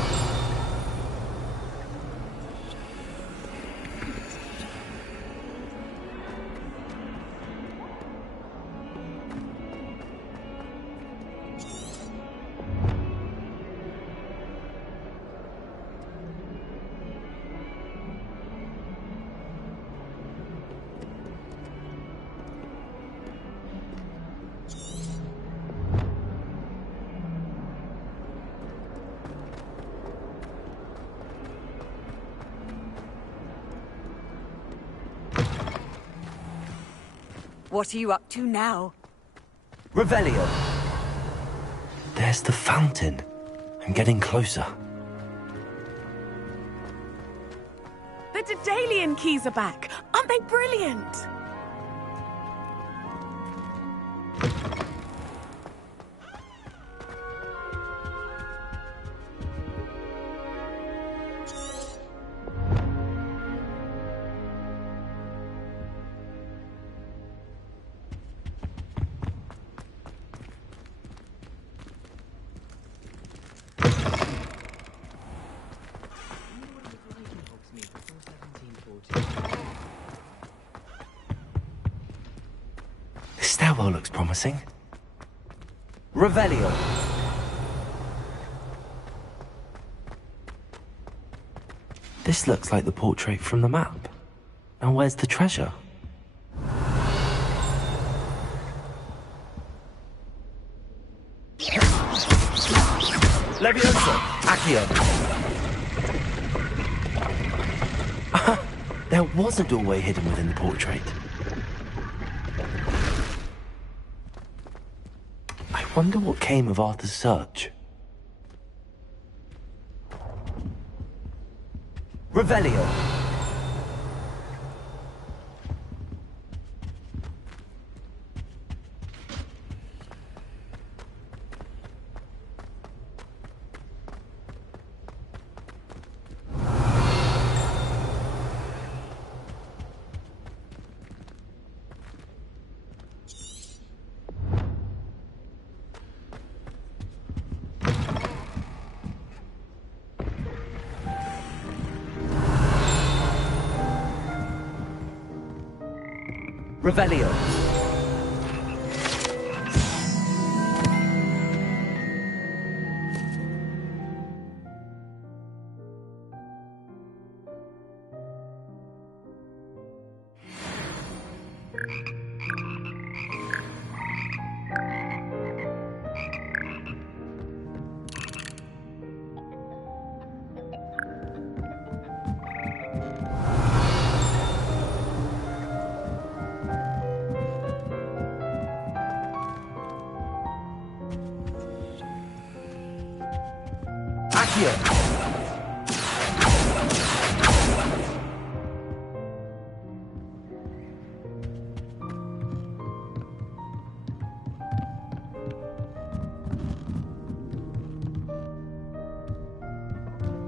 What are you up to now? Revelio! There's the fountain. I'm getting closer. The Daedalian keys are back. Aren't they brilliant? info looks promising. Revelio. This looks like the portrait from the map. Now where's the treasure? Leviosa. Accio. There was a doorway hidden within the portrait. I wonder what came of Arthur's search. Revelio. Revelio.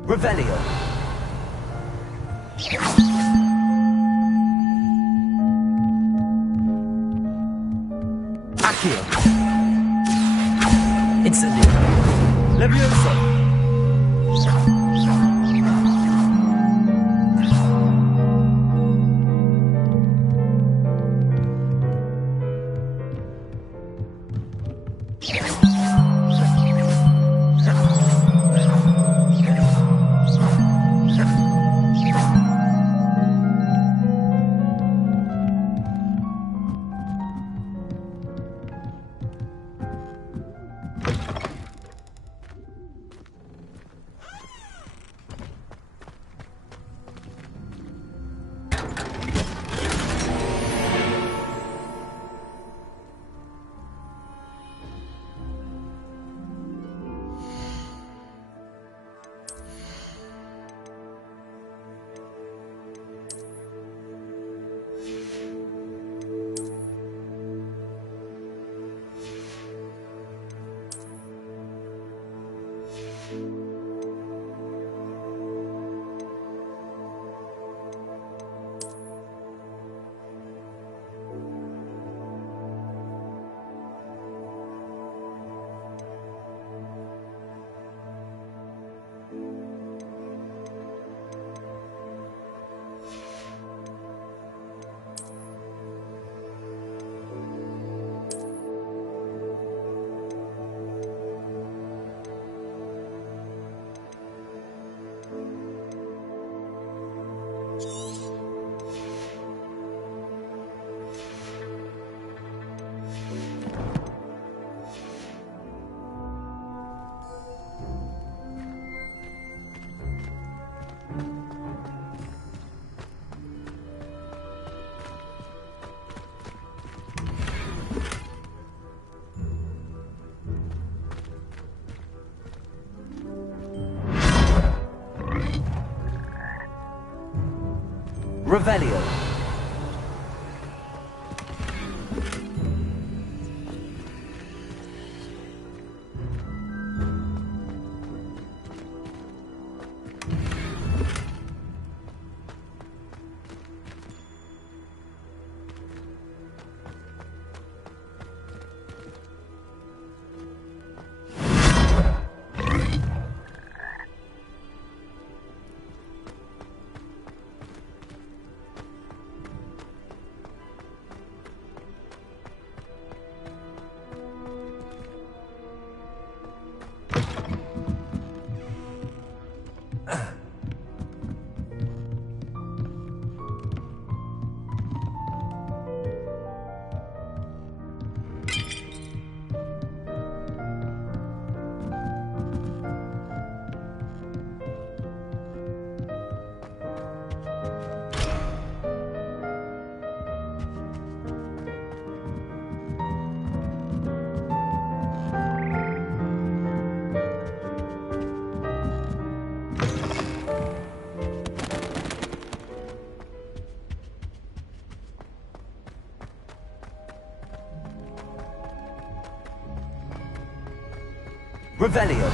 Revelio. Accio. Incendio. Leviosa. Revelio. Revelio.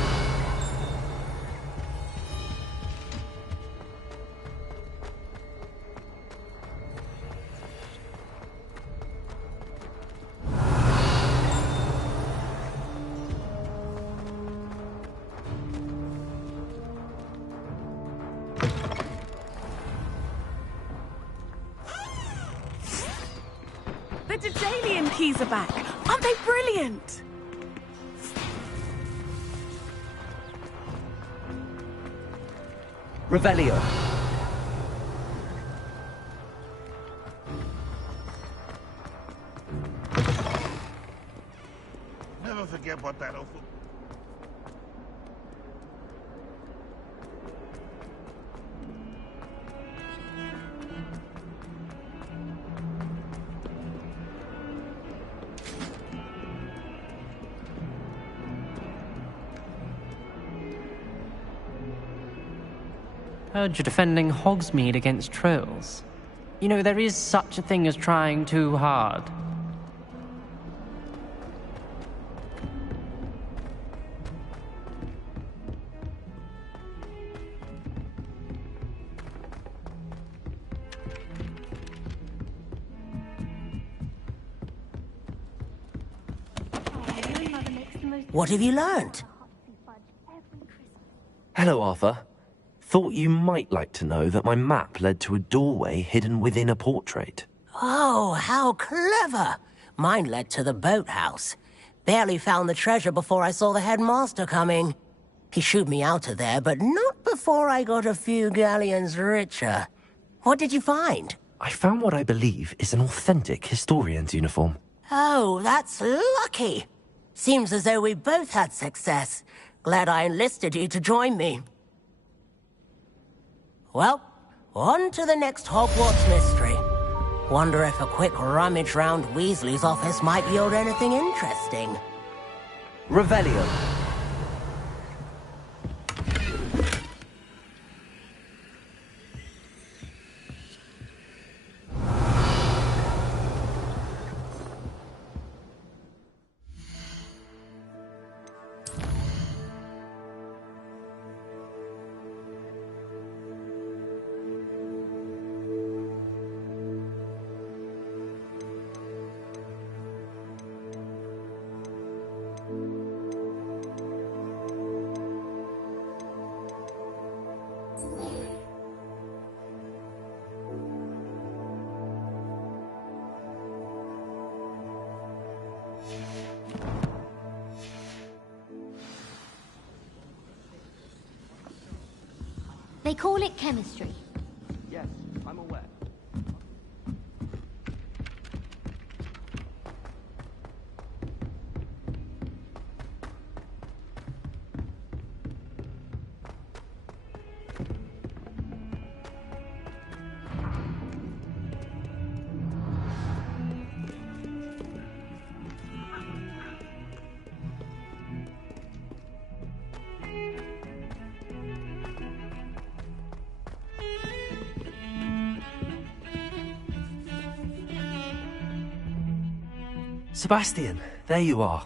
The Daedalian keys are back. Aren't they brilliant? Revelio. Never forget what that awful... Heard you're defending Hogsmeade against trolls. You know, there is such a thing as trying too hard. What have you learned? Hello, Arthur. Thought you might like to know that my map led to a doorway hidden within a portrait. Oh, how clever! Mine led to the boathouse. Barely found the treasure before I saw the headmaster coming. He shooed me out of there, but not before I got a few galleons richer. What did you find? I found what I believe is an authentic historian's uniform. Oh, that's lucky. Seems as though we both had success. Glad I enlisted you to join me. Well, on to the next Hogwarts mystery. Wonder if a quick rummage round Weasley's office might yield anything interesting. Revelio. They call it chemistry. Yes, I'm aware. Sebastian, there you are.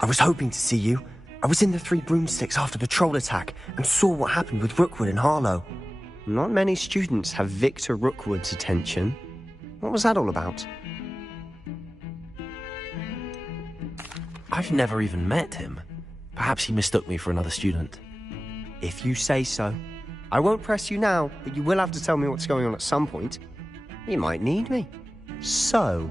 I was hoping to see you. I was in the Three Broomsticks after the troll attack and saw what happened with Rookwood and Harlow. Not many students have Victor Rookwood's attention. What was that all about? I've never even met him. Perhaps he mistook me for another student. If you say so. I won't press you now, but you will have to tell me what's going on at some point. You might need me. So,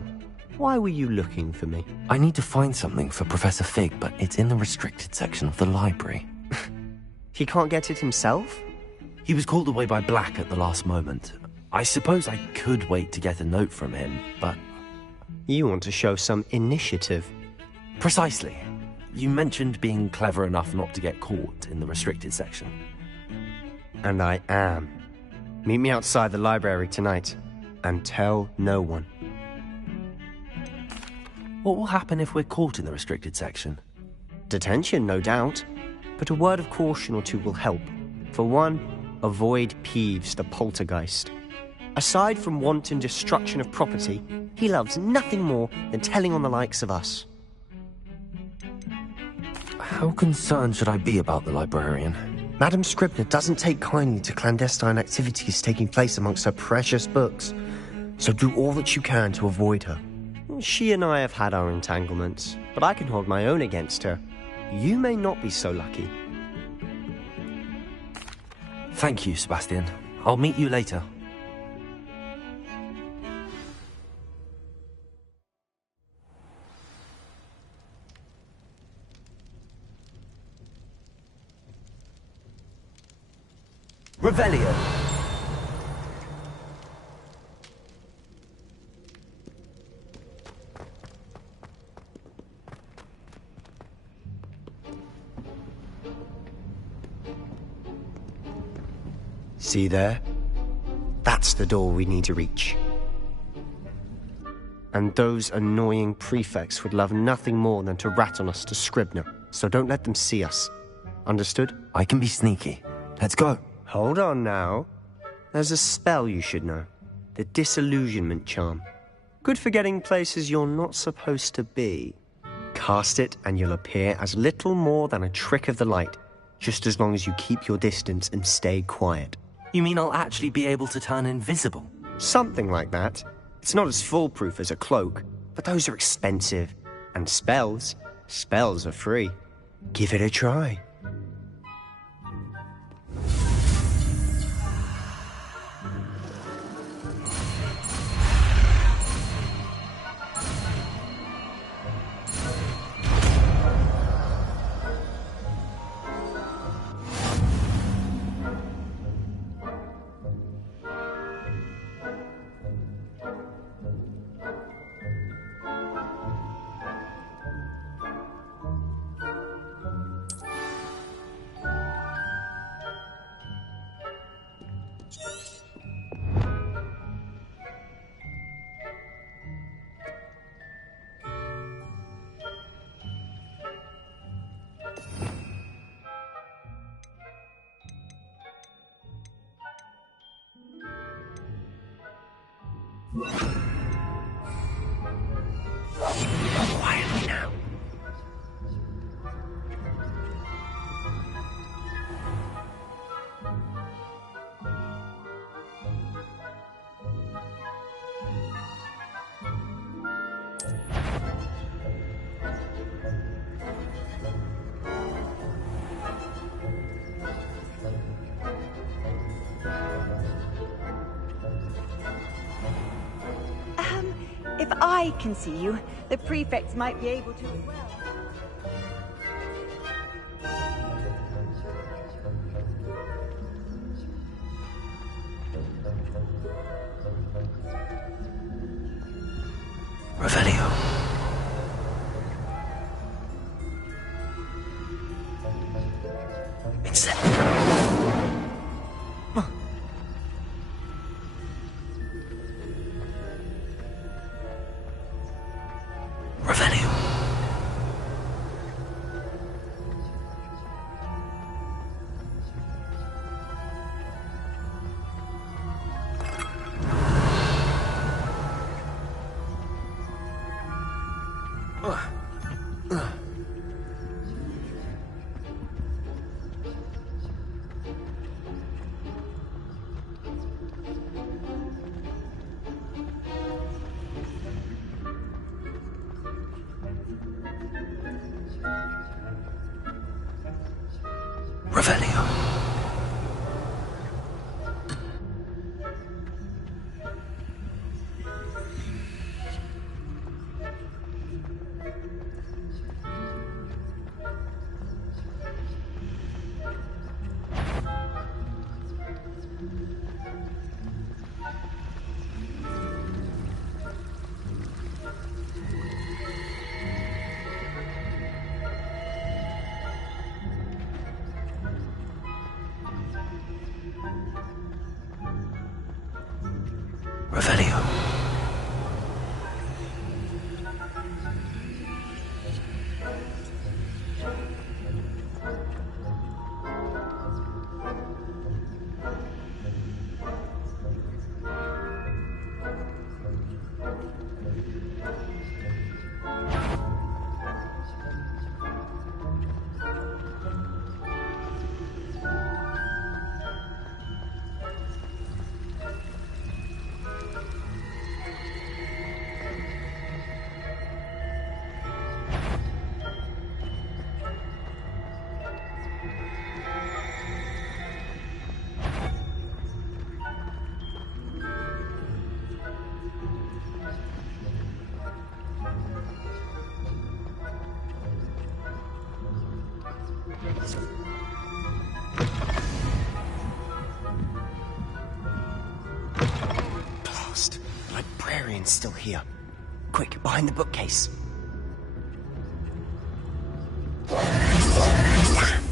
why were you looking for me? I need to find something for Professor Fig, but it's in the restricted section of the library. He can't get it himself? He was called away by Black at the last moment. I suppose I could wait to get a note from him, but... You want to show some initiative. Precisely. You mentioned being clever enough not to get caught in the restricted section. And I am. Meet me outside the library tonight, and tell no one. What will happen if we're caught in the restricted section? Detention, no doubt. But a word of caution or two will help. For one, avoid Peeves the poltergeist. Aside from wanton destruction of property, he loves nothing more than telling on the likes of us. How concerned should I be about the librarian? Madam Scribner doesn't take kindly to clandestine activities taking place amongst her precious books, so do all that you can to avoid her. She and I have had our entanglements, but I can hold my own against her. You may not be so lucky. Thank you, Sebastian. I'll meet you later. Revelio. See there? That's the door we need to reach. And those annoying prefects would love nothing more than to rat on us to Scribner, so don't let them see us. Understood? I can be sneaky. Let's go. Hold on now. There's a spell you should know. The Disillusionment Charm. Good for getting places you're not supposed to be. Cast it and you'll appear as little more than a trick of the light, just as long as you keep your distance and stay quiet. You mean I'll actually be able to turn invisible? Something like that. It's not as foolproof as a cloak, but those are expensive. And spells are free. Give it a try. Quietly now. If I can see you, the prefects might be able to as well. Revelio. Revelio. Revelio. Blast. The librarian's still here. Quick, behind the bookcase. Damn.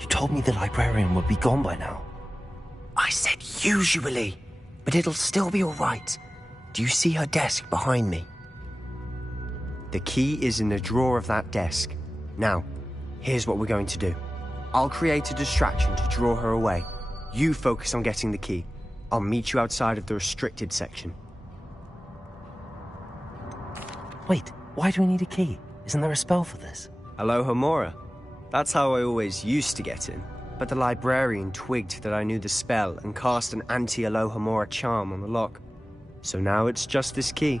You told me the librarian would be gone by now. I said usually, but it'll still be all right. Do you see her desk behind me? The key is in the drawer of that desk. Now, here's what we're going to do. I'll create a distraction to draw her away. You focus on getting the key. I'll meet you outside of the restricted section. Wait, why do we need a key? Isn't there a spell for this? Alohomora. That's how I always used to get in. But the librarian twigged that I knew the spell and cast an anti-Alohomora charm on the lock. So now it's just this key.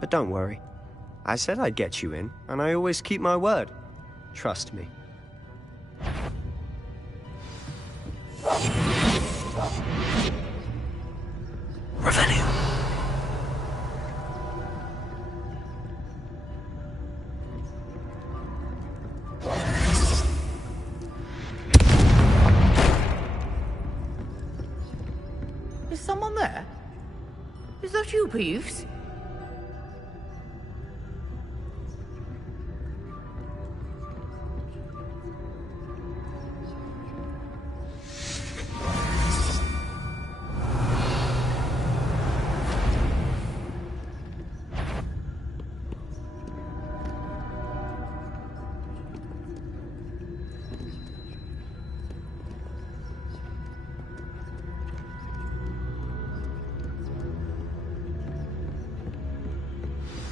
But don't worry. I said I'd get you in, and I always keep my word. Trust me. Revelio. Is someone there? Is that you, Peeves?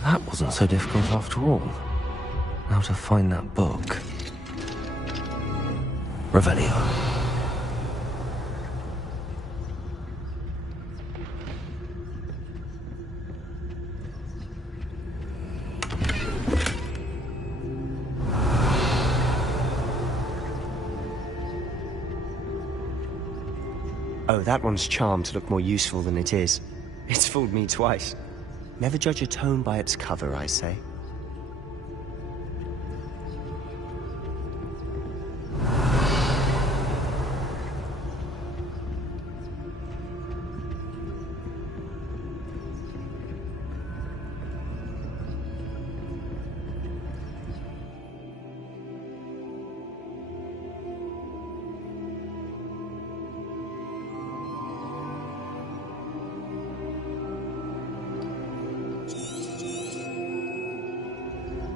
That wasn't so difficult after all. Now to find that book. Revelio. Oh, that one's charmed to look more useful than it is. It's fooled me twice. Never judge a tome by its cover, I say.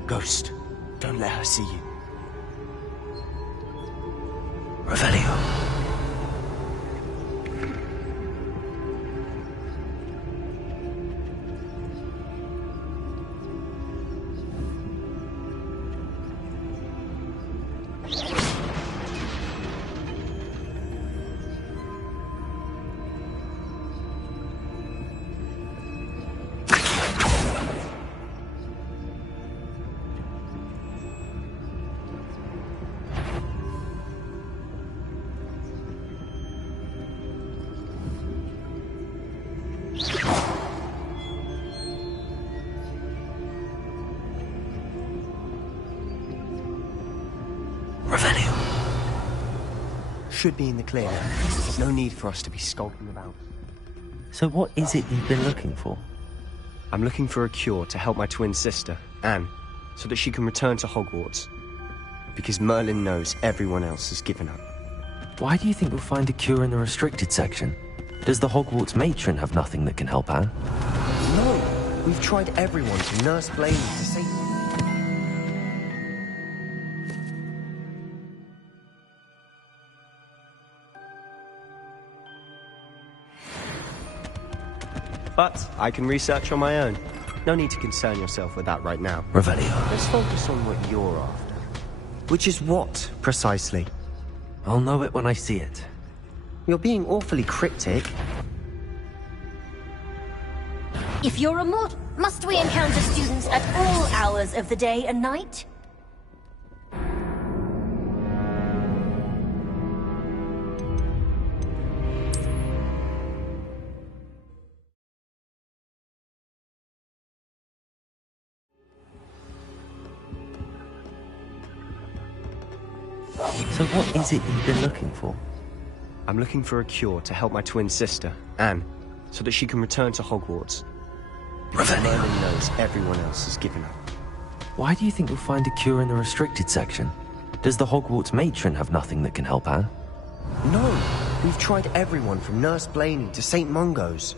Ghost, don't let her see you. Revelio. Should be in the clear now. There's no need for us to be skulking about. So what is it you've been looking for? I'm looking for a cure to help my twin sister, Anne, so that she can return to Hogwarts. Because Merlin knows everyone else has given up. Why do you think we'll find a cure in the restricted section? Does the Hogwarts matron have nothing that can help Anne? No! We've tried everyone to nurse Blaine to save... But I can research on my own. No need to concern yourself with that right now. Revelio. Let's focus on what you're after. Which is what, precisely? I'll know it when I see it. You're being awfully cryptic. If you're a mod, must we encounter students at all hours of the day and night? So what is it you've been looking for? I'm looking for a cure to help my twin sister, Anne, so that she can return to Hogwarts. Merlin knows everyone else has given up. Why do you think you'll find a cure in the restricted section? Does the Hogwarts matron have nothing that can help Anne? No, we've tried everyone from Nurse Blaney to St. Mungo's.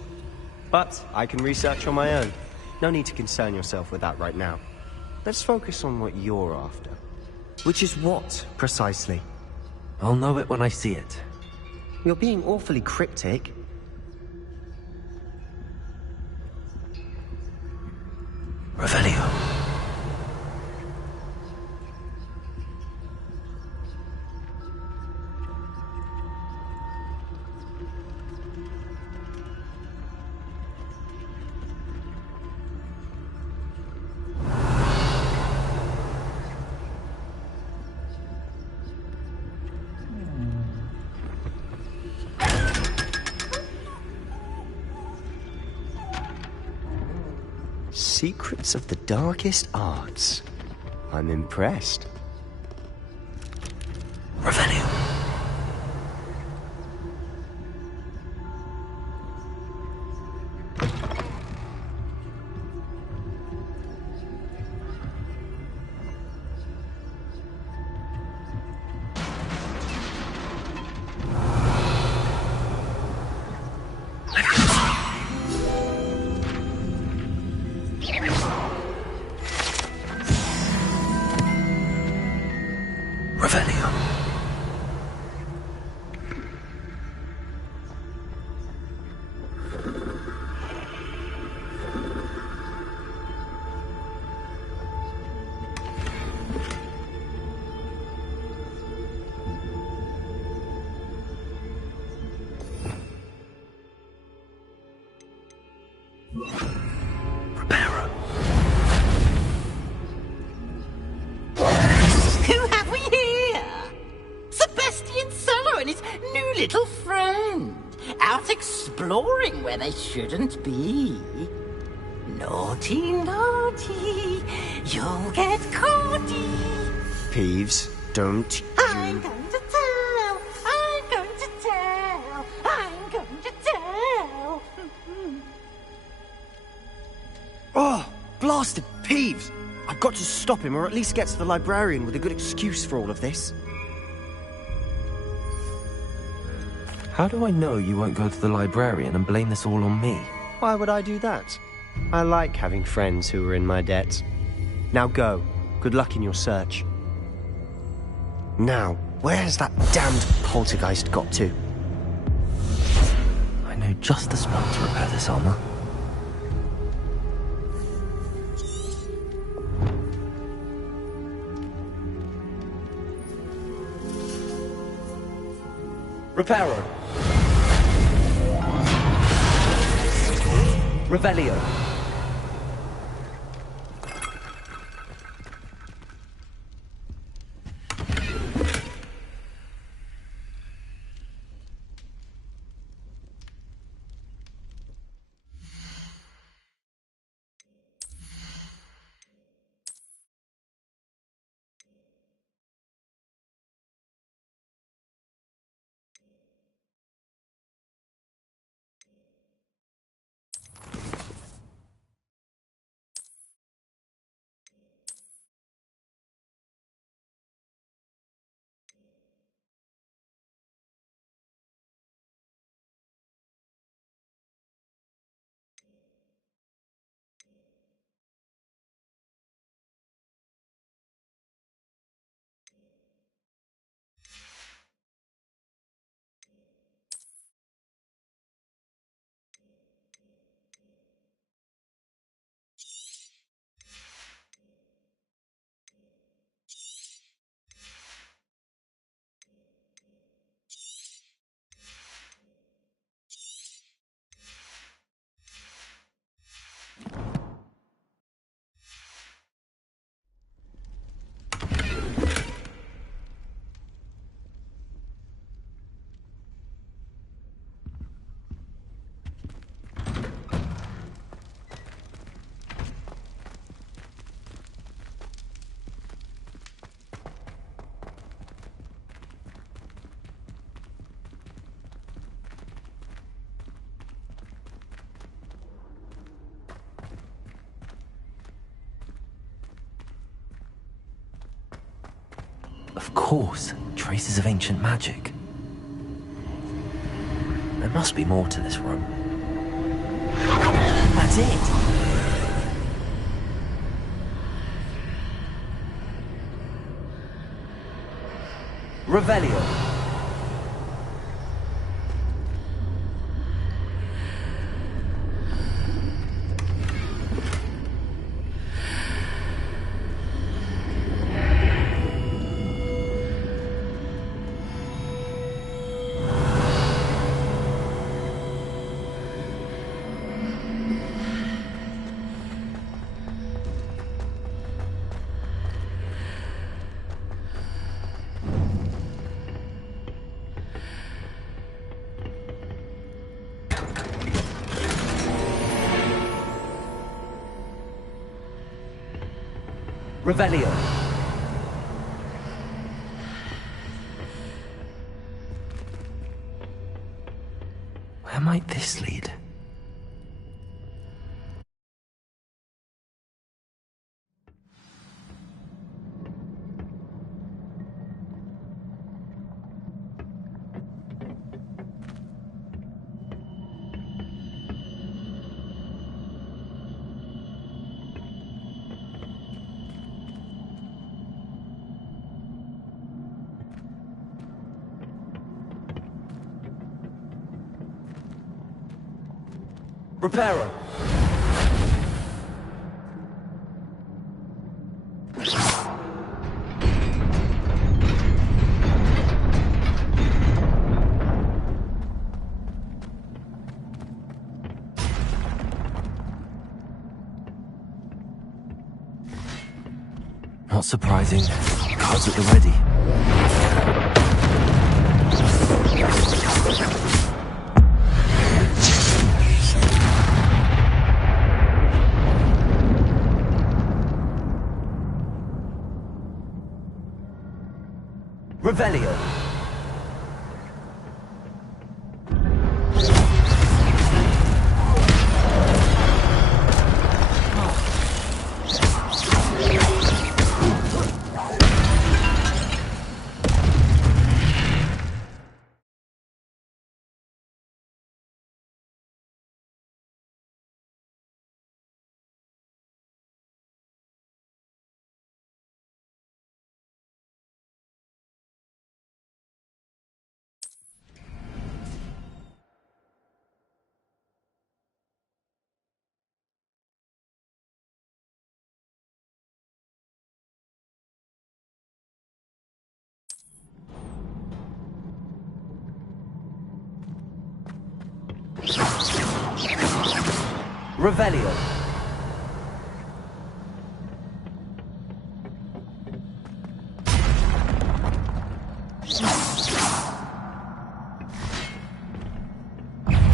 But I can research on my own. No need to concern yourself with that right now. Let's focus on what you're after. Which is what, precisely? I'll know it when I see it. You're being awfully cryptic. Revelio. Secrets of the darkest arts. I'm impressed. Revelio. Who have we here? Sebastian Solo and his new little friend. Out exploring where they shouldn't be. Naughty, naughty, you'll get caughty. Peeves, don't I'm going to tell, I'm going to tell, I'm going to tell. Oh, blasted Peeves! I've got to stop him, or at least get to the librarian with a good excuse for all of this. How do I know you won't go to the librarian and blame this all on me? Why would I do that? I like having friends who are in my debt. Now go. Good luck in your search. Now, where has that damned poltergeist got to? I know just the spell to repair this armor. Reparo. Revelio. Of course, traces of ancient magic. There must be more to this room. That's it! Revelio. Revelio. Where might this lead? Reparo. Not surprising. Cards at the ready. Revelio. Revelio.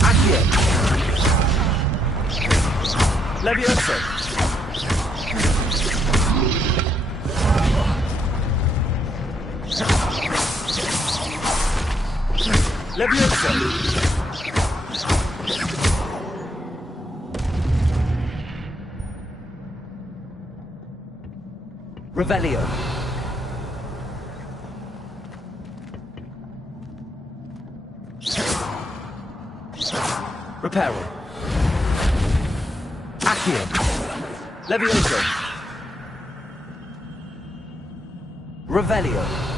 Accio. Levioso. Levioso. Revelio. Reparo. Accio. Levioso. Revelio.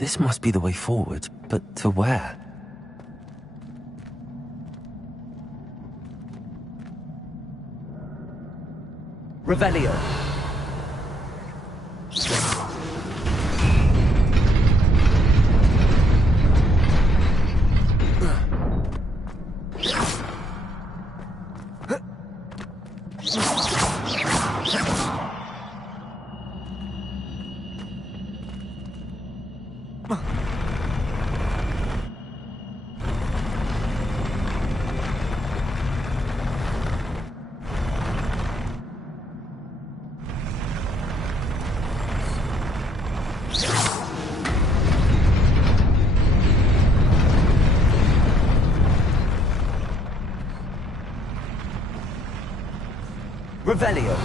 This must be the way forward, but to where? Revelio. Revelio.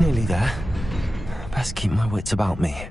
Nearly there. Best keep my wits about me.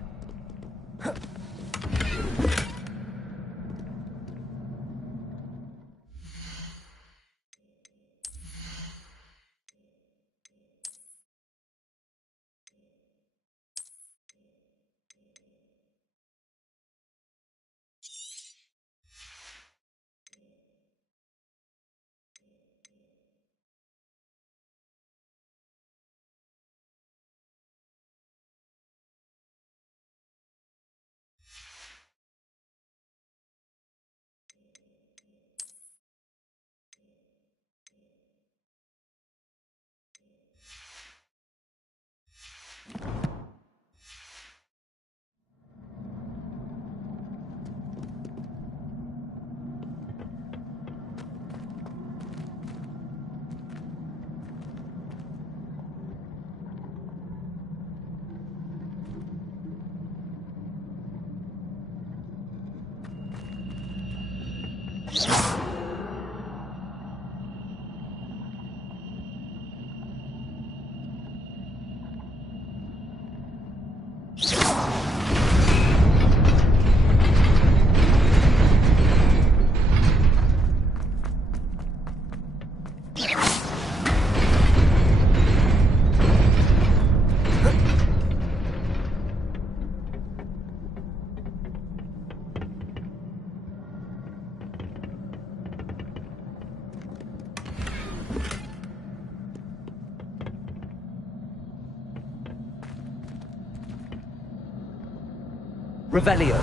Revelio.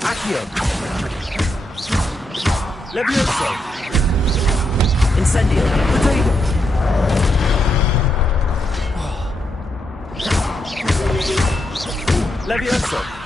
Accio. Levioso. Incendio. Potato. Levioso.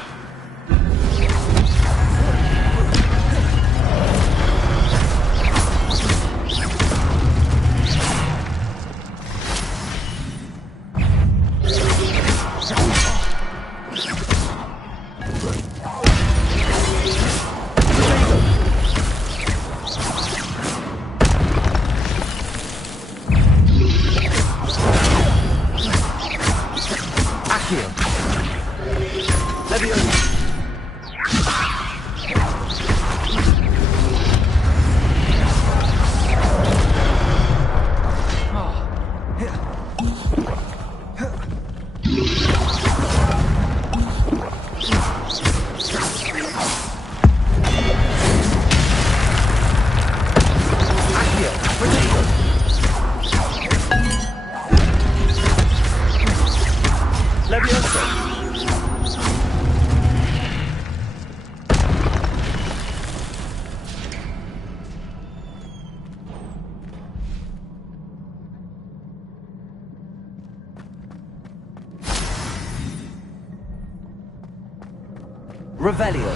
Revelio.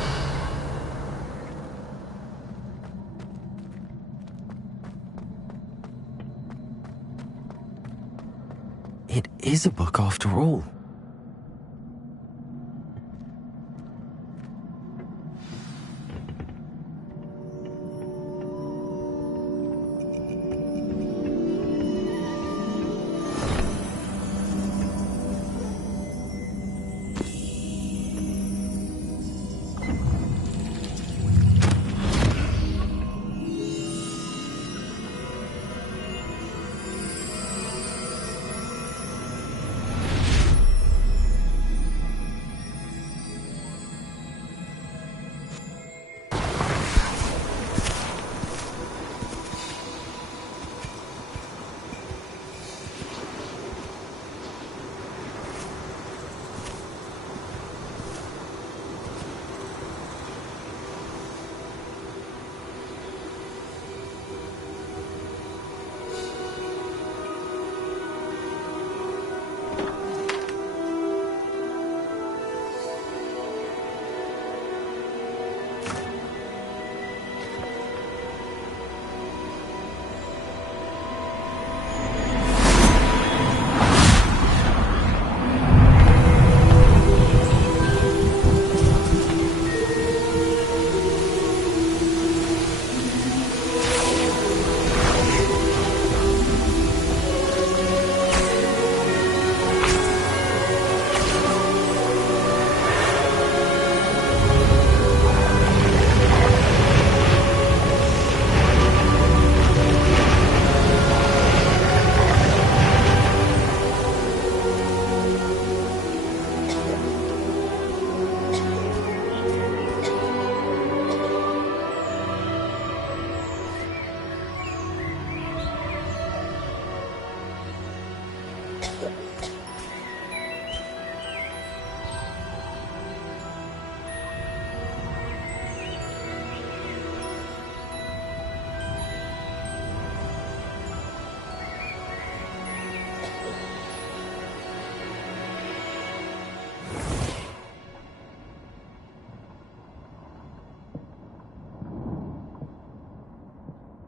It is a book after all.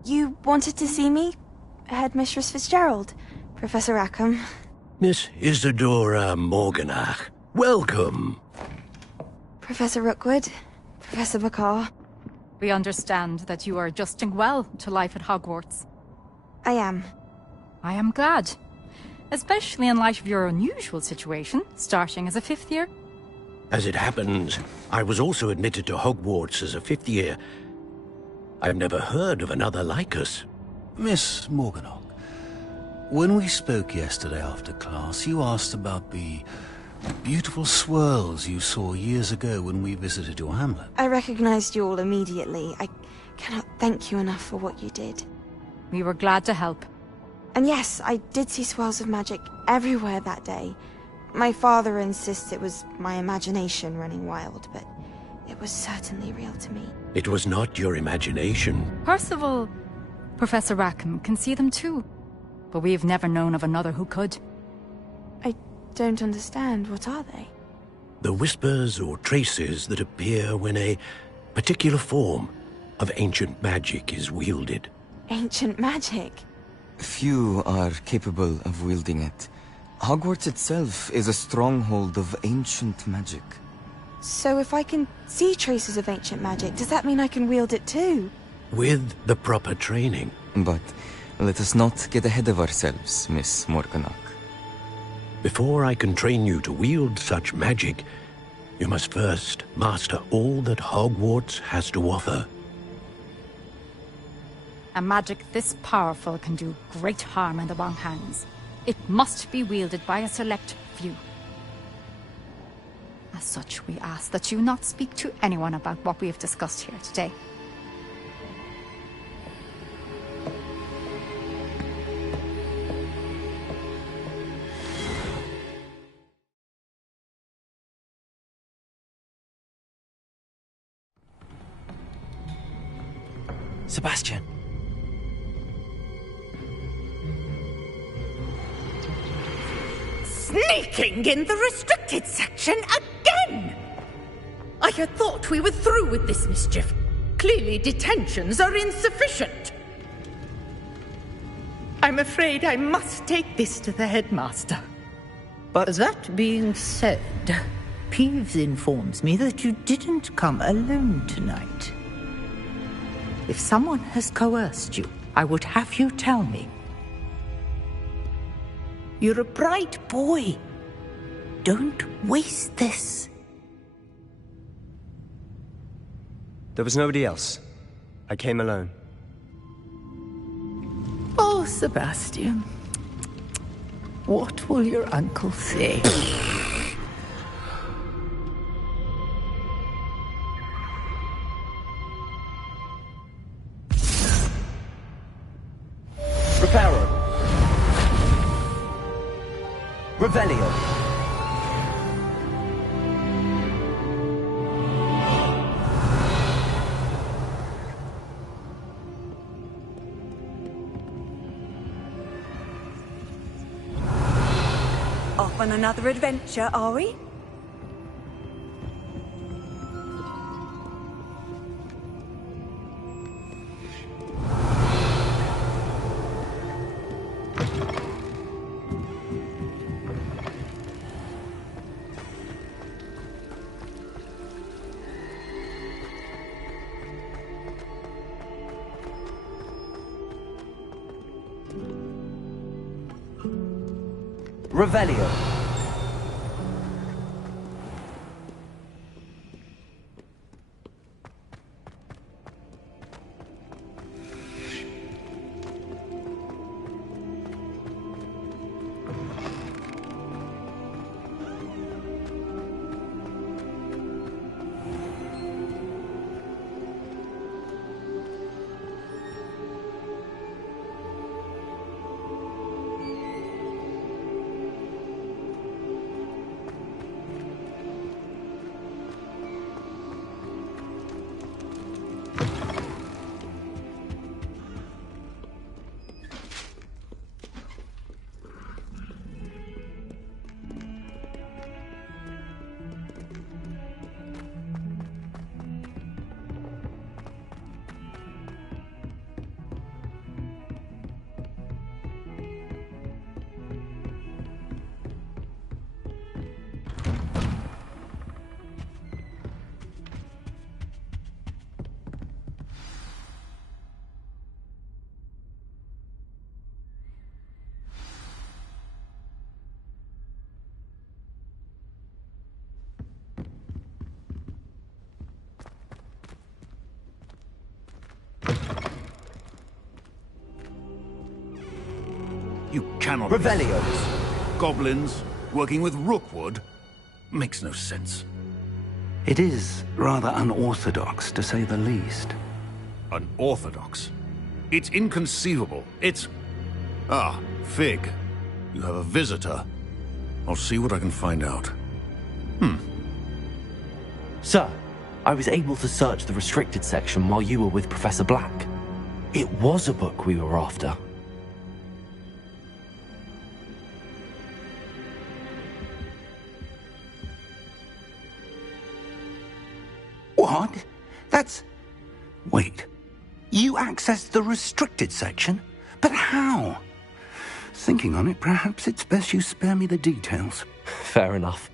You wanted to see me? Headmistress Fitzgerald, Professor Rackham. Miss Isadora Morganach, welcome. Professor Rookwood, Professor Bakar. We understand that you are adjusting well to life at Hogwarts. I am. I am glad. Especially in light of your unusual situation, starting as a 5th year. As it happens, I was also admitted to Hogwarts as a 5th year. I've never heard of another like us. Miss Morganach, When we spoke yesterday after class, you asked about the beautiful swirls you saw years ago when we visited your hamlet. I recognized you all immediately. I cannot thank you enough for what you did. We were glad to help. And yes, I did see swirls of magic everywhere that day. My father insists it was my imagination running wild, but it was certainly real to me. It was not your imagination. Percival, Professor Rackham can see them too. But we've never known of another who could. I don't understand. What are they? The whispers or traces that appear when a particular form of ancient magic is wielded. Ancient magic? Few are capable of wielding it. Hogwarts itself is a stronghold of ancient magic. So if I can see traces of ancient magic, does that mean I can wield it too? With the proper training. But let us not get ahead of ourselves, Miss Morganach. Before I can train you to wield such magic, you must first master all that Hogwarts has to offer. A magic this powerful can do great harm in the wrong hands. It must be wielded by a select few. As such, we ask that you not speak to anyone about what we have discussed here today. Sebastian. Sneaking in the restricted section again! I had thought we were through with this mischief. Clearly detentions are insufficient. I'm afraid I must take this to the headmaster. But that being said, Peeves informs me that you didn't come alone tonight. If someone has coerced you, I would have you tell me. You're a bright boy. Don't waste this. There was nobody else. I came alone. Oh, Sebastian. What will your uncle say? Reparo. Revelio. Off on another adventure, are we? Revelio. You cannot... Revelios. Goblins working with Rookwood? Makes no sense. It is rather unorthodox, to say the least. Unorthodox? It's inconceivable. It's... Ah, Fig. You have a visitor. I'll see what I can find out. Sir, I was able to search the restricted section while you were with Professor Black. It was a book we were after. What? That's... Wait. You accessed the restricted section? But how? Thinking on it, perhaps it's best you spare me the details. Fair enough.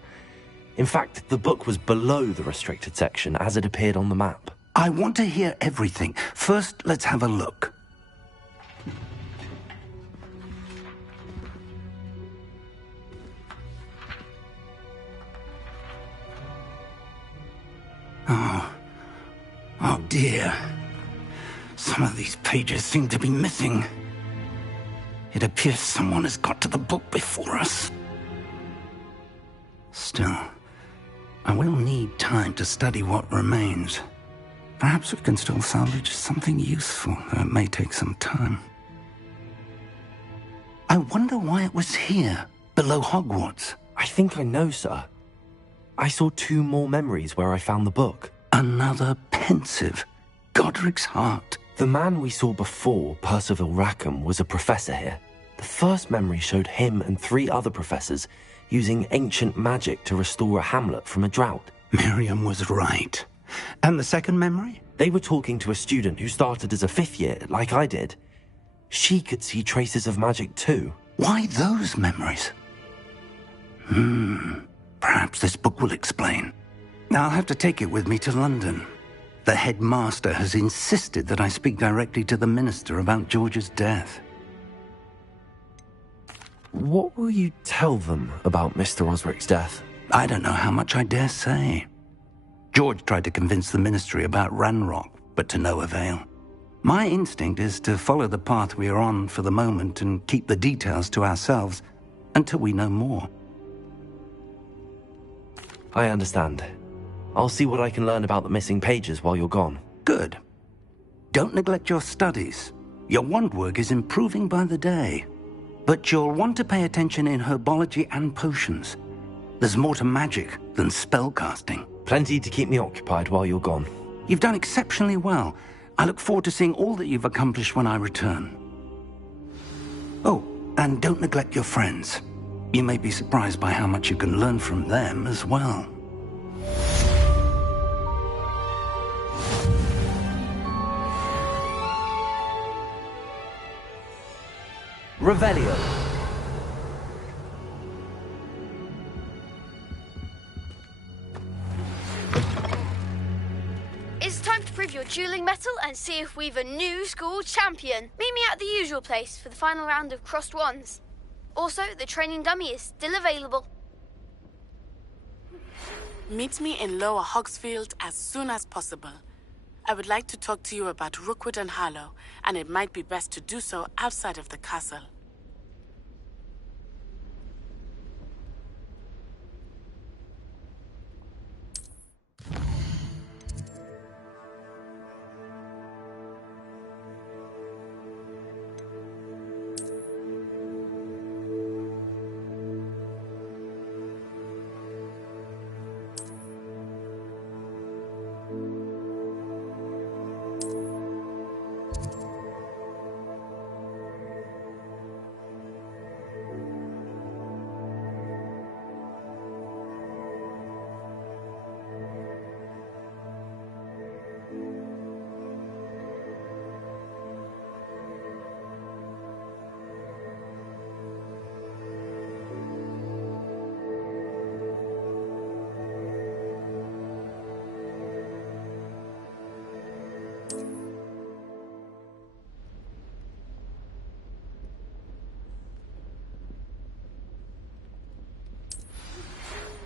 In fact, the book was below the restricted section as it appeared on the map. I want to hear everything. First, let's have a look. Oh dear. Some of these pages seem to be missing. It appears someone has got to the book before us. Still, I will need time to study what remains. Perhaps we can still salvage something useful, though it may take some time. I wonder why it was here, below Hogwarts. I think I know, sir. I saw 2 more memories where I found the book. Another pensive. Godric's heart. The man we saw before, Percival Rackham, was a professor here. The first memory showed him and 3 other professors using ancient magic to restore a hamlet from a drought. Miriam was right. And the second memory? They were talking to a student who started as a 5th year, like I did. She could see traces of magic too. Why those memories? Perhaps this book will explain. I'll have to take it with me to London. The headmaster has insisted that I speak directly to the minister about George's death. What will you tell them about Mr. Osric's death? I don't know how much I dare say. George tried to convince the ministry about Ranrock, but to no avail. My instinct is to follow the path we are on for the moment and keep the details to ourselves until we know more. I understand. I'll see what I can learn about the missing pages while you're gone. Good. Don't neglect your studies. Your wand work is improving by the day. But you'll want to pay attention in herbology and potions. There's more to magic than spellcasting. Plenty to keep me occupied while you're gone. You've done exceptionally well. I look forward to seeing all that you've accomplished when I return. Oh, and don't neglect your friends. You may be surprised by how much you can learn from them as well. Revelio. It's time to prove your dueling mettle and see if we've a new school champion. Meet me at the usual place for the final round of crossed wands. Also, the training dummy is still available. Meet me in Lower Hogsfield as soon as possible. I would like to talk to you about Rookwood and Harlow, and it might be best to do so outside of the castle.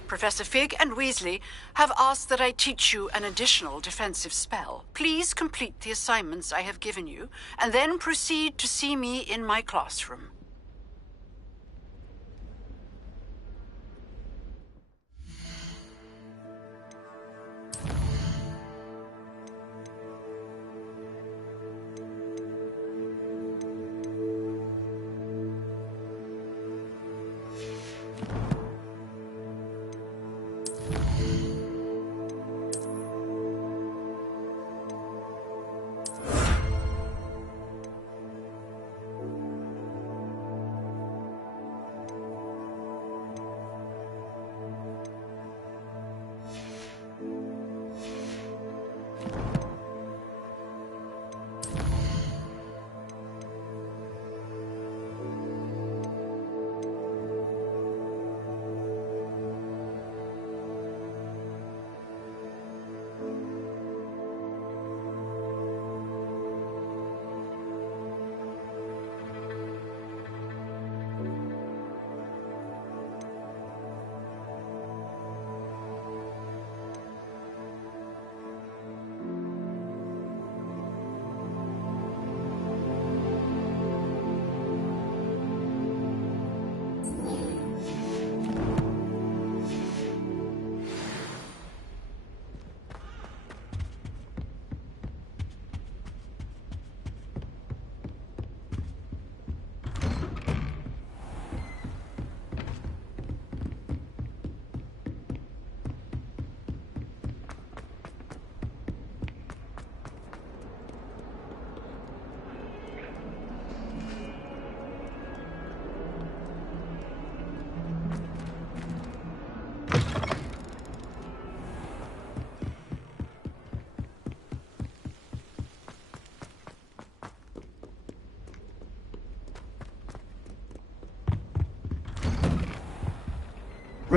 Professor Fig and Weasley have asked that I teach you an additional defensive spell. Please complete the assignments I have given you, and then proceed to see me in my classroom.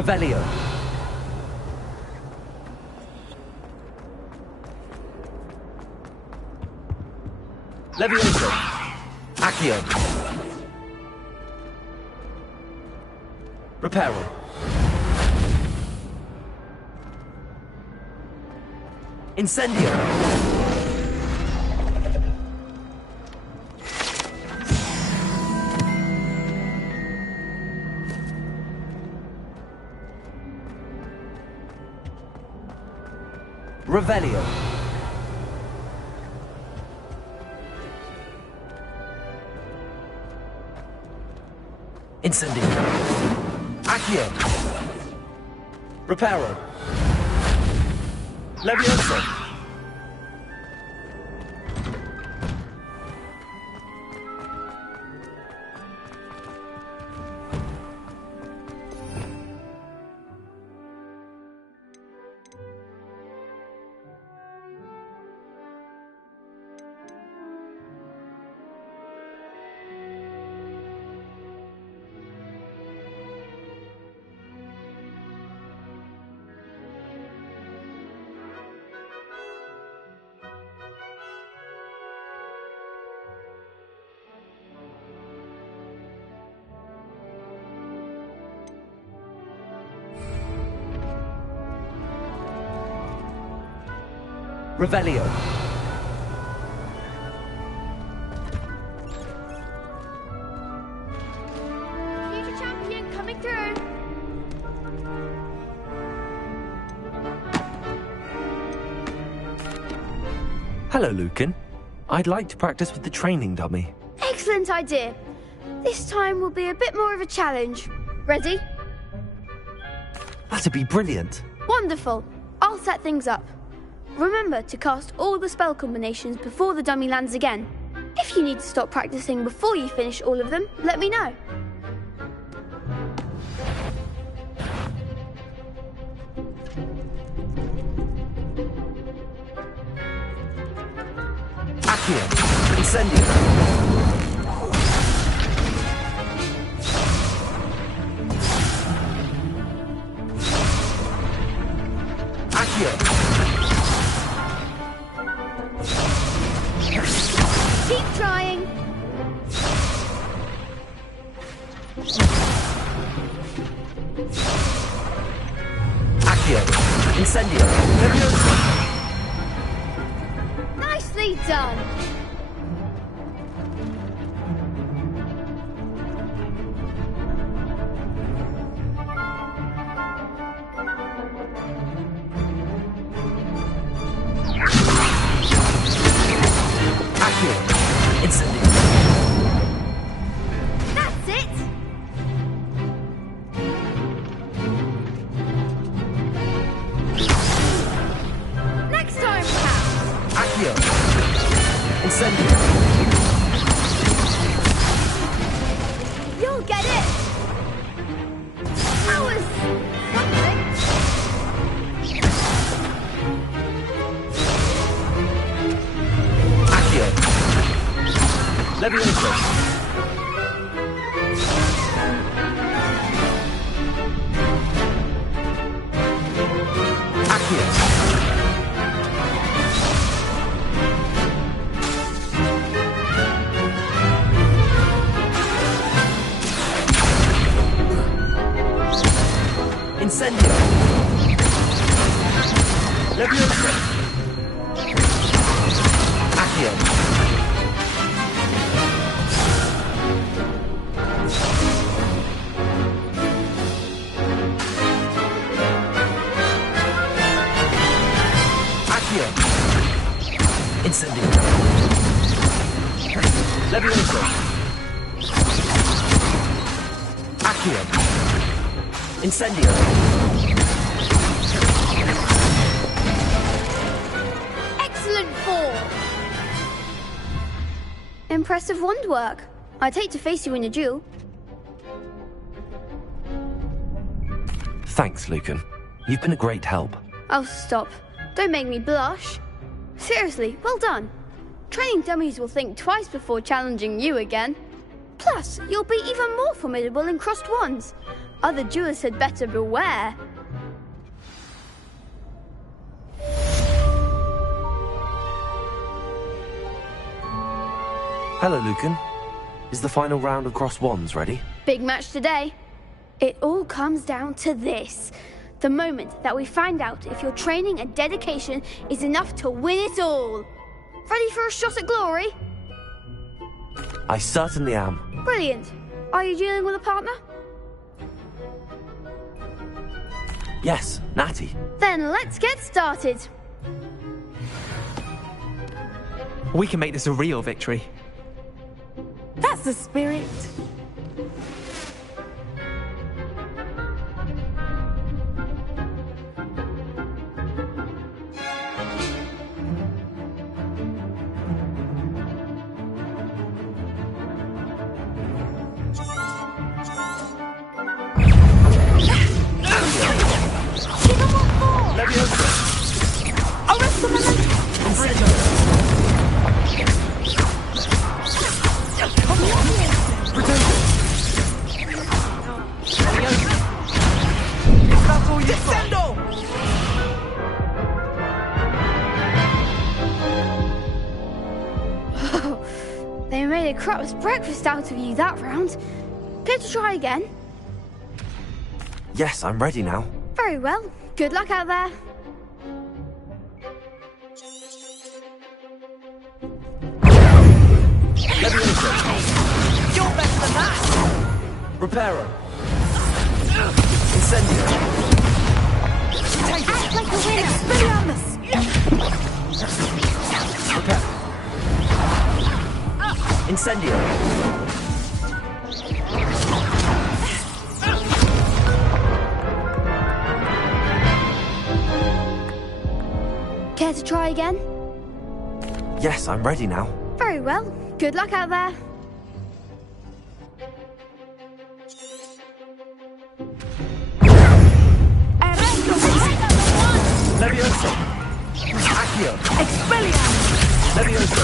Revelio. Levioso. Accio. Reparo. Incendio. Revelio. Incendio. Accio. Reparo. Levioso. Revelio. Future champion coming through. Hello, Lucan. I'd like to practice with the training dummy. Excellent idea. This time will be a bit more of a challenge. Ready? That'd be brilliant. Wonderful. I'll set things up. Remember to cast all the spell combinations before the dummy lands again. If you need to stop practicing before you finish all of them, let me know. Accio. Incendio. Accio. Keep trying. Accio. Incendio. Levioso. Nicely done. Accio. Incendio. That's it. Next time, perhaps. Accio. Incendio. You'll get it. That was something. Accio. Levioso. Accio. Incendio. Levioso. Accio. Accio. Incendio. Levioso. Accio. Incendio. Excellent form. Impressive wand work. I'd hate to face you in a duel. Thanks, Lucan. You've been a great help. Oh, stop. Don't make me blush. Seriously, well done. Training dummies will think twice before challenging you again. Plus, you'll be even more formidable in crossed wands. Other jewelers had better beware. Hello, Lucan. Is the final round of Cross Wands ready? Big match today. It all comes down to this. The moment that we find out if your training and dedication is enough to win it all. Ready for a shot at glory? I certainly am. Brilliant. Are you dealing with a partner? Yes, Natty. Then let's get started. We can make this a real victory. That's the spirit. They made a crap's breakfast out of you that round. Care to try again? Yes, I'm ready now. Very well. Good luck out there. You're better than that! Reparo. Incendio. Take it. Act like a winner. Expelliarmus. Repair. Incendio. Care to try again? Yes, I'm ready now. Very well. Good luck out there. Levioso. Accio. Expelliarmus. Levioso.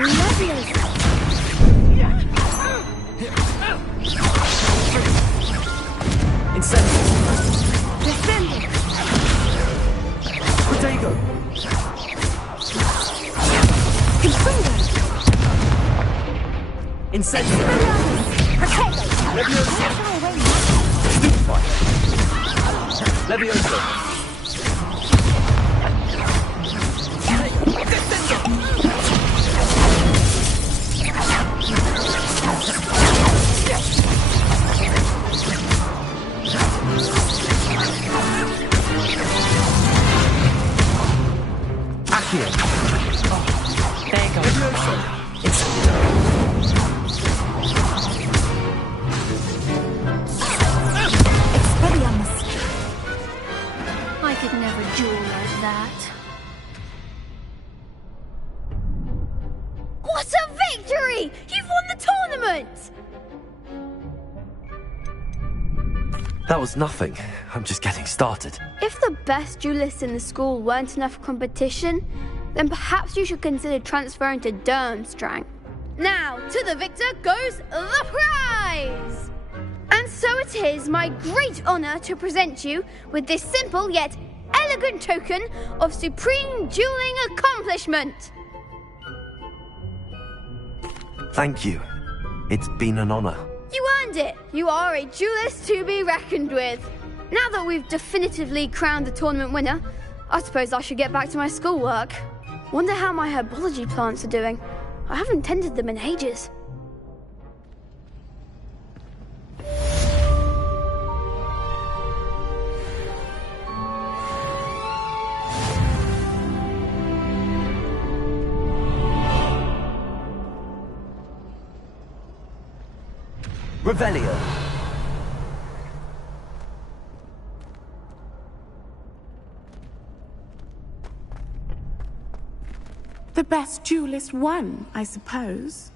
Levioso. Incendio. Defendo. Protego. Consundo. Incendio. Protego. Levioso. Stupefy. Levioso. Accio. There you go. Levioso. Incendio. Expelliarmus. I could never duel like that. What a victory! You've won the tournament! That was nothing. I'm just getting started. If the best duelists in the school weren't enough competition, then perhaps you should consider transferring to Durmstrang. Now, to the victor goes the prize! And so it is my great honor to present you with this simple yet elegant token of supreme dueling accomplishment. Thank you. It's been an honor. You earned it. You are a duelist to be reckoned with. Now that we've definitively crowned the tournament winner, I suppose I should get back to my schoolwork. Wonder how my herbology plants are doing. I haven't tended them in ages. Revelio. The best duelist won, I suppose.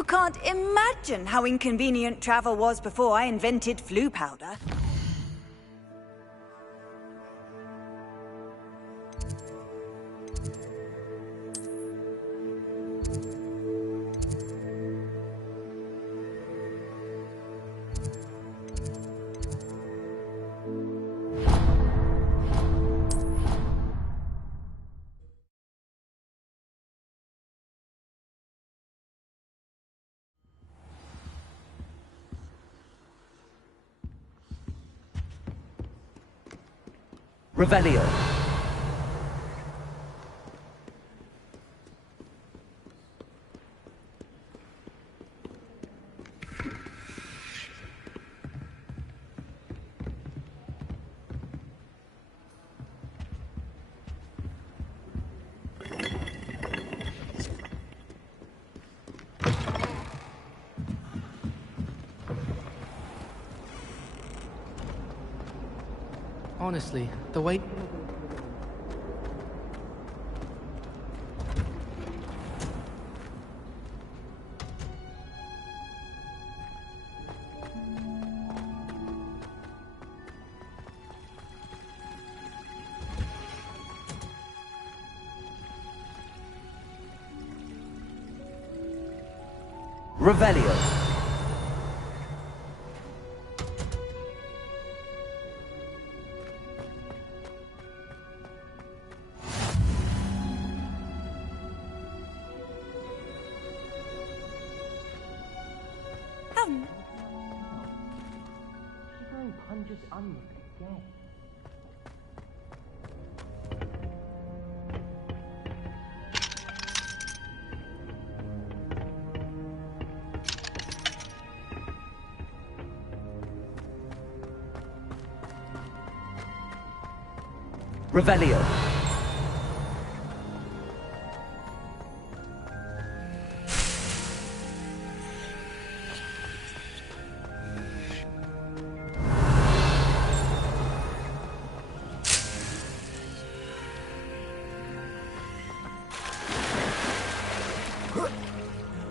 You can't imagine how inconvenient travel was before I invented flu powder. Revelio. Honestly, the way... Revelio. Punches onion again. Revelio.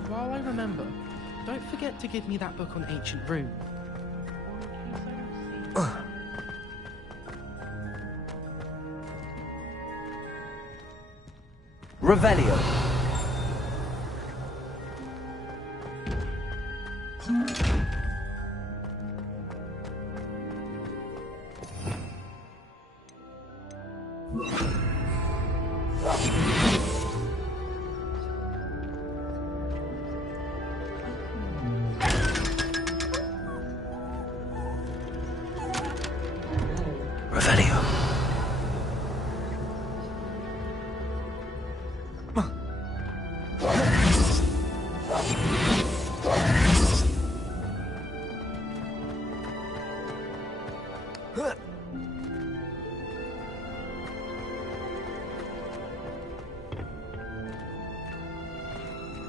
While I remember, don't forget to give me that book on ancient rune. Revelio. Revelio.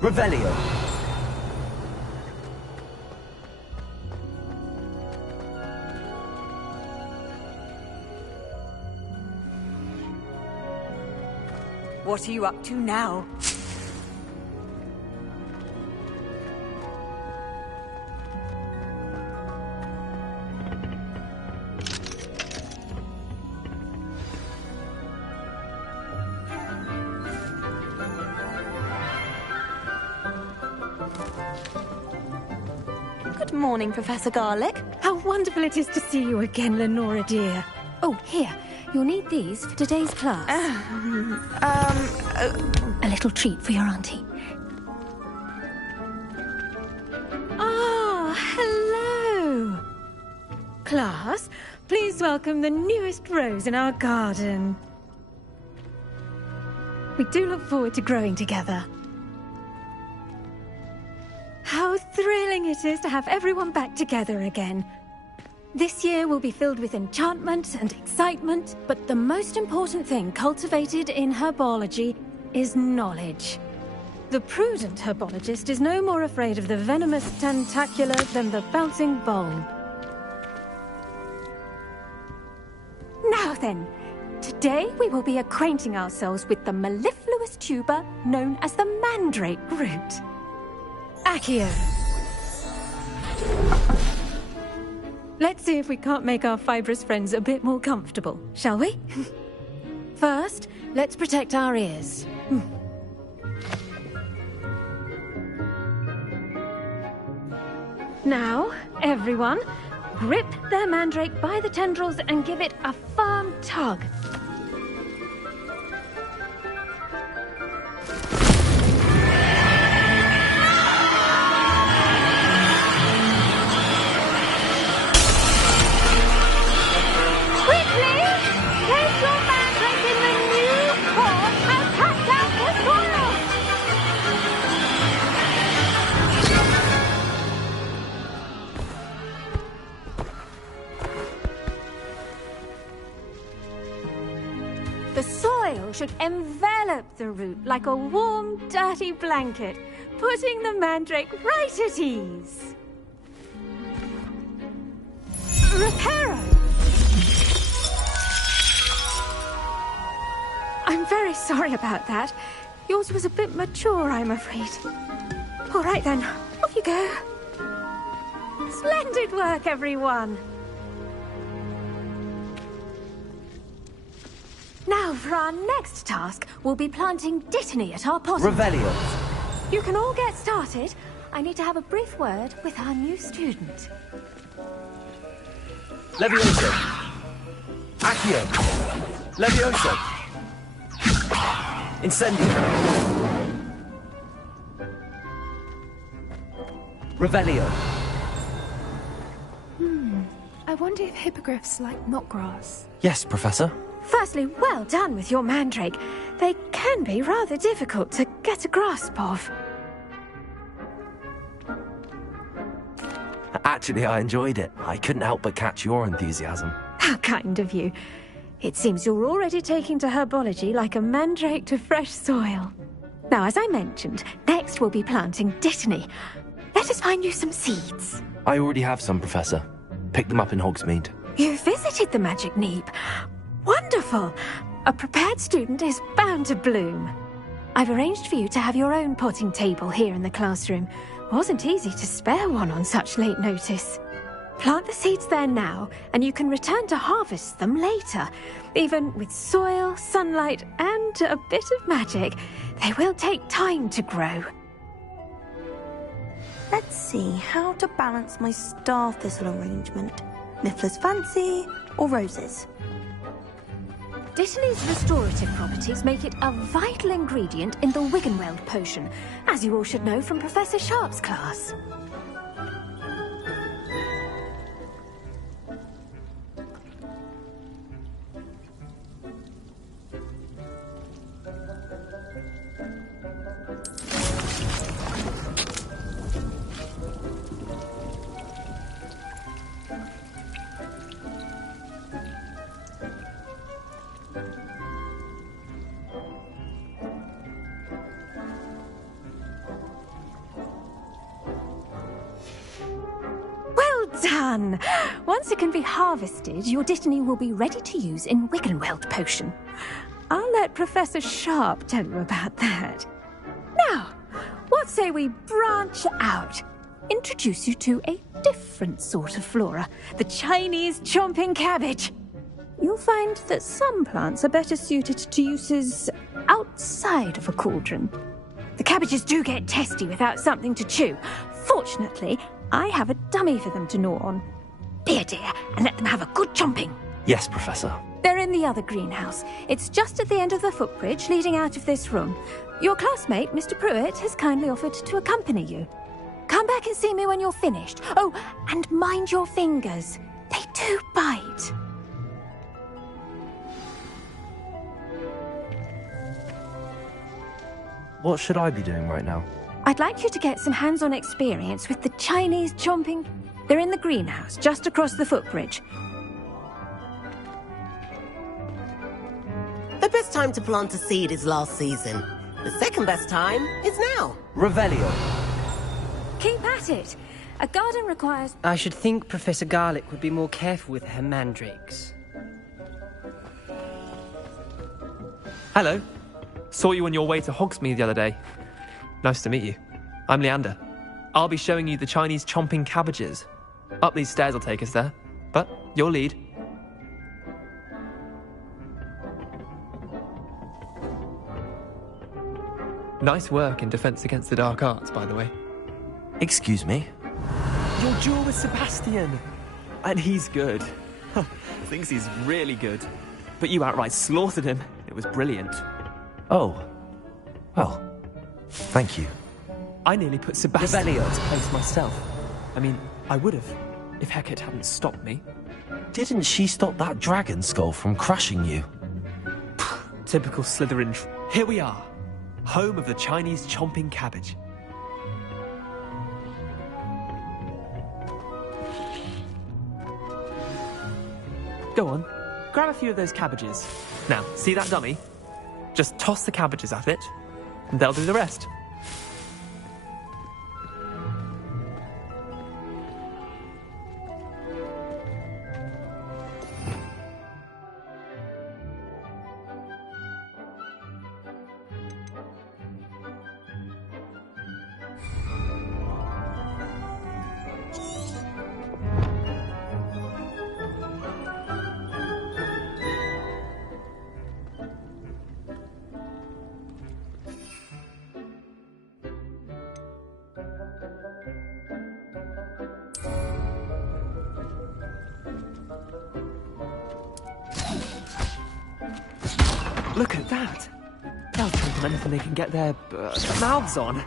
Revelio. What are you up to now? Good morning, Professor Garlick. How wonderful it is to see you again, Lenora dear. Oh, here. You'll need these for today's class. A little treat for your auntie. Ah, hello. Class, please welcome the newest rose in our garden. We do look forward to growing together. How thrilling it is to have everyone back together again. This year will be filled with enchantment and excitement, but the most important thing cultivated in herbology is knowledge. The prudent herbologist is no more afraid of the venomous tentacula than the bouncing vole. Now then, today we will be acquainting ourselves with the mellifluous tuber known as the mandrake root. Accio. Let's see if we can't make our fibrous friends a bit more comfortable, shall we? First, let's protect our ears. Now, everyone, grip their mandrake by the tendrils and give it a firm tug. Quickly! Place your mandrake in the new port and cut out the soil! The soil should envelop the root like a warm, dirty blanket, putting the mandrake right at ease. Reparo! I'm very sorry about that. Yours was a bit mature, I'm afraid. All right then, off you go. Splendid work, everyone. Now, for our next task, we'll be planting Dittany at our potting. Revelio. You can all get started. I need to have a brief word with our new student. Levioso. Accio. Levioso. Incendio. Revelio. I wonder if hippogriffs like knotgrass. Yes, Professor. Firstly, well done with your mandrake. They can be rather difficult to get a grasp of. Actually, I enjoyed it. I couldn't help but catch your enthusiasm. How kind of you. It seems you're already taking to herbology like a mandrake to fresh soil. Now, as I mentioned, next we'll be planting Dittany. Let us find you some seeds. I already have some, Professor. Picked them up in Hogsmeade. You visited the Magic Neep. Wonderful! A prepared student is bound to bloom. I've arranged for you to have your own potting table here in the classroom. Wasn't easy to spare one on such late notice. Plant the seeds there now, and you can return to harvest them later. Even with soil, sunlight, and a bit of magic, they will take time to grow. Let's see how to balance my star thistle arrangement. Niffler's fancy or roses? Dittany's restorative properties make it a vital ingredient in the Wiggenweld potion, as you all should know from Professor Sharp's class. Done! Once it can be harvested, your Dittany will be ready to use in Wiggenweld potion. I'll let Professor Sharp tell you about that. Now, what say we branch out? Introduce you to a different sort of flora, the Chinese chomping cabbage. You'll find that some plants are better suited to uses outside of a cauldron. The cabbages do get testy without something to chew. Fortunately, I have a dummy for them to gnaw on. Be a dear and let them have a good chomping. Yes, Professor. They're in the other greenhouse. It's just at the end of the footbridge leading out of this room. Your classmate, Mr. Pruitt, has kindly offered to accompany you. Come back and see me when you're finished. Oh, and mind your fingers. They do bite. What should I be doing right now? I'd like you to get some hands-on experience with the Chinese chomping. They're in the greenhouse, just across the footbridge. The best time to plant a seed is last season. The second best time is now. Revelio. Keep at it. A garden requires... I should think Professor Garlick would be more careful with her mandrakes. Hello. Saw you on your way to Hogsmeade the other day. Nice to meet you. I'm Leander. I'll be showing you the Chinese chomping cabbages. Up these stairs will take us there, but your lead. Nice work in Defense Against the Dark Arts, by the way. Excuse me? Your duel with Sebastian! And he's good. Thinks he's really good. But you outright slaughtered him. It was brilliant. Oh. Well, thank you. I nearly put Sebastian into place myself. I mean, I would have, if Hecate hadn't stopped me. Didn't she stop that dragon skull from crushing you? Typical Slytherin. Here we are. Home of the Chinese chomping cabbage. Go on, grab a few of those cabbages. Now, see that dummy? Just toss the cabbages at it, and they'll do the rest. Look at that! They'll drink on anything they can get their mouths on.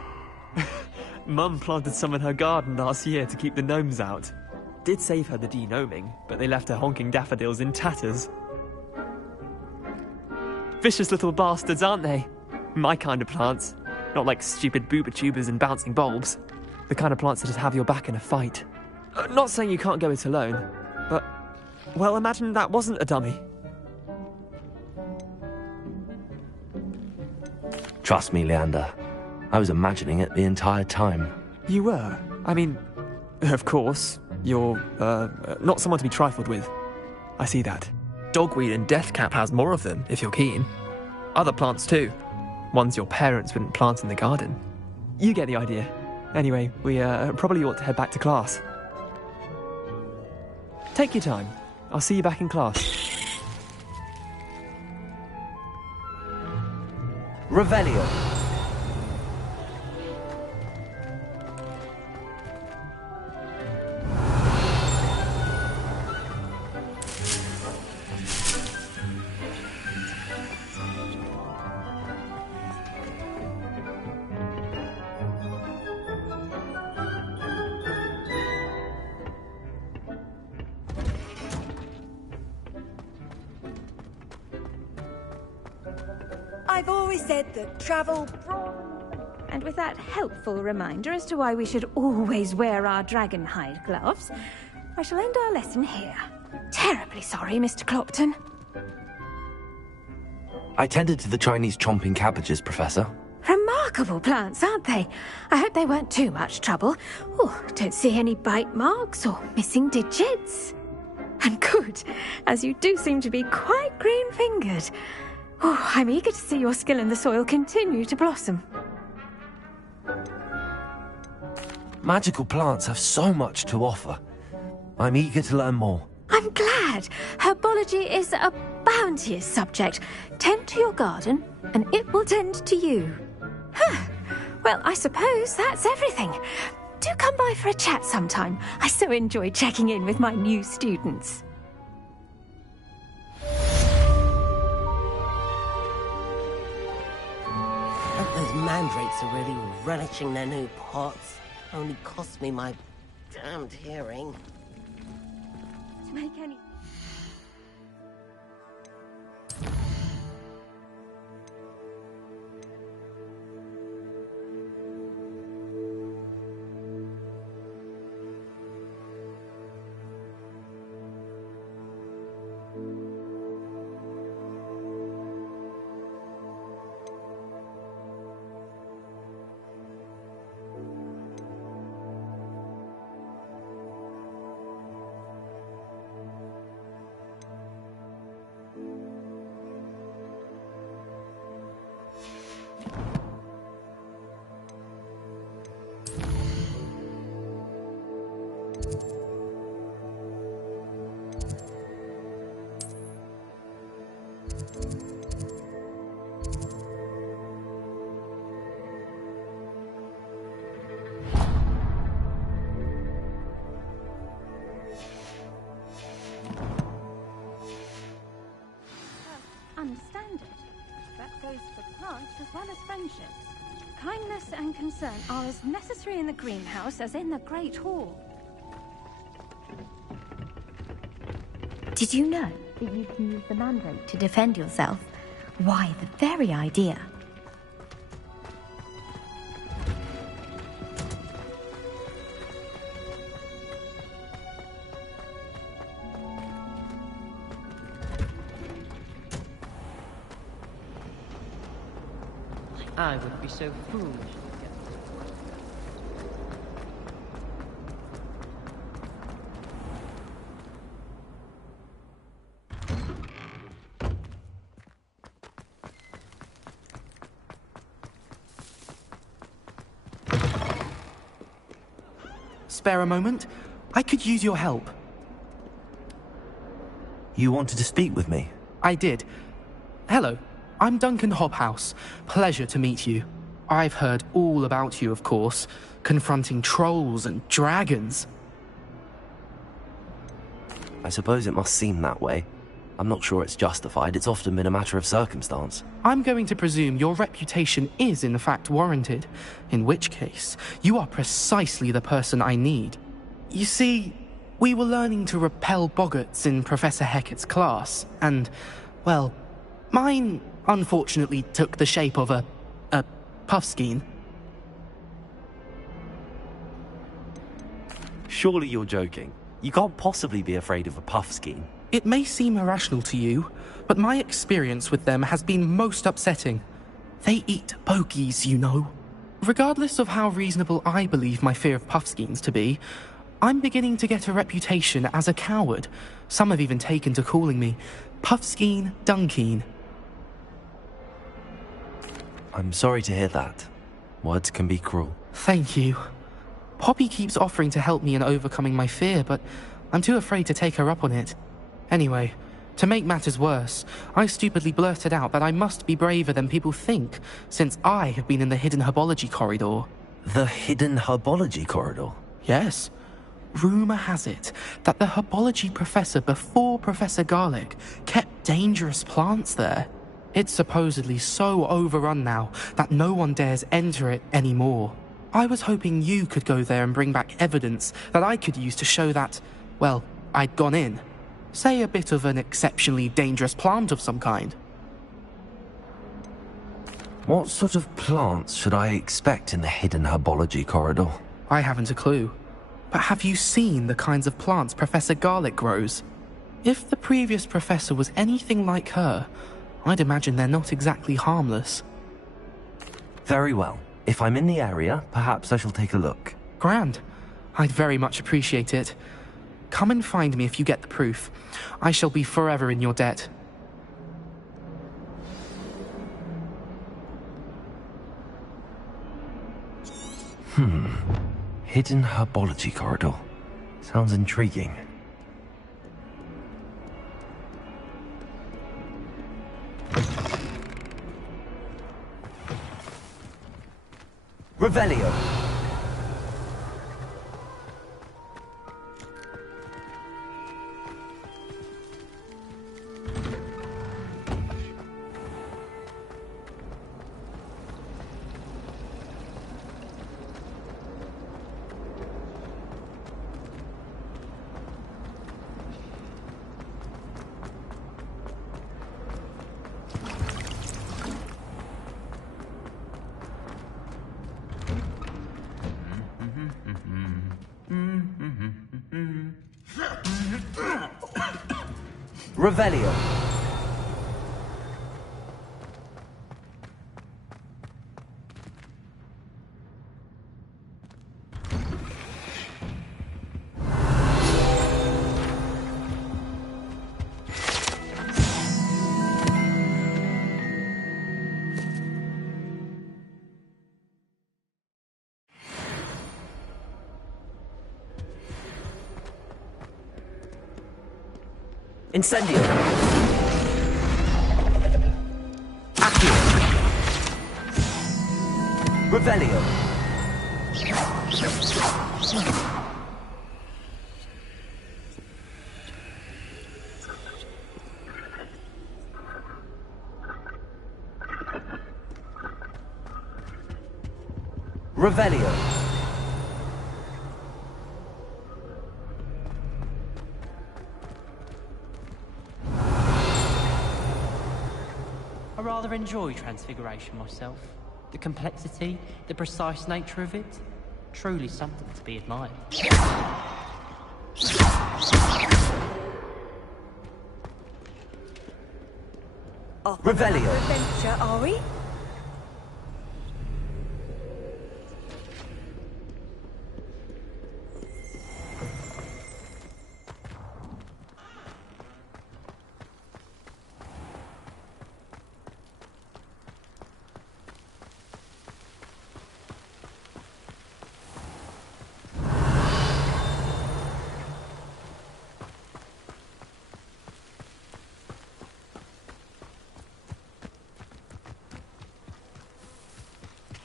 Mum planted some in her garden last year to keep the gnomes out. Did save her the de-gnoming, but they left her honking daffodils in tatters. Vicious little bastards, aren't they? My kind of plants. Not like stupid booba tubers and bouncing bulbs. The kind of plants that just have your back in a fight. Not saying you can't go it alone, but... well, imagine that wasn't a dummy. Trust me, Leander. I was imagining it the entire time. You were? I mean, of course, you're, not someone to be trifled with. I see that. Dogweed and deathcap has more of them, if you're keen. Other plants too. Ones your parents wouldn't plant in the garden. You get the idea. Anyway, we, probably ought to head back to class. Take your time. I'll see you back in class. Revelio. I've always said that travel and with that helpful reminder as to why we should always wear our dragon hide gloves, I shall end our lesson here. Terribly sorry, Mr. Clopton. I tended to the Chinese chomping cabbages, Professor. Remarkable plants, aren't they? I hope they weren't too much trouble. Oh, don't see any bite marks or missing digits. And good, as you do seem to be quite green-fingered. Oh, I'm eager to see your skill in the soil continue to blossom. Magical plants have so much to offer. I'm eager to learn more. I'm glad. Herbology is a bounteous subject. Tend to your garden, and it will tend to you. Huh. Well, I suppose that's everything. Do come by for a chat sometime. I so enjoy checking in with my new students. Those mandrakes are really relishing their new pots. Only cost me my damned hearing. To make any... just as well as friendship. Kindness and concern are as necessary in the greenhouse as in the Great Hall. Did you know that you can use the mandrake to defend yourself? Why, the very idea. I would be so foolish. Spare a moment? I could use your help. You wanted to speak with me? I did. Hello, I'm Duncan Hobhouse. Pleasure to meet you. I've heard all about you, of course, confronting trolls and dragons. I suppose it must seem that way. I'm not sure it's justified. It's often been a matter of circumstance. I'm going to presume your reputation is in fact warranted, in which case, you are precisely the person I need. You see, we were learning to repel boggarts in Professor Hecat's class, and, well, mine unfortunately took the shape of a puffskein. Surely you're joking. You can't possibly be afraid of a puffskein. It may seem irrational to you, but my experience with them has been most upsetting. They eat bogies, you know. Regardless of how reasonable I believe my fear of puffskeins to be, I'm beginning to get a reputation as a coward. Some have even taken to calling me Puffskein Dunkeen. I'm sorry to hear that. Words can be cruel. Thank you. Poppy keeps offering to help me in overcoming my fear, but I'm too afraid to take her up on it. Anyway, to make matters worse, I stupidly blurted out that I must be braver than people think, since I have been in the Hidden Herbology Corridor. The Hidden Herbology Corridor? Yes. Rumour has it that the herbology professor before Professor Garlick kept dangerous plants there. It's supposedly so overrun now that no one dares enter it anymore. I was hoping you could go there and bring back evidence that I could use to show that, well, I'd gone in. Say a bit of an exceptionally dangerous plant of some kind. What sort of plants should I expect in the Hidden Herbology Corridor? I haven't a clue. But have you seen the kinds of plants Professor Garlick grows? If the previous professor was anything like her, I'd imagine they're not exactly harmless. Very well. If I'm in the area, perhaps I shall take a look. Grand. I'd very much appreciate it. Come and find me if you get the proof. I shall be forever in your debt. Hidden Herbology Corridor. Sounds intriguing. Revelio. Revelio. Incendio. Accio. Revelio. Revelio. I rather enjoy Transfiguration myself. The complexity, the precise nature of it, truly something to be admired. Revelio. Adventure, are we?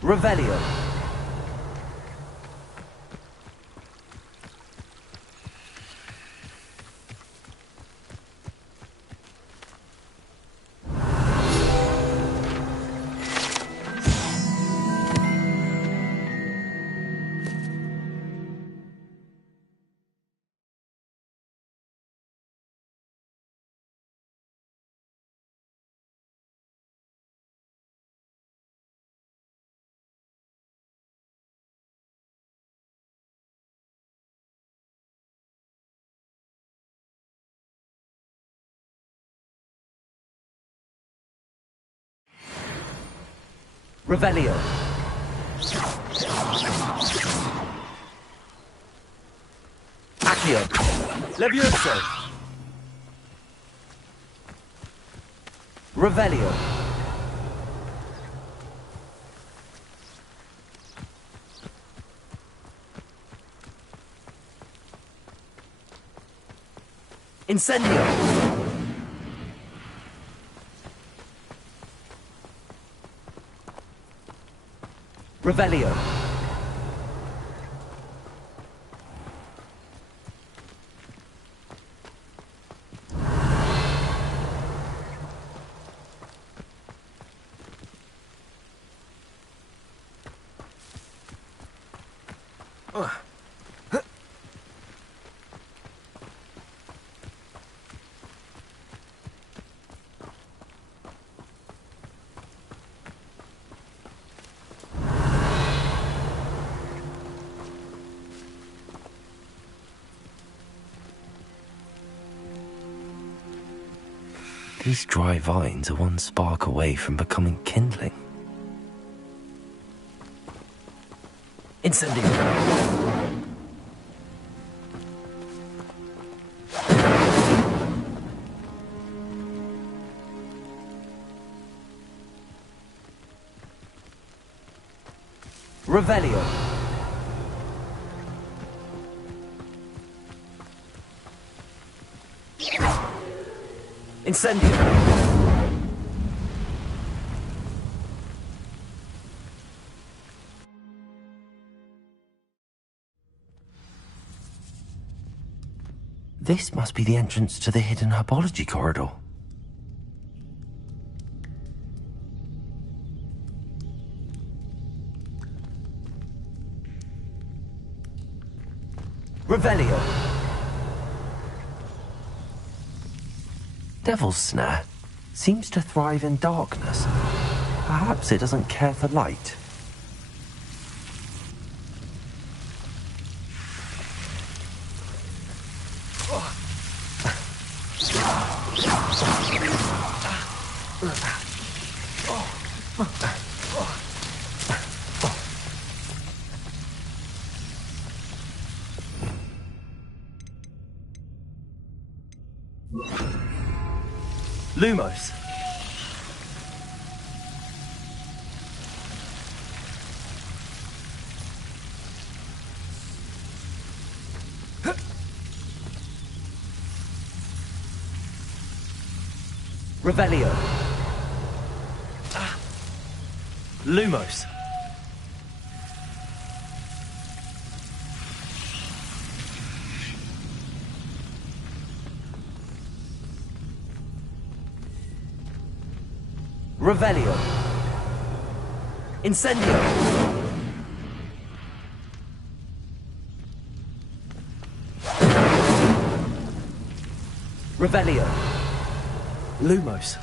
Revelio. Revelio. Accio. Levioso. Revelio. Incendio. Revelio. These dry vines are one spark away from becoming kindling. Incendio. Revelio. Incendio. This must be the entrance to the hidden herbology corridor. Revelio. Devil's Snare seems to thrive in darkness. Perhaps it doesn't care for light. Lumos. Revelio. Lumos. Revelio. Incendio. Revelio. Lumos.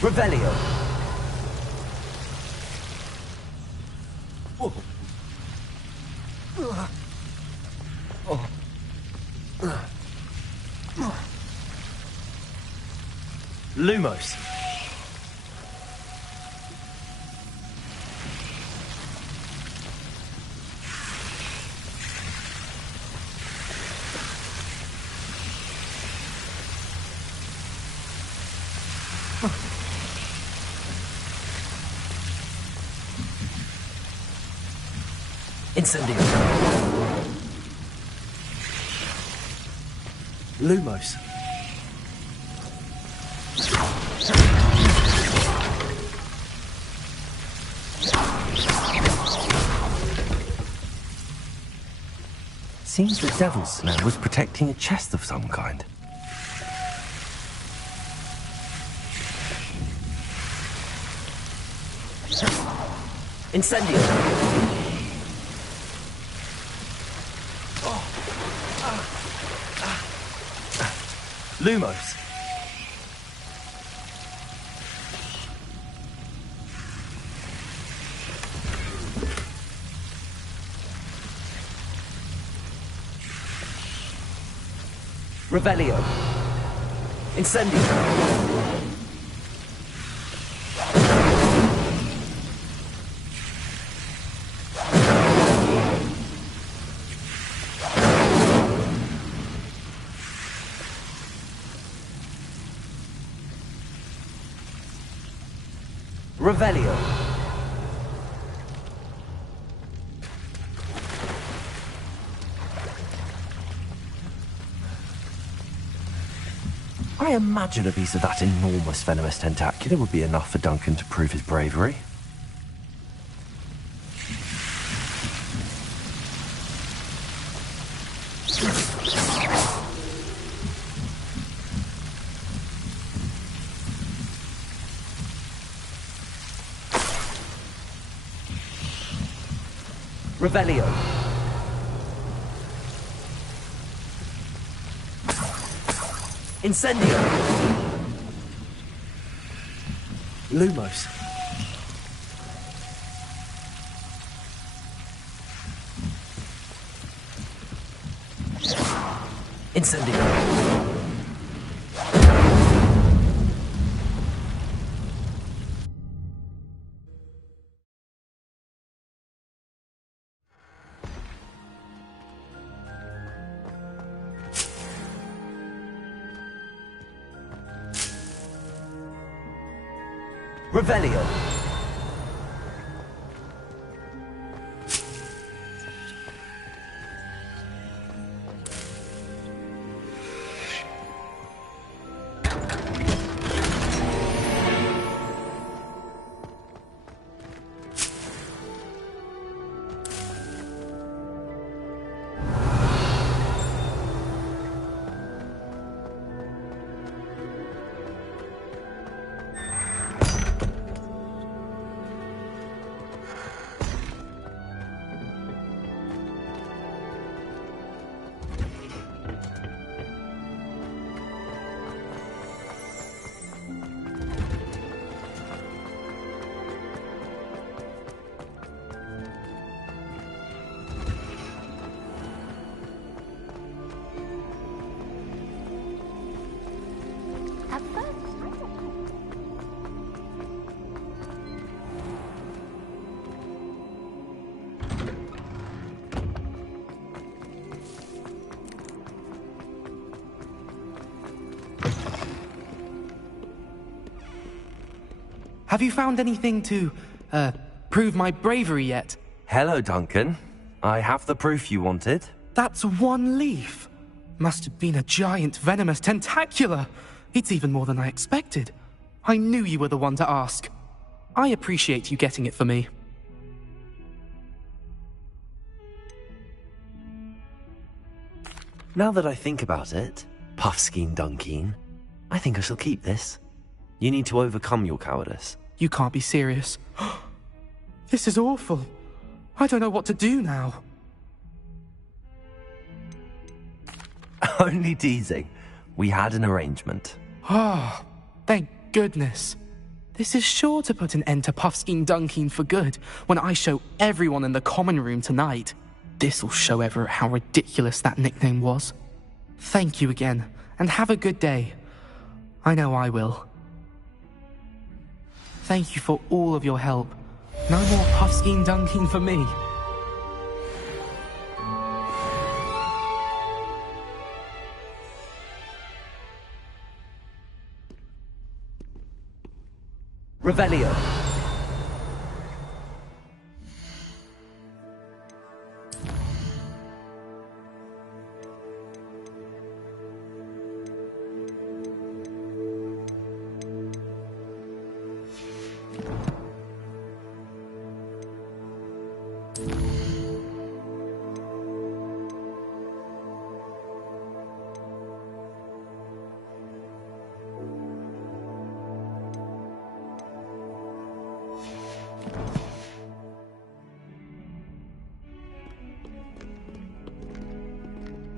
Revelio. Lumos. Incendio. Lumos. Seems the Devil's Snare was protecting a chest of some kind. Incendio. Lumos. Revelio. Incendio. Revelio. I imagine a piece of that enormous venomous tentacula would be enough for Duncan to prove his bravery. Revelio. Incendio. Lumos. Incendio. Revelio. Have you found anything to, prove my bravery yet? Hello, Duncan. I have the proof you wanted. That's one leaf. Must have been a giant venomous tentacula. It's even more than I expected. I knew you were the one to ask. I appreciate you getting it for me. Now that I think about it, Puffskein Dunkeen, I think I shall keep this. You need to overcome your cowardice. You can't be serious. This is awful. I don't know what to do now. Only teasing. We had an arrangement. Ah, thank goodness. This is sure to put an end to Puffskein Dunkeen for good when I show everyone in the common room tonight. This'll show Everett how ridiculous that nickname was. Thank you again, and have a good day. I know I will. Thank you for all of your help. No more Puffskein Dunkeen for me. Revelio.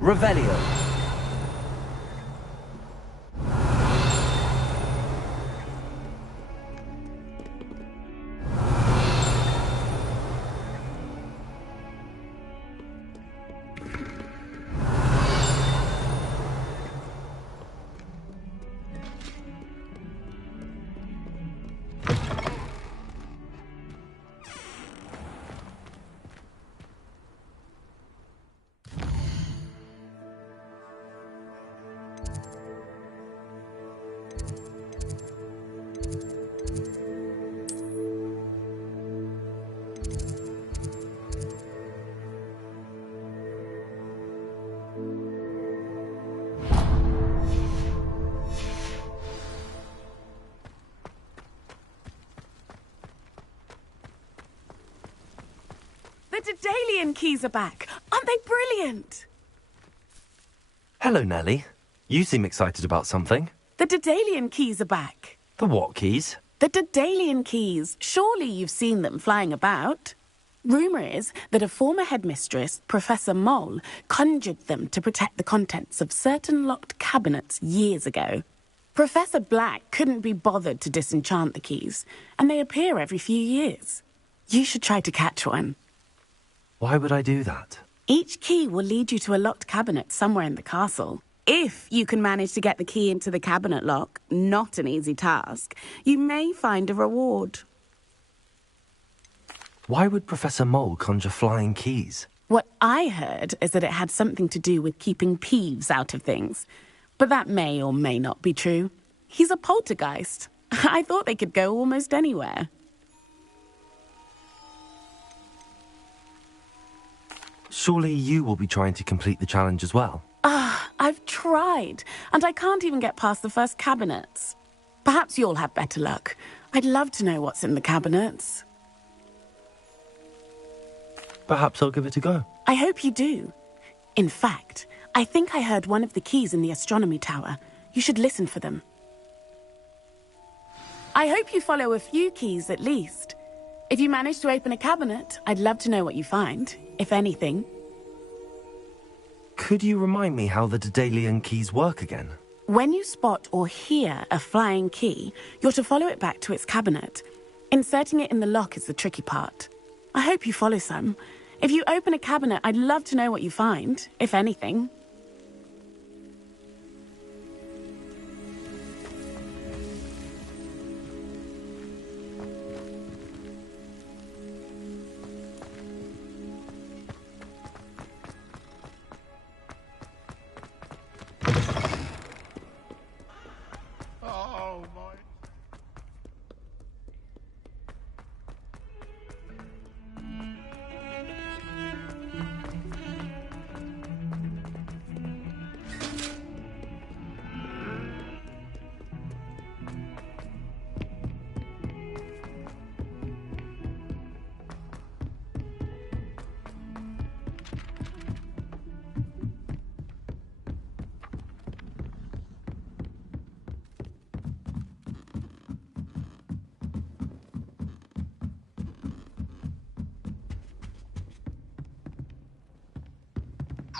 Revelio. The Daedalian keys are back. Aren't they brilliant? Hello, Nellie. You seem excited about something. The Daedalian keys are back. The what keys? The Daedalian keys. Surely you've seen them flying about. Rumour is that a former headmistress, Professor Mole, conjured them to protect the contents of certain locked cabinets years ago. Professor Black couldn't be bothered to disenchant the keys, and they appear every few years. You should try to catch one. Why would I do that? Each key will lead you to a locked cabinet somewhere in the castle. If you can manage to get the key into the cabinet lock, not an easy task, you may find a reward. Why would Professor Mole conjure flying keys? What I heard is that it had something to do with keeping Peeves out of things. But that may or may not be true. He's a poltergeist. I thought they could go almost anywhere. Surely you will be trying to complete the challenge as well? I've tried, and I can't even get past the first cabinets. Perhaps you'll have better luck. I'd love to know what's in the cabinets. Perhaps I'll give it a go. I hope you do. In fact, I think I heard one of the keys in the astronomy tower. You should listen for them. I hope you follow a few keys at least. If you manage to open a cabinet, I'd love to know what you find, if anything. Could you remind me how the Daedalian keys work again? When you spot or hear a flying key, you're to follow it back to its cabinet. Inserting it in the lock is the tricky part. I hope you follow some. If you open a cabinet, I'd love to know what you find, if anything.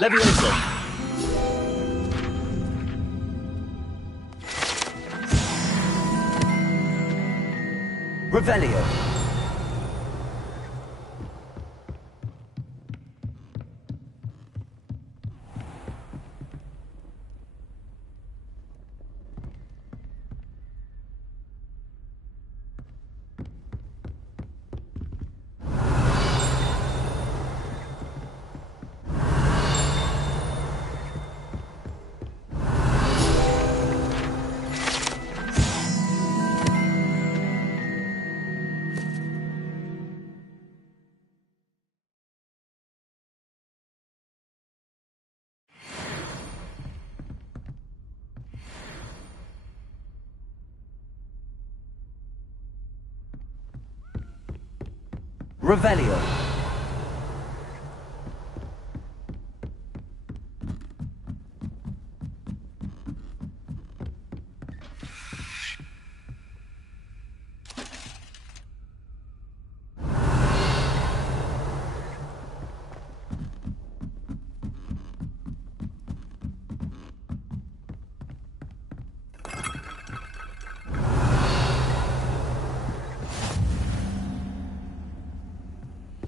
Leviosa! Revelio! Revelio.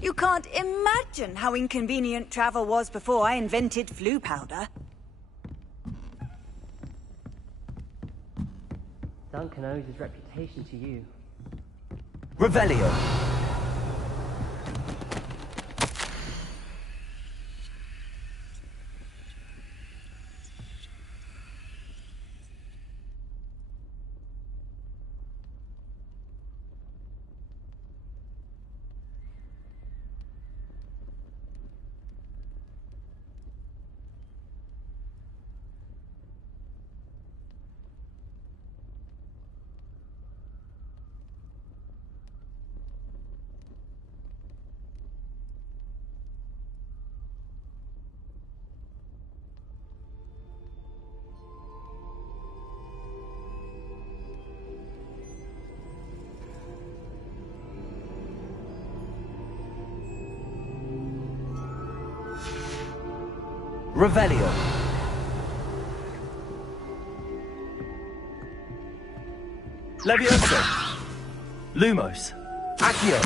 You can't imagine how inconvenient travel was before I invented flu powder. Duncan owes his reputation to you. Revelio. Revelio. Levioso. Lumos. Accio.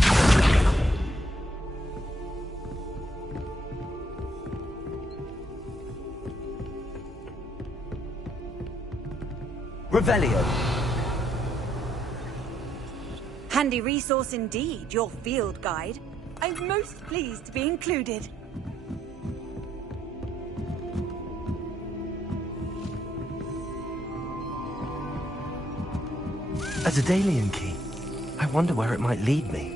Revelio. Handy resource indeed, your field guide. I'm most pleased to be included. A Daedalian key. I wonder where it might lead me.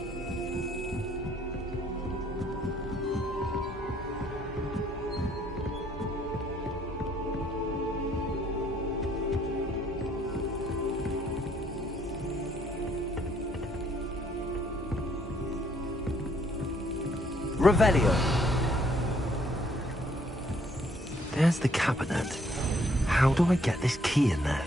Revelio. There's the cabinet. How do I get this key in there?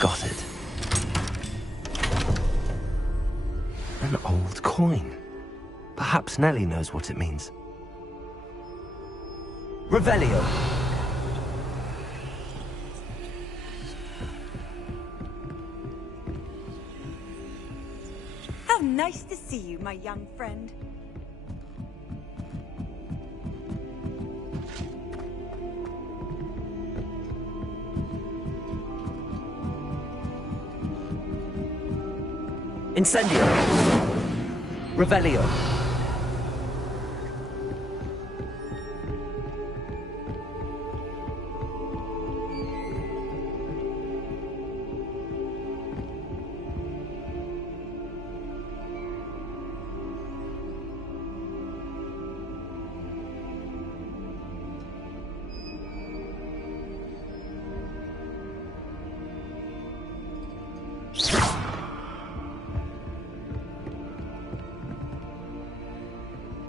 Got it. An old coin. Perhaps Nellie knows what it means. Revelio. How nice to see you, my young friend. Incendio. Revelio.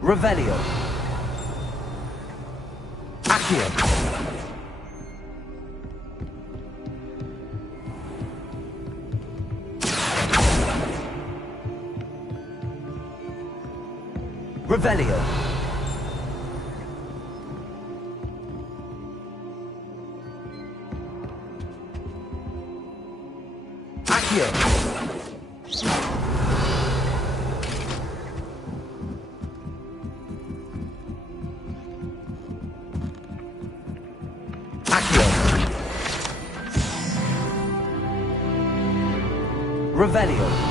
Revelio. Accio. Revelio. Accio. Revelio.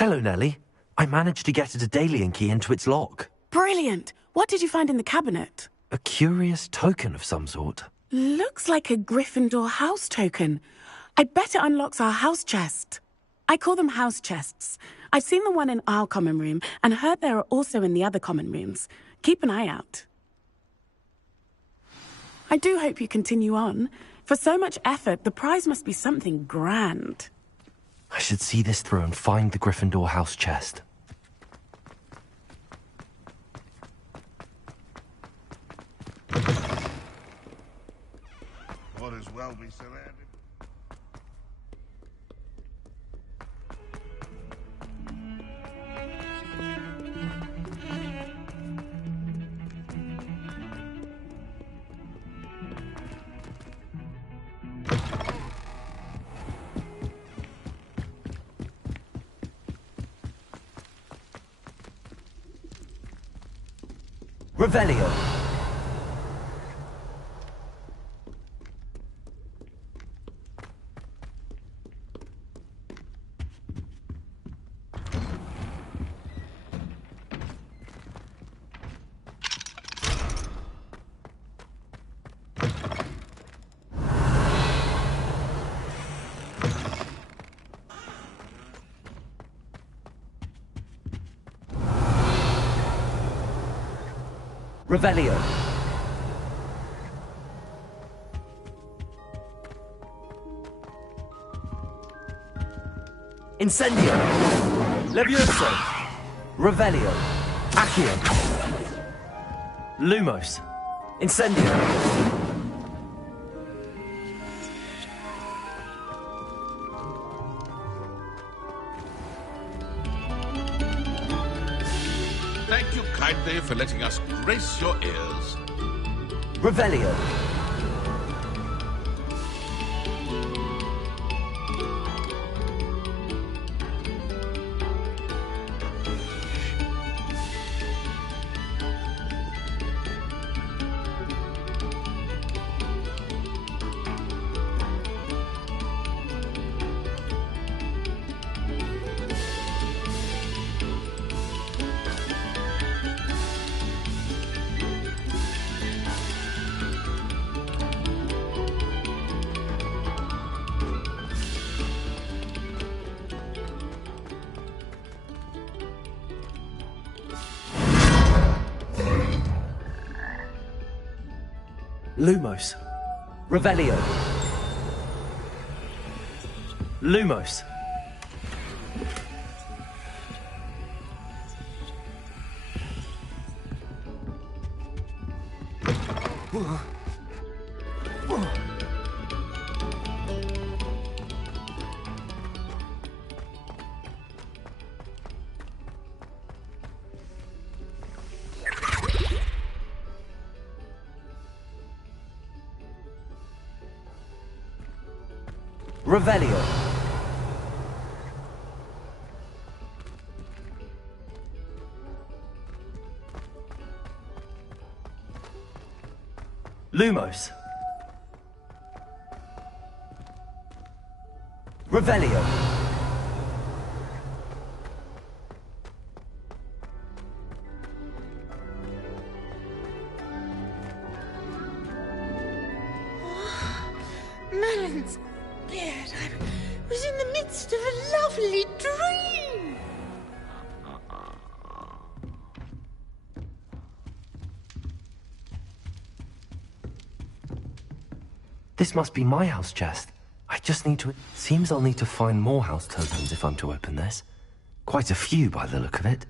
Hello, Nellie. I managed to get a Daedalian key into its lock. Brilliant! What did you find in the cabinet? A curious token of some sort. Looks like a Gryffindor house token. I bet it unlocks our house chest. I call them house chests. I've seen the one in our common room and heard there are also in the other common rooms. Keep an eye out. I do hope you continue on. For so much effort, the prize must be something grand. I should see this through and find the Gryffindor house chest. Might as well be surrounded. Revelio. Revelio. Incendio. Levioso. Revelio. Accio. Lumos. Incendio. Thank you kindly for letting us grace your ears. Revelio. Lumos. Revelio. Lumos. Revelio. Lumos. Revelio. Merlin's beard. I was in the midst of a lovely dream. This must be my house chest. I just need to... Seems I'll need to find more house tokens if I'm to open this. Quite a few by the look of it.